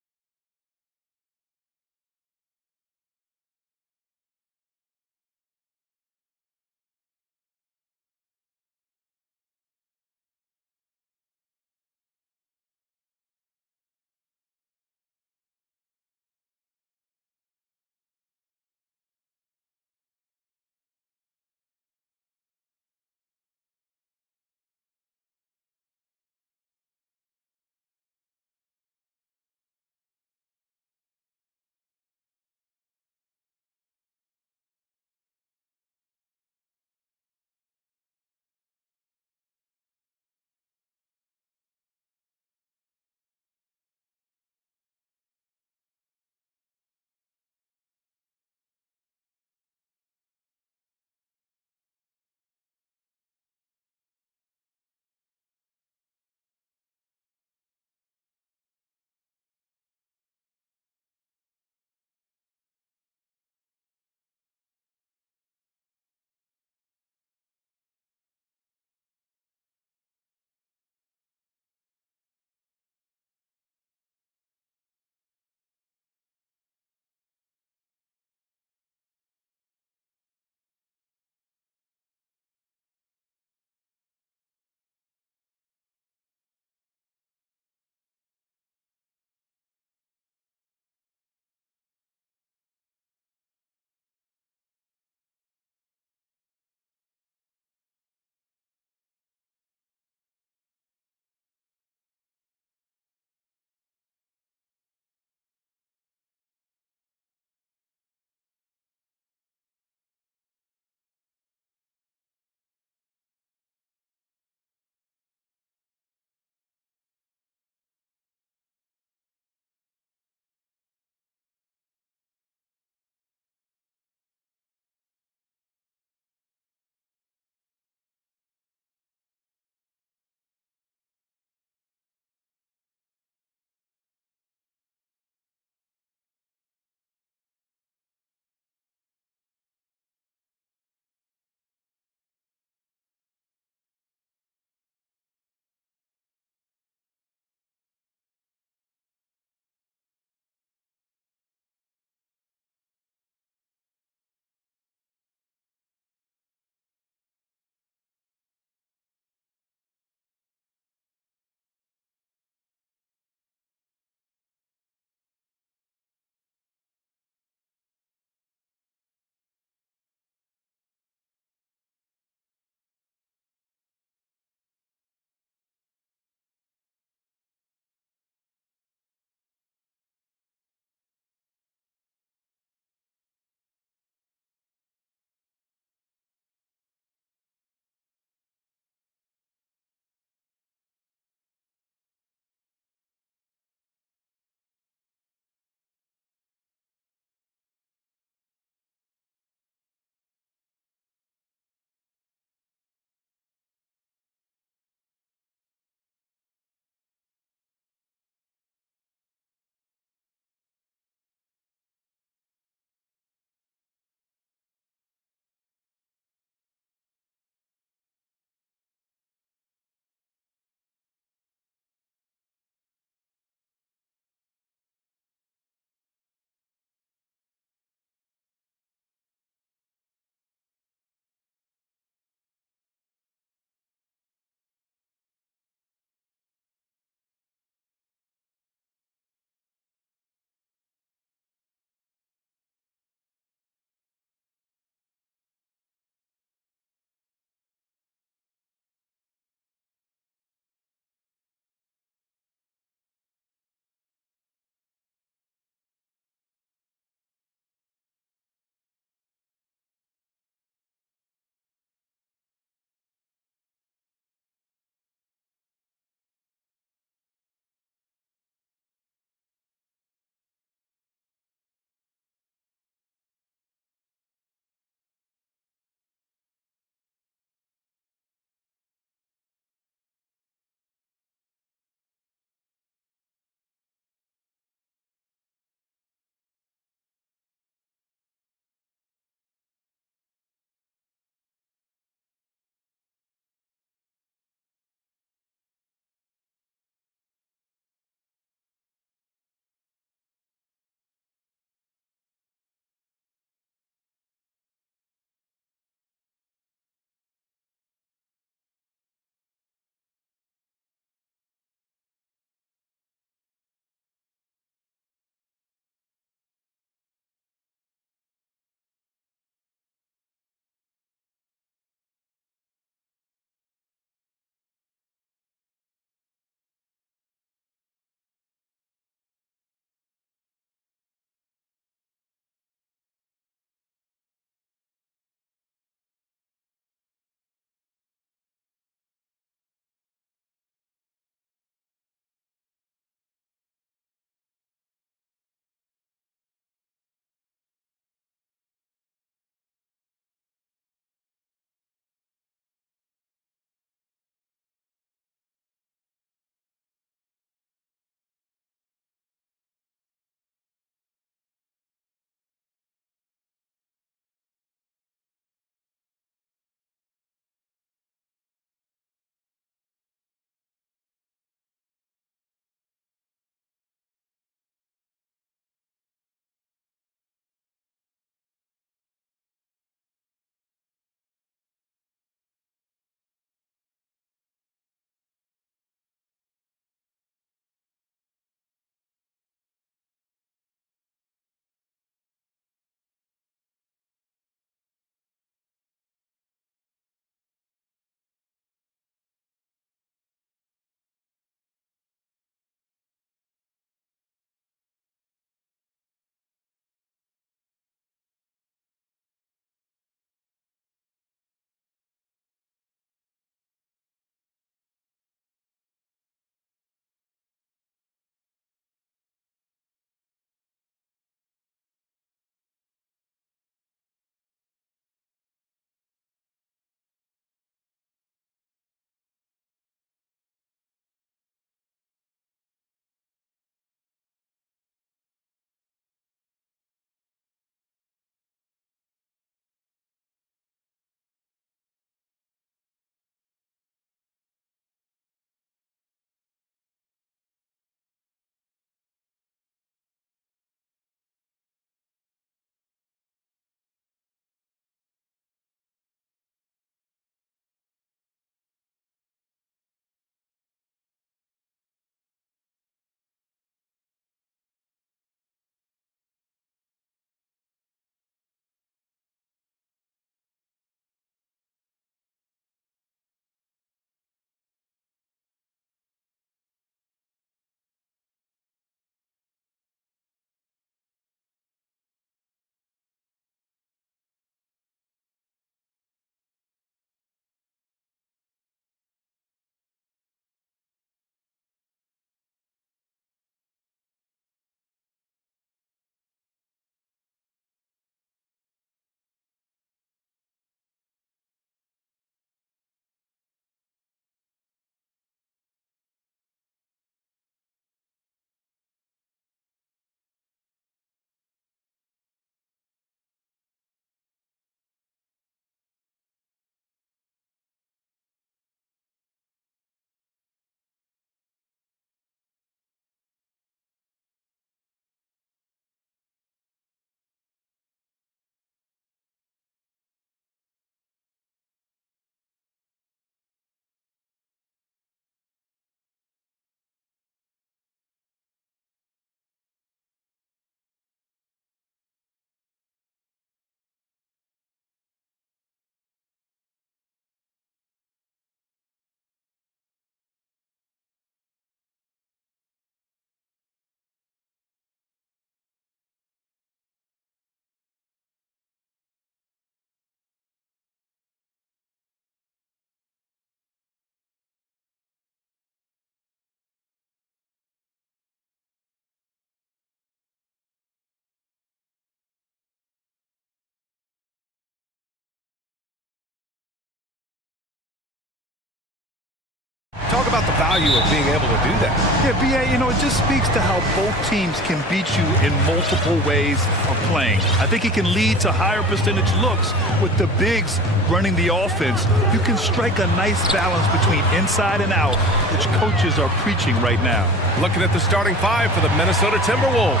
value of being able to do that. Yeah, B.A., you know, it just speaks to how both teams can beat you in multiple ways of playing. I think it can lead to higher percentage looks with the bigs running the offense. You can strike a nice balance between inside and out, which coaches are preaching right now. Looking at the starting five for the Minnesota Timberwolves.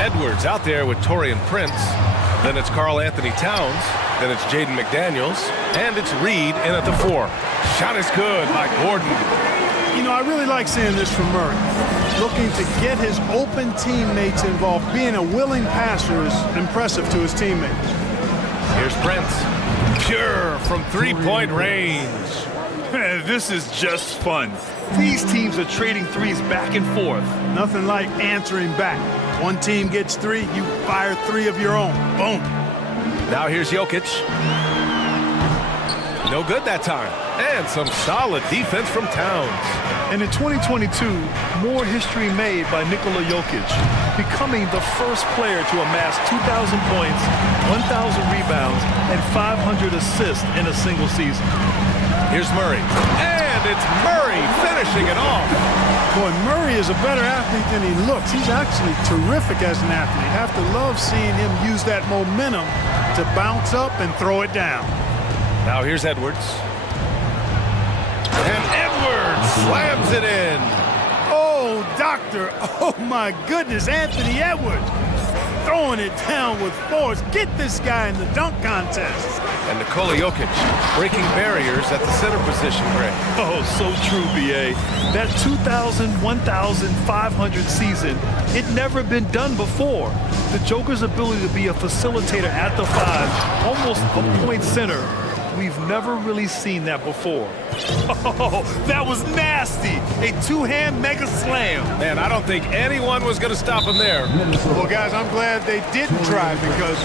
Edwards out there with Taurean Prince. Then it's Karl Anthony Towns. Then it's Jaden McDaniels. And it's Reed in at the 4. Shot is good by Gordon. You know, I really like seeing this from Murray. Looking to get his open teammates involved. Being a willing passer is impressive to his teammates. Here's Prince. Pure from three-point range. This is just fun. These teams are trading threes back and forth. Nothing like answering back. One team gets 3, you fire 3 of your own. Boom. Now here's Jokic. No good that time. And some solid defense from Towns. And in 2022, more history made by Nikola Jokic, becoming the first player to amass 2,000 points, 1,000 rebounds, and 500 assists in a single season. Here's Murray. And it's Murray finishing it off. Boy, Murray is a better athlete than he looks. He's actually terrific as an athlete. Have to love seeing him use that momentum to bounce up and throw it down. Now here's Edwards. And Edwards slams it in. Oh, doctor. Oh, my goodness. Anthony Edwards throwing it down with force. Get this guy in the dunk contest. And Nikola Jokic breaking barriers at the center position, Greg. Oh, so true, B.A. That 2,000, 1,500 season, it never been done before. The Joker's ability to be a facilitator at the 5, almost a point center, we've never really seen that before. Oh, that was nasty. A two-hand mega slam. Man, I don't think anyone was going to stop him there. Well, guys, I'm glad they didn't try because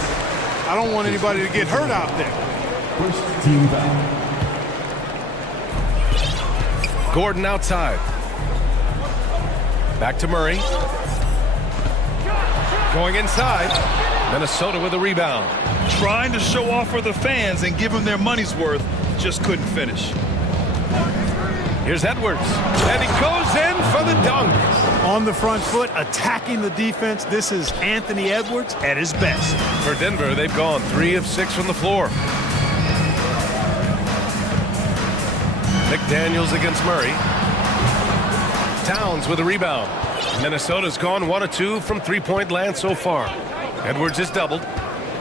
I don't want anybody to get hurt out there. First team foul. Gordon outside. Back to Murray. Going inside. Minnesota with a rebound. Trying to show off for the fans and give them their money's worth. Just couldn't finish. Here's Edwards. And he goes in for the dunk. On the front foot, attacking the defense. This is Anthony Edwards at his best. For Denver, they've gone 3 of 6 from the floor. McDaniels against Murray. Towns with a rebound. Minnesota's gone 1 of 2 from three-point land so far. Edwards is doubled.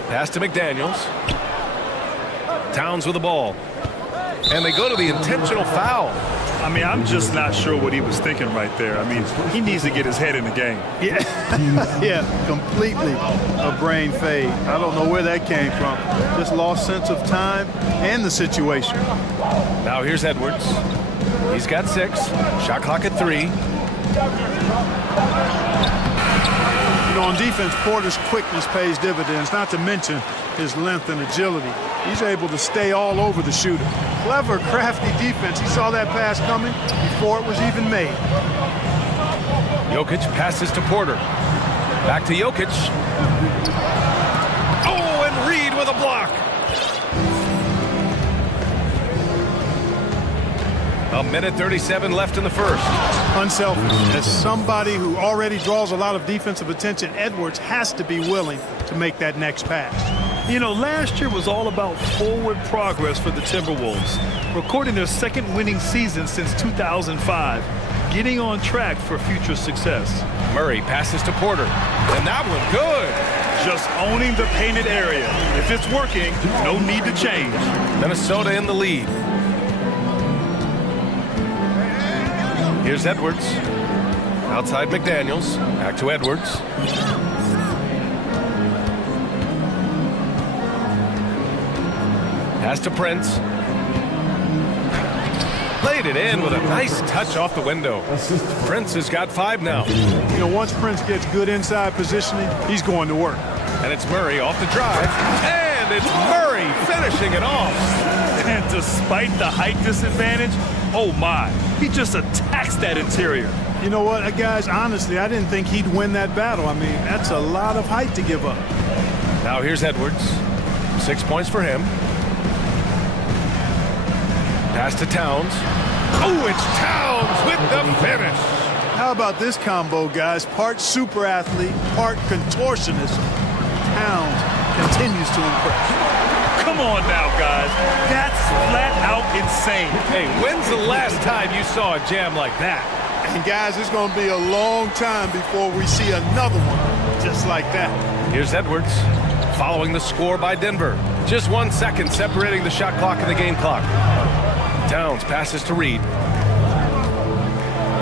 Pass to McDaniels. Towns with the ball. And they go to the intentional foul. I mean, I'm just not sure what he was thinking right there. I mean, he needs to get his head in the game. Yeah, yeah, completely a brain fade. I don't know where that came from. Just lost sense of time and the situation. Now here's Edwards. He's got 6. Shot clock at 3. You know, on defense, Porter's quickness pays dividends, not to mention his length and agility. He's able to stay all over the shooter. Clever, crafty defense. He saw that pass coming before it was even made. Jokic passes to Porter. Back to Jokic. Oh, and Reed with a block. A minute 37 left in the first. Unselfish. As somebody who already draws a lot of defensive attention, Edwards has to be willing to make that next pass. You know, last year was all about forward progress for the Timberwolves, recording their second winning season since 2005, getting on track for future success. Murray passes to Porter, and that one good. Just owning the painted area. If it's working, no need to change. Minnesota in the lead. Here's Edwards. Outside McDaniels. Back to Edwards. Pass to Prince. Laid it in with a nice touch off the window. Prince has got 5 now. You know, once Prince gets good inside positioning, he's going to work. And it's Murray off the drive. And it's Murray finishing it off. And despite the height disadvantage, oh my, he just attacks that interior. You know what, guys, honestly, I didn't think he'd win that battle. I mean, that's a lot of height to give up. Now here's Edwards. 6 points for him. Pass to Towns. Oh, it's Towns with the finish. How about this combo, guys? Part super athlete, part contortionist. Towns continues to impress. Come on now, guys. That's flat out insane. Hey, when's the last time you saw a jam like that? And guys, it's going to be a long time before we see another one just like that. Here's Edwards, following the score by Denver. Just 1 second separating the shot clock and the game clock. Towns passes to Reed.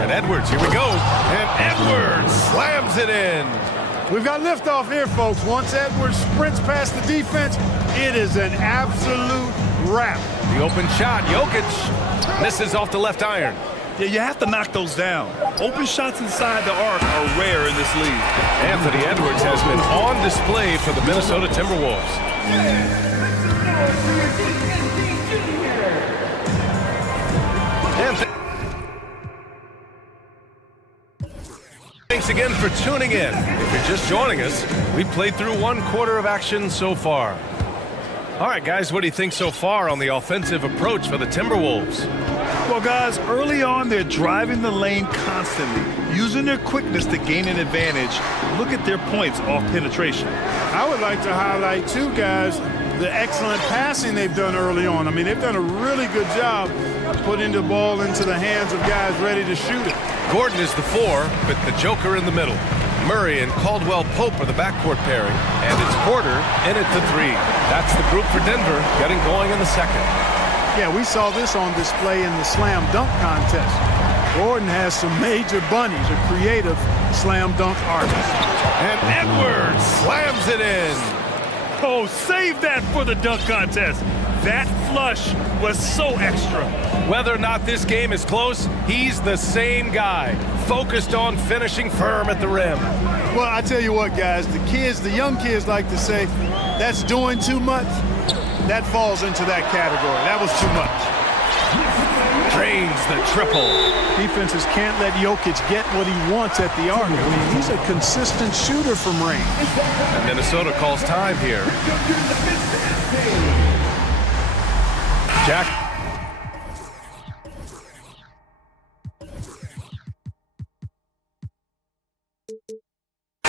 And Edwards, here we go. And Edwards slams it in. We've got liftoff here, folks. Once Edwards sprints past the defense, it is an absolute wrap. The open shot, Jokic misses off the left iron. Yeah, you have to knock those down. Open shots inside the arc are rare in this league. Anthony Edwards has been on display for the Minnesota Timberwolves. Thanks again for tuning in. If you're just joining us, we played through 1/4 of action so far. All right, guys, what do you think so far on the offensive approach for the Timberwolves? Well, guys, early on, they're driving the lane constantly, using their quickness to gain an advantage. Look at their points off penetration. I would like to highlight, too, guys, the excellent passing they've done early on. I mean, they've done a really good job putting the ball into the hands of guys ready to shoot it. Gordon is the 4, with the Joker in the middle. Murray and Caldwell Pope are the backcourt pairing, and it's Porter in at the 3. That's the group for Denver getting going in the second. Yeah, we saw this on display in the slam dunk contest. Gordon has some major bunnies, a creative slam dunk artist. And Edwards slams it in. Oh, save that for the dunk contest. That flush was so extra. Whether or not this game is close, he's the same guy, focused on finishing firm at the rim. Well, I tell you what, guys, the young kids like to say, that's doing too much. That falls into that category. That was too much. Drains the triple. Defenses can't let Jokic get what he wants at the arc. I mean, he's a consistent shooter from range. And Minnesota calls time here. Jack.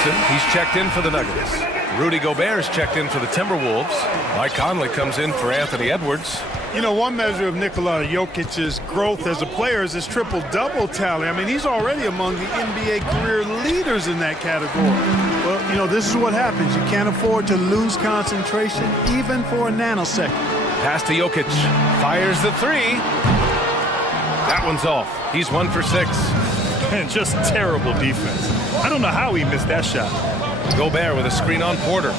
He's checked in for the Nuggets. Rudy Gobert's checked in for the Timberwolves. Mike Conley comes in for Anthony Edwards. You know, one measure of Nikola Jokic's growth as a player is his triple-double tally. I mean, he's already among the NBA career leaders in that category. Well, you know, this is what happens. You can't afford to lose concentration even for a nanosecond. Pass to Jokic. Fires the 3. That one's off. He's 1 for 6. And just terrible defense. I don't know how he missed that shot. Gobert with a screen on Porter.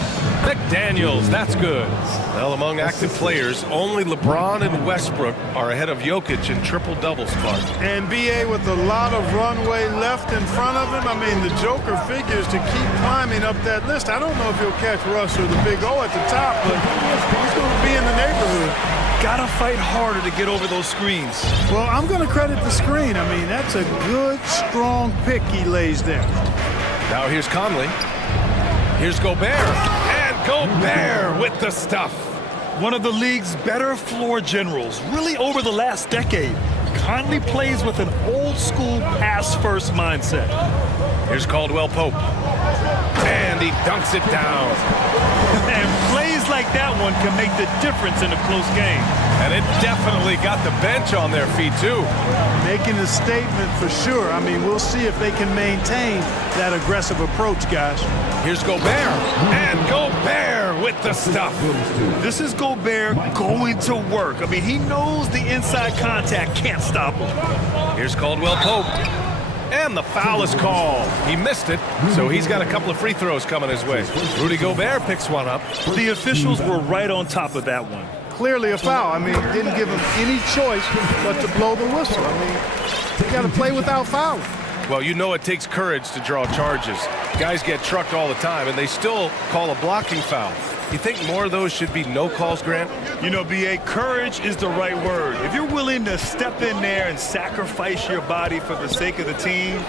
McDaniels, that's good. Well, among active players, only LeBron and Westbrook are ahead of Jokic in triple-double spot. And B.A. with a lot of runway left in front of him. I mean, the Joker figures to keep climbing up that list. I don't know if he'll catch Russ or the Big O at the top, but he's going to be in the neighborhood. Gotta fight harder to get over those screens. Well, I'm going to credit the screen. I mean, that's a good, strong pick he lays there. Now here's Conley. Here's Gobert. And Gobert with the stuff. One of the league's better floor generals, really over the last decade. Conley plays with an old-school pass-first mindset. Here's Caldwell Pope. And he dunks it down. And plays like that one can make the difference in a close game. And it definitely got the bench on their feet, too. Making a statement for sure. I mean, we'll see if they can maintain that aggressive approach, guys. Here's Gobert. And Gobert with the stuff. This is Gobert going to work. I mean, he knows the inside contact can't stop him. Here's Caldwell Pope. And the foul is called. He missed it, so he's got a couple of free throws coming his way. Rudy Gobert picks one up. The officials were right on top of that one. Clearly a foul. I mean, didn't give him any choice but to blow the whistle. I mean, you got to play without fouling. Well, you know it takes courage to draw charges. Guys get trucked all the time, and they still call a blocking foul. You think more of those should be no calls, Grant? You know, B.A., courage is the right word. If you're willing to step in there and sacrifice your body for the sake of the team,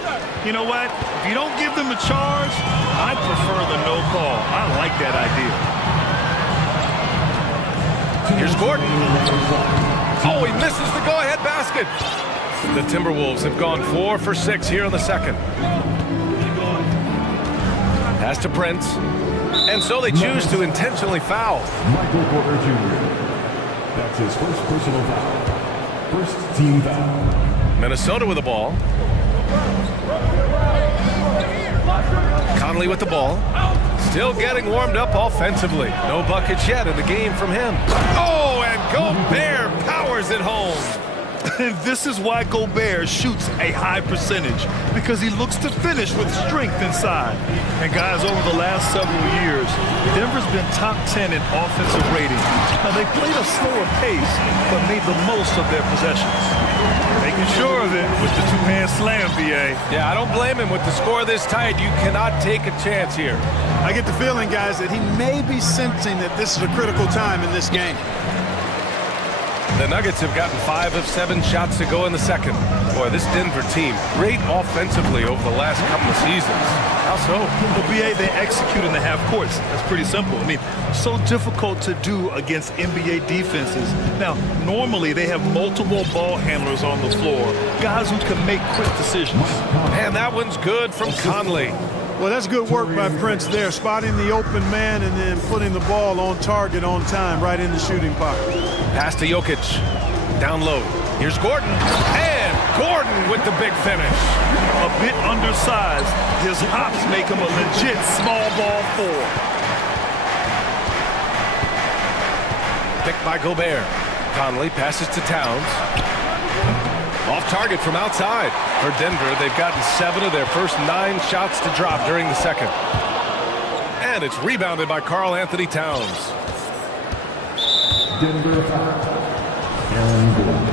you know what? If you don't give them a charge, I prefer the no call. I like that idea. Here's Gordon. Oh, he misses the go-ahead basket. basket. The Timberwolves have gone 4 for 6 here in the second. Pass to Prince. And so they choose to intentionally foul. Michael Porter Jr. That's his first personal foul. First team foul. Minnesota with the ball. Conley with the ball. Still getting warmed up offensively. No buckets yet in the game from him. Oh, and Gobert powers it home. And this is why Gobert shoots a high percentage, because he looks to finish with strength inside. And guys, over the last several years, Denver's been top 10 in offensive rating. Now, they played a slower pace, but made the most of their possessions. Making sure of it with the two-hand slam, BA. Yeah, I don't blame him with the score this tight. You cannot take a chance here. I get the feeling, guys, that he may be sensing that this is a critical time in this game. The Nuggets have gotten 5 of 7 shots to go in the second. Boy, this Denver team, great offensively over the last couple of seasons. How so? Well, BA, they execute in the half courts. That's pretty simple. I mean, so difficult to do against NBA defenses. Now, normally they have multiple ball handlers on the floor, guys who can make quick decisions. And that one's good from Conley. Well, that's good work by Prince there, spotting the open man and then putting the ball on target on time right in the shooting pocket. Pass to Jokic. Down low. Here's Gordon. And Gordon with the big finish. A bit undersized. His hops make him a legit small ball 4. Picked by Gobert. Conley passes to Towns. Off target from outside. For Denver, they've gotten 7 of their first 9 shots to drop during the second. And it's rebounded by Karl Anthony Towns. Denver foul. Aaron Gordon.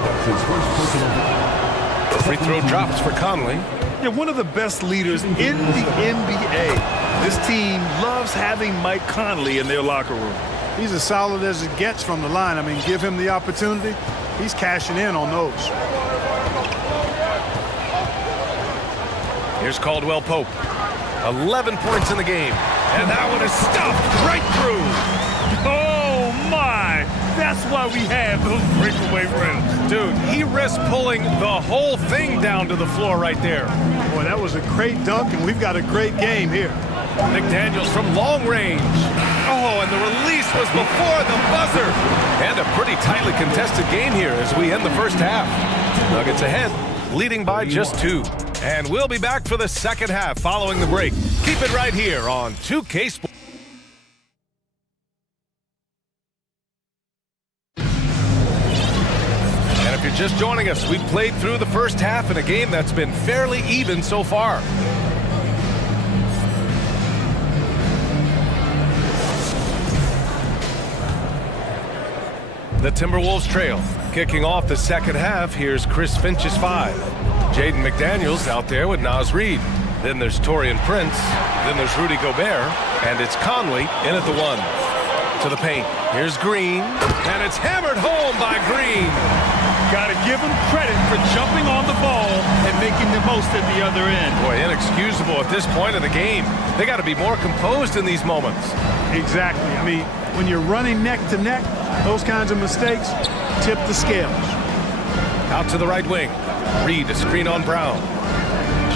That's his first personal foul. Free throw drops for Conley. Yeah, one of the best leaders in the NBA. This team loves having Mike Conley in their locker room. He's as solid as it gets from the line. I mean, give him the opportunity. He's cashing in on those. Here's Caldwell Pope. 11 points in the game. And that one is stuffed right through. Oh, my. That's why we have those breakaway rims. Dude, he risked pulling the whole thing down to the floor right there. Boy, that was a great dunk, and we've got a great game here. McDaniels from long range. Oh, and the release was before the buzzer. And a pretty tightly contested game here as we end the first half. Nuggets ahead, leading by just 2. And we'll be back for the second half following the break. Keep it right here on 2K Sports. And if you're just joining us, we've played through the first half in a game that's been fairly even so far. The Timberwolves trail. Kicking off the second half, here's Chris Finch's 5. Jaden McDaniels out there with Naz Reid. Then there's Taurean Prince. Then there's Rudy Gobert. And it's Conley in at the 1. To the paint. Here's Green. And it's hammered home by Green. Got to give him credit for jumping on the ball and making the most at the other end. Boy, inexcusable at this point in the game. They got to be more composed in these moments. Exactly. I mean, when you're running neck to neck, those kinds of mistakes tip the scales. Out to the right wing. Reed, a screen on Brown.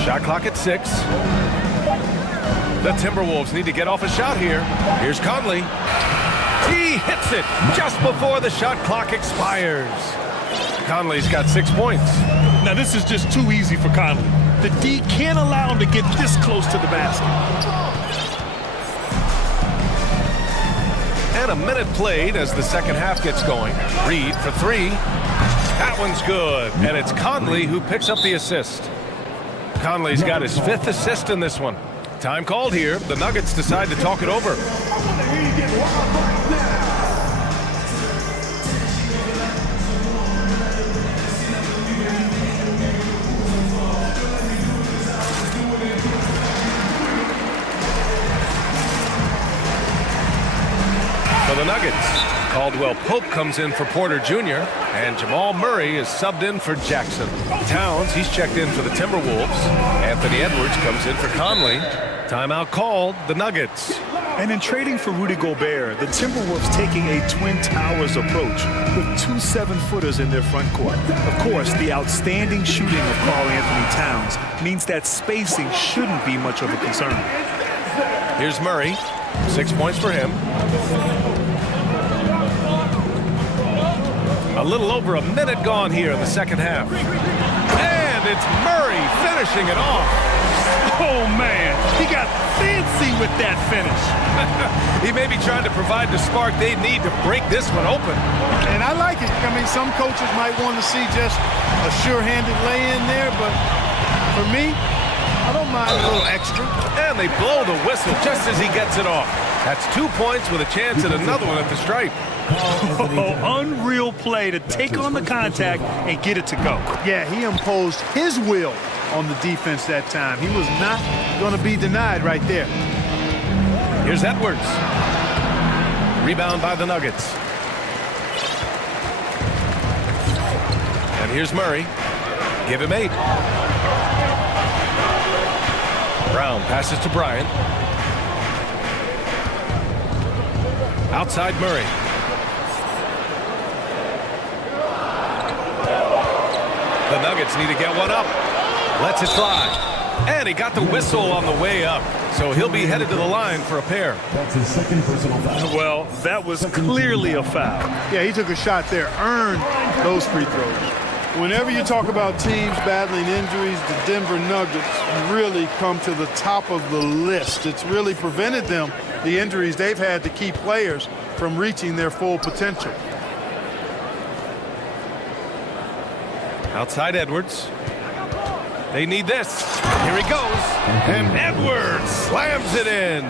Shot clock at 6. The Timberwolves need to get off a shot here. Here's Conley. He hits it just before the shot clock expires. Conley's got 6 points. Now this is just too easy for Conley. The D can't allow him to get this close to the basket. And a minute played as the second half gets going. Reed for 3. That one's good. And it's Conley who picks up the assist. Conley's got his 5th assist in this one. Time called here. The Nuggets decide to talk it over. For the Nuggets, Caldwell Pope comes in for Porter Jr. and Jamal Murray is subbed in for Jackson. Towns, he's checked in for the Timberwolves. Anthony Edwards comes in for Conley. Timeout called, the Nuggets. And in trading for Rudy Gobert, the Timberwolves taking a Twin Towers approach with 2 7-footers in their front court. Of course, the outstanding shooting of Karl Anthony Towns means that spacing shouldn't be much of a concern. Here's Murray. 6 points for him. A little over a minute gone here in the second half. And it's Murray finishing it off. Oh, man, he got fancy with that finish. He may be trying to provide the spark they need to break this one open. And I like it. I mean, some coaches might want to see just a sure-handed lay-in there, but for me, I don't mind a little extra. And they blow the whistle just as he gets it off. That's 2 points with a chance at another one at the stripe. Oh, unreal play to take on the contact and get it to go. Yeah, he imposed his will on the defense that time. He was not going to be denied right there. Here's Edwards. Rebound by the Nuggets. And here's Murray. Give him 8. Brown passes to Bryant. Outside Murray. The Nuggets need to get one up. Lets it fly. And he got the whistle on the way up. So he'll be headed to the line for a pair. That's his second personal foul. Well, that was clearly a foul. Yeah, he took a shot there, earned those free throws. Whenever you talk about teams battling injuries, the Denver Nuggets really come to the top of the list. It's really prevented them, the injuries they've had to keep players from reaching their full potential. Outside Edwards. They need this. Here he goes. And Edwards slams it in.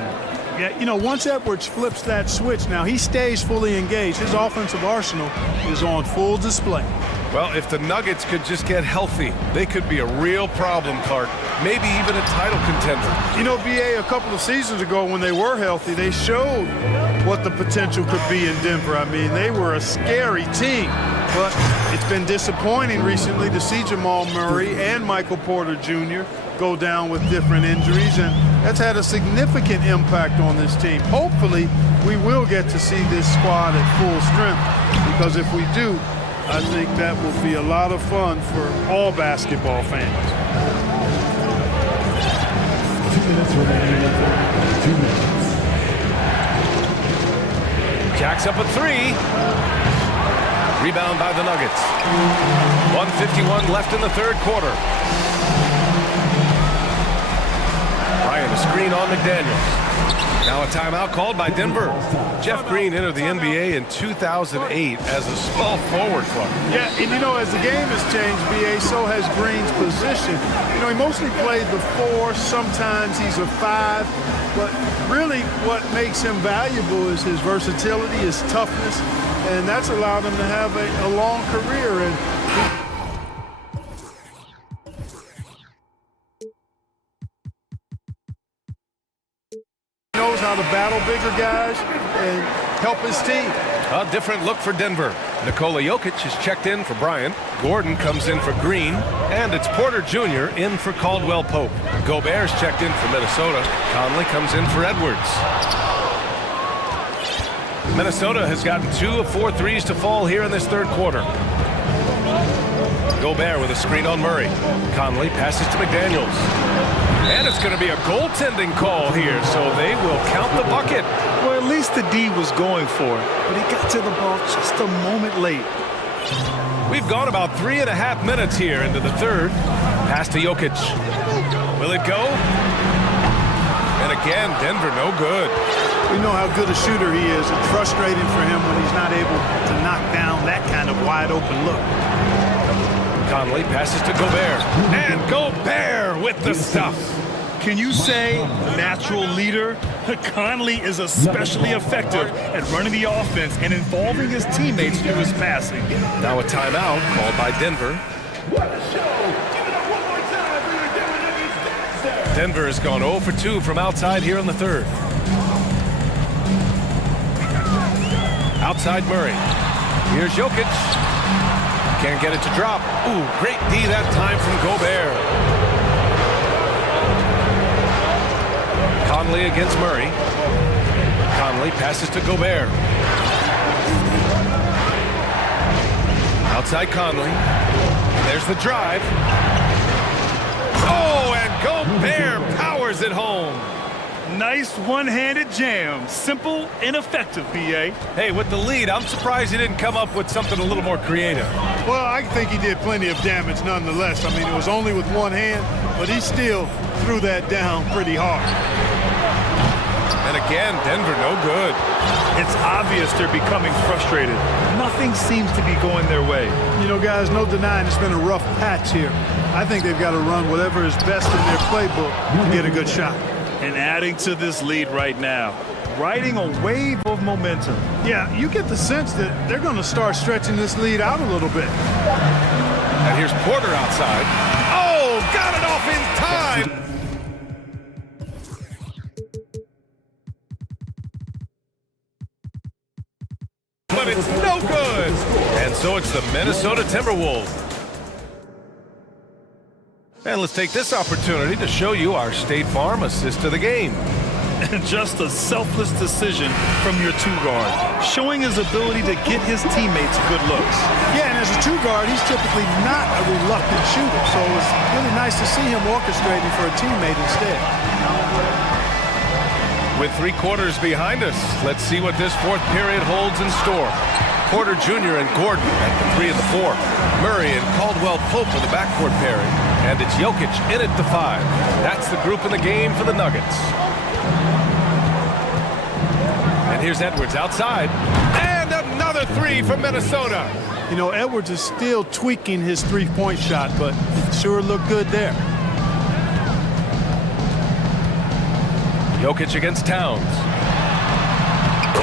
Yeah, you know, once Edwards flips that switch, now he stays fully engaged. His offensive arsenal is on full display. Well, if the Nuggets could just get healthy, they could be a real problem, Clark. Maybe even a title contender. You know, BA, a couple of seasons ago when they were healthy, they showed what the potential could be in Denver. I mean, they were a scary team. But it's been disappointing recently to see Jamal Murray and Michael Porter Jr. go down with different injuries, and that's had a significant impact on this team. Hopefully, we will get to see this squad at full strength, because if we do, I think that will be a lot of fun for all basketball fans. 2 minutes remaining. 2 minutes. Jacks up a 3. Rebound by the Nuggets. 1:51 left in the third quarter. Bryant, a screen on McDaniels. Now a timeout called by Denver. Jeff Green entered the NBA in 2008 as a small forward club. Yeah, and you know, as the game has changed, BA, so has Green's position. You know, he mostly played the 4, sometimes he's a 5, but really what makes him valuable is his versatility, his toughness, and that's allowed him to have a long career. And he knows how to battle bigger guys and help his team. A different look for Denver. Nikola Jokic is checked in for Bryant. Gordon comes in for Green. And it's Porter Jr. in for Caldwell Pope. Gobert's checked in for Minnesota. Conley comes in for Edwards. Minnesota has gotten 2 of 4 threes to fall here in this third quarter. Gobert with a screen on Murray. Conley passes to McDaniels. And it's going to be a goaltending call here, so they will count the bucket. Well, at least the D was going for it, but he got to the ball just a moment late. We've gone about 3.5 minutes here into the third. Pass to Jokic. Will it go? And again, Denver no good. We know how good a shooter he is. It's frustrating for him when he's not able to knock down that kind of wide open look. Conley passes to Gobert. And Gobert with the stuff. Can you say natural leader? Conley is especially effective at running the offense and involving his teammates through his passing. Now a timeout called by Denver. Denver has gone 0 for 2 from outside here in the third. Outside Murray. Here's Jokic. Can't get it to drop. Ooh, great D that time from Gobert. Conley against Murray. Conley passes to Gobert. Outside Conley. There's the drive. Oh, and Gobert powers it home. Nice one-handed jam. Simple and effective, B.A. Hey, with the lead, I'm surprised he didn't come up with something a little more creative. Well, I think he did plenty of damage nonetheless. I mean, it was only with one hand, but he still threw that down pretty hard. And again, Denver no good. It's obvious they're becoming frustrated. Nothing seems to be going their way. You know, guys, no denying it's been a rough patch here. I think they've got to run whatever is best in their playbook to get a good shot. And adding to this lead right now, riding a wave of momentum. Yeah, you get the sense that they're going to start stretching this lead out a little bit. And here's Porter outside. Oh, got it off in time! But it's no good! And so it's the Minnesota Timberwolves. And let's take this opportunity to show you our State Farm assist to the game. And just a selfless decision from your two-guard, showing his ability to get his teammates good looks. Yeah, and as a two-guard, he's typically not a reluctant shooter, so it was really nice to see him orchestrating for a teammate instead. With 3 quarters behind us, let's see what this fourth period holds in store. Porter Jr. and Gordon at the 3 and the 4. Murray and Caldwell-Pope with the backcourt pairing. And it's Jokic in at the 5. That's the group in the game for the Nuggets. And here's Edwards outside. And another 3 from Minnesota. You know, Edwards is still tweaking his three-point shot, but it sure looked good there. Jokic against Towns.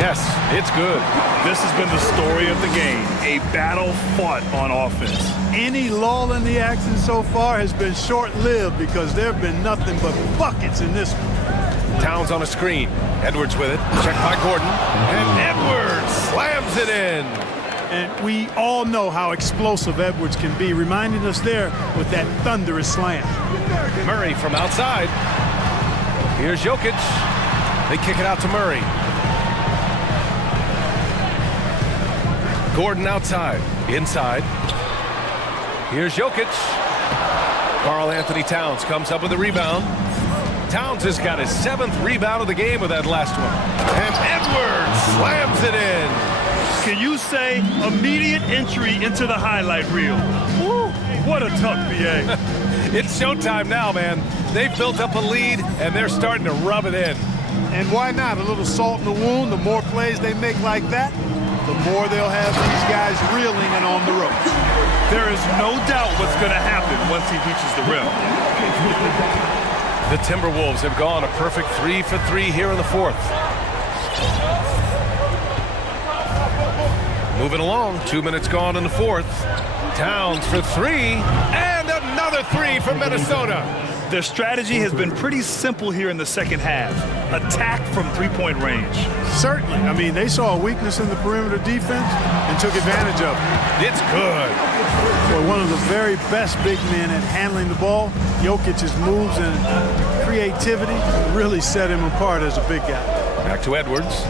Yes, it's good. This has been the story of the game, a battle fought on offense. Any lull in the action so far has been short-lived because there have been nothing but buckets in this one. Towns on a screen. Edwards with it. Checked by Gordon. And Edwards slams it in. And we all know how explosive Edwards can be, reminding us there with that thunderous slam. Murray from outside. Here's Jokic. They kick it out to Murray. Gordon outside. Inside. Here's Jokic. Karl Anthony Towns comes up with a rebound. Towns has got his 7th rebound of the game with that last one. And Edwards slams it in. Can you say immediate entry into the highlight reel? Woo, what a tough BA. It's showtime now, man. They've built up a lead, and they're starting to rub it in. And why not? A little salt in the wound. The more plays they make like that, the more they'll have these guys reeling and on the ropes. There is no doubt what's going to happen once he reaches the rim. The Timberwolves have gone a perfect 3 for 3 here in the 4th. Moving along, 2 minutes gone in the 4th. Towns for 3, and another 3 from Minnesota. Their strategy has been pretty simple here in the second half. Attack from three-point range. Certainly. I mean, they saw a weakness in the perimeter defense and took advantage of it. It's good. Boy, one of the very best big men at handling the ball. Jokic's moves and creativity really set him apart as a big guy. Back to Edwards.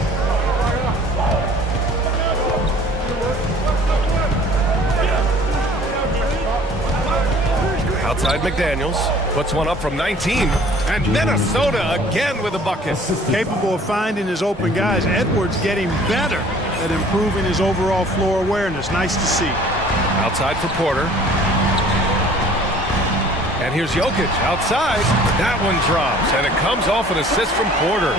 Outside McDaniels. Puts one up from 19. And Minnesota again with a bucket. Capable of finding his open guys. Edwards getting better at improving his overall floor awareness. Nice to see. Outside for Porter. And here's Jokic outside. That one drops, and it comes off an assist from Porter.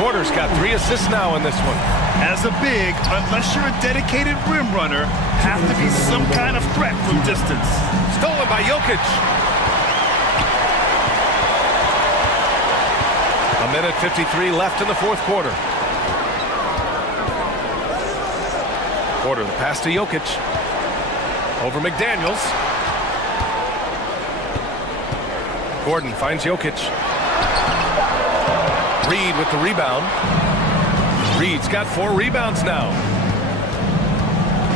Porter's got 3 assists now in this one. As a big, unless you're a dedicated rim runner, have to be some kind of threat from distance. Stolen by Jokic. A minute 53 left in the 4th quarter. Porter, the pass to Jokic. Over McDaniels. Gordon finds Jokic. Reed with the rebound. Reed's got 4 rebounds now.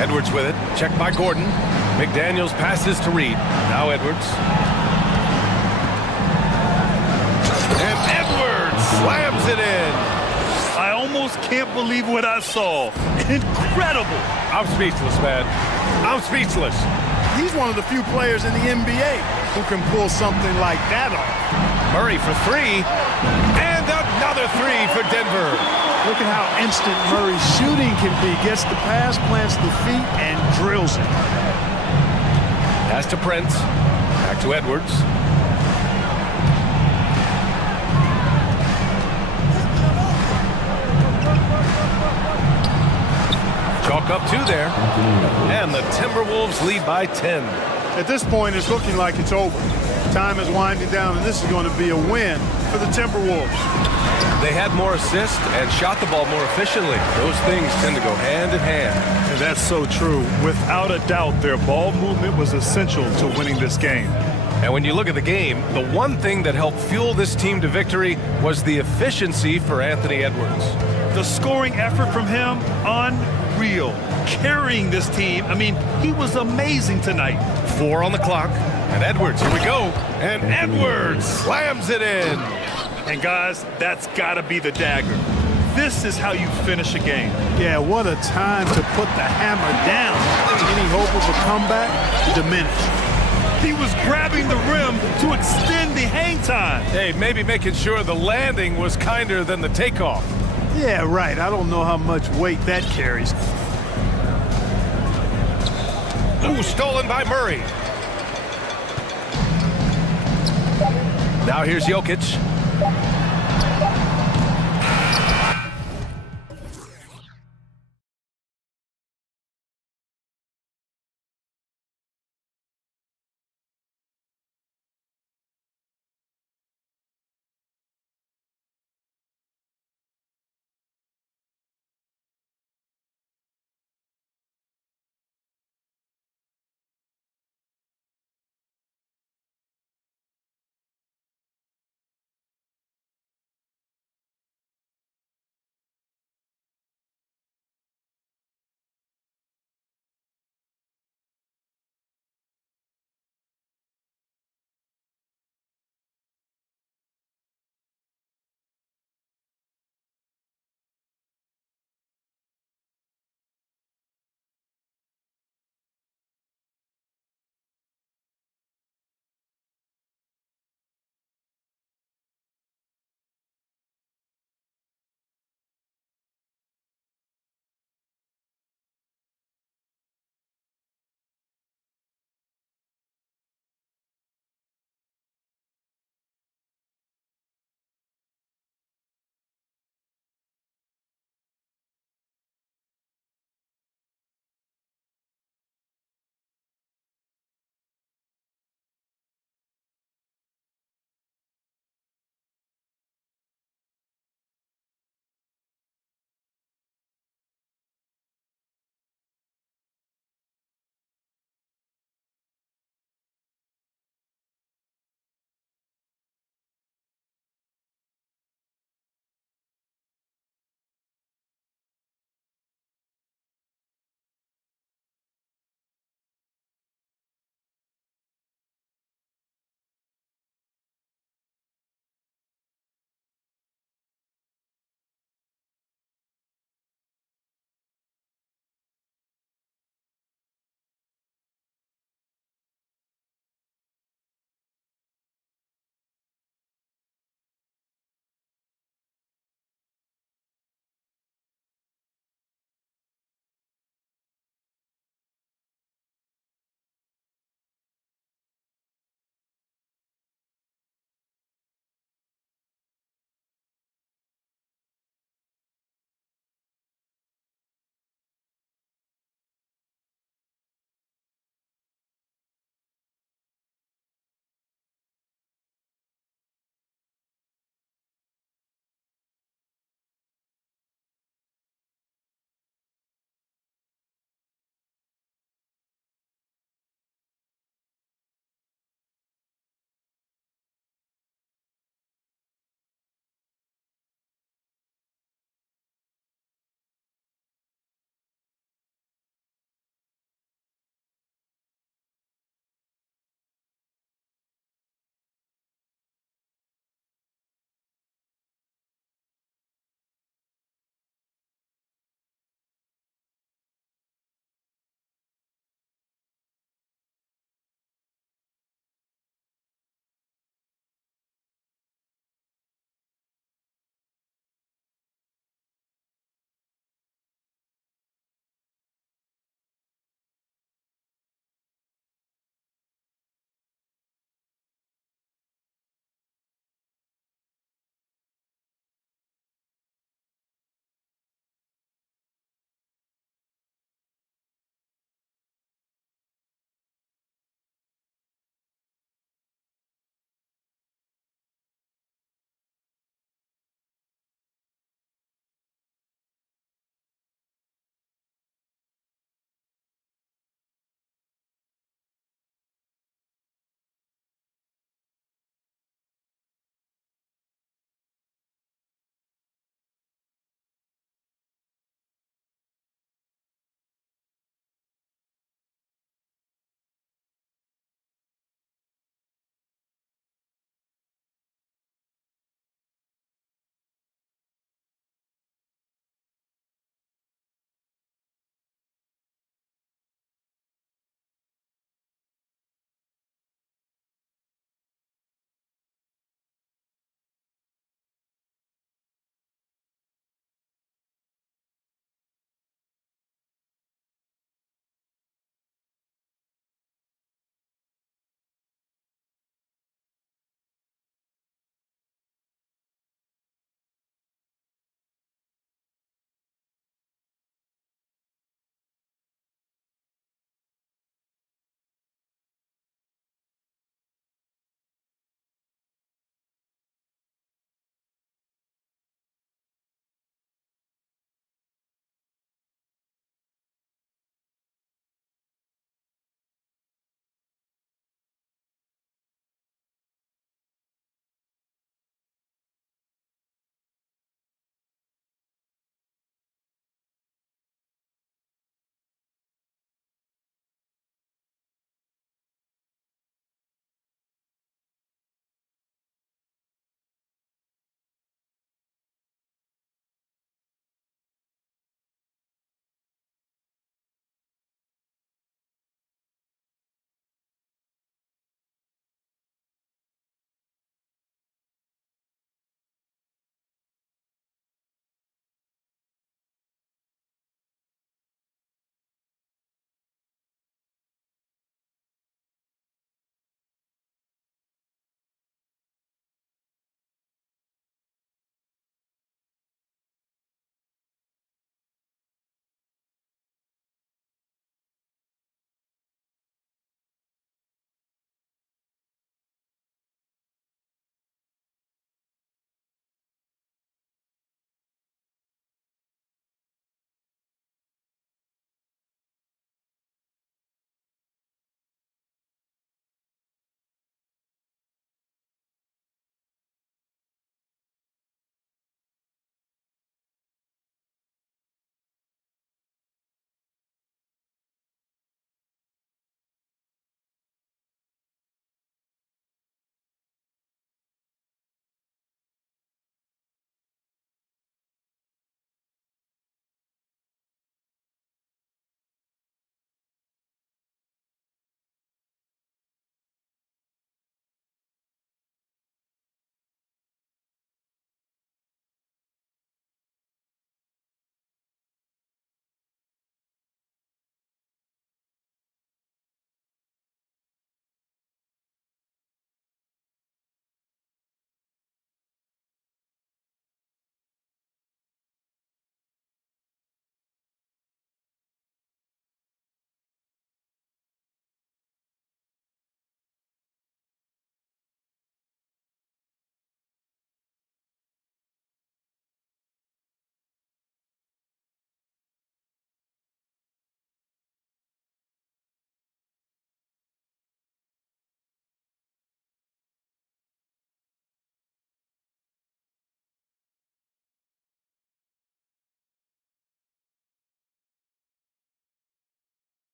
Edwards with it. Checked by Gordon. McDaniels passes to Reed. Now Edwards. And Edwards slams it in. I almost can't believe what I saw. Incredible. I'm speechless, man. I'm speechless. He's one of the few players in the NBA who can pull something like that off. Murray for three. And another three for Denver. Look at how instant Murray's shooting can be. Gets the pass, plants the feet, and drills it. Pass to Prince. Back to Edwards. Chalk up two there. And the Timberwolves lead by 10. At this point, it's looking like it's over. Time is winding down, and this is going to be a win for the Timberwolves. They had more assists and shot the ball more efficiently. Those things tend to go hand in hand. And that's so true. Without a doubt, their ball movement was essential to winning this game. And when you look at the game, the one thing that helped fuel this team to victory was the efficiency for Anthony Edwards. The scoring effort from him, unreal. Carrying this team, I mean, he was amazing tonight. 4 on the clock, and Edwards, here we go. And Edwards slams it in. And guys, that's gotta be the dagger. This is how you finish a game. Yeah, what a time to put the hammer down. Any hope of a comeback diminished. He was grabbing the rim to extend the hang time. Hey, maybe making sure the landing was kinder than the takeoff. Yeah, right. I don't know how much weight that carries. Ooh, stolen by Murray. Now here's Jokic.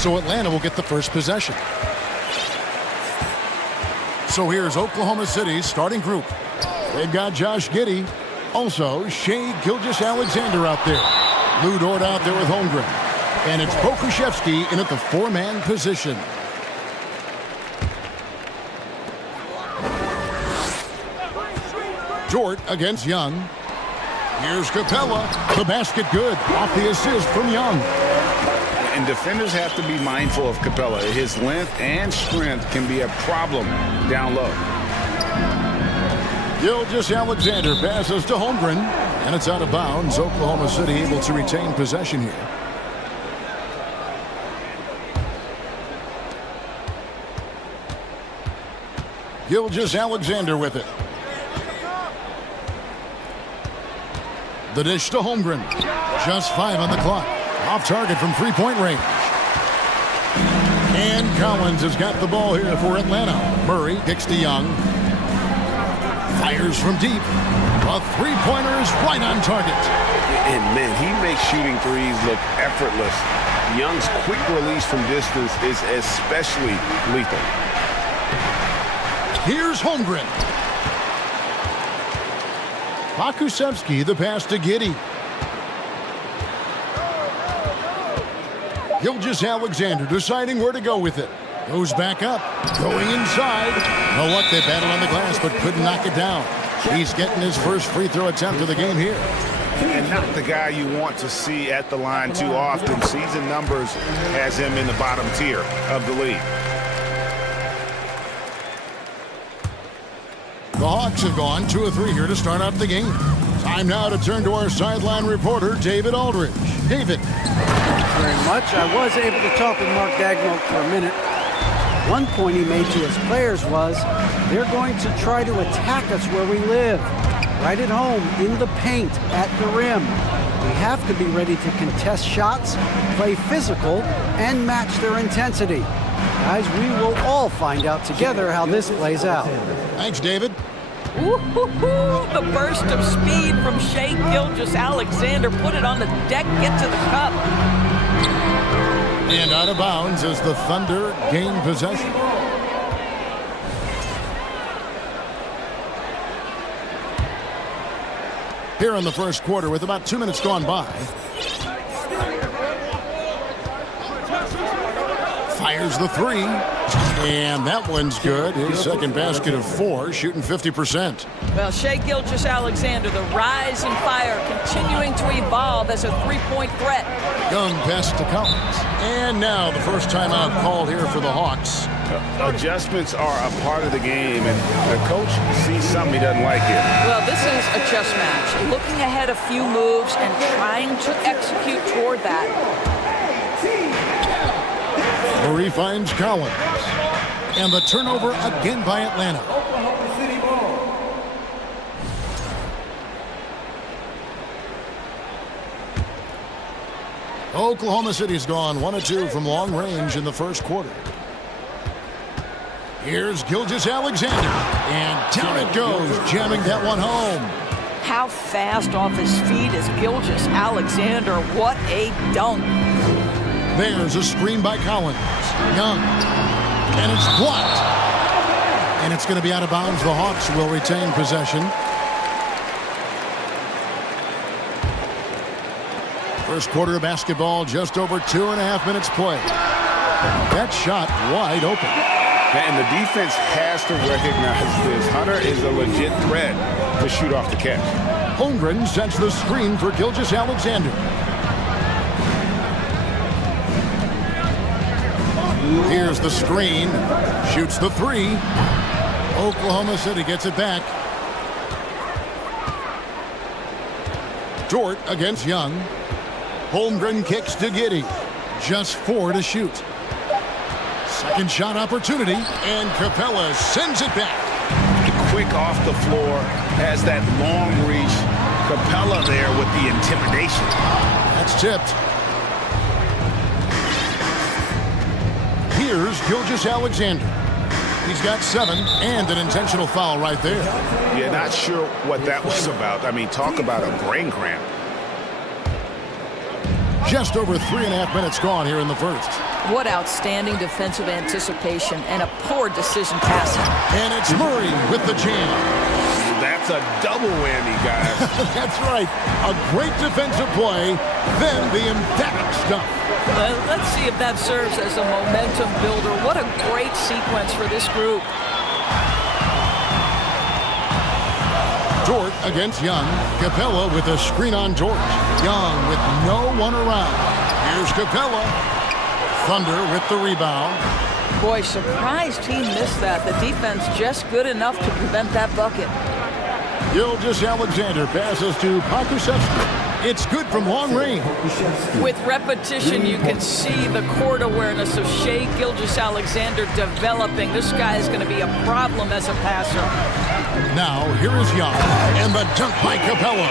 So Atlanta will get the first possession. So here's Oklahoma City's starting group. They've got Josh Giddey. Also, Shea Gilgeous-Alexander out there. Lou Dort out there with Holmgren. And it's Pokushevsky in at the four-man position. Dort against Young. Here's Capella. The basket good. Off the assist from Young. And defenders have to be mindful of Capella. His length and strength can be a problem down low. Gilgeous-Alexander passes to Holmgren. And it's out of bounds. Oklahoma City able to retain possession here. Gilgeous-Alexander with it. The dish to Holmgren. Just 5 on the clock. Off target from three-point range. And Collins has got the ball here for Atlanta. Murray kicks to Young. Fires from deep. A three-pointer is right on target. And, man, he makes shooting threes look effortless. Young's quick release from distance is especially lethal. Here's Holmgren. Pokusevsky, the pass to Giddey. Gilgeous-Alexander deciding where to go with it. Goes back up. Going inside. No luck, they battled on the glass but couldn't knock it down. He's getting his first free throw attempt of the game here. And not the guy you want to see at the line too often. Season numbers has him in the bottom tier of the league. The Hawks have gone 2 of 3 here to start off the game. Time now to turn to our sideline reporter, David Aldridge. David. Very much. I was able to talk with Mark Dagnall for a minute. One point he made to his players was, they're going to try to attack us where we live. Right at home, in the paint, at the rim. We have to be ready to contest shots, play physical, and match their intensity. Guys, we will all find out together how this plays out. Thanks, David. Woo-hoo-hoo! The burst of speed from Shea Gilgeous-Alexander. Put it on the deck, get to the cup. And out of bounds as the Thunder gain possession. Here in the first quarter with about 2 minutes gone by. Fires the three. And that one's good. His second basket of 4, shooting 50%. Well, Shea Gilgeous-Alexander, the rise and fire, continuing to evolve as a three-point threat. Young pass to Collins. And now the first timeout called here for the Hawks. Adjustments are a part of the game, and the coach sees something he doesn't like here. Well, this is a chess match. Looking ahead a few moves and trying to execute toward that. Murray finds Collins. And the turnover again by Atlanta. Oklahoma City's gone 1 of 2 from long range in the first quarter. Here's Gilgeous-Alexander. And down it goes, jamming that one home. How fast off his feet is Gilgeous-Alexander. What a dunk. There's a screen by Collins. Young. And it's blocked. And it's going to be out of bounds. The Hawks will retain possession. First quarter of basketball, just over 2.5 minutes play. That shot wide open. And the defense has to recognize this. Hunter is a legit threat to shoot off the catch. Holmgren sets the screen for Gilgeous-Alexander. Here's the screen. Shoots the three. Oklahoma City gets it back. Dort against Young. Holmgren kicks to Giddey. Just 4 to shoot. Second shot opportunity, and Capella sends it back. Quick off the floor, has that long reach. Capella there with the intimidation. That's tipped. Here's Gilgeous-Alexander. He's got 7 and an intentional foul right there. Yeah, not sure what that was about. I mean, talk about a brain cramp. Just over 3.5 minutes gone here in the first. What outstanding defensive anticipation and a poor decision passing. And it's Murray with the jam. That's a double whammy, guys. That's right. A great defensive play, then the emphatic stuff. Let's see if that serves as a momentum builder. What a great sequence for this group. Dort against Young. Capella with a screen on George. Young with no one around. Here's Capella. Thunder with the rebound. Boy, surprised he missed that. The defense just good enough to prevent that bucket. Gilgeous-Alexander passes to Pakusevsky. It's good from long range. With repetition, you can see the court awareness of Shai Gilgeous-Alexander developing. This guy is going to be a problem as a passer. Now, here is Young, and the dunk by Capella.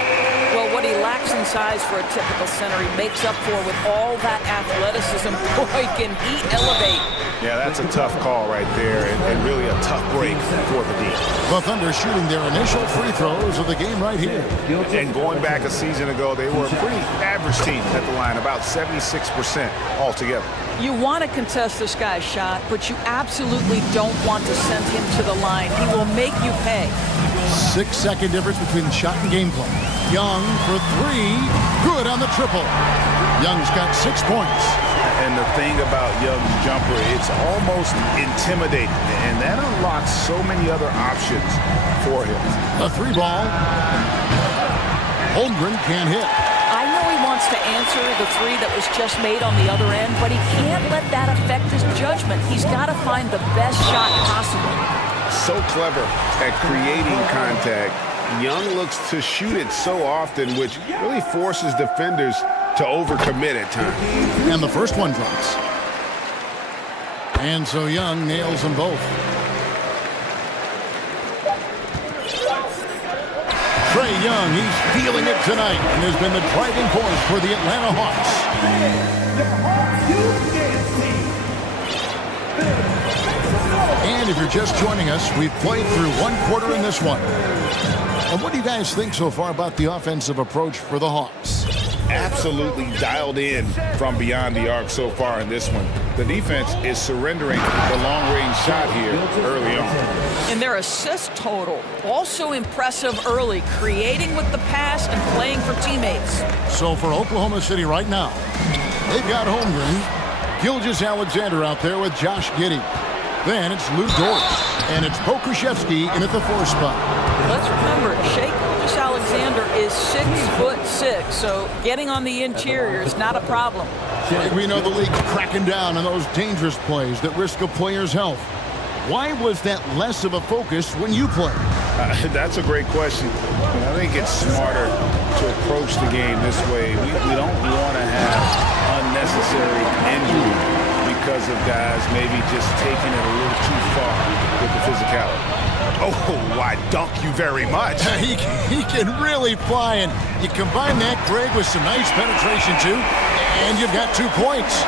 Well, what he lacks in size for a typical center, he makes up for with all that athleticism. Boy, can he elevate. Yeah, that's a tough call right there, and really a tough break for the D. The Thunder shooting their initial free throws of the game right here. And going back a season ago, they were a pretty average team at the line, about 76% altogether. You want to contest this guy's shot, but you absolutely don't want to send him to the line. He will make you pay. 6-second difference between the shot and game plan. Young for three. Good on the triple. Young's got 6 points. And the thing about Young's jumper, it's almost intimidating, and that unlocks so many other options for him. A three ball. Holmgren can't hit. I know he wants to answer the three that was just made on the other end, but he can't let that affect his judgment. He's got to find the best shot possible. So clever at creating contact. Young looks to shoot it so often, which really forces defenders to overcommit at times. And the first one drops. And so Young nails them both. Trae Young, he's feeling it tonight and has been the driving force for the Atlanta Hawks. And if you're just joining us, we've played through one quarter in this one. And what do you guys think so far about the offensive approach for the Hawks? Absolutely dialed in from beyond the arc so far in this one. The defense is surrendering the long-range shot here early on. And their assist total, also impressive early, creating with the pass and playing for teammates. So for Oklahoma City right now, they've got Holmgren, Gilgeous-Alexander out there with Josh Giddey. Then it's Lou Dort, and it's Pokusevsky in at the 4 spot. Let's remember, Shai Gilgeous-Alexander is 6'6", so getting on the interior is not a problem. We know the league's cracking down on those dangerous plays that risk a player's health. Why was that less of a focus when you played? That's a great question. I think it's smarter to approach the game this way. We don't want to have unnecessary injury because of guys maybe just taking it a little too far with the physicality. Oh, I dunk you very much. He can really fly, and you combine that, Greg, with some nice penetration, too, and you've got 2 points.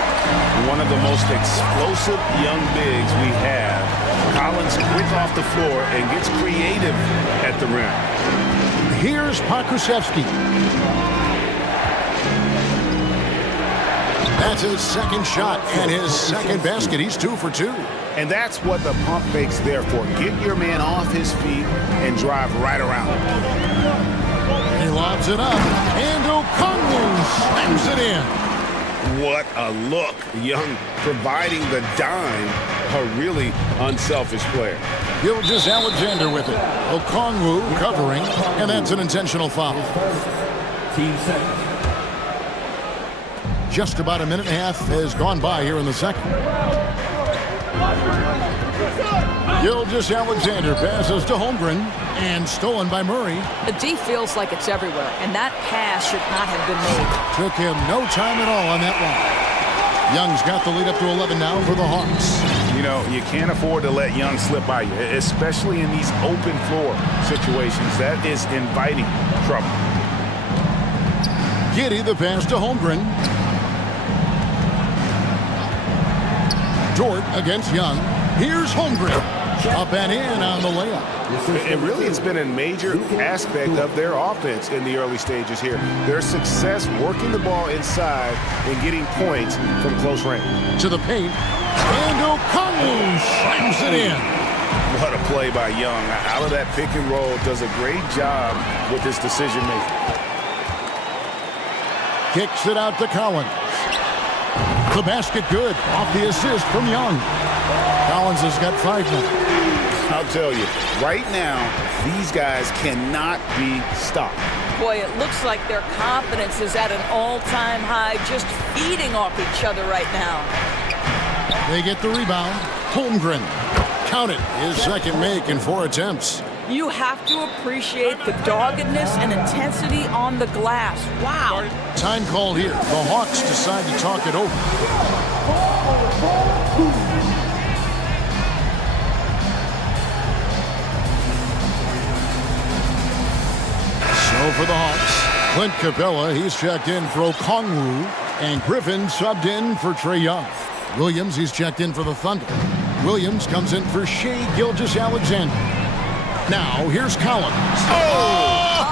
One of the most explosive young bigs we have. Collins quick off the floor and gets creative at the rim. Here's Pokusevsky. That's his second shot and his second basket. He's 2 for 2. And that's what the pump fake's there for. Get your man off his feet and drive right around him. He lobs it up, and Okongwu slams it in. What a look. Young providing the dime, a really unselfish player. Gilgeous-Alexander with it. Okongwu covering, and that's an intentional foul. Team second. Just about a minute and a half has gone by here in the second. Gilgeous-Alexander passes to Holmgren, and stolen by Murray. The D feels like it's everywhere, and that pass should not have been made. Took him no time at all on that one. Young's got the lead up to 11 now for the Hawks. You know, you can't afford to let Young slip by you, especially in these open floor situations. That is inviting trouble. Giddey the pass to Holmgren. Dort against Young. Here's Holmgren. Up and in on the layup. And really, it's been a major aspect of their offense in the early stages here. Their success working the ball inside and getting points from close range. To the paint. And O'Connell slams it in. What a play by Young. Out of that pick and roll, does a great job with his decision making. Kicks it out to Collins. The basket good. Off the assist from Young. Collins has got 5 now. I'll tell you, right now, these guys cannot be stopped. Boy, it looks like their confidence is at an all-time high, just feeding off each other right now. They get the rebound. Holmgren. Count it. His second make in 4 attempts. You have to appreciate the doggedness and intensity on the glass. Wow. Time call here. The Hawks decide to talk it over. So for the Hawks, Clint Capella, he's checked in for Okongwu, and Griffin subbed in for Trae Young. Williams, he's checked in for the Thunder. Williams comes in for Shai Gilgeous-Alexander. Now, here's Collins. Oh,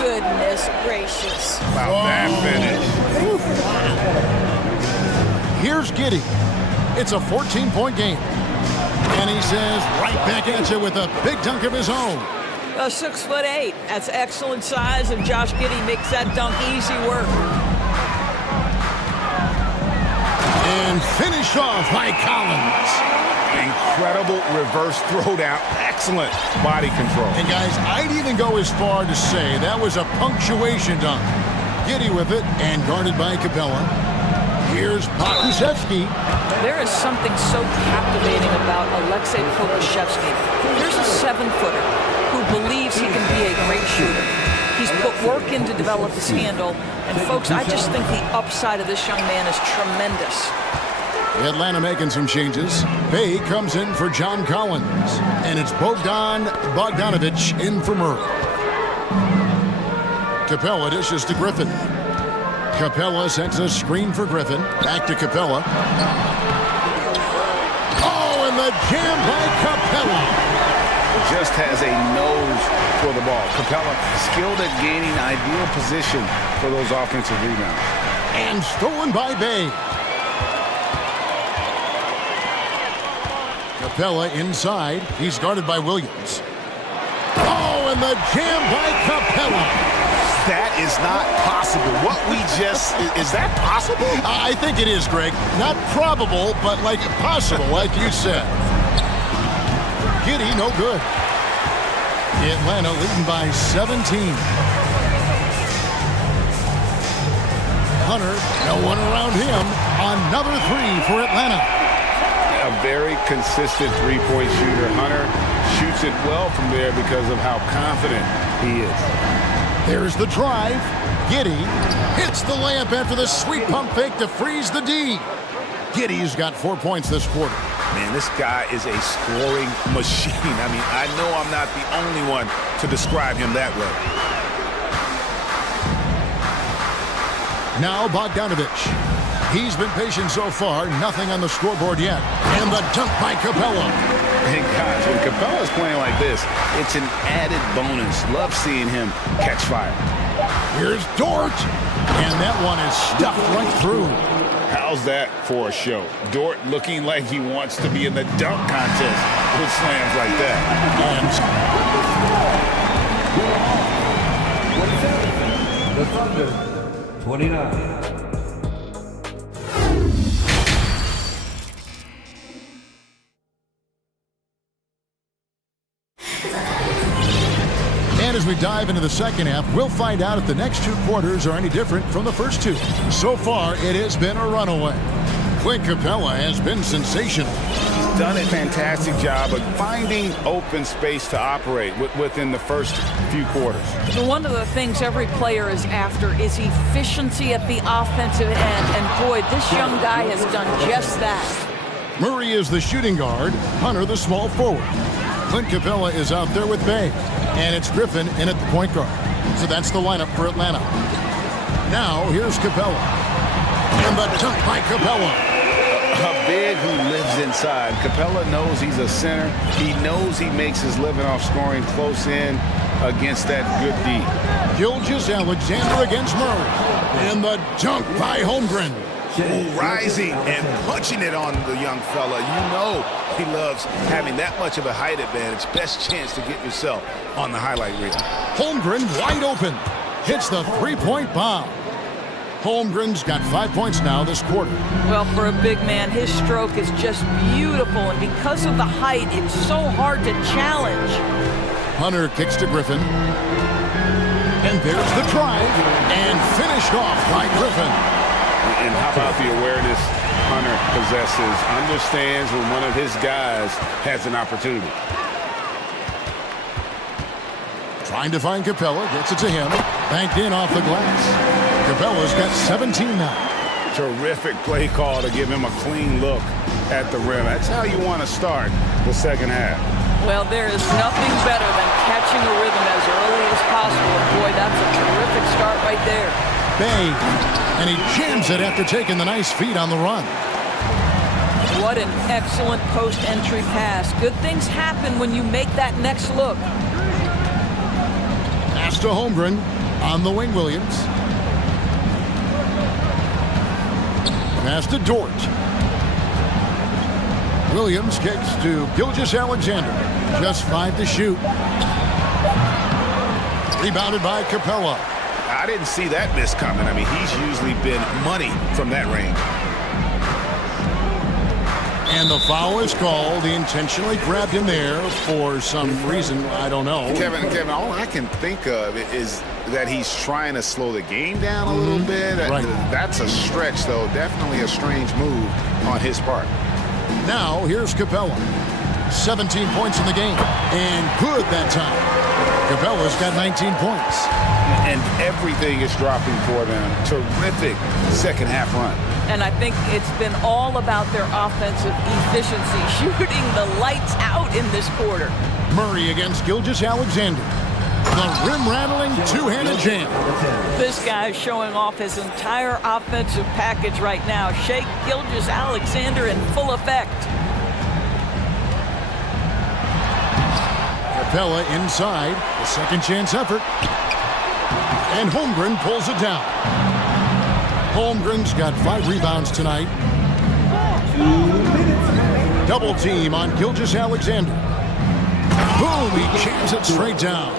goodness gracious. Wow, that finish. Here's Giddey. It's a 14-point game. And he says, right back at you with a big dunk of his own. 6'8". That's excellent size, and Josh Giddey makes that dunk easy work. And finished off by Collins. Incredible reverse throwdown. Excellent body control. And guys, I'd even go as far to say that was a punctuation dunk. Giddey with it and guarded by Capella. Here's Pokusevski. There is something so captivating about Alexei Pokusevski. Here's a 7-footer who believes he can be a great shooter. He's put work in to develop his handle. And folks, I just think the upside of this young man is tremendous. Atlanta making some changes. Bay comes in for John Collins. And it's Bogdanovich in for Murray. Capella dishes to Griffin. Capella sends a screen for Griffin. Back to Capella. Oh, and the jam by Capella. Just has a nose for the ball. Capella skilled at gaining ideal position for those offensive rebounds. And stolen by Bay. Capella inside. He's guarded by Williams. Oh, and the jam by Capella. That is not possible. What we just... Is that possible? I think it is, Greg. Not probable, but like possible, like you said. Giddey, no good. Atlanta leading by 17. Hunter, no one around him. Another 3 for Atlanta. A very consistent three-point shooter. Hunter shoots it well from there because of how confident he is. There's the drive. Giddey hits the layup after the sweet pump fake to freeze the D. Giddey's got 4 points this quarter. Man, this guy is a scoring machine. I mean, I know I'm not the only one to describe him that way. Now Bogdanovich. He's been patient so far. Nothing on the scoreboard yet. And the dunk by Capella. And guys, when Capella's playing like this, it's an added bonus. Love seeing him catch fire. Here's Dort. And that one is stuffed right through. How's that for a show? Dort looking like he wants to be in the dunk contest with slams like that. The Thunder, 29. And as we dive into the second half, we'll find out if the next 2 quarters are any different from the first 2. So far, it has been a runaway. Clint Capella has been sensational. He's done a fantastic job of finding open space to operate within the first few quarters. One of the things every player is after is efficiency at the offensive end. And boy, this young guy has done just that. Murray is the shooting guard. Hunter the small forward. Clint Capella is out there with Bay. And it's Griffin in at the point guard. So that's the lineup for Atlanta. Now, here's Capella. And the dunk by Capella. A big who lives inside. Capella knows he's a center. He knows he makes his living off scoring close in against that good D. Gilgeous-Alexander against Murray. And the dunk by Holmgren. Rising and punching it on the young fella. You know he loves having that much of a height advantage. Best chance to get yourself on the highlight reel. Holmgren wide open. Hits the three-point bomb. Holmgren's got 5 points now this quarter. Well, for a big man, his stroke is just beautiful, and because of the height, it's so hard to challenge. Hunter kicks to Griffin. And there's the drive, and finished off by Griffin. And how about the awareness Hunter possesses, understands when one of his guys has an opportunity. Trying to find Capella, gets it to him, banked in off the glass. Capella's got 17 now. Terrific play call to give him a clean look at the rim. That's how you want to start the second half. Well, there is nothing better than catching a rhythm as early as possible. And boy, that's a terrific start right there. Bay, and he jams it after taking the nice feed on the run. What an excellent post-entry pass. Good things happen when you make that next look. Pass to Holmgren on the wing, Williams. Pass to Dort. Williams kicks to Gilgeous-Alexander. Just 5 to shoot. Rebounded by Capella. I didn't see that miss coming. I mean, he's usually been money from that range. And the foul is called. He intentionally grabbed him there for some reason. I don't know. Kevin, all I can think of is that he's trying to slow the game down a little bit. Right. That's a stretch, though. Definitely a strange move on his part. Now, here's Capella. 17 points in the game. And good that time. Capella's got 19 points. And everything is dropping for them. Terrific second half run. And I think it's been all about their offensive efficiency, shooting the lights out in this quarter. Murray against Gilgeous-Alexander. The rim-rattling two-handed jam. This guy's showing off his entire offensive package right now. Shake Gilgeous-Alexander in full effect. Capella inside. The second chance effort. And Holmgren pulls it down. Holmgren's got 5 rebounds tonight. Double team on Gilgeous-Alexander. Boom, he jams it straight down.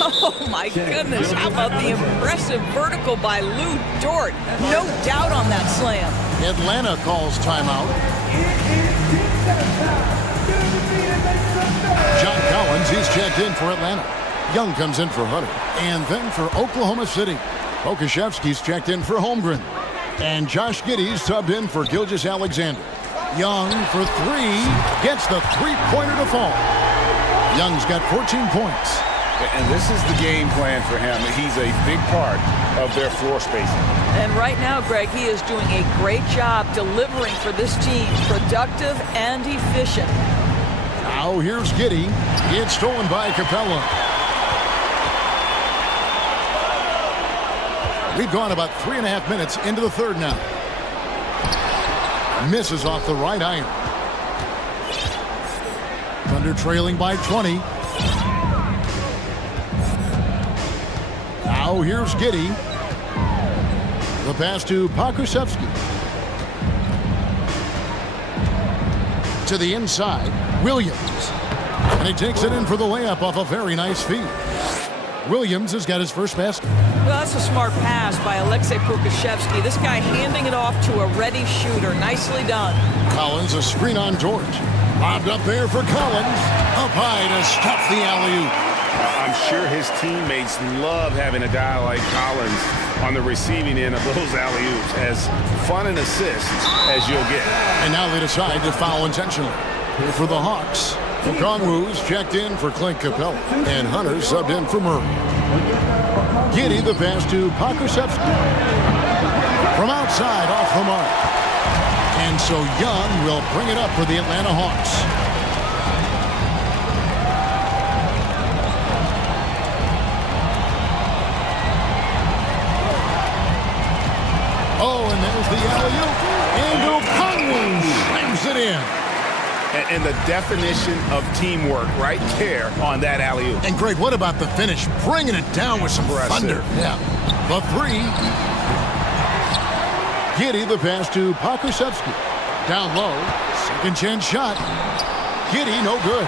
Oh my goodness, how about the impressive vertical by Lou Dort? No doubt on that slam. Atlanta calls timeout. John Collins, he's checked in for Atlanta. Young comes in for Hunter. And then for Oklahoma City, Okashevsky's checked in for Holmgren. And Josh Giddey's subbed in for Gilgeous-Alexander. Young for 3, gets the three-pointer to fall. Young's got 14 points. And this is the game plan for him. He's a big part of their floor spacing. And right now, Greg, he is doing a great job delivering for this team. Productive and efficient. Now here's Giddey. It's stolen by Capella. We've gone about 3.5 minutes into the third now. Misses off the right iron. Thunder trailing by 20. Now here's Giddey. The pass to Pakusevsky. To the inside, Williams. And he takes it in for the layup off a very nice feed. Williams has got his first basket. Well, that's a smart pass by Alexei Pokusevsky. This guy handing it off to a ready shooter. Nicely done. Collins, a screen on George. Lobbed up there for Collins. Up high to stuff the alley-oop. I'm sure his teammates love having a guy like Collins on the receiving end of those alley-oops. As fun an assist as you'll get. And now they decide to foul intentionally. Here for the Hawks. Okongwu's checked in for Clint Capella. And Hunter subbed in for Murray. Giddey the pass to Pakusevsky. From outside, off the mark. And so Young will bring it up for the Atlanta Hawks. Oh, and there's the alley-oop. And Okongwu slams it in. And the definition of teamwork right there on that alley-oop. And Greg, what about the finish? Bringing it down with some thunder. Yeah. The three. Giddy the pass to Pokusevski. Down low. Second chance shot. Giddy, no good.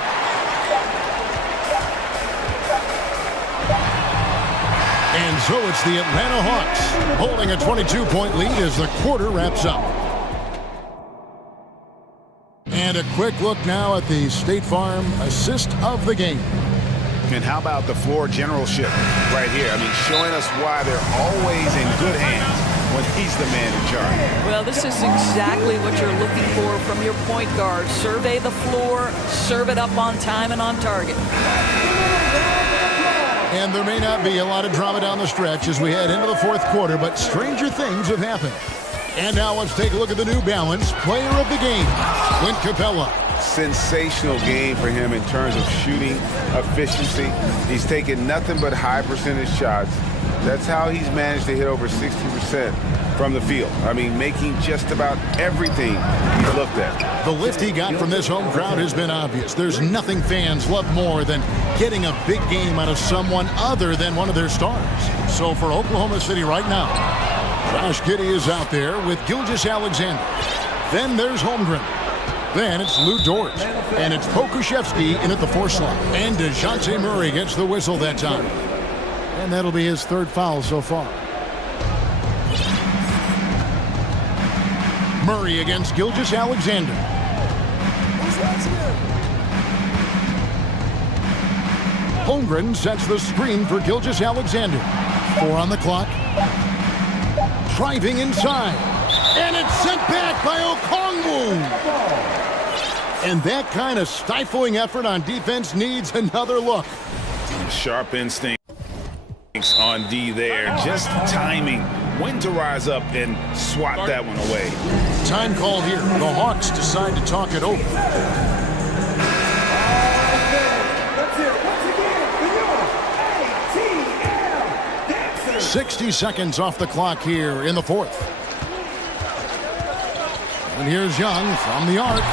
And so it's the Atlanta Hawks holding a 22-point lead as the quarter wraps up. And a quick look now at the State Farm assist of the game. And how about the floor generalship right here? I mean, showing us why they're always in good hands when he's the man in charge. Well, this is exactly what you're looking for from your point guard. Survey the floor, serve it up on time and on target. And there may not be a lot of drama down the stretch as we head into the fourth quarter, but stranger things have happened. And now let's take a look at the New Balance player of the game, Clint Capella. Sensational game for him in terms of shooting efficiency. He's taken nothing but high percentage shots. That's how he's managed to hit over 60% from the field. I mean, making just about everything he's looked at. The lift he got from this home crowd has been obvious. There's nothing fans love more than getting a big game out of someone other than one of their stars. So for Oklahoma City right now, Josh Giddey is out there with Gilgeous-Alexander. Then there's Holmgren. Then it's Lou Dort. And it's Pokusevski in at the 4 slot. And DeJounte Murray gets the whistle that time. And that'll be his 3rd foul so far. Murray against Gilgeous-Alexander. Holmgren sets the screen for Gilgeous-Alexander. 4 on the clock. Driving inside. And it's sent back by Okongwu. And that kind of stifling effort on defense needs another look. Sharp instincts on D there. Just timing. When to rise up and swat that one away. Time called here. The Hawks decide to talk it over. Let's hear it once again for your ATL Dancer. 60 seconds off the clock here in the 4th. And here's Young from the arc.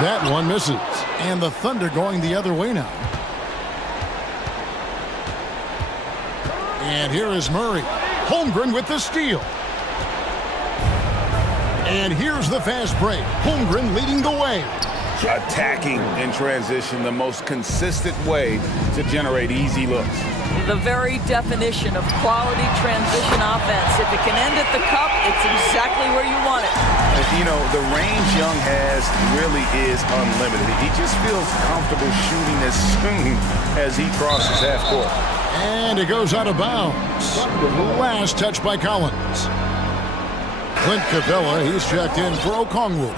That one misses. And the Thunder going the other way now. And here is Murray. Holmgren with the steal. And here's the fast break. Holmgren leading the way. Attacking in transition, the most consistent way to generate easy looks. The very definition of quality transition offense. If it can end at the cup, it's exactly where you want it. You know, the range Young has really is unlimited. He just feels comfortable shooting as soon as he crosses half court. And it goes out of bounds. Last touch by Collins. Clint Capella, he's checked in for Okongwu.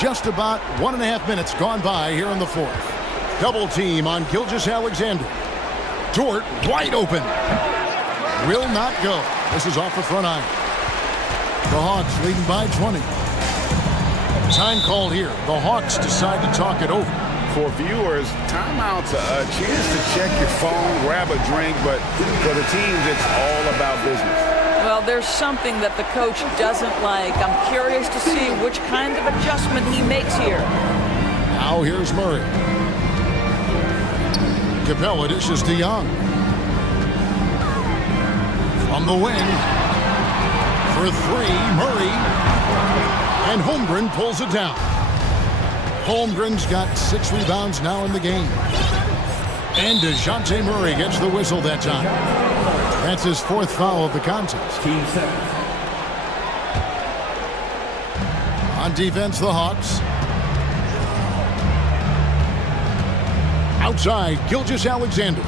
Just about 1.5 minutes gone by here in the 4th. Double team on Gilgeous-Alexander. Dort wide open. Will not go. This is off the front iron. The Hawks leading by 20. Time called here. The Hawks decide to talk it over. For viewers, timeout's a chance to check your phone, grab a drink, but for the teams, it's all about business. Well, there's something that the coach doesn't like. I'm curious to see which kind of adjustment he makes here. Now here's Murray. Capella dishes to Young. From the wing. For 3, Murray. And Holmgren pulls it down. Holmgren's got 6 rebounds now in the game. And DeJounte Murray gets the whistle that time. That's his 4th foul of the contest. Team 7. On defense, the Hawks. Outside, Gilgeous-Alexander.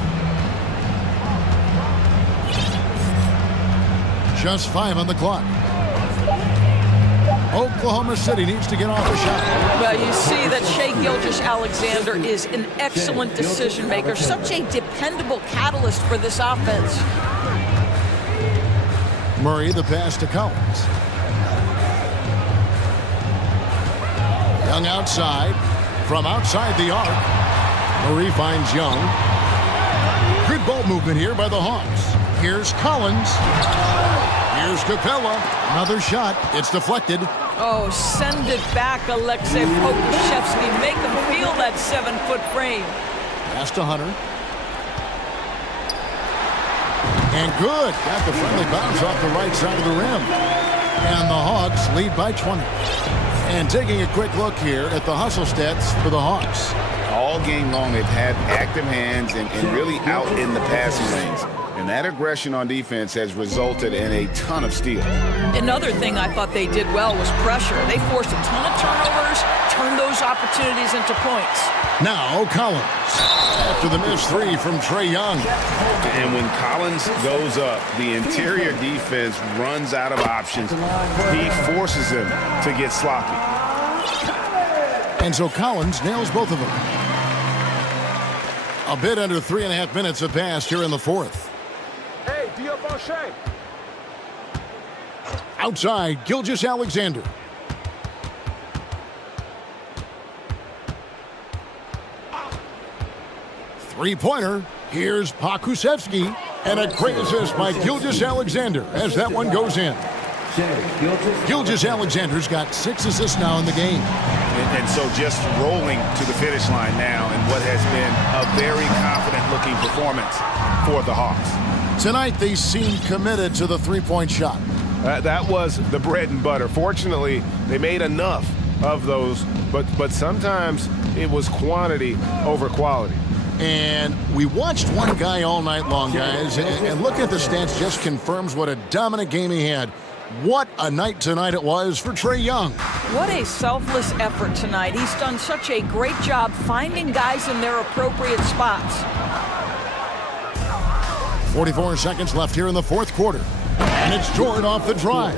Just 5 on the clock. Oklahoma City needs to get off a shot. Well, you see that Shai Gilgeous-Alexander is an excellent decision maker, such a dependable catalyst for this offense. Murray, the pass to Collins. Young outside. From outside the arc. Murray finds Young. Good ball movement here by the Hawks. Here's Collins. Here's Capella. Another shot. It's deflected. Oh, send it back, Alexei Pokusevski. Make him feel that 7-foot frame. Pass to Hunter. And good. Got the friendly bounce off the right side of the rim. And the Hawks lead by 20. And taking a quick look here at the hustle stats for the Hawks. All game long, they've had active hands and really out in the passing lanes. And that aggression on defense has resulted in a ton of steals. Another thing I thought they did well was pressure. They forced a ton of turnovers, turned those opportunities into points. Now Collins. After the missed three from Trae Young. And when Collins goes up, the interior defense runs out of options. He forces them to get sloppy. And so Collins nails both of them. A bit under 3.5 minutes have passed here in the fourth. Hey, Outside, Gilgeous-Alexander. Three-pointer. Here's Pokusevski. And a great assist by Gilgeous-Alexander as that one goes in. Gilgeous-Alexander's got 6 assists now in the game. And so just rolling to the finish line now in what has been a very confident-looking performance for the Hawks. Tonight, they seem committed to the three-point shot. That was the bread and butter. Fortunately, they made enough of those, but sometimes it was quantity over quality. And we watched one guy all night long, guys, and looking at the stats just confirms what a dominant game he had. What a night tonight it was for Trae Young. What a selfless effort tonight. He's done such a great job finding guys in their appropriate spots. 44 seconds left here in the fourth quarter. And it's Jordan off the drive.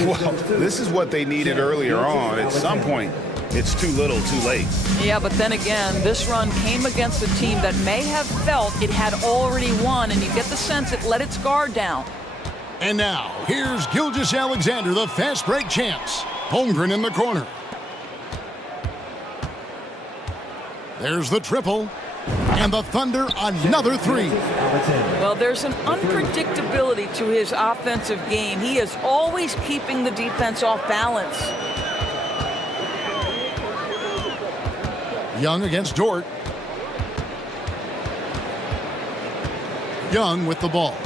Well, this is what they needed earlier on. At some point, it's too little, too late. Yeah, but then again, this run came against a team that may have felt it had already won, and you get the sense it let its guard down. And now, here's Gilgeous-Alexander, the fast break champs. Holmgren in the corner. There's the triple. And the Thunder, another three. Well, there's an unpredictability to his offensive game. He is always keeping the defense off balance. Young against Dort. Young with the ball.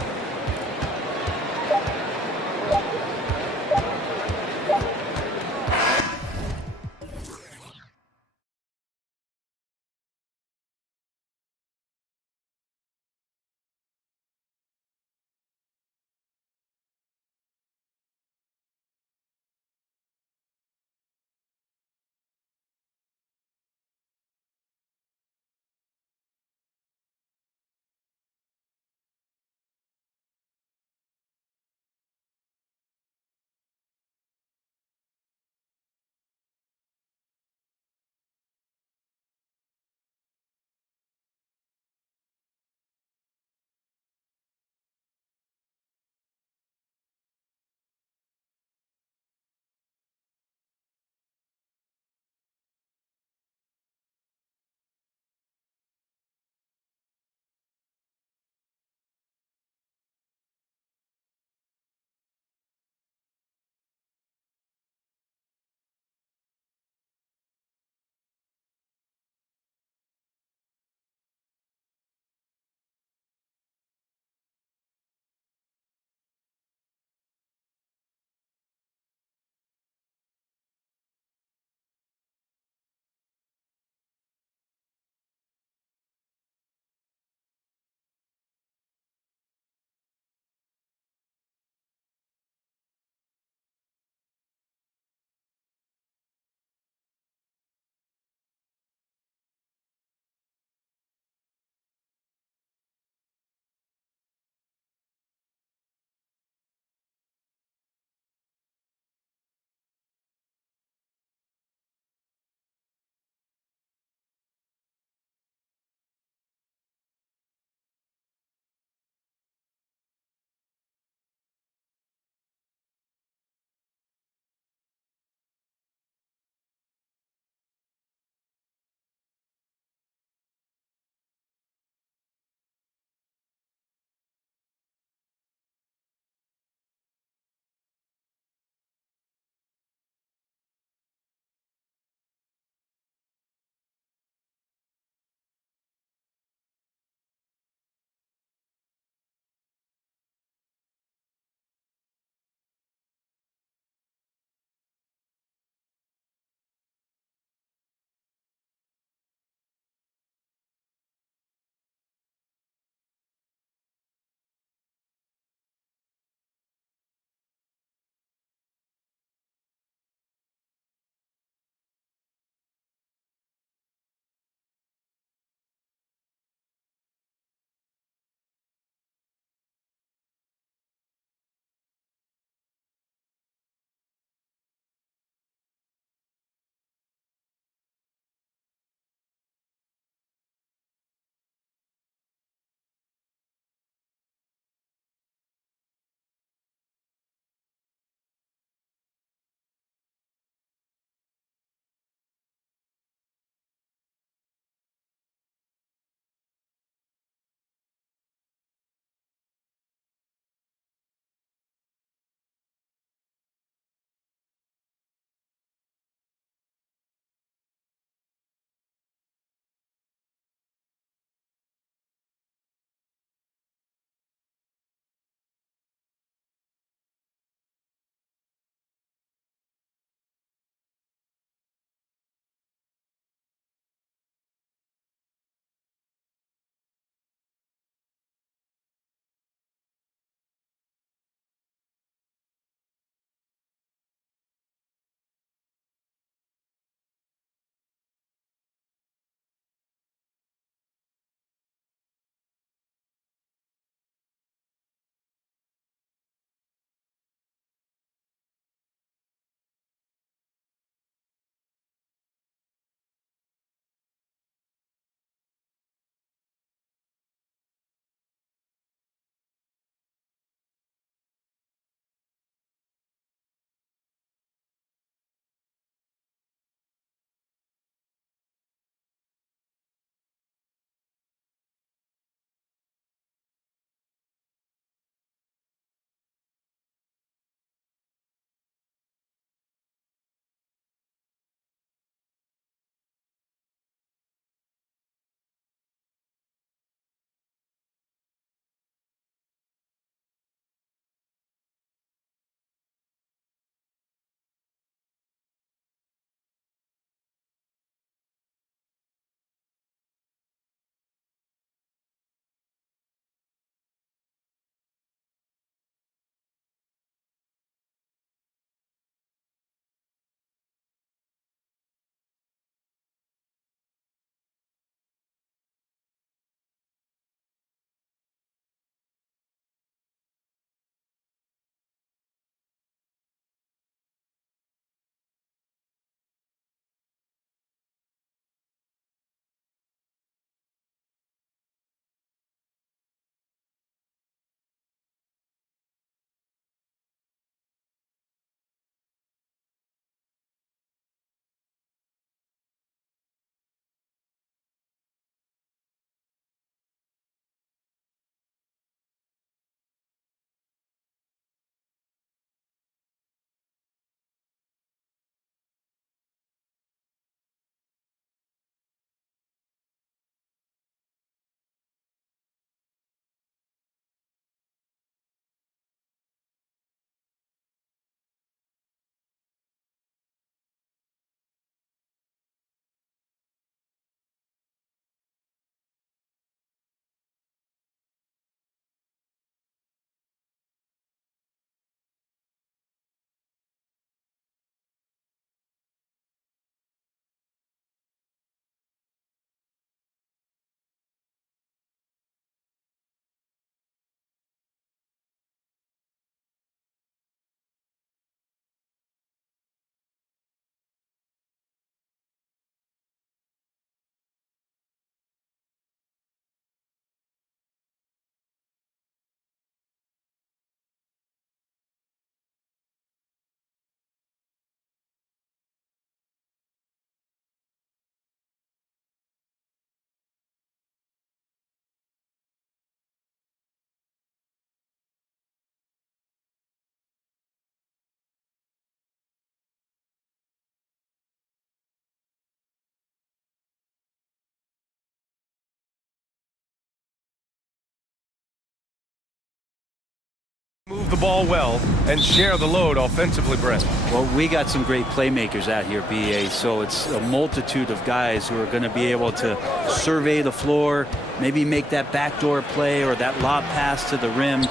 Move the ball well and share the load offensively, Brent. Well, we got some great playmakers out here, BA, so it's a multitude of guys who are going to be able to survey the floor, maybe make that backdoor play or that lob pass to the rim.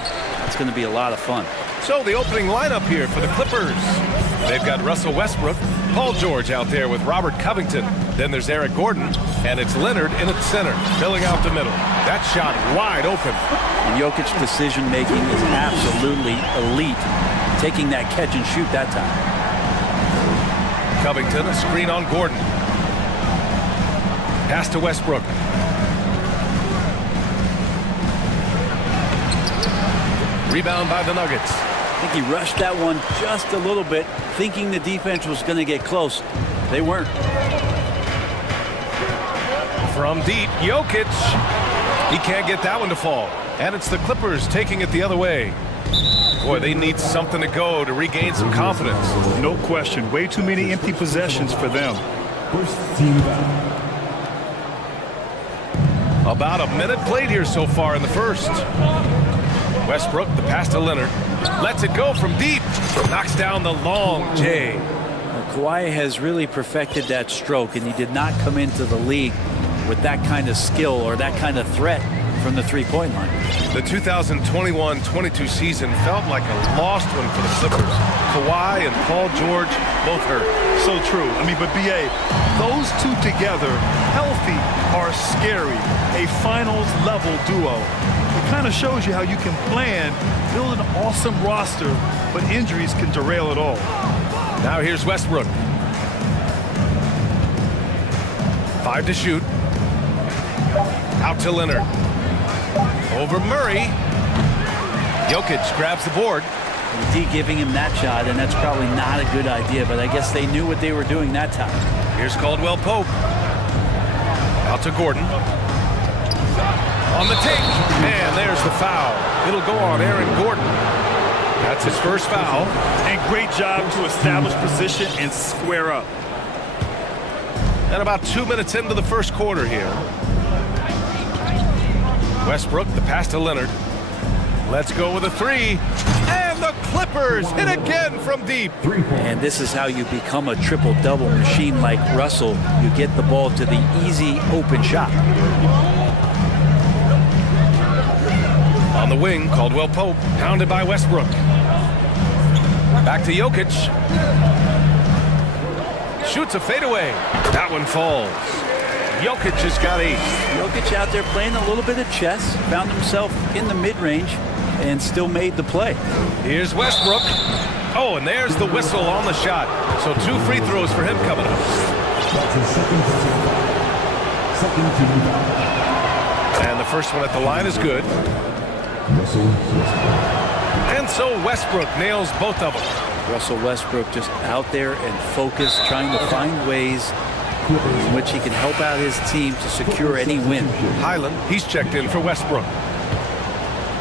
It's going to be a lot of fun. So the opening lineup here for the Clippers. They've got Russell Westbrook, Paul George out there with Robert Covington. Then there's Eric Gordon, and it's Leonard in at center, filling out the middle. That shot wide open. And Jokic's decision-making is absolutely elite, taking that catch and shoot that time. Covington, a screen on Gordon. Pass to Westbrook. Rebound by the Nuggets. I think he rushed that one just a little bit, thinking the defense was going to get close. They weren't. From deep, Jokic. He can't get that one to fall. And it's the Clippers taking it the other way. Boy, they need something to go to regain some confidence. No question. Way too many empty possessions for them. First team foul. About a minute played here so far in the first. Westbrook, the pass to Leonard. Lets it go from deep. Knocks down the long J. Kawhi has really perfected that stroke, and he did not come into the league with that kind of skill or that kind of threat from the three-point line. The 2021-22 season felt like a lost one for the Clippers. Kawhi and Paul George both hurt. So true. I mean, but BA, those two together, healthy, are scary. A finals-level duo. It kind of shows you how you can plan, build an awesome roster, but injuries can derail it all. Now here's Westbrook. 5 to shoot. Out to Leonard. Over Murray. Jokic grabs the board. D giving him that shot, and that's probably not a good idea, but I guess they knew what they were doing that time. Here's Caldwell Pope. Out to Gordon. On the take. And there's the foul. It'll go on Aaron Gordon. That's his first foul. And great job to establish position and square up. And about 2 minutes into the first quarter here. Westbrook, the pass to Leonard. Let's go with a three. And the Clippers hit again from deep. And this is how you become a triple-double machine like Russell. You get the ball to the easy open shot. On the wing, Caldwell Pope, pounded by Westbrook. Back to Jokic. Shoots a fadeaway. That one falls. Jokic has got 8. Jokic out there playing a little bit of chess, found himself in the mid-range, and still made the play. Here's Westbrook. Oh, and there's the whistle on the shot. So 2 free throws for him coming up. That's a second team foul. And the first one at the line is good. Russell Westbrook. And so Westbrook nails both of them. Russell Westbrook just out there and focused, trying to find ways in which he can help out his team to secure any win. Highland, he's checked in for Westbrook.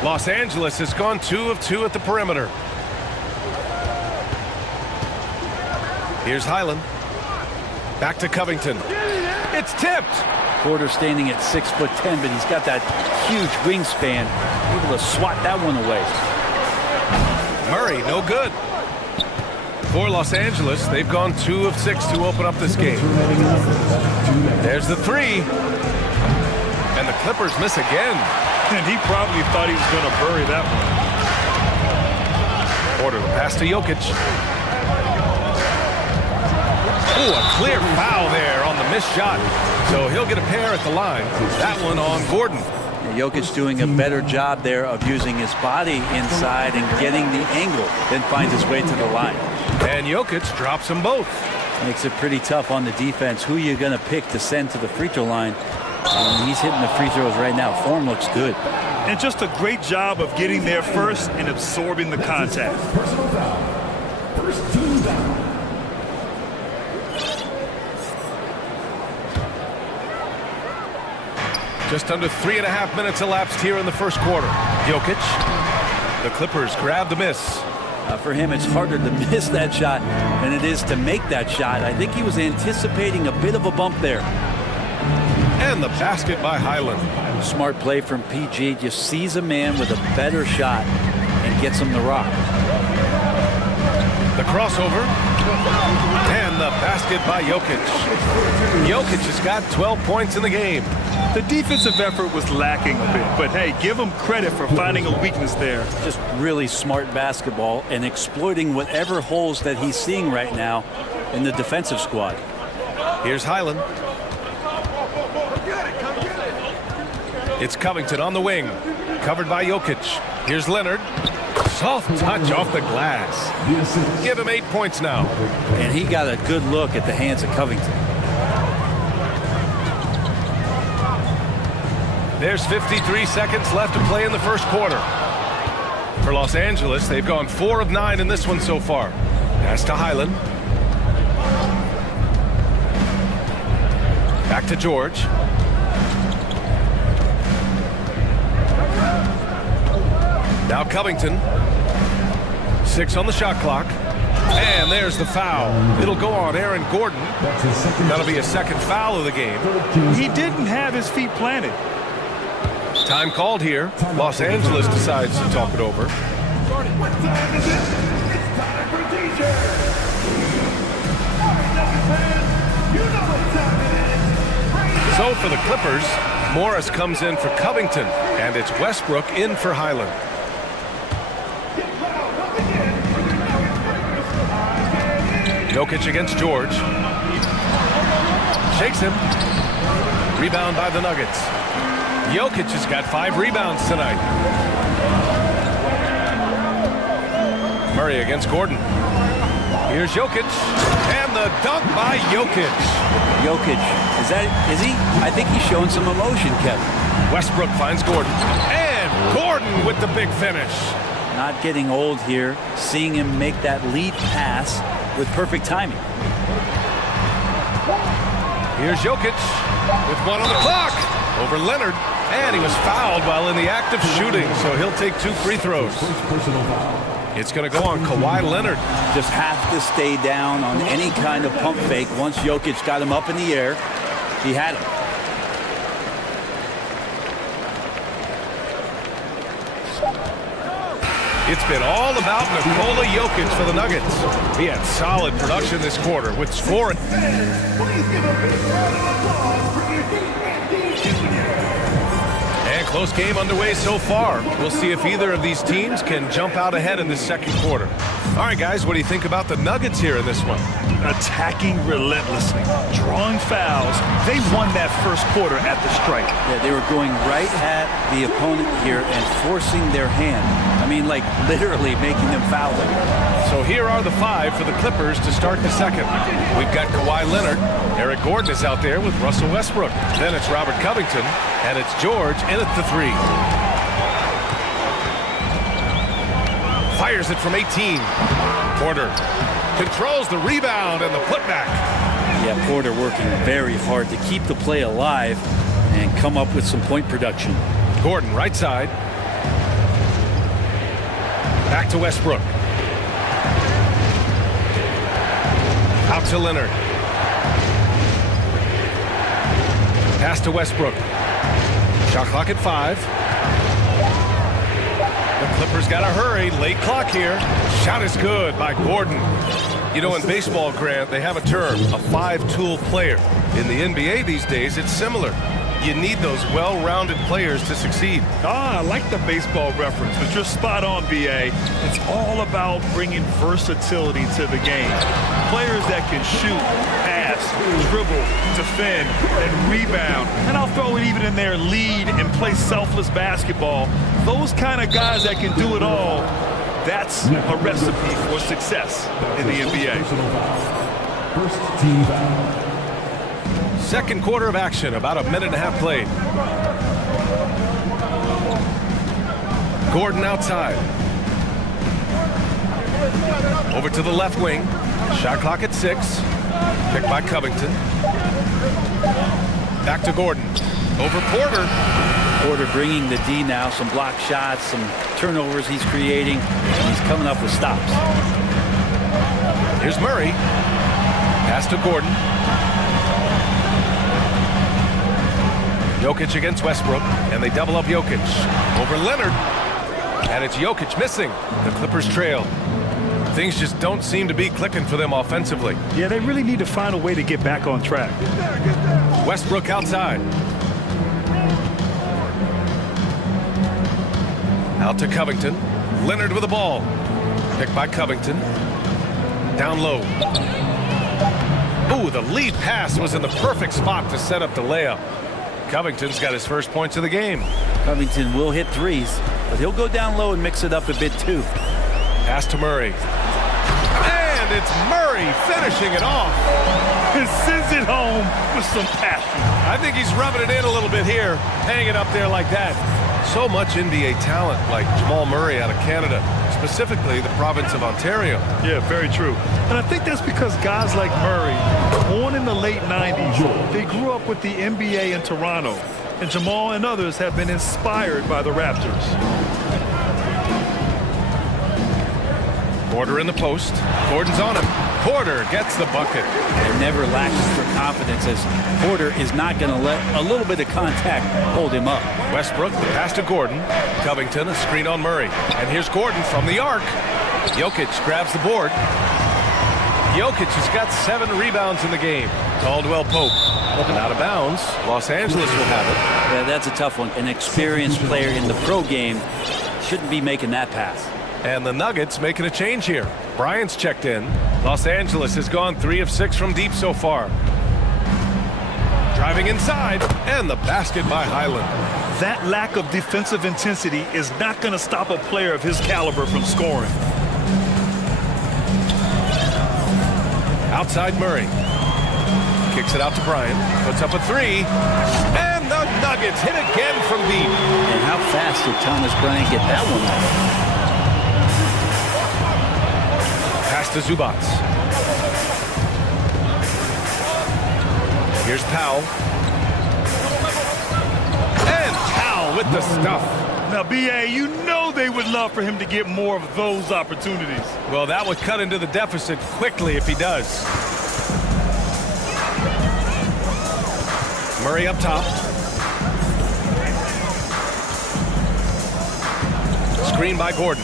Los Angeles has gone 2 of 2 at the perimeter. Here's Highland. Back to Covington. It's tipped. Porter standing at 6'10", but he's got that huge wingspan, able to swat that one away. Murray, no good. For Los Angeles, they've gone 2 of 6 to open up this game. There's the three. And the Clippers miss again. And he probably thought he was going to bury that one. Porter, the pass to Jokic. Ooh, a clear foul there on the missed shot. So he'll get a pair at the line. That one on Gordon. Jokic doing a better job there of using his body inside and getting the angle, then finds his way to the line. And Jokic drops them both. Makes it pretty tough on the defense. Who you're going to pick to send to the free throw line. And he's hitting the free throws right now. Form looks good. And just a great job of getting there first and absorbing the contact. Personal foul. First team foul. Just under 3.5 minutes elapsed here in the first quarter. Jokic. The Clippers grab the miss. For him, it's harder to miss that shot than it is to make that shot. I think he was anticipating a bit of a bump there. And the basket by Highland. Smart play from PG. Just sees a man with a better shot and gets him the rock. The crossover. And the basket by Jokic. Jokic has got 12 points in the game. The defensive effort was lacking a bit, but hey, give him credit for finding a weakness there. Just really smart basketball and exploiting whatever holes that he's seeing right now in the defensive squad. Here's Highland. It's Covington on the wing, covered by Jokic. Here's Leonard. Soft touch off the glass. Give him 8 points now. And he got a good look at the hands of Covington. There's 53 seconds left to play in the first quarter. For Los Angeles, they've gone 4 of 9 in this one so far. Pass to Highland. Back to George. Now Covington. 6 on the shot clock. And there's the foul. It'll go on Aaron Gordon. That'll be a second foul of the game. He didn't have his feet planted. Time called here. Los Angeles decides to talk it over. What time is it? It's time for DJ. All right, Nuggets fans, you know what time it is. So for the Clippers, Morris comes in for Covington, and it's Westbrook in for Highland. Jokic against George. Shakes him. Rebound by the Nuggets. Jokic has got 5 rebounds tonight. Murray against Gordon. Here's Jokic. And the dunk by Jokic. Jokic, is he? I think he's showing some emotion, Kevin. Westbrook finds Gordon. And Gordon with the big finish. Not getting old here, seeing him make that lead pass with perfect timing. Here's Jokic with 1 on the clock over Leonard, and he was fouled while in the act of shooting, so he'll take 2 free throws. It's going to go on Kawhi Leonard. Just have to stay down on any kind of pump fake. Once Jokic got him up in the air, he had him. It's been all about Nikola Jokic for the Nuggets. He had solid production this quarter with scoring. And close game underway so far. We'll see if either of these teams can jump out ahead in the second quarter. All right, guys, what do you think about the Nuggets here in this one? Attacking relentlessly, drawing fouls. They won that first quarter at the stripe. Yeah, they were going right at the opponent here and forcing their hand. I mean, like literally making them foul them. So here are the 5 for the Clippers to start the second. We've got Kawhi Leonard. Eric Gordon is out there with Russell Westbrook. Then it's Robert Covington, and it's George in at the 3. Fires it from 18. Porter controls the rebound and the putback. Yeah, Porter working very hard to keep the play alive and come up with some point production. Gordon right side. Back to Westbrook. Out to Leonard. Pass to Westbrook. Shot clock at 5. The Clippers got to hurry. Late clock here. Shot is good by Gordon. You know, in baseball, Grant, they have a term, a 5-tool player. In the NBA these days, it's similar. You need those well-rounded players to succeed. I like the baseball reference, but you're spot on, BA. It's all about bringing versatility to the game. Players that can shoot, pass, dribble, defend, and rebound. And I'll throw it even in there, lead and play selfless basketball. Those kind of guys that can do it all, that's a recipe for success in the NBA. First team foul. Second quarter of action, about a minute and a half played. Gordon outside. Over to the left wing. Shot clock at 6. Picked by Covington. Back to Gordon. Over Porter. Porter bringing the D now. Some block shots, some turnovers he's creating. He's coming up with stops. Here's Murray. Pass to Gordon. Jokic against Westbrook, and they double up Jokic. Over Leonard. And it's Jokic missing. The Clippers trail. Things just don't seem to be clicking for them offensively. Yeah, they really need to find a way to get back on track. Westbrook outside. Out to Covington. Leonard with the ball. Picked by Covington. Down low. Ooh, the lead pass was in the perfect spot to set up the layup. Covington's got his first points of the game. Covington will hit threes, but he'll go down low and mix it up a bit too. Pass to Murray. And it's Murray finishing it off. He sends it home with some passion. I think he's rubbing it in a little bit here, hanging up there like that. So much NBA talent like Jamal Murray out of Canada, specifically the province of Ontario. Yeah, very true. And I think that's because guys like Murray, born in the late 90s, they grew up with the NBA in Toronto. And Jamal and others have been inspired by the Raptors. Porter in the post. Gordon's on him. Porter gets the bucket. It never lacks for confidence, as Porter is not going to let a little bit of contact hold him up. Westbrook, the pass to Gordon. Covington, a screen on Murray. And here's Gordon from the arc. Jokic grabs the board. Jokic has got 7 rebounds in the game. Caldwell Pope. And out of bounds. Los Angeles will have it. Yeah, that's a tough one. An experienced player in the pro game shouldn't be making that pass. And the Nuggets making a change here. Bryant's checked in. Los Angeles has gone 3 of 6 from deep so far. Driving inside, and the basket by Highland. That lack of defensive intensity is not going to stop a player of his caliber from scoring. Outside Murray. Kicks it out to Bryant. Puts up a 3. And the Nuggets hit again from deep. And how fast did Thomas Bryant get that one out? Pass to Zubats. Here's Powell. And Powell with the stuff. Now, B.A., you know they would love for him to get more of those opportunities. Well, that would cut into the deficit quickly if he does. Murray up top. Screen by Gordon.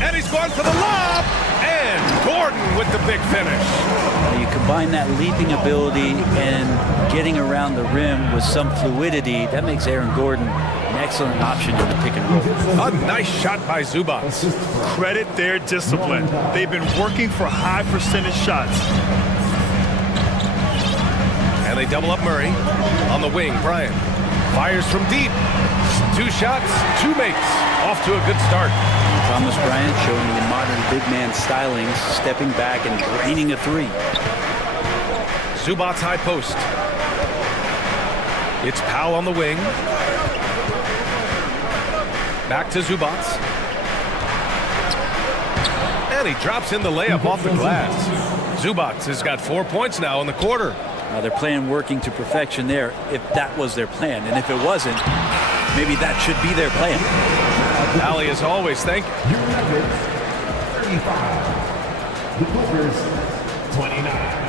And he's going for the lob. And Gordon with the big finish. You combine that leaping ability and getting around the rim with some fluidity, that makes Aaron Gordon an excellent option in the pick and roll. A nice shot by Zubats. Credit their discipline. They've been working for high percentage shots. And they double up Murray. On the wing, Bryant fires from deep. 2 shots, 2 makes. Off to a good start. Thomas Bryant showing the modern big man stylings, stepping back and draining a 3. Zubats high post. It's Powell on the wing. Back to Zubats. And he drops in the layup off the glass. Zubats has got 4 points now in the quarter. Their plan working to perfection there, if that was their plan. And if it wasn't, maybe that should be their plan. Allie, as always, thank you. 35. The Clippers, 29.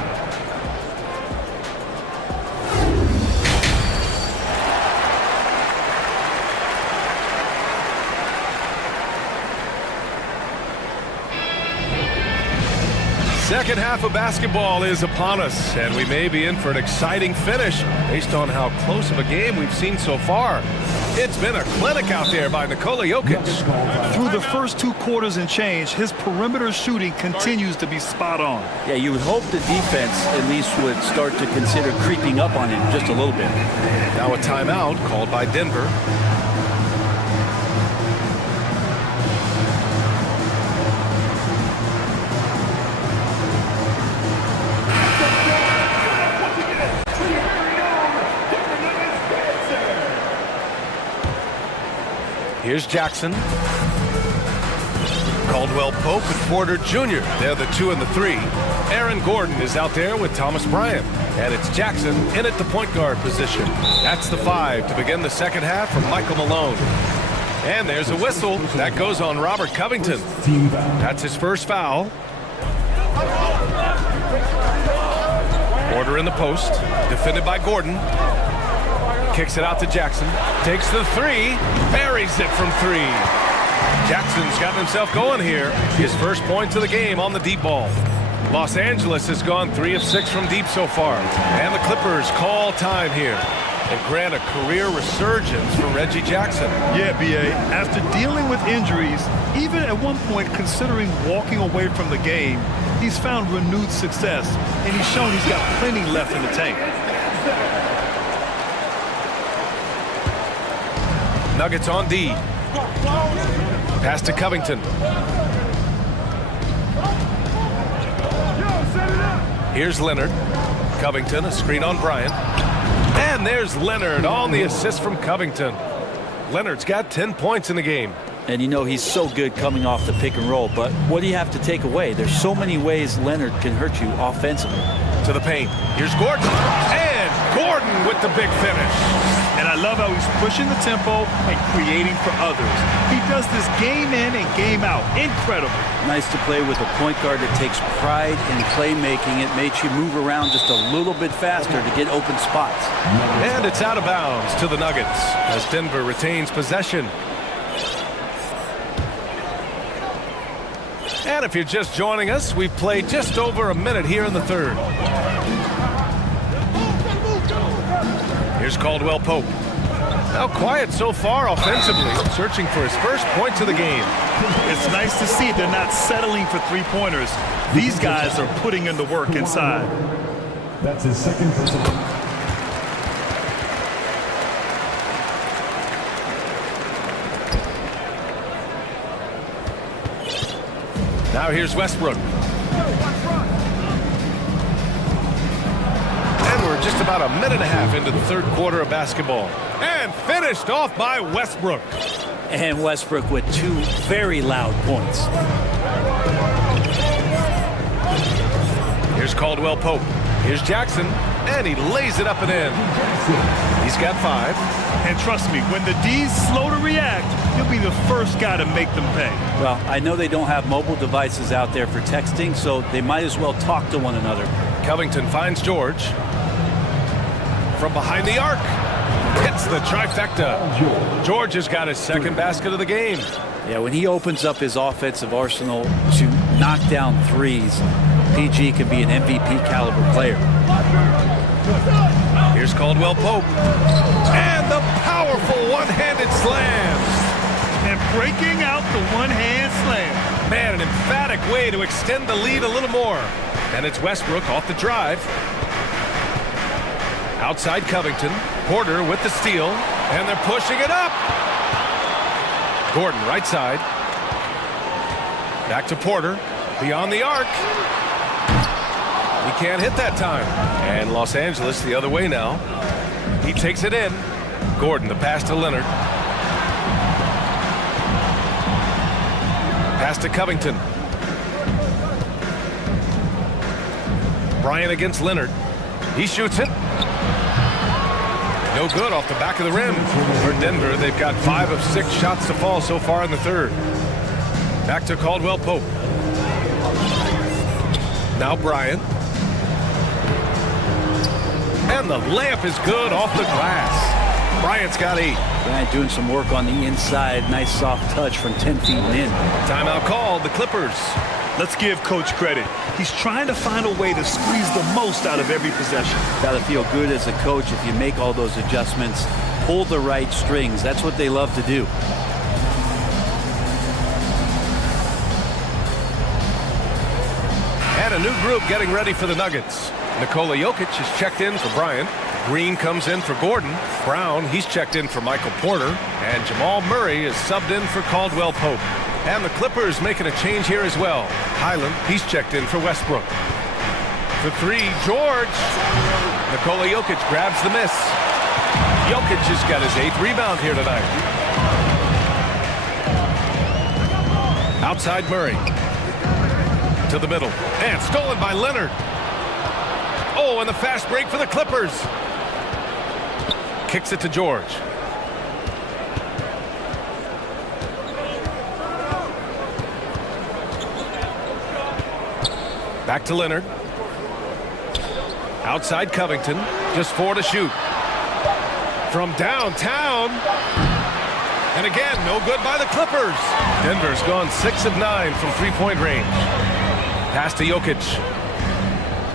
Second half of basketball is upon us, and we may be in for an exciting finish based on how close of a game we've seen so far. It's been a clinic out there by Nikola Jokic. Through the first 2 quarters and change, his perimeter shooting continues to be spot on. Yeah, you would hope the defense at least would start to consider creeping up on him just a little bit. Now a timeout called by Denver. Here's Jackson. Caldwell Pope and Porter Jr. They're the 2 and the 3. Aaron Gordon is out there with Thomas Bryant. And it's Jackson in at the point guard position. That's the 5 to begin the second half from Michael Malone. And there's a whistle. That goes on Robert Covington. That's his first foul. Porter in the post. Defended by Gordon. Kicks it out to Jackson. Takes the 3. Buries it from 3. Jackson's gotten himself going here. His first points of the game on the deep ball. Los Angeles has gone 3 of 6 from deep so far. And the Clippers call time here and grant a career resurgence for Reggie Jackson. Yeah, B.A., after dealing with injuries, even at one point considering walking away from the game, he's found renewed success, and he's shown he's got plenty left in the tank. Nuggets on D. Pass to Covington. Here's Leonard. Covington, a screen on Bryant. And there's Leonard on the assist from Covington. Leonard's got 10 points in the game. And you know he's so good coming off the pick and roll, but what do you have to take away? There's so many ways Leonard can hurt you offensively. To the paint. Here's Gordon. And Gordon with the big finish. And I love how he's pushing the tempo and creating for others. He does this game in and game out. Incredible. Nice to play with a point guard that takes pride in playmaking. It makes you move around just a little bit faster to get open spots. And it's out of bounds to the Nuggets as Denver retains possession. And if you're just joining us, we've played just over a minute here in the third. Here's Caldwell Pope. Now quiet so far offensively, searching for his first points of the game. It's nice to see they're not settling for three-pointers. These guys are putting in the work inside. That's his second personal. Now here's Westbrook. And we're just about a minute and a half into the third quarter of basketball. And finished off by Westbrook. And Westbrook with 2 very loud points. Here's Caldwell Pope. Here's Jackson. And he lays it up and in. He's got 5. And trust me, when the D's slow to react, he'll be the first guy to make them pay. Well, I know they don't have mobile devices out there for texting, so they might as well talk to one another. Covington finds George. From behind the arc. Hits the trifecta. George has got his second basket of the game. Yeah, when he opens up his offensive arsenal to knock down threes, PG can be an MVP caliber player. Here's Caldwell Pope. And the powerful one-handed slam. And breaking out the one-hand slam. Man, an emphatic way to extend the lead a little more. And it's Westbrook off the drive. Outside Covington. Porter with the steal. And they're pushing it up. Gordon right side. Back to Porter. Beyond the arc. He can't hit that time. And Los Angeles the other way now. He takes it in. Gordon, the pass to Leonard. Pass to Covington. Bryant against Leonard. He shoots it. No good off the back of the rim. For Denver, they've got 5 of 6 shots to fall so far in the third. Back to Caldwell Pope. Now Bryant. And the layup is good off the glass. Bryant's got 8. Bryant doing some work on the inside. Nice soft touch from 10 feet in. Timeout called, the Clippers. Let's give Coach credit. He's trying to find a way to squeeze the most out of every possession. Got to feel good as a coach if you make all those adjustments. Pull the right strings. That's what they love to do. And a new group getting ready for the Nuggets. Nikola Jokic is checked in for Bryant. Green comes in for Gordon. Brown, he's checked in for Michael Porter. And Jamal Murray is subbed in for Caldwell Pope. And the Clippers making a change here as well. Highland, he's checked in for Westbrook. For 3, George. Nikola Jokic grabs the miss. Jokic has got his 8th rebound here tonight. Outside Murray. To the middle. And stolen by Leonard. Oh, and the fast break for the Clippers. Kicks it to George. Back to Leonard. Outside Covington. Just 4 to shoot. From downtown. And again, no good by the Clippers. Denver's gone 6 of 9 from three-point range. Pass to Jokic.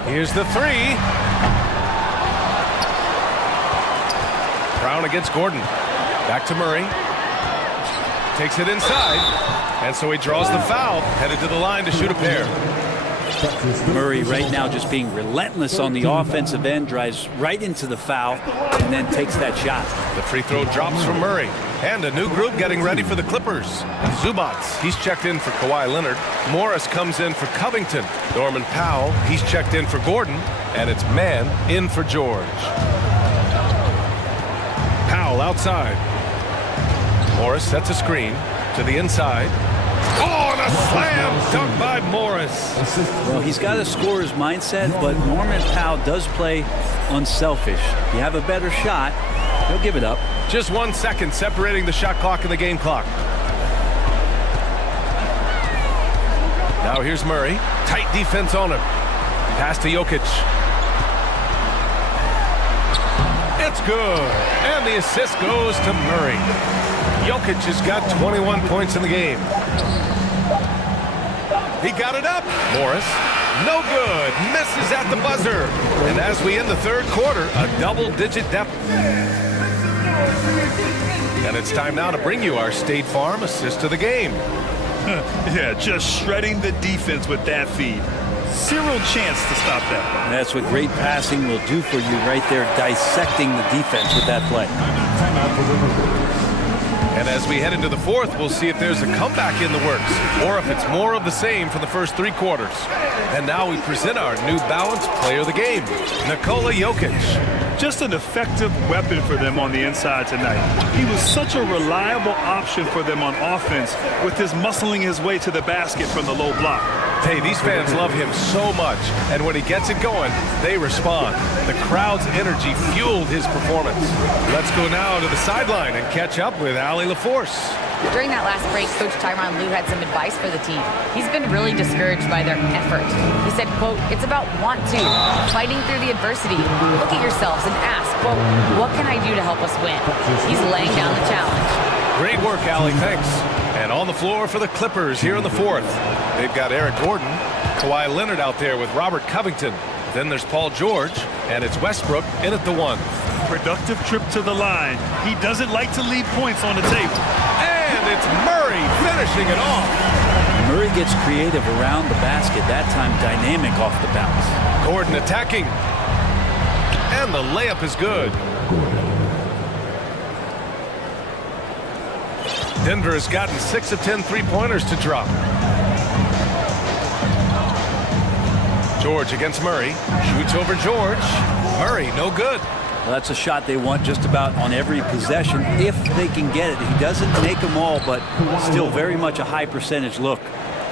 Here's the three. Brown against Gordon. Back to Murray. Takes it inside. And so he draws the foul. Headed to the line to shoot a pair. Murray right now just being relentless on the offensive end, drives right into the foul, and then takes that shot. The free throw drops from Murray. And a new group getting ready for the Clippers. Zubats, he's checked in for Kawhi Leonard. Morris comes in for Covington. Norman Powell, he's checked in for Gordon. And it's man in for George. Powell outside. Morris sets a screen to the inside. Oh, and a slam dunk by Morris. Well, he's got a scorer's mindset, but Norman Powell does play unselfish. You have a better shot, he'll give it up. Just 1 second separating the shot clock and the game clock. Now here's Murray. Tight defense on him. Pass to Jokic. It's good. And the assist goes to Murray. Jokic has got 21 points in the game. He got it up. Morris, no good. Misses at the buzzer. And as we end the third quarter, a double-digit deficit. And it's time now to bring you our State Farm assist of the game. Yeah, just shredding the defense with that feed. Zero chance to stop that. And that's what great passing will do for you right there, dissecting the defense with that play. And as we head into the fourth, we'll see if there's a comeback in the works or if it's more of the same for the first three quarters. And now we present our New Balance player of the game, Nikola Jokic. Just an effective weapon for them on the inside tonight. He was such a reliable option for them on offense with his muscling his way to the basket from the low block. Hey, these fans love him so much, and when he gets it going, they respond. The crowd's energy fueled his performance. Let's go now to the sideline and catch up with Allie LaForce. During that last break, Coach Tyronn Lue had some advice for the team. He's been really discouraged by their effort. He said, quote, "It's about want to, fighting through the adversity. Look at yourselves and ask, quote, what can I do to help us win?" He's laying down the challenge. Great work, Allie. Thanks. And on the floor for the Clippers here in the fourth. They've got Eric Gordon, Kawhi Leonard out there with Robert Covington. Then there's Paul George, and it's Westbrook in at the one. Productive trip to the line. He doesn't like to leave points on the table. And it's Murray finishing it off. Murray gets creative around the basket, that time dynamic off the bounce. Gordon attacking. And the layup is good. Denver has gotten 6 of 10 three-pointers to drop. George against Murray. Shoots over George. Murray, no good. Well, that's a shot they want just about on every possession if they can get it. He doesn't make them all, but still very much a high percentage look.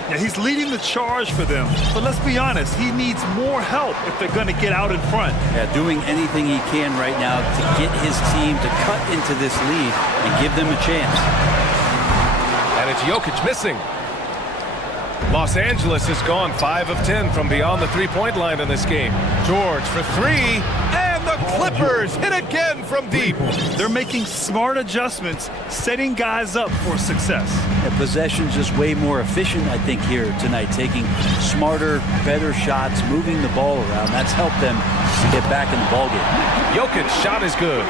Yeah, he's leading the charge for them. But let's be honest, he needs more help if they're going to get out in front. Yeah, doing anything he can right now to get his team to cut into this lead and give them a chance. And it's Jokic missing. Los Angeles has gone 5 of 10 from beyond the three-point line in this game. George for three, and the Clippers hit again from deep. They're making smart adjustments, setting guys up for success. The possession's just way more efficient, I think, here tonight, taking smarter, better shots, moving the ball around. That's helped them to get back in the ballgame. Jokic's shot is good.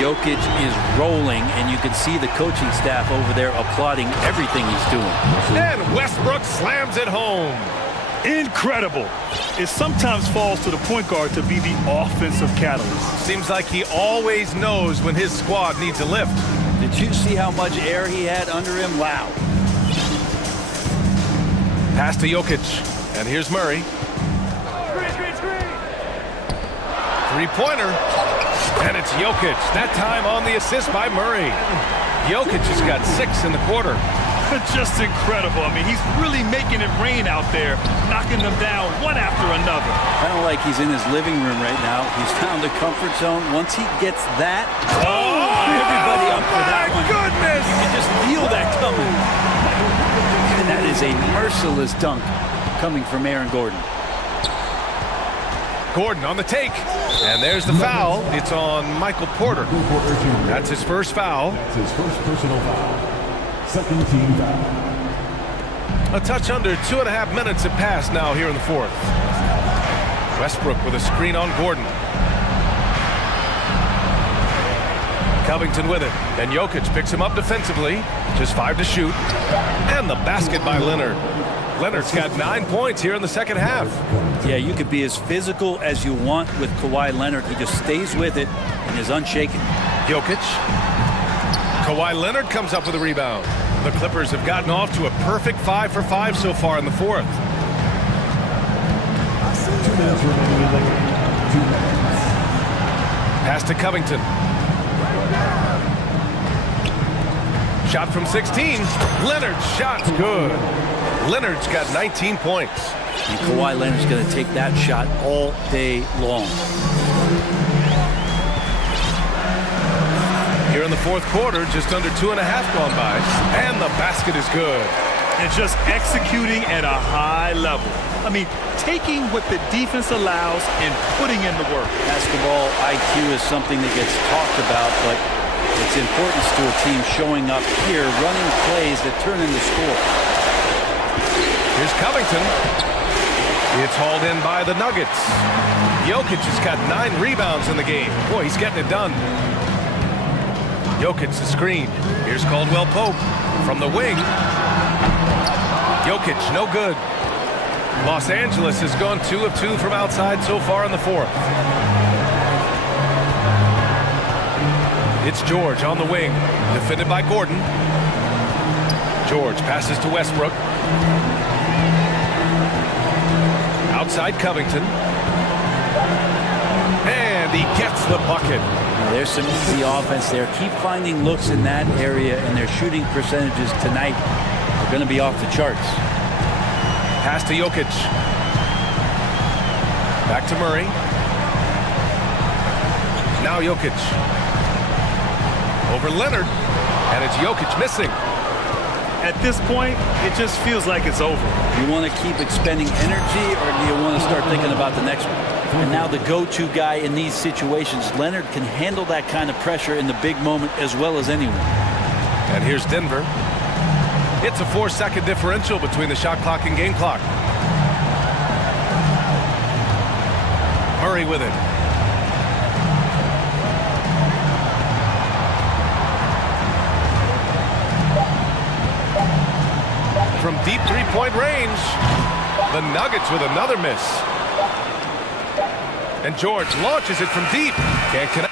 Jokic is rolling, and you can see the coaching staff over there applauding everything he's doing. And Westbrook slams it home. Incredible. It sometimes falls to the point guard to be the offensive catalyst. Seems like he always knows when his squad needs a lift. Did you see how much air he had under him? Wow. Pass to Jokic. And here's Murray. Three-pointer. And it's Jokic. That time on the assist by Murray. Jokic has got 6 in the quarter. Just incredible. I mean, he's really making it rain out there, knocking them down one after another. Kind of like he's in his living room right now. He's found a comfort zone. Once he gets that, everybody up for that one. Goodness! You can just feel that coming. And that is a merciless dunk coming from Aaron Gordon. Gordon on the take. And there's the foul. It's on Michael Porter. That's his first foul. That's his first personal foul. Second team foul. A touch under 2.5 minutes have passed now here in the fourth. Westbrook with a screen on Gordon. Covington with it, and Jokic picks him up defensively. Just 5 to shoot. And the basket by Leonard. Leonard's got 9 points here in the second half. Yeah, you could be as physical as you want with Kawhi Leonard. He just stays with it and is unshaken. Jokic. Kawhi Leonard comes up with a rebound. The Clippers have gotten off to a perfect 5 for 5 so far in the fourth. 2 minutes remaining in the game. 2 minutes. Pass to Covington. Shot from 16. Leonard's shot's good. Leonard's got 19 points. And Kawhi Leonard's going to take that shot all day long. Here in the fourth quarter, just under 2.5 gone by, and the basket is good. And just executing at a high level. I mean, taking what the defense allows and putting in the work. Basketball IQ is something that gets talked about, but its importance to a team showing up here, running plays that turn into score. Here's Covington. It's hauled in by the Nuggets. Jokic has got 9 rebounds in the game. Boy, he's getting it done. Jokic the screen. Here's Caldwell Pope from the wing. Jokic, no good. Los Angeles has gone 2 of 2 from outside so far in the fourth. It's George on the wing, defended by Gordon. George passes to Westbrook. Outside Covington. And he gets the bucket. Now, there's some easy offense there. Keep finding looks in that area, and their shooting percentages tonight are going to be off the charts. Pass to Jokic. Back to Murray. Now Jokic. Over Leonard. And it's Jokic missing. At this point, it just feels like it's over. You want to keep expending energy, or do you want to start thinking about the next one? And now the go-to guy in these situations, Leonard can handle that kind of pressure in the big moment as well as anyone. And here's Denver. It's a 4-second differential between the shot clock and game clock. Murray with it. From deep three-point range, the Nuggets with another miss. And George launches it from deep. Can't connect.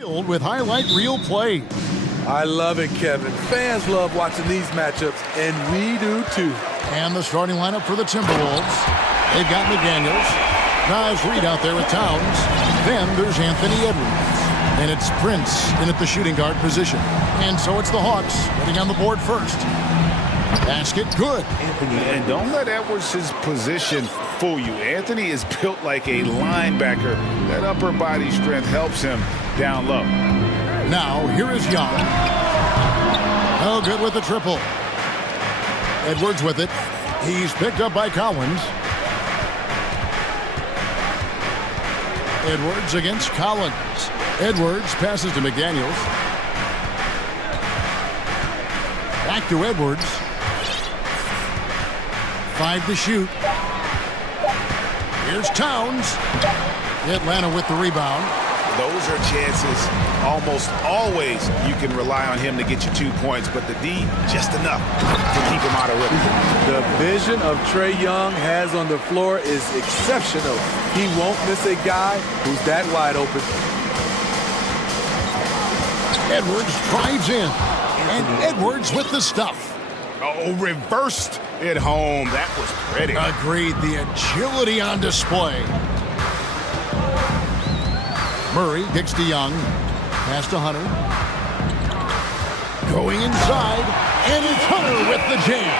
Filled with highlight reel play. I love it, Kevin. Fans love watching these matchups, and we do too. And the starting lineup for the Timberwolves. They've got McDaniels. Nice read out there with Towns. Then there's Anthony Edwards. And it's Prince in at the shooting guard position. And so it's the Hawks getting on the board first. Basket good. And don't let Edwards' position fool you. Anthony is built like a linebacker. That upper body strength helps him down low. Now, here is Young. Oh, good with the triple. Edwards with it. He's picked up by Collins. Edwards against Collins. Edwards passes to McDaniels. Back to Edwards. 5 to shoot. Here's Towns. Atlanta with the rebound. Those are chances almost always you can rely on him to get you 2 points, but the D, just enough to keep him out of rhythm. The vision of Trae Young has on the floor is exceptional. He won't miss a guy who's that wide open. Edwards drives in, and Edwards with the stuff. Oh, reversed it home. That was pretty. Agreed. The agility on display. Murray kicks to Young. Pass to Hunter. Going inside, and it's Hunter with the jam.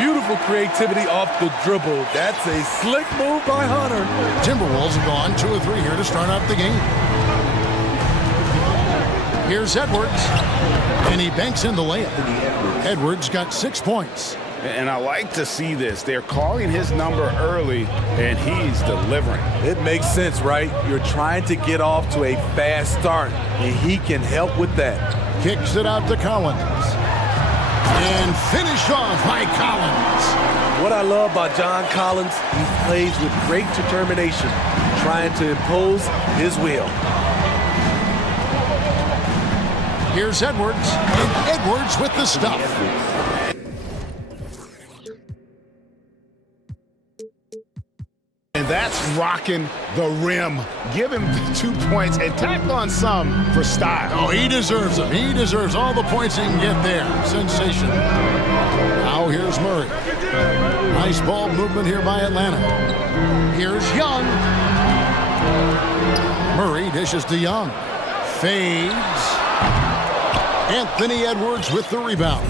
Beautiful creativity off the dribble. That's a slick move by Hunter. Timberwolves have gone 2 or 3 here to start off the game. Here's Edwards, and he banks in the layup. Edwards got 6 points. And I like to see this. They're calling his number early, and he's delivering. It makes sense, right? You're trying to get off to a fast start, and he can help with that. Kicks it out to Collins. And finished off by Collins. What I love about John Collins, he plays with great determination, trying to impose his will. Here's Edwards, and Edwards with the stuff. And that's rocking the rim. Give him 2 points and tack on some for style. Oh, he deserves them. He deserves all the points he can get there. Sensation. Now here's Murray. Nice ball movement here by Atlanta. Here's Young. Murray dishes to Young. Fades. Anthony Edwards with the rebound.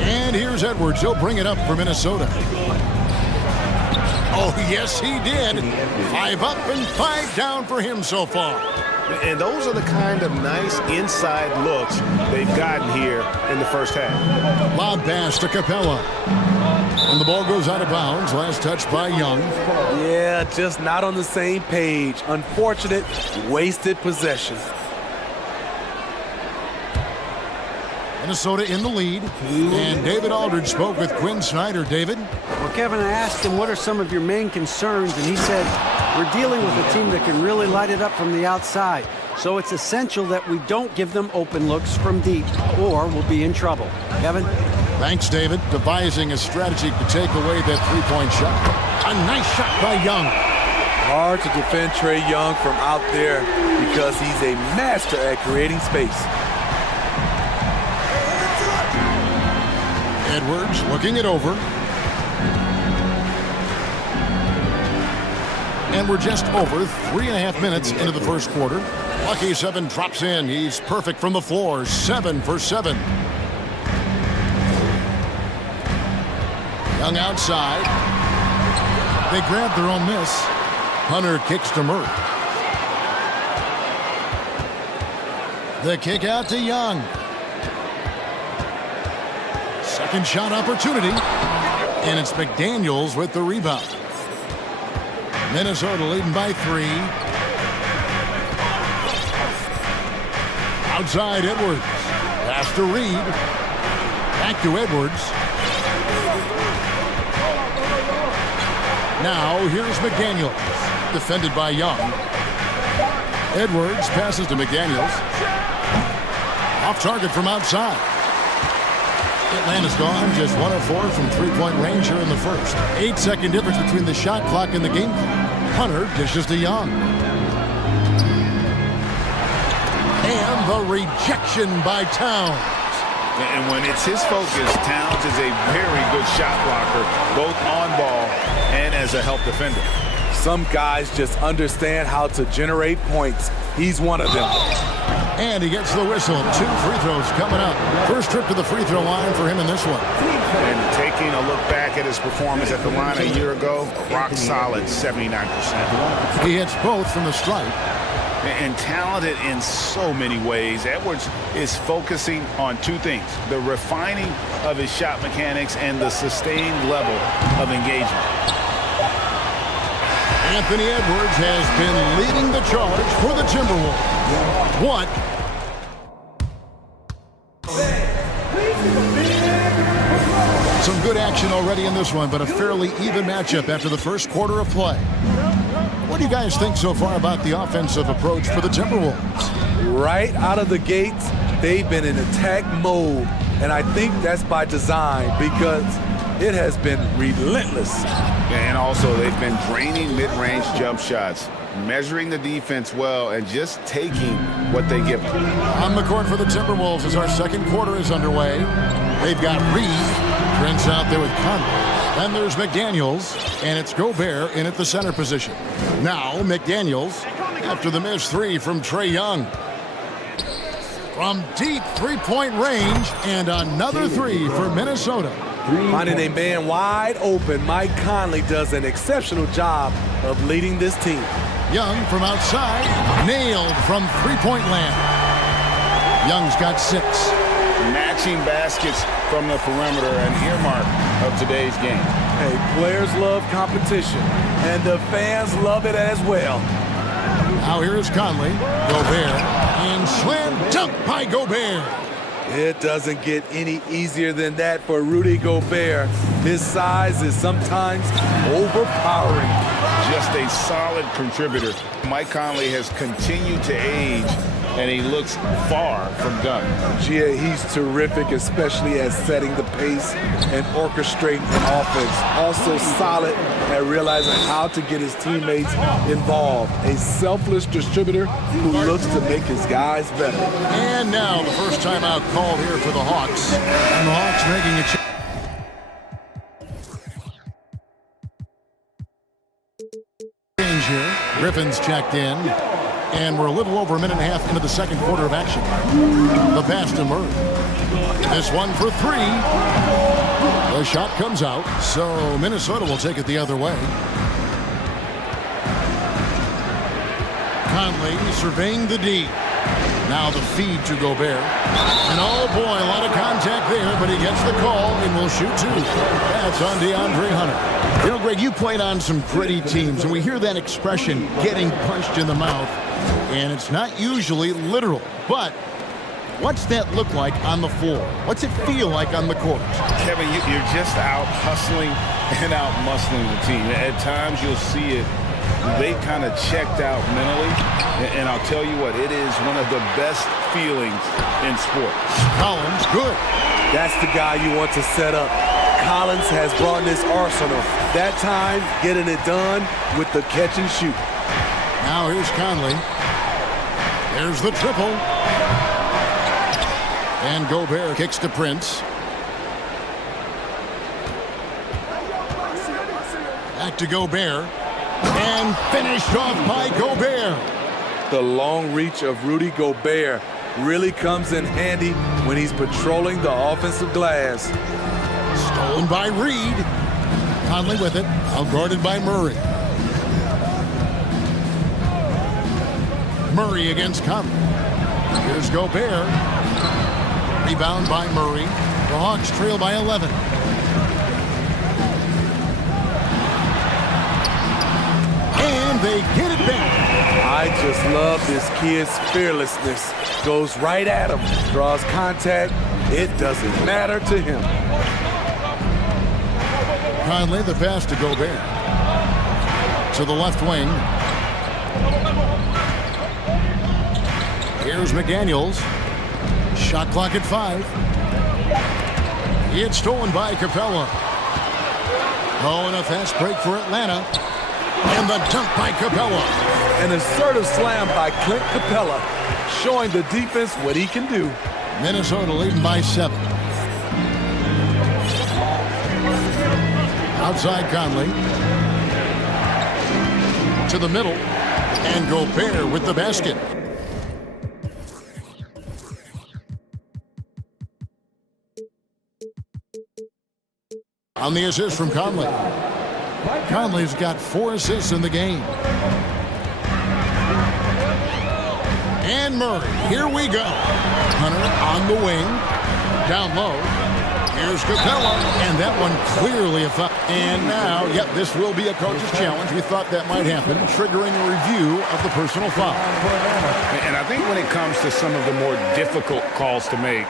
And here's Edwards. He'll bring it up for Minnesota. Oh, yes, he did. 5 up and 5 down for him so far. And those are the kind of nice inside looks they've gotten here in the first half. Lob pass to Capella. And the ball goes out of bounds. Last touch by Young. Yeah, just not on the same page. Unfortunate, wasted possession. Minnesota in the lead. And David Aldridge spoke with Quinn Snyder. David? Well, Kevin, I asked him, what are some of your main concerns? And he said, we're dealing with a team that can really light it up from the outside. So it's essential that we don't give them open looks from deep, or we'll be in trouble. Kevin? Thanks, David. Devising a strategy to take away that three-point shot. A nice shot by Young. Hard to defend Trae Young from out there because he's a master at creating space. Edwards looking it over. And we're just over 3.5 minutes into the first quarter. Lucky 7 drops in. He's perfect from the floor. 7 for 7. Young outside. They grab their own miss. Hunter kicks to Murray. The kick out to Young. Second shot opportunity. And it's McDaniels with the rebound. Minnesota leading by 3. Outside Edwards. Pass to Reed. Back to Edwards. Now here's McDaniels. Defended by Young. Edwards passes to McDaniels. Off target from outside. Atlanta's gone just 1 of 4 from three-point range here in the first. 8-second difference between the shot clock and the game clock. Hunter dishes to Young. the rejection by Towns. And when it's his focus, Towns is a very good shot blocker, both on ball and as a help defender. Some guys just understand how to generate points. He's one of them. And he gets the whistle. 2 free throws coming up. First trip to the free throw line for him in this one. And taking a look back at his performance at the line a year ago, rock solid 79%. He hits both from the stripe. And talented in so many ways. Edwards is focusing on 2 things: the refining of his shot mechanics and the sustained level of engagement. Anthony Edwards has been leading the charge for the Timberwolves. What? Some good action already in this one, but a fairly even matchup after the first quarter of play. What do you guys think so far about the offensive approach for the Timberwolves? Right out of the gates, they've been in attack mode, and I think that's by design because it has been relentless. And also, they've been draining mid-range jump shots, measuring the defense well, and just taking what they give them. On the court for the Timberwolves as our second quarter is underway. They've got Reed. Trent's out there with Conley. Then there's McDaniels, and it's Gobert in at the center position. Now, McDaniels, after the missed 3 from Trae Young. From deep three-point range, and another 3 for Minnesota. Finding a man wide open, Mike Conley does an exceptional job of leading this team. Young from outside, nailed from three-point land. Young's got 6. Matching baskets from the perimeter, an earmark of today's game. Hey, players love competition, and the fans love it as well. Now here's Conley, Gobert, and slam dunk by Gobert. It doesn't get any easier than that for Rudy Gobert. His size is sometimes overpowering. Just a solid contributor. Mike Conley has continued to age, and he looks far from done. Yeah, he's terrific, especially at setting the pace and orchestrating an offense. Also solid at realizing how to get his teammates involved. A selfless distributor who looks to make his guys better. And now the first timeout called here for the Hawks. And the Hawks making a change. Here. Griffin's checked in. And we're a little over a minute and a half into the second quarter of action. The pass to Murray. This one for 3. The shot comes out, so Minnesota will take it the other way. Conley surveying the D. Now the feed to Gobert. And oh boy, a lot of contact there, but he gets the call and will shoot 2. That's on DeAndre Hunter. You know, Greg, you played on some gritty teams, and we hear that expression, getting punched in the mouth. And it's not usually literal, but what's that look like on the floor? What's it feel like on the court? Kevin, you're just out hustling and out muscling the team. At times you'll see it. They kind of checked out mentally, and I'll tell you what, it is one of the best feelings in sports. Collins, good. That's the guy you want to set up. Collins has brought this arsenal. That time, getting it done with the catch and shoot. Now here's Conley. There's the triple. And Gobert kicks to Prince. Back to Gobert. And finished off by Gobert. The long reach of Rudy Gobert really comes in handy when he's patrolling the offensive glass. Stolen by Reed. Conley with it. Outguarded by Murray. Murray against Conley. Here's Gobert. Rebound by Murray. The Hawks trail by 11. And they get it back. I just love this kid's fearlessness. Goes right at him. Draws contact. It doesn't matter to him. Conley, the pass to Gobert. To the left wing. Here's McDaniels. Shot clock at 5. It's stolen by Capella. Oh, and a fast break for Atlanta. And the dunk by Capella. An assertive slam by Clint Capella. showing the defense what he can do. Minnesota leading by 7. Outside Conley. To the middle. And Gobert with the basket. On the assist from Conley. Conley's got 4 assists in the game. And Murray, here we go. Hunter on the wing. Down low. Here's Capella, and that one clearly a foul. And now, yep, this will be a coach's challenge. We thought that might happen, triggering a review of the personal foul. And I think when it comes to some of the more difficult calls to make,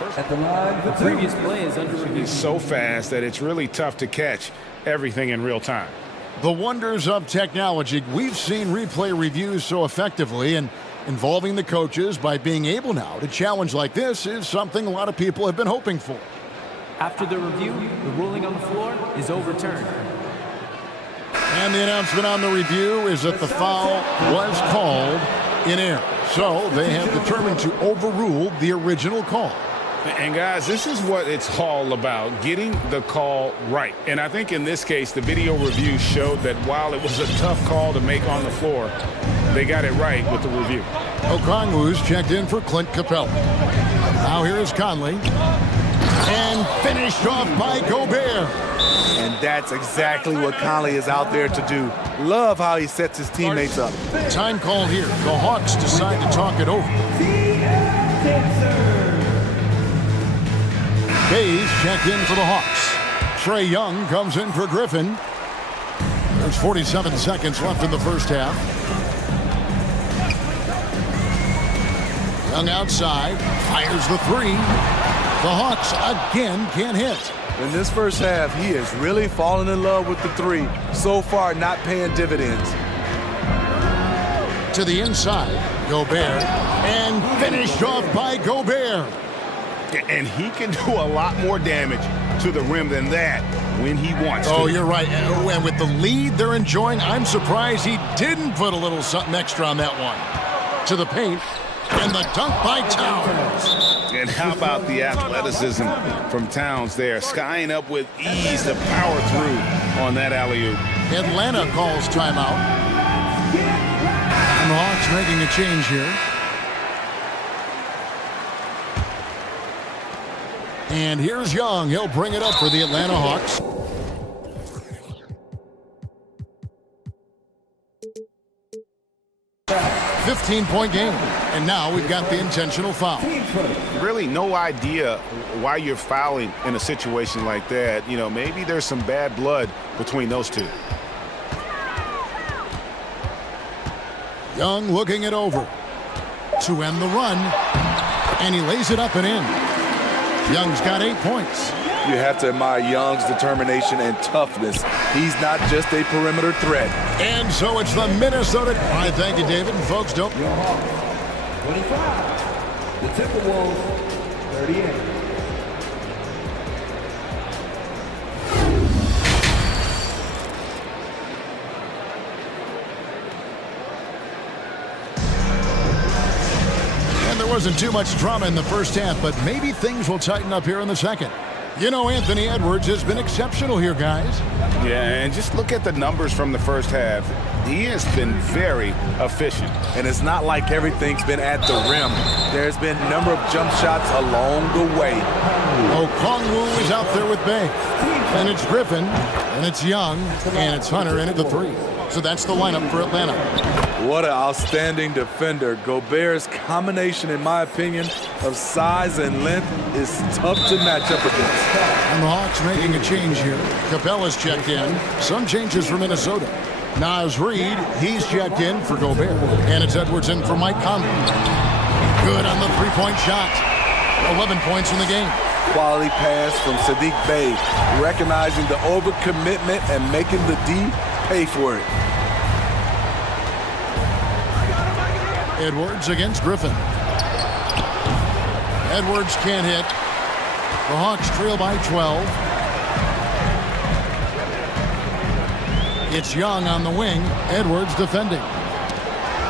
The previous play is under review. it's so fast that it's really tough to catch everything in real time. The wonders of technology. We've seen replay reviews so effectively, and involving the coaches by being able now to challenge like this is something a lot of people have been hoping for. After the review, the ruling on the floor is overturned. And the announcement on the review is that the foul was called in error. So they have determined to overrule the original call. And guys, this is what it's all about, getting the call right. And I think in this case, the video review showed that while it was a tough call to make on the floor, they got it right with the review. Okongwu's checked in for Clint Capella. Now here is Conley. And finished off by Gobert. And that's exactly what Conley is out there to do. Love how he sets his teammates up. Time call here. The Hawks decide to talk it over. Hayes checked in for the Hawks. Trae Young comes in for Griffin. There's 47 seconds left in the first half. Young outside, fires the 3. The Hawks again can't hit. In this first half, he has really fallen in love with the 3. So far, not paying dividends. To the inside, Gobert, and finished off by Gobert. And he can do a lot more damage to the rim than that when he wants to. Oh, you're right. And with the lead they're enjoying, I'm surprised he didn't put a little something extra on that one. To the paint, and the dunk by Towns. And how about the athleticism from Towns there, skying up with ease to power through on that alley-oop. Atlanta calls timeout. And the Hawks making a change here. And here's Young. He'll bring it up for the Atlanta Hawks. A 15-point game. And now we've got the intentional foul. Really no idea why you're fouling in a situation like that. You know, maybe there's some bad blood between those two. Young looking it over to end the run. And he lays it up and in. Young's got 8 points. You have to admire Young's determination and toughness. He's not just a perimeter threat. And so it's the Minnesota. All right, thank you, David. And folks, don't. 25. The Timberwolves, 38. There wasn't too much drama in the first half, but maybe things will tighten up here in the second. You know, Anthony Edwards has been exceptional here, guys. Yeah, and just look at the numbers from the first half. He has been very efficient. And it's not like everything's been at the rim. There's been a number of jump shots along the way. Okongwu is out there with Bay. And it's Griffin, and it's Young, and it's Hunter in at the 3. So that's the lineup for Atlanta. What an outstanding defender. Gobert's combination, in my opinion, of size and length is tough to match up against. And the Hawks making a change here. Capella's checked in. Some changes for Minnesota. Naz Reid, he's checked in for Gobert. And it's Edwards in for Mike Conley. Good on the three-point shot. 11 points in the game. Quality pass from Sadiq Bey, recognizing the overcommitment and making the D pay for it. Edwards against Griffin. Edwards can't hit. The Hawks trail by 12. It's Young on the wing. Edwards defending.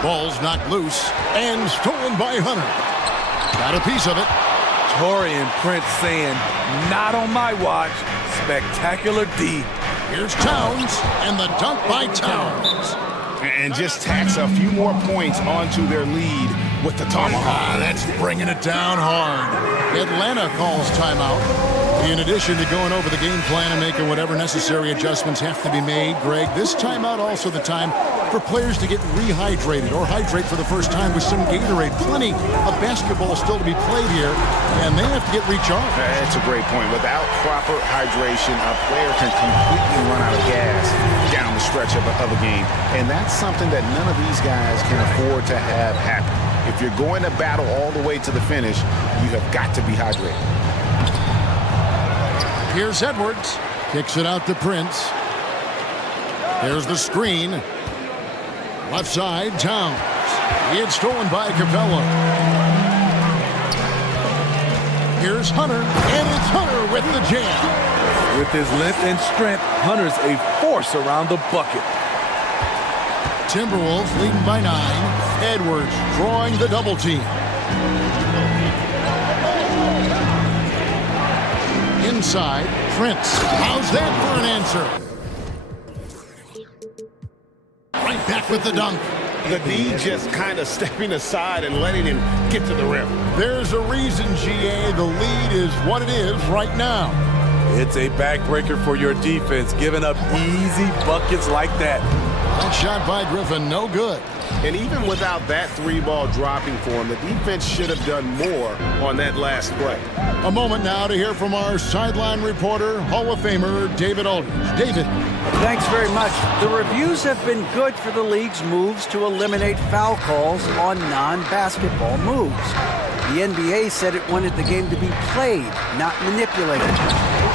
Ball's knocked loose and stolen by Hunter. Got a piece of it. Torian Prince saying, not on my watch. Spectacular D. Here's Towns, and the dunk by Towns. And just tacks a few more points onto their lead with the tomahawk. That's bringing it down hard. Atlanta calls timeout. In addition to going over the game plan and making whatever necessary adjustments have to be made, Greg, this timeout also the time for players to get rehydrated or hydrate for the first time with some Gatorade. Plenty of basketball still to be played here, and they have to get recharged. That's a great point. Without proper hydration, a player can completely run out of gas down the stretch of a game. And that's something that none of these guys can afford to have happen. If you're going to battle all the way to the finish, you have got to be hydrated. Here's Edwards. Kicks it out to Prince. There's the screen. Left side, Towns. It's stolen by Capella. Here's Hunter, and it's Hunter with the jam. With his length and strength, Hunter's a force around the bucket. Timberwolves leading by 9. Edwards drawing the double team. Inside, Prince. How's that for an answer? Right back with the dunk. The D just kind of stepping aside and letting him get to the rim. There's a reason, GA, the lead is what it is right now. It's a backbreaker for your defense, giving up easy buckets like that. That shot by Griffin, no good. And even without that 3-ball dropping for him, the defense should have done more on that last play. A moment now to hear from our sideline reporter, Hall of Famer David Aldridge. David. Thanks very much. The reviews have been good for the league's moves to eliminate foul calls on non-basketball moves. The NBA said it wanted the game to be played, not manipulated.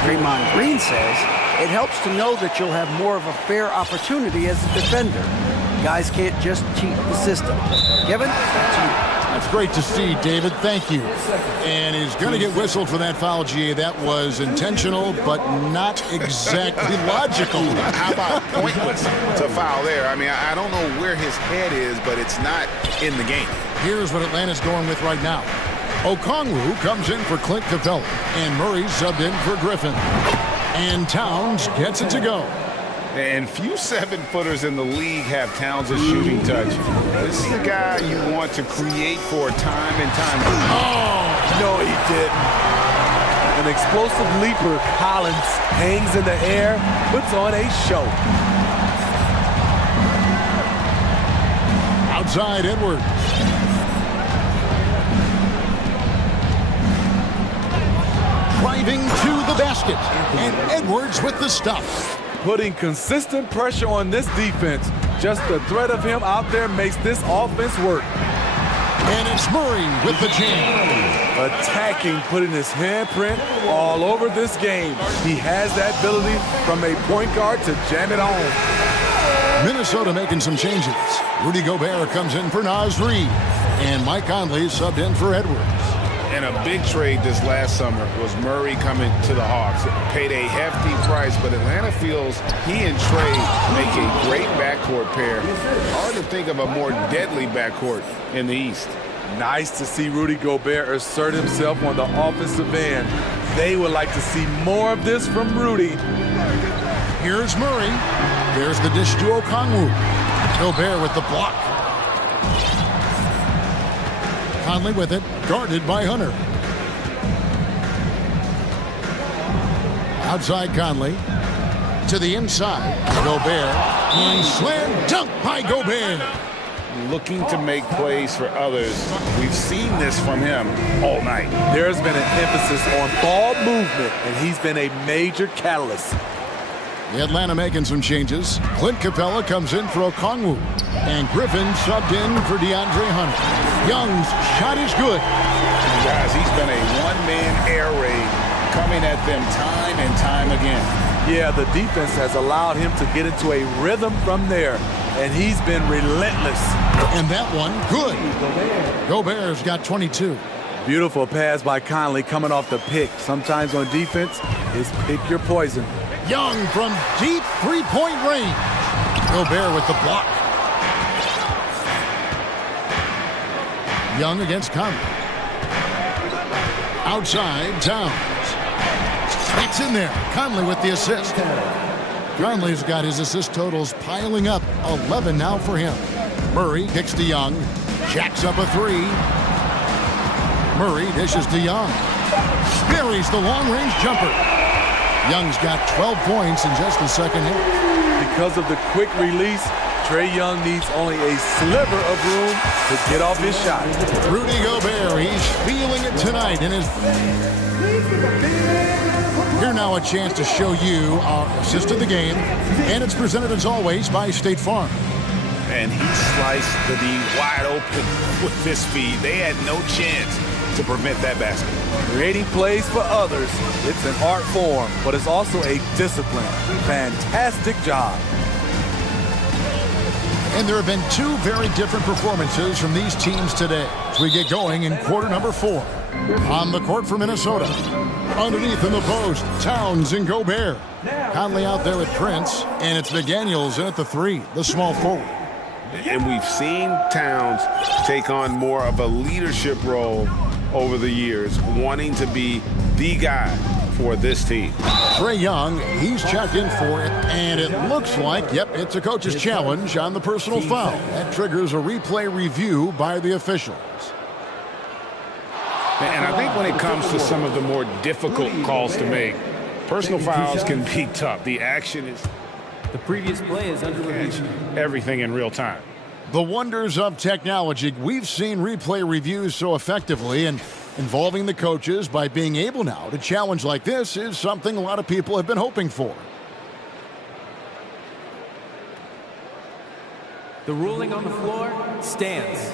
Draymond Green says it helps to know that you'll have more of a fair opportunity as a defender. Guys can't just cheat the system. Kevin, back to you. That's great to see, David. Thank you. And he's going to get whistled for that foul, GA. That was intentional, but not exactly logical. How about pointless to foul there? I mean, I don't know where his head is, but it's not in the game. Here's what Atlanta's going with right now. Okongwu comes in for Clint Capella, and Murray subbed in for Griffin. And Towns gets it to go. And few 7-footers in the league have Towns' shooting touch. This is the guy you want to create for time and time. Oh, no, he didn't. An explosive leaper, Collins hangs in the air, puts on a show. Outside, Edwards. Driving to the basket. And Edwards with the stuff. Putting consistent pressure on this defense. Just the threat of him out there makes this offense work. And it's Murray with the jam. Attacking, putting his handprint all over this game. He has that ability from a point guard to jam it home. Minnesota making some changes. Rudy Gobert comes in for Naz Reid. And Mike Conley subbed in for Edwards. And a big trade this last summer was Murray coming to the Hawks. It paid a hefty price, but Atlanta feels he and Trey make a great backcourt pair. Hard to think of a more deadly backcourt in the East. Nice to see Rudy Gobert assert himself on the offensive end. They would like to see more of this from Rudy. Here's Murray. There's the dish to Okongwu. Gobert with the block. Conley with it, guarded by Hunter. Outside Conley. To the inside, Gobert. And slam dunk by Gobert. Looking to make plays for others. We've seen this from him all night. There's been an emphasis on ball movement, and he's been a major catalyst. The Atlanta making some changes. Clint Capella comes in for Okongwu. And Griffin subbed in for DeAndre Hunter. Young's shot is good. Guys, he's been a one-man air raid coming at them time and time again. Yeah, the defense has allowed him to get into a rhythm from there, and he's been relentless. And that one, good. Gobert's got 22. Beautiful pass by Conley coming off the pick. Sometimes on defense, it's pick your poison. Young from deep three-point range. Gobert with the block. Young against Conley. Outside, Towns. It's in there. Conley with the assist. Conley's got his assist totals piling up. 11 now for him. Murray kicks to Young. Jacks up a three. Murray dishes to Young. Buries the long-range jumper. Young's got 12 points in just the second half. Because of the quick release, Trae Young needs only a sliver of room to get off his shot. Rudy Gobert, he's feeling it tonight in his... Here now a chance to show you our assist of the game, and it's presented as always by State Farm. And he sliced the D wide open with this feed. They had no chance to prevent that basket. Creating plays for others, it's an art form, but it's also a discipline. Fantastic job. And there have been two very different performances from these teams today as we get going in quarter number 4. On the court for Minnesota. Underneath in the post, Towns and Gobert. Conley out there with Prince, and it's McDaniels in at the 3, the small forward. And we've seen Towns take on more of a leadership role over the years, wanting to be the guy for this team. Trae Young, he's checked in for it, and it looks like, yep, it's a coach's challenge on the personal foul. That triggers a replay review by the officials. And I think when it comes to some of the more difficult calls to make, personal fouls can be tough. The action is... The previous play is under review. Everything in real time. The wonders of technology. We've seen replay reviews so effectively, and involving the coaches by being able now to challenge like this is something a lot of people have been hoping for. The ruling on the floor stands.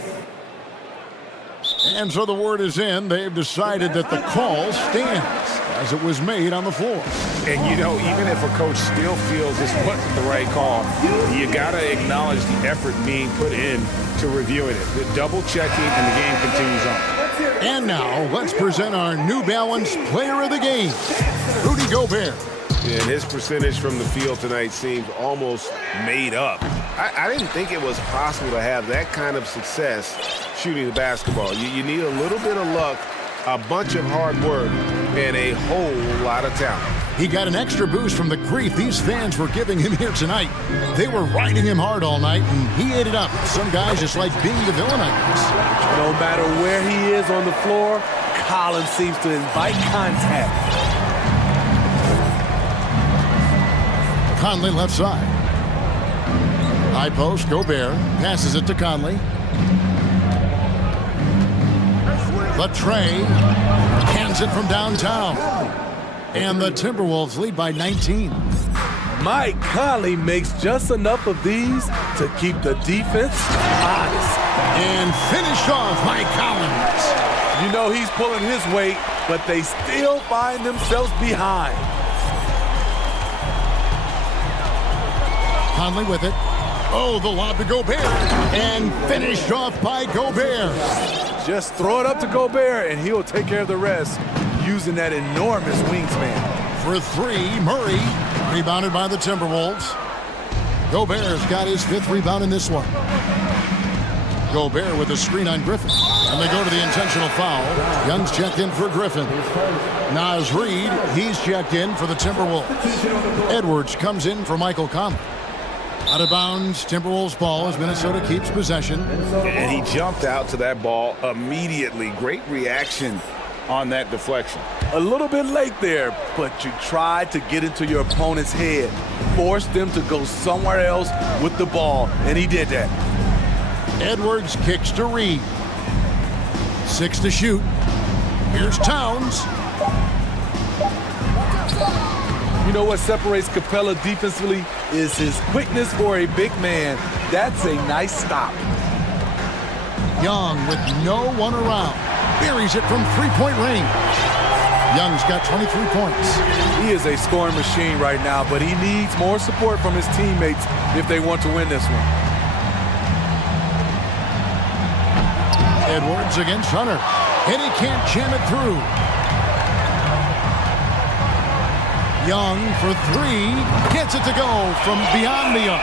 And so the word is in. They've decided that the call stands as it was made on the floor. And, you know, even if a coach still feels this wasn't the right call, you got to acknowledge the effort being put in to reviewing it. The double checking, and the game continues on. And now let's present our New Balance Player of the Game, Rudy Gobert. And his percentage from the field tonight seems almost made up. I didn't think it was possible to have that kind of success shooting the basketball. You need a little bit of luck, a bunch of hard work, and a whole lot of talent. He got an extra boost from the grief these fans were giving him here tonight. They were riding him hard all night, and he ate it up. Some guys just like being the villain, I guess. No matter where he is on the floor, Collins seems to invite contact. Conley left side. High post, Gobert passes it to Conley. But Trae cans it from downtown. And the Timberwolves lead by 19. Mike Conley makes just enough of these to keep the defense honest. And finished off by Collins. You know he's pulling his weight, but they still find themselves behind. Conley with it. Oh, the lob to Gobert. And finished off by Gobert. Just throw it up to Gobert, and he'll take care of the rest using that enormous wingspan. For 3, Murray. Rebounded by the Timberwolves. Gobert's got his 5th rebound in this one. Gobert with a screen on Griffin. And they go to the intentional foul. Young's checked in for Griffin. Naz Reid, he's checked in for the Timberwolves. Edwards comes in for Michael Conley. Out of bounds, Timberwolves ball as Minnesota keeps possession. And he jumped out to that ball immediately. Great reaction on that deflection. A little bit late there, but you tried to get into your opponent's head. Force them to go somewhere else with the ball, and he did that. Edwards kicks to Reid. 6 to shoot. Here's Towns. You know what separates Capella defensively is his quickness for a big man. That's a nice stop. Young with no one around. Buries it from three-point range. Young's got 23 points. He is a scoring machine right now, but he needs more support from his teammates if they want to win this one. Edwards against Hunter. And he can't jam it through. Young for 3. Gets it to go from beyond the arc.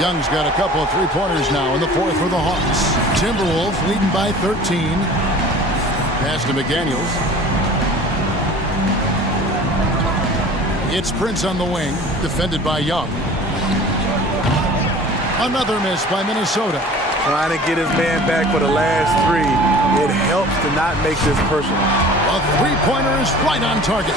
Young's got a couple of three-pointers now in the fourth for the Hawks. Timberwolves leading by 13. Pass to McDaniels. It's Prince on the wing, defended by Young. Another miss by Minnesota. Trying to get his man back for the last three. It helps to not make this personal. A three-pointer is right on target.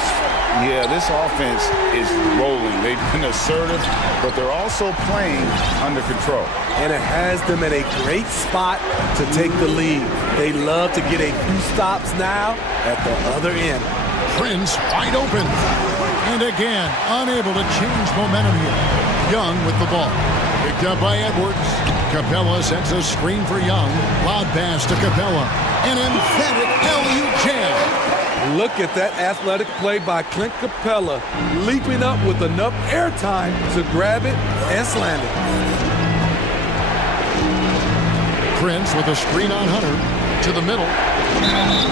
Yeah, this offense is rolling. They've been assertive, but they're also playing under control. And it has them in a great spot to take the lead. They love to get a few stops now at the other end. Prince wide open. And again, unable to change momentum here. Young with the ball. Picked up by Edwards. Capella sets a screen for Young. Loud pass to Capella. An emphatic LU jam. Look at that athletic play by Clint Capella, leaping up with enough airtime to grab it and slam it. Prince with a screen on Hunter to the middle.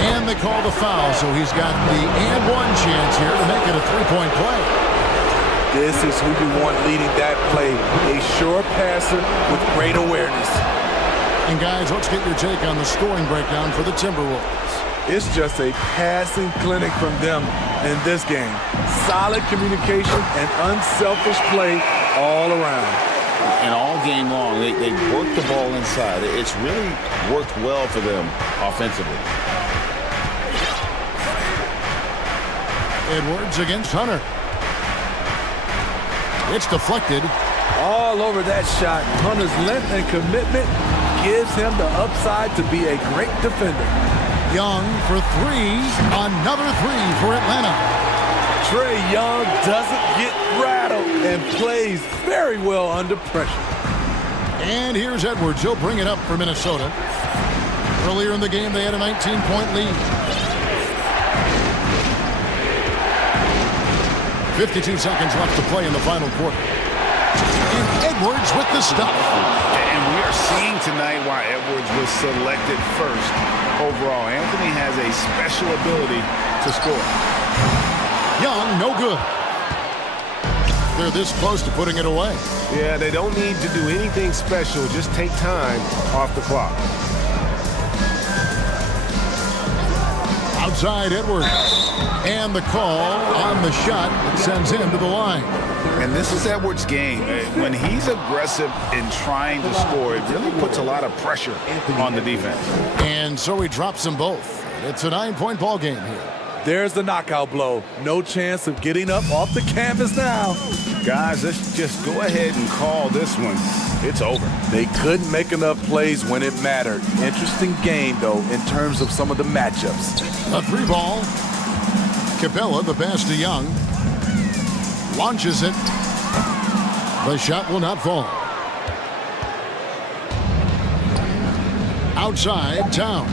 And they call the foul, so he's got the and one chance here to make it a three-point play. This is who you want leading that play. A sure passer with great awareness. And guys, let's get your take on the scoring breakdown for the Timberwolves. It's just a passing clinic from them in this game. Solid communication and unselfish play all around. And all game long, they work the ball inside. It's really worked well for them offensively. Edwards against Hunter. It's deflected. All over that shot. Hunter's length and commitment gives him the upside to be a great defender. Young for three. Another three for Atlanta. Trae Young doesn't get rattled and plays very well under pressure. And here's Edwards. He'll bring it up for Minnesota. Earlier in the game, they had a 19-point lead. 52 seconds left to play in the final quarter. And Edwards with the stuff. And we are seeing tonight why Edwards was selected first overall. Anthony has a special ability to score. Young, no good. They're this close to putting it away. Yeah, they don't need to do anything special. Just take time off the clock. Outside Edwards. And the call on the shot that sends him to the line. And this is Edwards' game. When he's aggressive in trying to score, it really puts a lot of pressure on the defense. And so he drops them both. It's a 9-point ball game here. There's the knockout blow. No chance of getting up off the canvas now. Guys, let's just go ahead and call this one. It's over. They couldn't make enough plays when it mattered. Interesting game, though, in terms of some of the matchups. A three ball. Capella, the pass to Young. Launches it. The shot will not fall. Outside, Towns.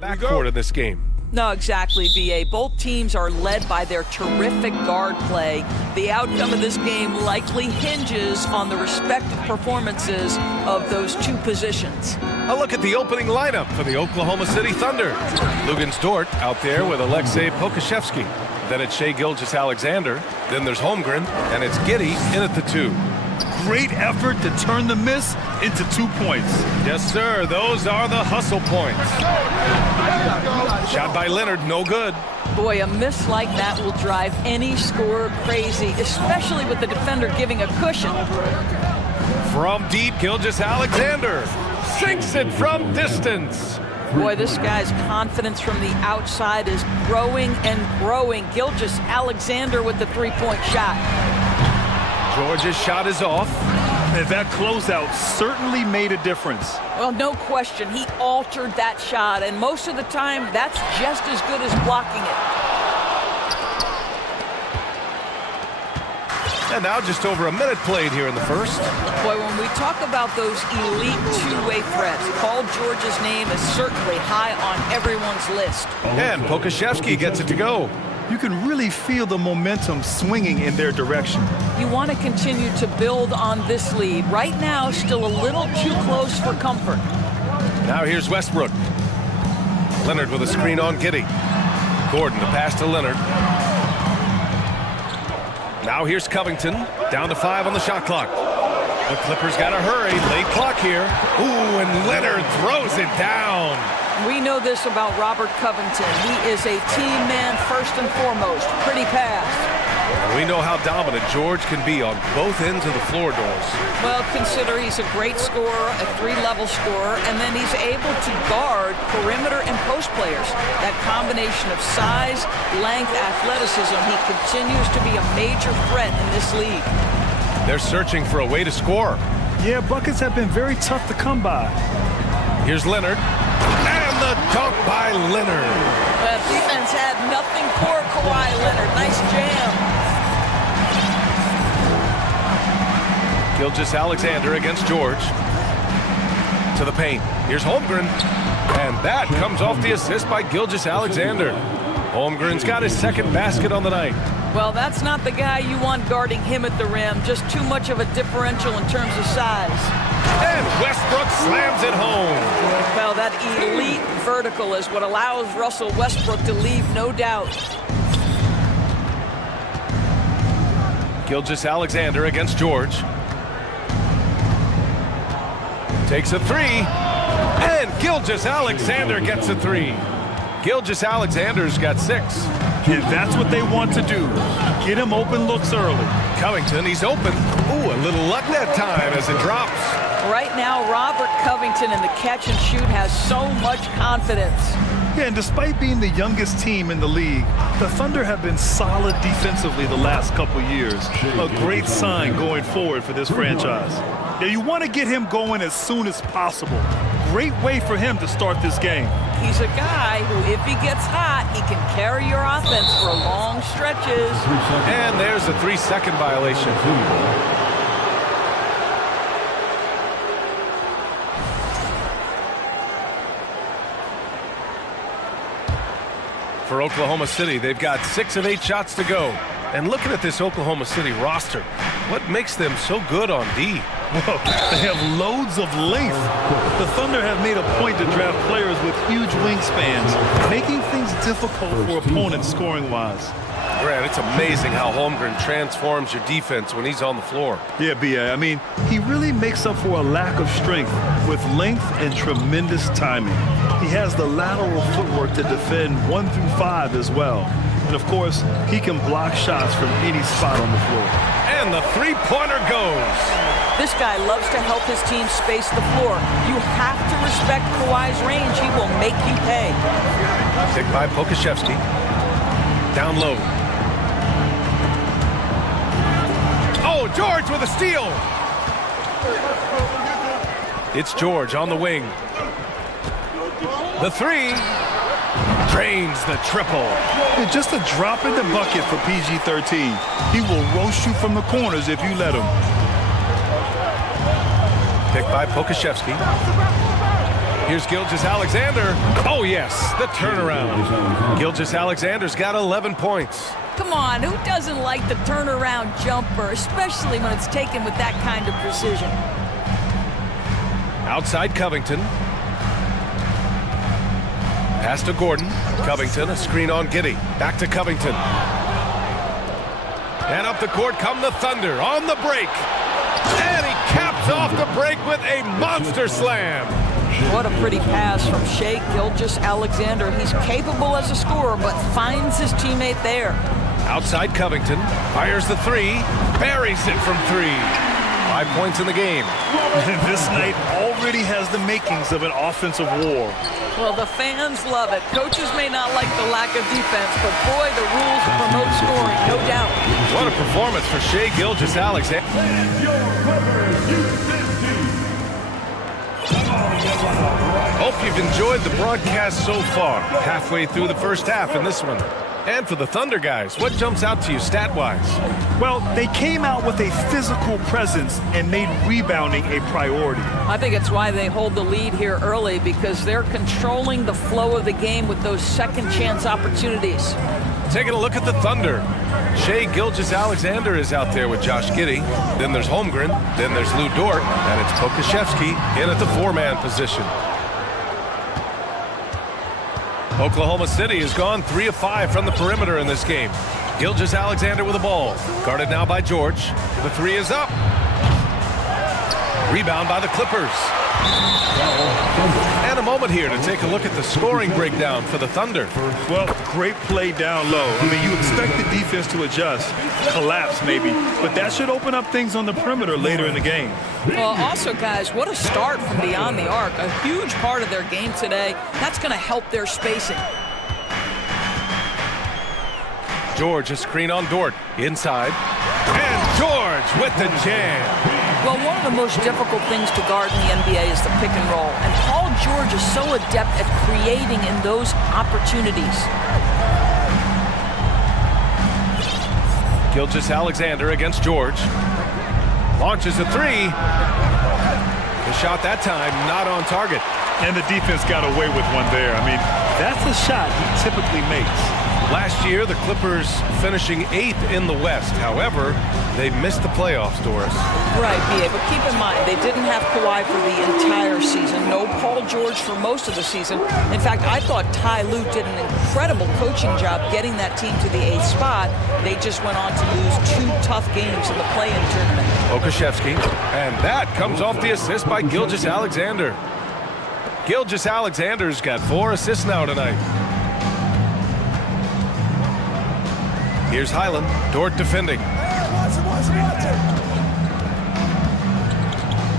backcourt in this game. No, exactly, B.A. Both teams are led by their terrific guard play. The outcome of this game likely hinges on the respective performances of those two positions. A look at the opening lineup for the Oklahoma City Thunder. Lugansdort out there with Alexei Pokashevsky. Then it's Shai Gilgeous-Alexander. Then there's Holmgren, and it's Giddey in at the 2. Great effort to turn the miss into 2 points. Yes, sir. Those are the hustle points. Shot by Leonard, no good. Boy, a miss like that will drive any scorer crazy, especially with the defender giving a cushion. From deep, Gilgeous-Alexander sinks it from distance. Boy, this guy's confidence from the outside is growing and growing. Gilgeous-Alexander with the three-point shot. Georgia's shot is off. And that closeout certainly made a difference. Well, no question. He altered that shot, and most of the time, that's just as good as blocking it. And now just over a minute played here in the first. Boy, when we talk about those elite two-way threats, Paul George's name is certainly high on everyone's list. And Pokashevsky gets it to go. You can really feel the momentum swinging in their direction. You want to continue to build on this lead. Right now, still a little too close for comfort. Now here's Westbrook. Leonard with a screen on Giddey. Gordon, the pass to Leonard. Now here's Covington, down to 5 on the shot clock. The Clippers got to hurry, late clock here. Ooh, and Leonard throws it down. We know this about Robert Covington. He is a team man first and foremost. Pretty pass. And we know how dominant George can be on both ends of the floor, Doris. Well, consider he's a great scorer, a three-level scorer, and then he's able to guard perimeter and post players. That combination of size, length, athleticism, he continues to be a major threat in this league. They're searching for a way to score. Yeah, buckets have been very tough to come by. Here's Leonard. And the dunk by Leonard. That defense had nothing for Kawhi Leonard. Nice jam. Gilgeous-Alexander against George. To the paint. Here's Holmgren. And that comes off the assist by Gilgeous-Alexander. Holmgren's got his second basket on the night. Well, that's not the guy you want guarding him at the rim. Just too much of a differential in terms of size. And Westbrook slams it home. Well, that elite vertical is what allows Russell Westbrook to leave no doubt. Gilgeous-Alexander against George. Takes a 3. And Gilgeous-Alexander gets a 3. Gilgeous-Alexander's got 6. And that's what they want to do. Get him open looks early. Covington, he's open. Ooh, a little luck that time as it drops. Right now, Robert Covington in the catch and shoot has so much confidence. Yeah, and despite being the youngest team in the league, the Thunder have been solid defensively the last couple years. A great sign going forward for this franchise. Yeah, you want to get him going as soon as possible. Great way for him to start this game. He's a guy who, if he gets hot, he can carry your offense for long stretches. And there's a 3-second violation. For Oklahoma City, they've got 6 of 8 shots to go. And looking at this Oklahoma City roster, what makes them so good on D? Well, they have loads of length. The Thunder have made a point to draft players with huge wingspans, making things difficult for opponents scoring-wise. Grant, it's amazing how Holmgren transforms your defense when he's on the floor. Yeah, B.A. I mean, he really makes up for a lack of strength with length and tremendous timing. He has the lateral footwork to defend 1 through 5 as well. And, of course, he can block shots from any spot on the floor. And the three-pointer goes. This guy loves to help his team space the floor. You have to respect Kawhi's range. He will make you pay. Picked by Pokashevsky. Down low. Oh, George with a steal. It's George on the wing. The 3. Drains the triple. And just a drop in the bucket for PG-13. He will roast you from the corners if you let him. Picked by Pokashevsky. Here's Gilgeous-Alexander. Oh, yes, the turnaround. Gilgeous-Alexander's got 11 points. Come on, who doesn't like the turnaround jumper, especially when it's taken with that kind of precision? Outside Covington. Pass to Gordon. Covington, a screen on Giddey. Back to Covington. And up the court come the Thunder on the break. And he caps off the break with a monster slam. What a pretty pass from Shai Gilgeous-Alexander. He's capable as a scorer, but finds his teammate there. Outside Covington. Fires the three. Buries it from three. 5 points in the game. This night already has the makings of an offensive war. Well, the fans love it. Coaches may not like the lack of defense, but boy, the rules promote scoring, no doubt. What a performance for Shai Gilgeous-Alexander. Hope you've enjoyed the broadcast so far. Halfway through the first half in this one. And for the Thunder guys, what jumps out to you stat-wise? Well, they came out with a physical presence and made rebounding a priority. I think it's why they hold the lead here early, because they're controlling the flow of the game with those second chance opportunities. Taking a look at the Thunder. Shai Gilgeous-Alexander is out there with Josh Giddey. Then there's Holmgren. Then there's Lou Dort. And it's Pokusevski in at the four-man position. Oklahoma City has gone 3 of 5 from the perimeter in this game. Gilgeous-Alexander with the ball. Guarded now by George. The three is up. Rebound by the Clippers. And a moment here to take a look at the scoring breakdown for the Thunder. Well, great play down low. I mean, you expect the defense to adjust, collapse maybe, but that should open up things on the perimeter later in the game. Well, also, guys, what a start from beyond the arc. A huge part of their game today. That's going to help their spacing. George, a screen on Dort. Inside. And George with the jam. Well, one of the most difficult things to guard in the NBA is the pick and roll. And Paul George is so adept at creating in those opportunities. Gilgeous-Alexander against George. Launches a three. The shot that time not on target. And the defense got away with one there. I mean, that's a shot he typically makes. Last year, the Clippers finishing 8th in the West. However, they missed the playoffs, Doris. Right, B.A., but keep in mind, they didn't have Kawhi for the entire season. No Paul George for most of the season. In fact, I thought Ty Lue did an incredible coaching job getting that team to the 8th spot. They just went on to lose 2 tough games in the play-in tournament. Pokusevski, and that comes off the assist by Gilgeous-Alexander. Gilgeous-Alexander's got 4 assists now tonight. Here's Highland. Dort defending.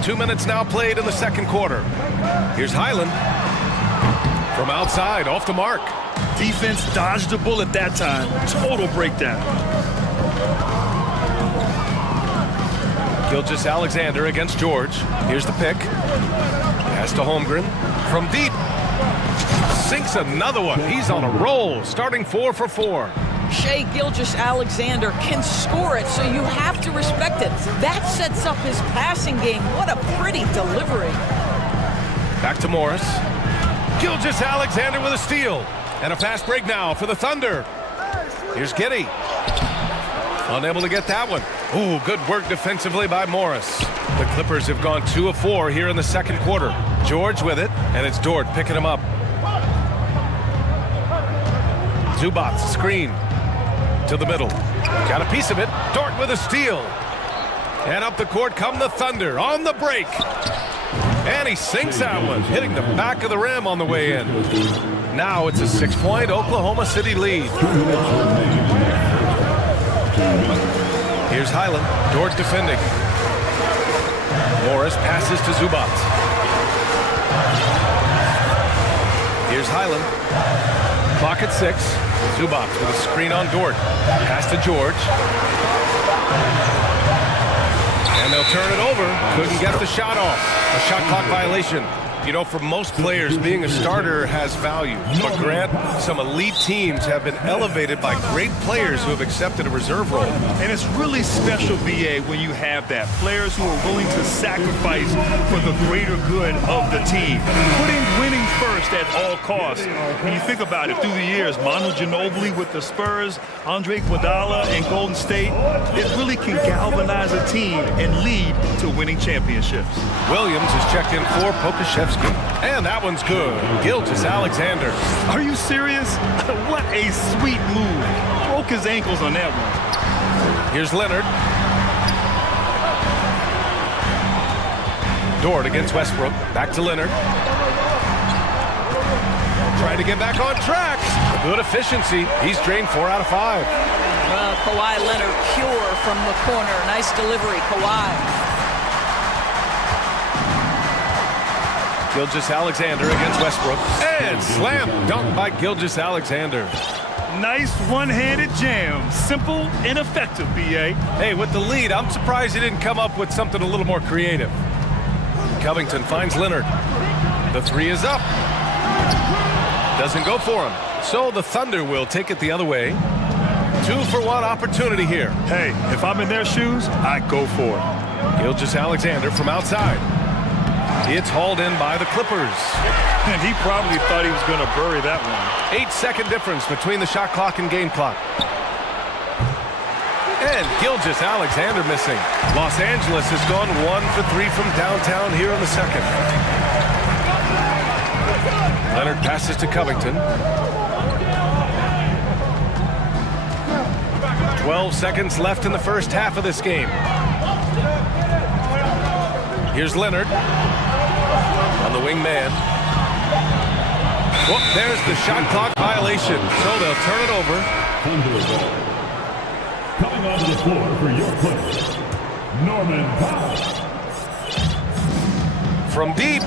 2 minutes now played in the second quarter. Here's Highland. From outside, off the mark. Defense dodged a bullet that time. Total breakdown. Gilgeous-Alexander against George. Here's the pick. Pass to Holmgren. From deep. Sinks another one. He's on a roll. Starting 4 for 4. Shai Gilgeous-Alexander can score it, so you have to respect it. That sets up his passing game. What a pretty delivery. Back to Morris. Gilgeous-Alexander with a steal. And a fast break now for the Thunder. Here's Giddey. Unable to get that one. Ooh, good work defensively by Morris. The Clippers have gone 2 of 4 here in the second quarter. George with it, and it's Dort picking him up. Zubac, screen. To the middle. Got a piece of it. Dort with a steal. And up the court come the Thunder on the break. And he sinks that one, hitting the back of the rim on the way in. Now it's a 6-point Oklahoma City lead. Here's Highland. Dort defending. Morris passes to Zubac. Here's Highland. Clock at 6. Zubac with a screen on Dort. Pass to George. And they'll turn it over. Couldn't get the shot off. A shot clock violation. You know, for most players, being a starter has value. But Grant, some elite teams have been elevated by great players who have accepted a reserve role. And it's really special, BA, when you have that. Players who are willing to sacrifice for the greater good of the team. Putting winning first at all costs. When you think about it, through the years, Manu Ginobili with the Spurs, Andre Iguodala in Golden State, it really can galvanize a team and lead to winning championships. Williams is checked in for Pokashevsky. And that one's good. Gilgeous-Alexander. Are you serious? What a sweet move. Broke his ankles on that one. Here's Leonard. Dort against Westbrook. Back to Leonard. Trying to get back on track. Good efficiency. He's drained 4 out of 5. Well, Kawhi Leonard pure from the corner. Nice delivery, Kawhi. Gilgeous-Alexander against Westbrook. And slam dunk by Gilgeous-Alexander. Nice one-handed jam. Simple and effective, BA. Hey, with the lead, I'm surprised he didn't come up with something a little more creative. Covington finds Leonard. The 3 is up. Doesn't go for him. So the Thunder will take it the other way. 2-for-1 opportunity here. Hey, if I'm in their shoes, I go for it. Gilgeous-Alexander from outside. It's hauled in by the Clippers. And he probably thought he was going to bury that one. 8-second difference between the shot clock and game clock. And Gilgeous-Alexander missing. Los Angeles has gone 1 for 3 from downtown here in the second. Leonard passes to Covington. 12 seconds left in the first half of this game. Here's Leonard on the wing man. Whoop, there's the shot clock violation, so they'll turn it over. Coming onto the floor for your player, Norman Powell. From deep.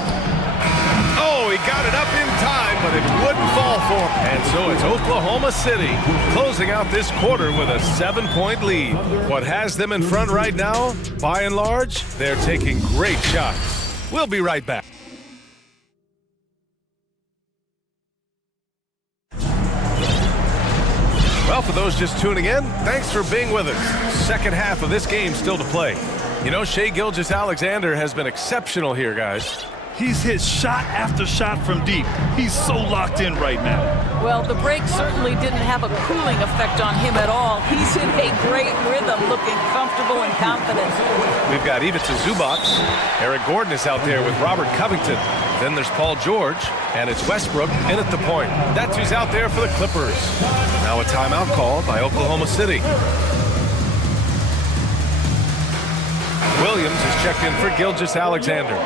Oh, he got it up in time, but it wouldn't fall for him. And so it's Oklahoma City closing out this quarter with a 7-point lead. What has them in front right now, by and large, they're taking great shots. We'll be right back. Well, for those just tuning in, thanks for being with us. Second half of this game still to play. You know, Shai Gilgeous-Alexander has been exceptional here, guys. He's hit shot after shot from deep. He's so locked in right now. Well, the break certainly didn't have a cooling effect on him at all. He's in a great rhythm, looking comfortable and confident. We've got Ivica Zubac. Eric Gordon is out there with Robert Covington. Then there's Paul George, and it's Westbrook in at the point. That's who's out there for the Clippers. Now a timeout called by Oklahoma City. Williams is checked in for Gilgeous-Alexander.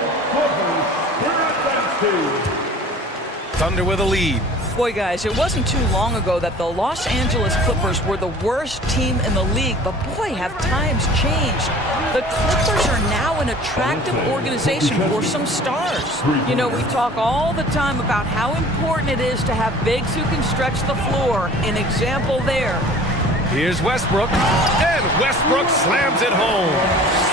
Thunder with a lead. Boy, guys, it wasn't too long ago that the Los Angeles Clippers were the worst team in the league, but boy, have times changed. The Clippers are now an attractive organization for some stars. You know, we talk all the time about how important it is to have bigs who can stretch the floor. An example there. Here's Westbrook, and Westbrook slams it home.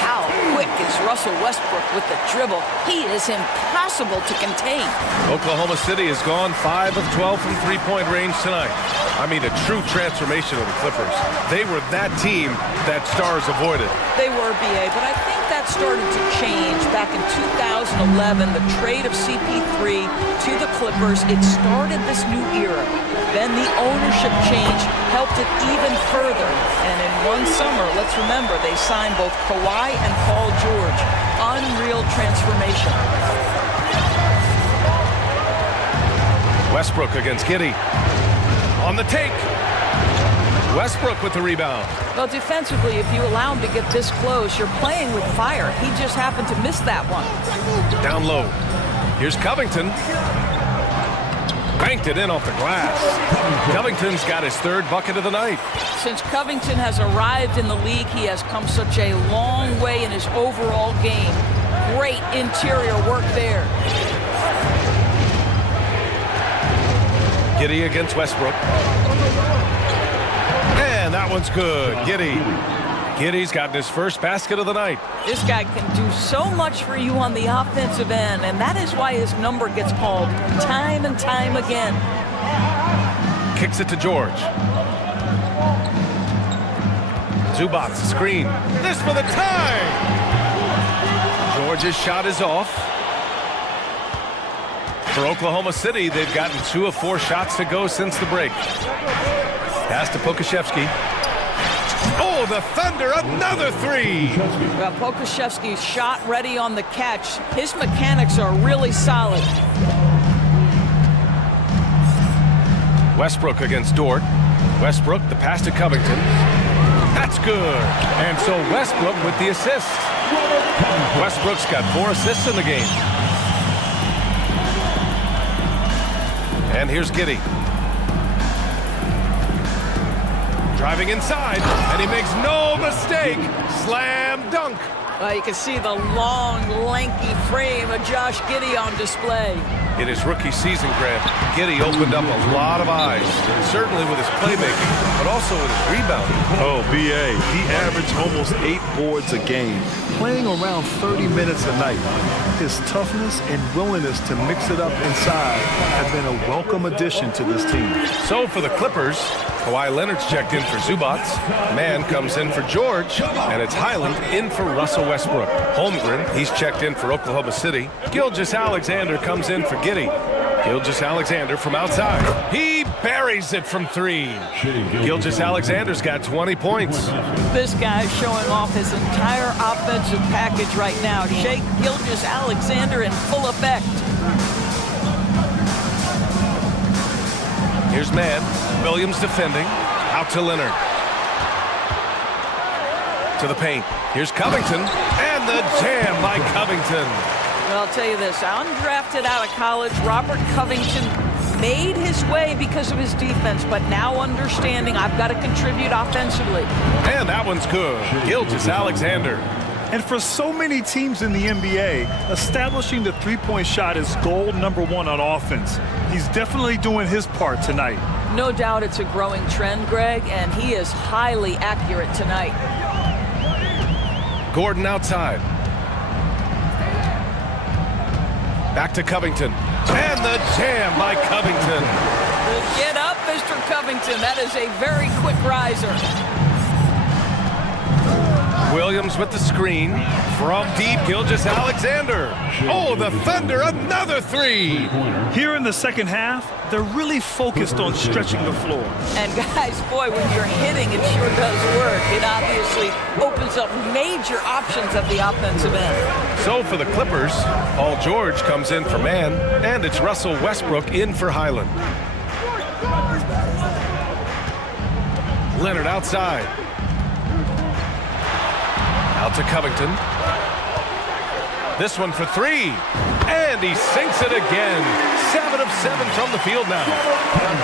How quick is Russell Westbrook with the dribble? He is impossible to contain. Oklahoma City has gone 5 of 12 from three-point range tonight. I mean, a true transformation of the Clippers. They were that team that stars avoided. They were, BA, but I think that started to change back in 2011. The trade of CP3 to the Clippers, it started this new era. Then the ownership change helped it even further. And in one summer, let's remember, they signed both Kawhi and Paul George. Unreal transformation. Westbrook against Giddey. On the take. Westbrook with the rebound. Well, defensively, if you allow him to get this close, you're playing with fire. He just happened to miss that one. Down low. Here's Covington. Banked it in off the glass. Covington's got his third bucket of the night. Since Covington has arrived in the league, he has come such a long way in his overall game. Great interior work there. Giddey against Westbrook. And that one's good. Giddey Giddy's gotten his first basket of the night. This guy can do so much for you on the offensive end, and that is why his number gets called time and time again. Kicks it to George. Zubats, screen. This for the tie! George's shot is off. For Oklahoma City, they've gotten 2 of 4 shots to go since the break. Pass to Pokashevsky. Oh, the Thunder, another 3! Well, Pokashevsky's shot ready on the catch. His mechanics are really solid. Westbrook against Dort. Westbrook, the pass to Covington. That's good. And so Westbrook with the assist. Westbrook's got 4 assists in the game. And here's Giddey. Driving inside, and he makes no mistake. Slam dunk. You can see the long, lanky frame of Josh Giddey on display. In his rookie season, Grant, Giddey opened up a lot of eyes, certainly with his playmaking, but also with his rebounding. Oh, B.A., he averaged almost 8 boards a game, playing around 30 minutes a night. His toughness and willingness to mix it up inside have been a welcome addition to this team. So for the Clippers, Kawhi Leonard's checked in for Zubats, Mann comes in for George, and it's Highland in for Russell Westbrook. Holmgren, he's checked in for Oklahoma City. Gilgeous-Alexander comes in for Giddey. Gilgeous-Alexander from outside. He buries it from 3. Gilgeous-Alexander's got 20 points. This guy's showing off his entire offensive package right now. Shea Gilgeous-Alexander in full effect. Here's Mann. Williams defending. Out to Leonard. To the paint. Here's Covington. And the jam by Covington. Well, I'll tell you this. Undrafted out of college, Robert Covington made his way because of his defense, but now understanding I've got to contribute offensively. And that one's good. Gilgeous-Alexander. And for so many teams in the NBA, establishing the three-point shot is goal number 1 on offense. He's definitely doing his part tonight. No doubt it's a growing trend, Greg, and he is highly accurate tonight. Gordon outside. Back to Covington. And the jam by Covington. Get up, Mr. Covington. That is a very quick riser. Williams with the screen. From deep, Gilgeous-Alexander. Oh, the Thunder, another 3. Here in the second half, they're really focused on stretching the floor. And guys, boy, when you're hitting, it sure does work. It obviously opens up major options at the offensive end. So for the Clippers, Paul George comes in for Mann, and it's Russell Westbrook in for Highland. Leonard outside. Out to Covington. This one for 3. And he sinks it again. 7 of 7 from the field now.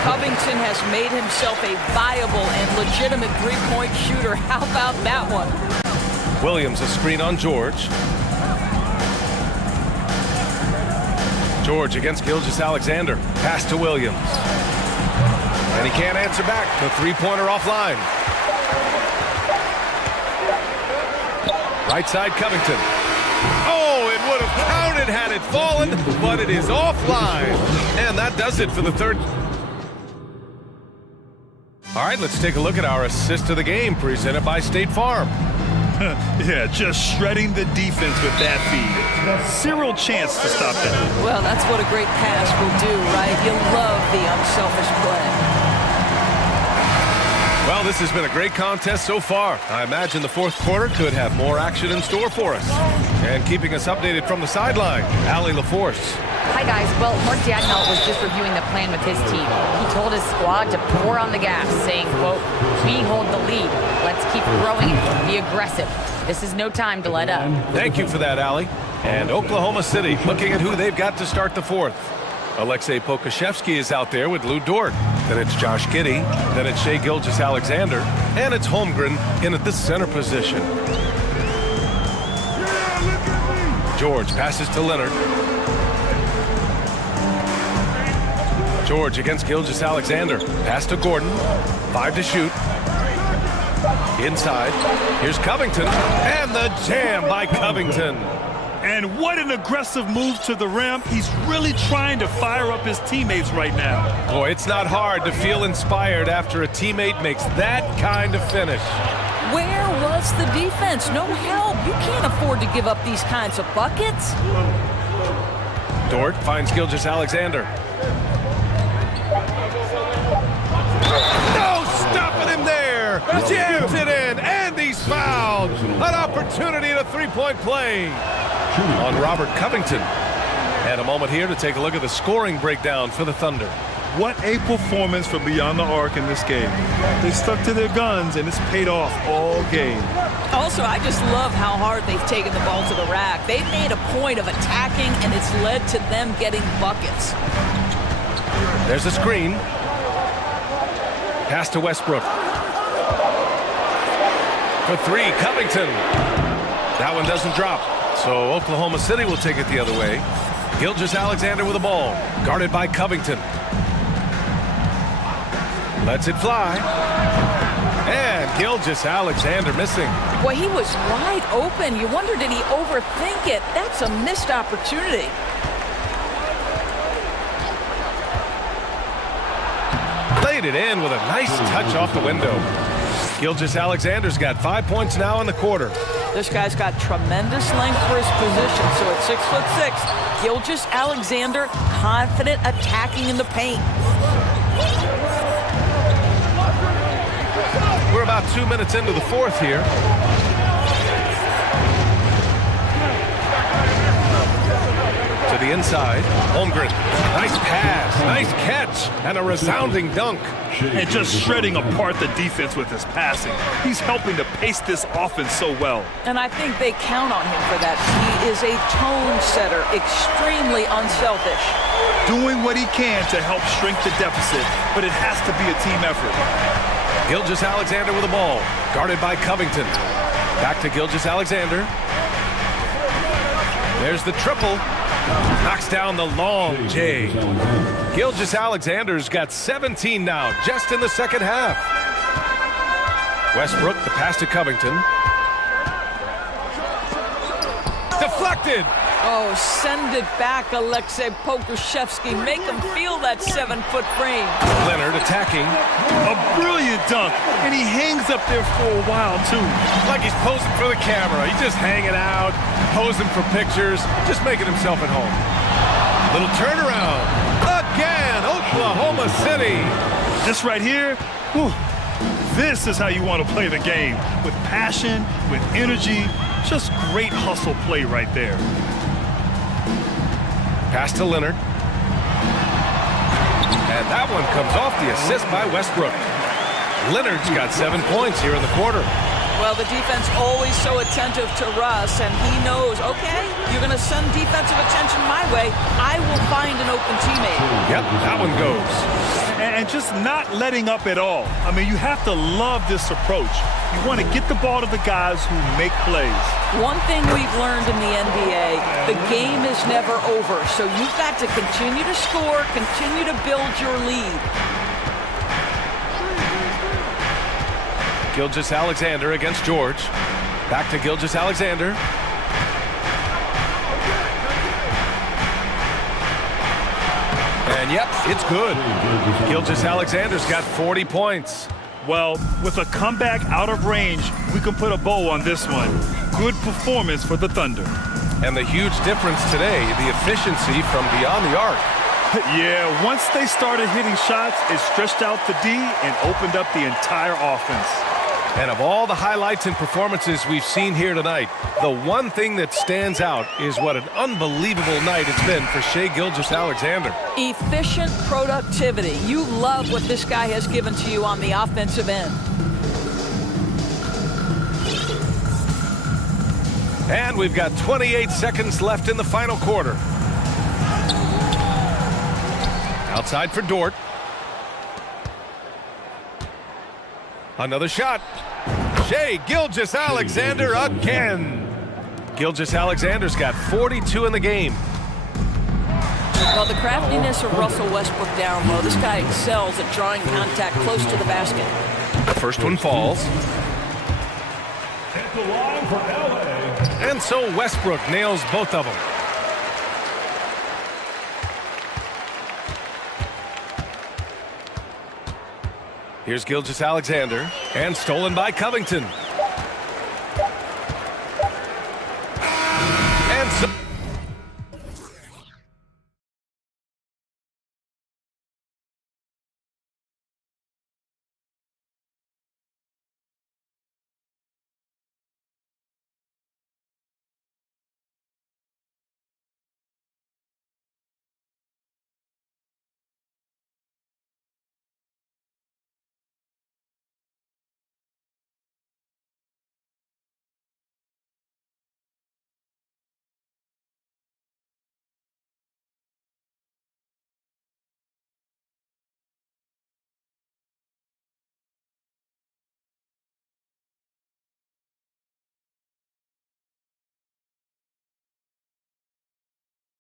Covington has made himself a viable and legitimate three-point shooter. How about that one? Williams a screen on George. George against Gilgeous-Alexander. Pass to Williams. And he can't answer back. The three-pointer offline. Right side, Covington. Oh, it would have counted had it fallen, but it is offline. And that does it for the third. All right, let's take a look at our assist of the game presented by State Farm. Yeah, just shredding the defense with that feed. Zero chance to stop that. Well, that's what a great pass will do, right? You love the unselfish play. Well, this has been a great contest so far. I imagine the fourth quarter could have more action in store for us. And keeping us updated from the sideline, Allie LaForce. Hi, guys. Well, Mark Dagnall was just reviewing the plan with his team. He told his squad to pour on the gas, saying, quote, "We hold the lead. Let's keep growing it. Be aggressive. This is no time to let up." Thank you for that, Allie. And Oklahoma City looking at who they've got to start the fourth. Alexei Pokashevsky is out there with Lou Dort. Then it's Josh Giddey. Then it's Shea Gilgeous-Alexander. And it's Holmgren in at the center position. George passes to Leonard. George against Gilgeous-Alexander. Pass to Gordon. 5 to shoot. Inside, here's Covington, and the jam by Covington. And what an aggressive move to the rim. He's really trying to fire up his teammates right now. Boy, it's not hard to feel inspired after a teammate makes that kind of finish. Where was the defense? No help. You can't afford to give up these kinds of buckets. Dort finds Gilgeous-Alexander. No stopping him there. Jams it in, and he's fouled. An opportunity at a three-point play on Robert Covington. And a moment here to take a look at the scoring breakdown for the Thunder. What a performance from beyond the arc in this game. They stuck to their guns, and it's paid off all game. Also, I just love how hard they've taken the ball to the rack. They've made a point of attacking, and it's led to them getting buckets. There's a screen. Pass to Westbrook. For three, Covington. That one doesn't drop. So Oklahoma City will take it the other way. Gilgeous-Alexander with the ball, guarded by Covington. Lets it fly. And Gilgeous-Alexander missing. Well, he was wide open. You wonder, did he overthink it? That's a missed opportunity. Laid it in with a nice touch off the window. Gilgeous-Alexander's got 5 points now in the quarter. This guy's got tremendous length for his position. So at 6'6", Gilgeous-Alexander confident attacking in the paint. We're about 2 minutes into the fourth here. To the inside, Holmgren. Nice pass, nice catch, and a resounding dunk. And just shredding apart the defense with his passing. He's helping to pace this offense so well. And I think they count on him for that. He is a tone setter, extremely unselfish. Doing what he can to help shrink the deficit, but it has to be a team effort. Gilgeous-Alexander with the ball, guarded by Covington. Back to Gilgeous-Alexander. There's the triple. Knocks down the long J. Gilgeous-Alexander's got 17 now, just in the second half. Westbrook, the pass to Covington. Deflected. Oh, send it back, Alexei Pokushevsky. Make him feel that 7-foot frame. Leonard attacking. A brilliant dunk, and he hangs up there for a while, too. Like he's posing for the camera. He's just hanging out, posing for pictures, just making himself at home. Little turnaround. Again, Oklahoma City. This right here, whew, this is how you want to play the game. With passion, with energy, just great hustle play right there. Pass to Leonard. And that one comes off the assist by Westbrook. Leonard's got 7 points here in the quarter. Well, the defense always so attentive to Russ, and he knows, okay, you're going to send defensive attention my way. I will find an open teammate. Yep, that one goes. And just not letting up at all. I mean, you have to love this approach. You want to get the ball to the guys who make plays. One thing we've learned in the NBA, the game is never over. So you've got to continue to score, continue to build your lead. Gilgeous-Alexander against George. Back to Gilgeous-Alexander. And yep, it's good. Gilgeous-Alexander's got 40 points. Well, with a comeback out of range, we can put a bow on this one. Good performance for the Thunder. And the huge difference today, the efficiency from beyond the arc. Yeah, once they started hitting shots, it stretched out the D and opened up the entire offense. And of all the highlights and performances we've seen here tonight, the one thing that stands out is what an unbelievable night it's been for Shai Gilgeous-Alexander. Efficient productivity. You love what this guy has given to you on the offensive end. And we've got 28 seconds left in the final quarter. Outside for Dort. Another shot. Shai Gilgeous-Alexander again. Gilgeous-Alexander's got 42 in the game. Well, the craftiness of Russell Westbrook down low. This guy excels at drawing contact close to the basket. The first one falls. At the line for LA. And so Westbrook nails both of them. Here's Gilgeous-Alexander, and stolen by Covington.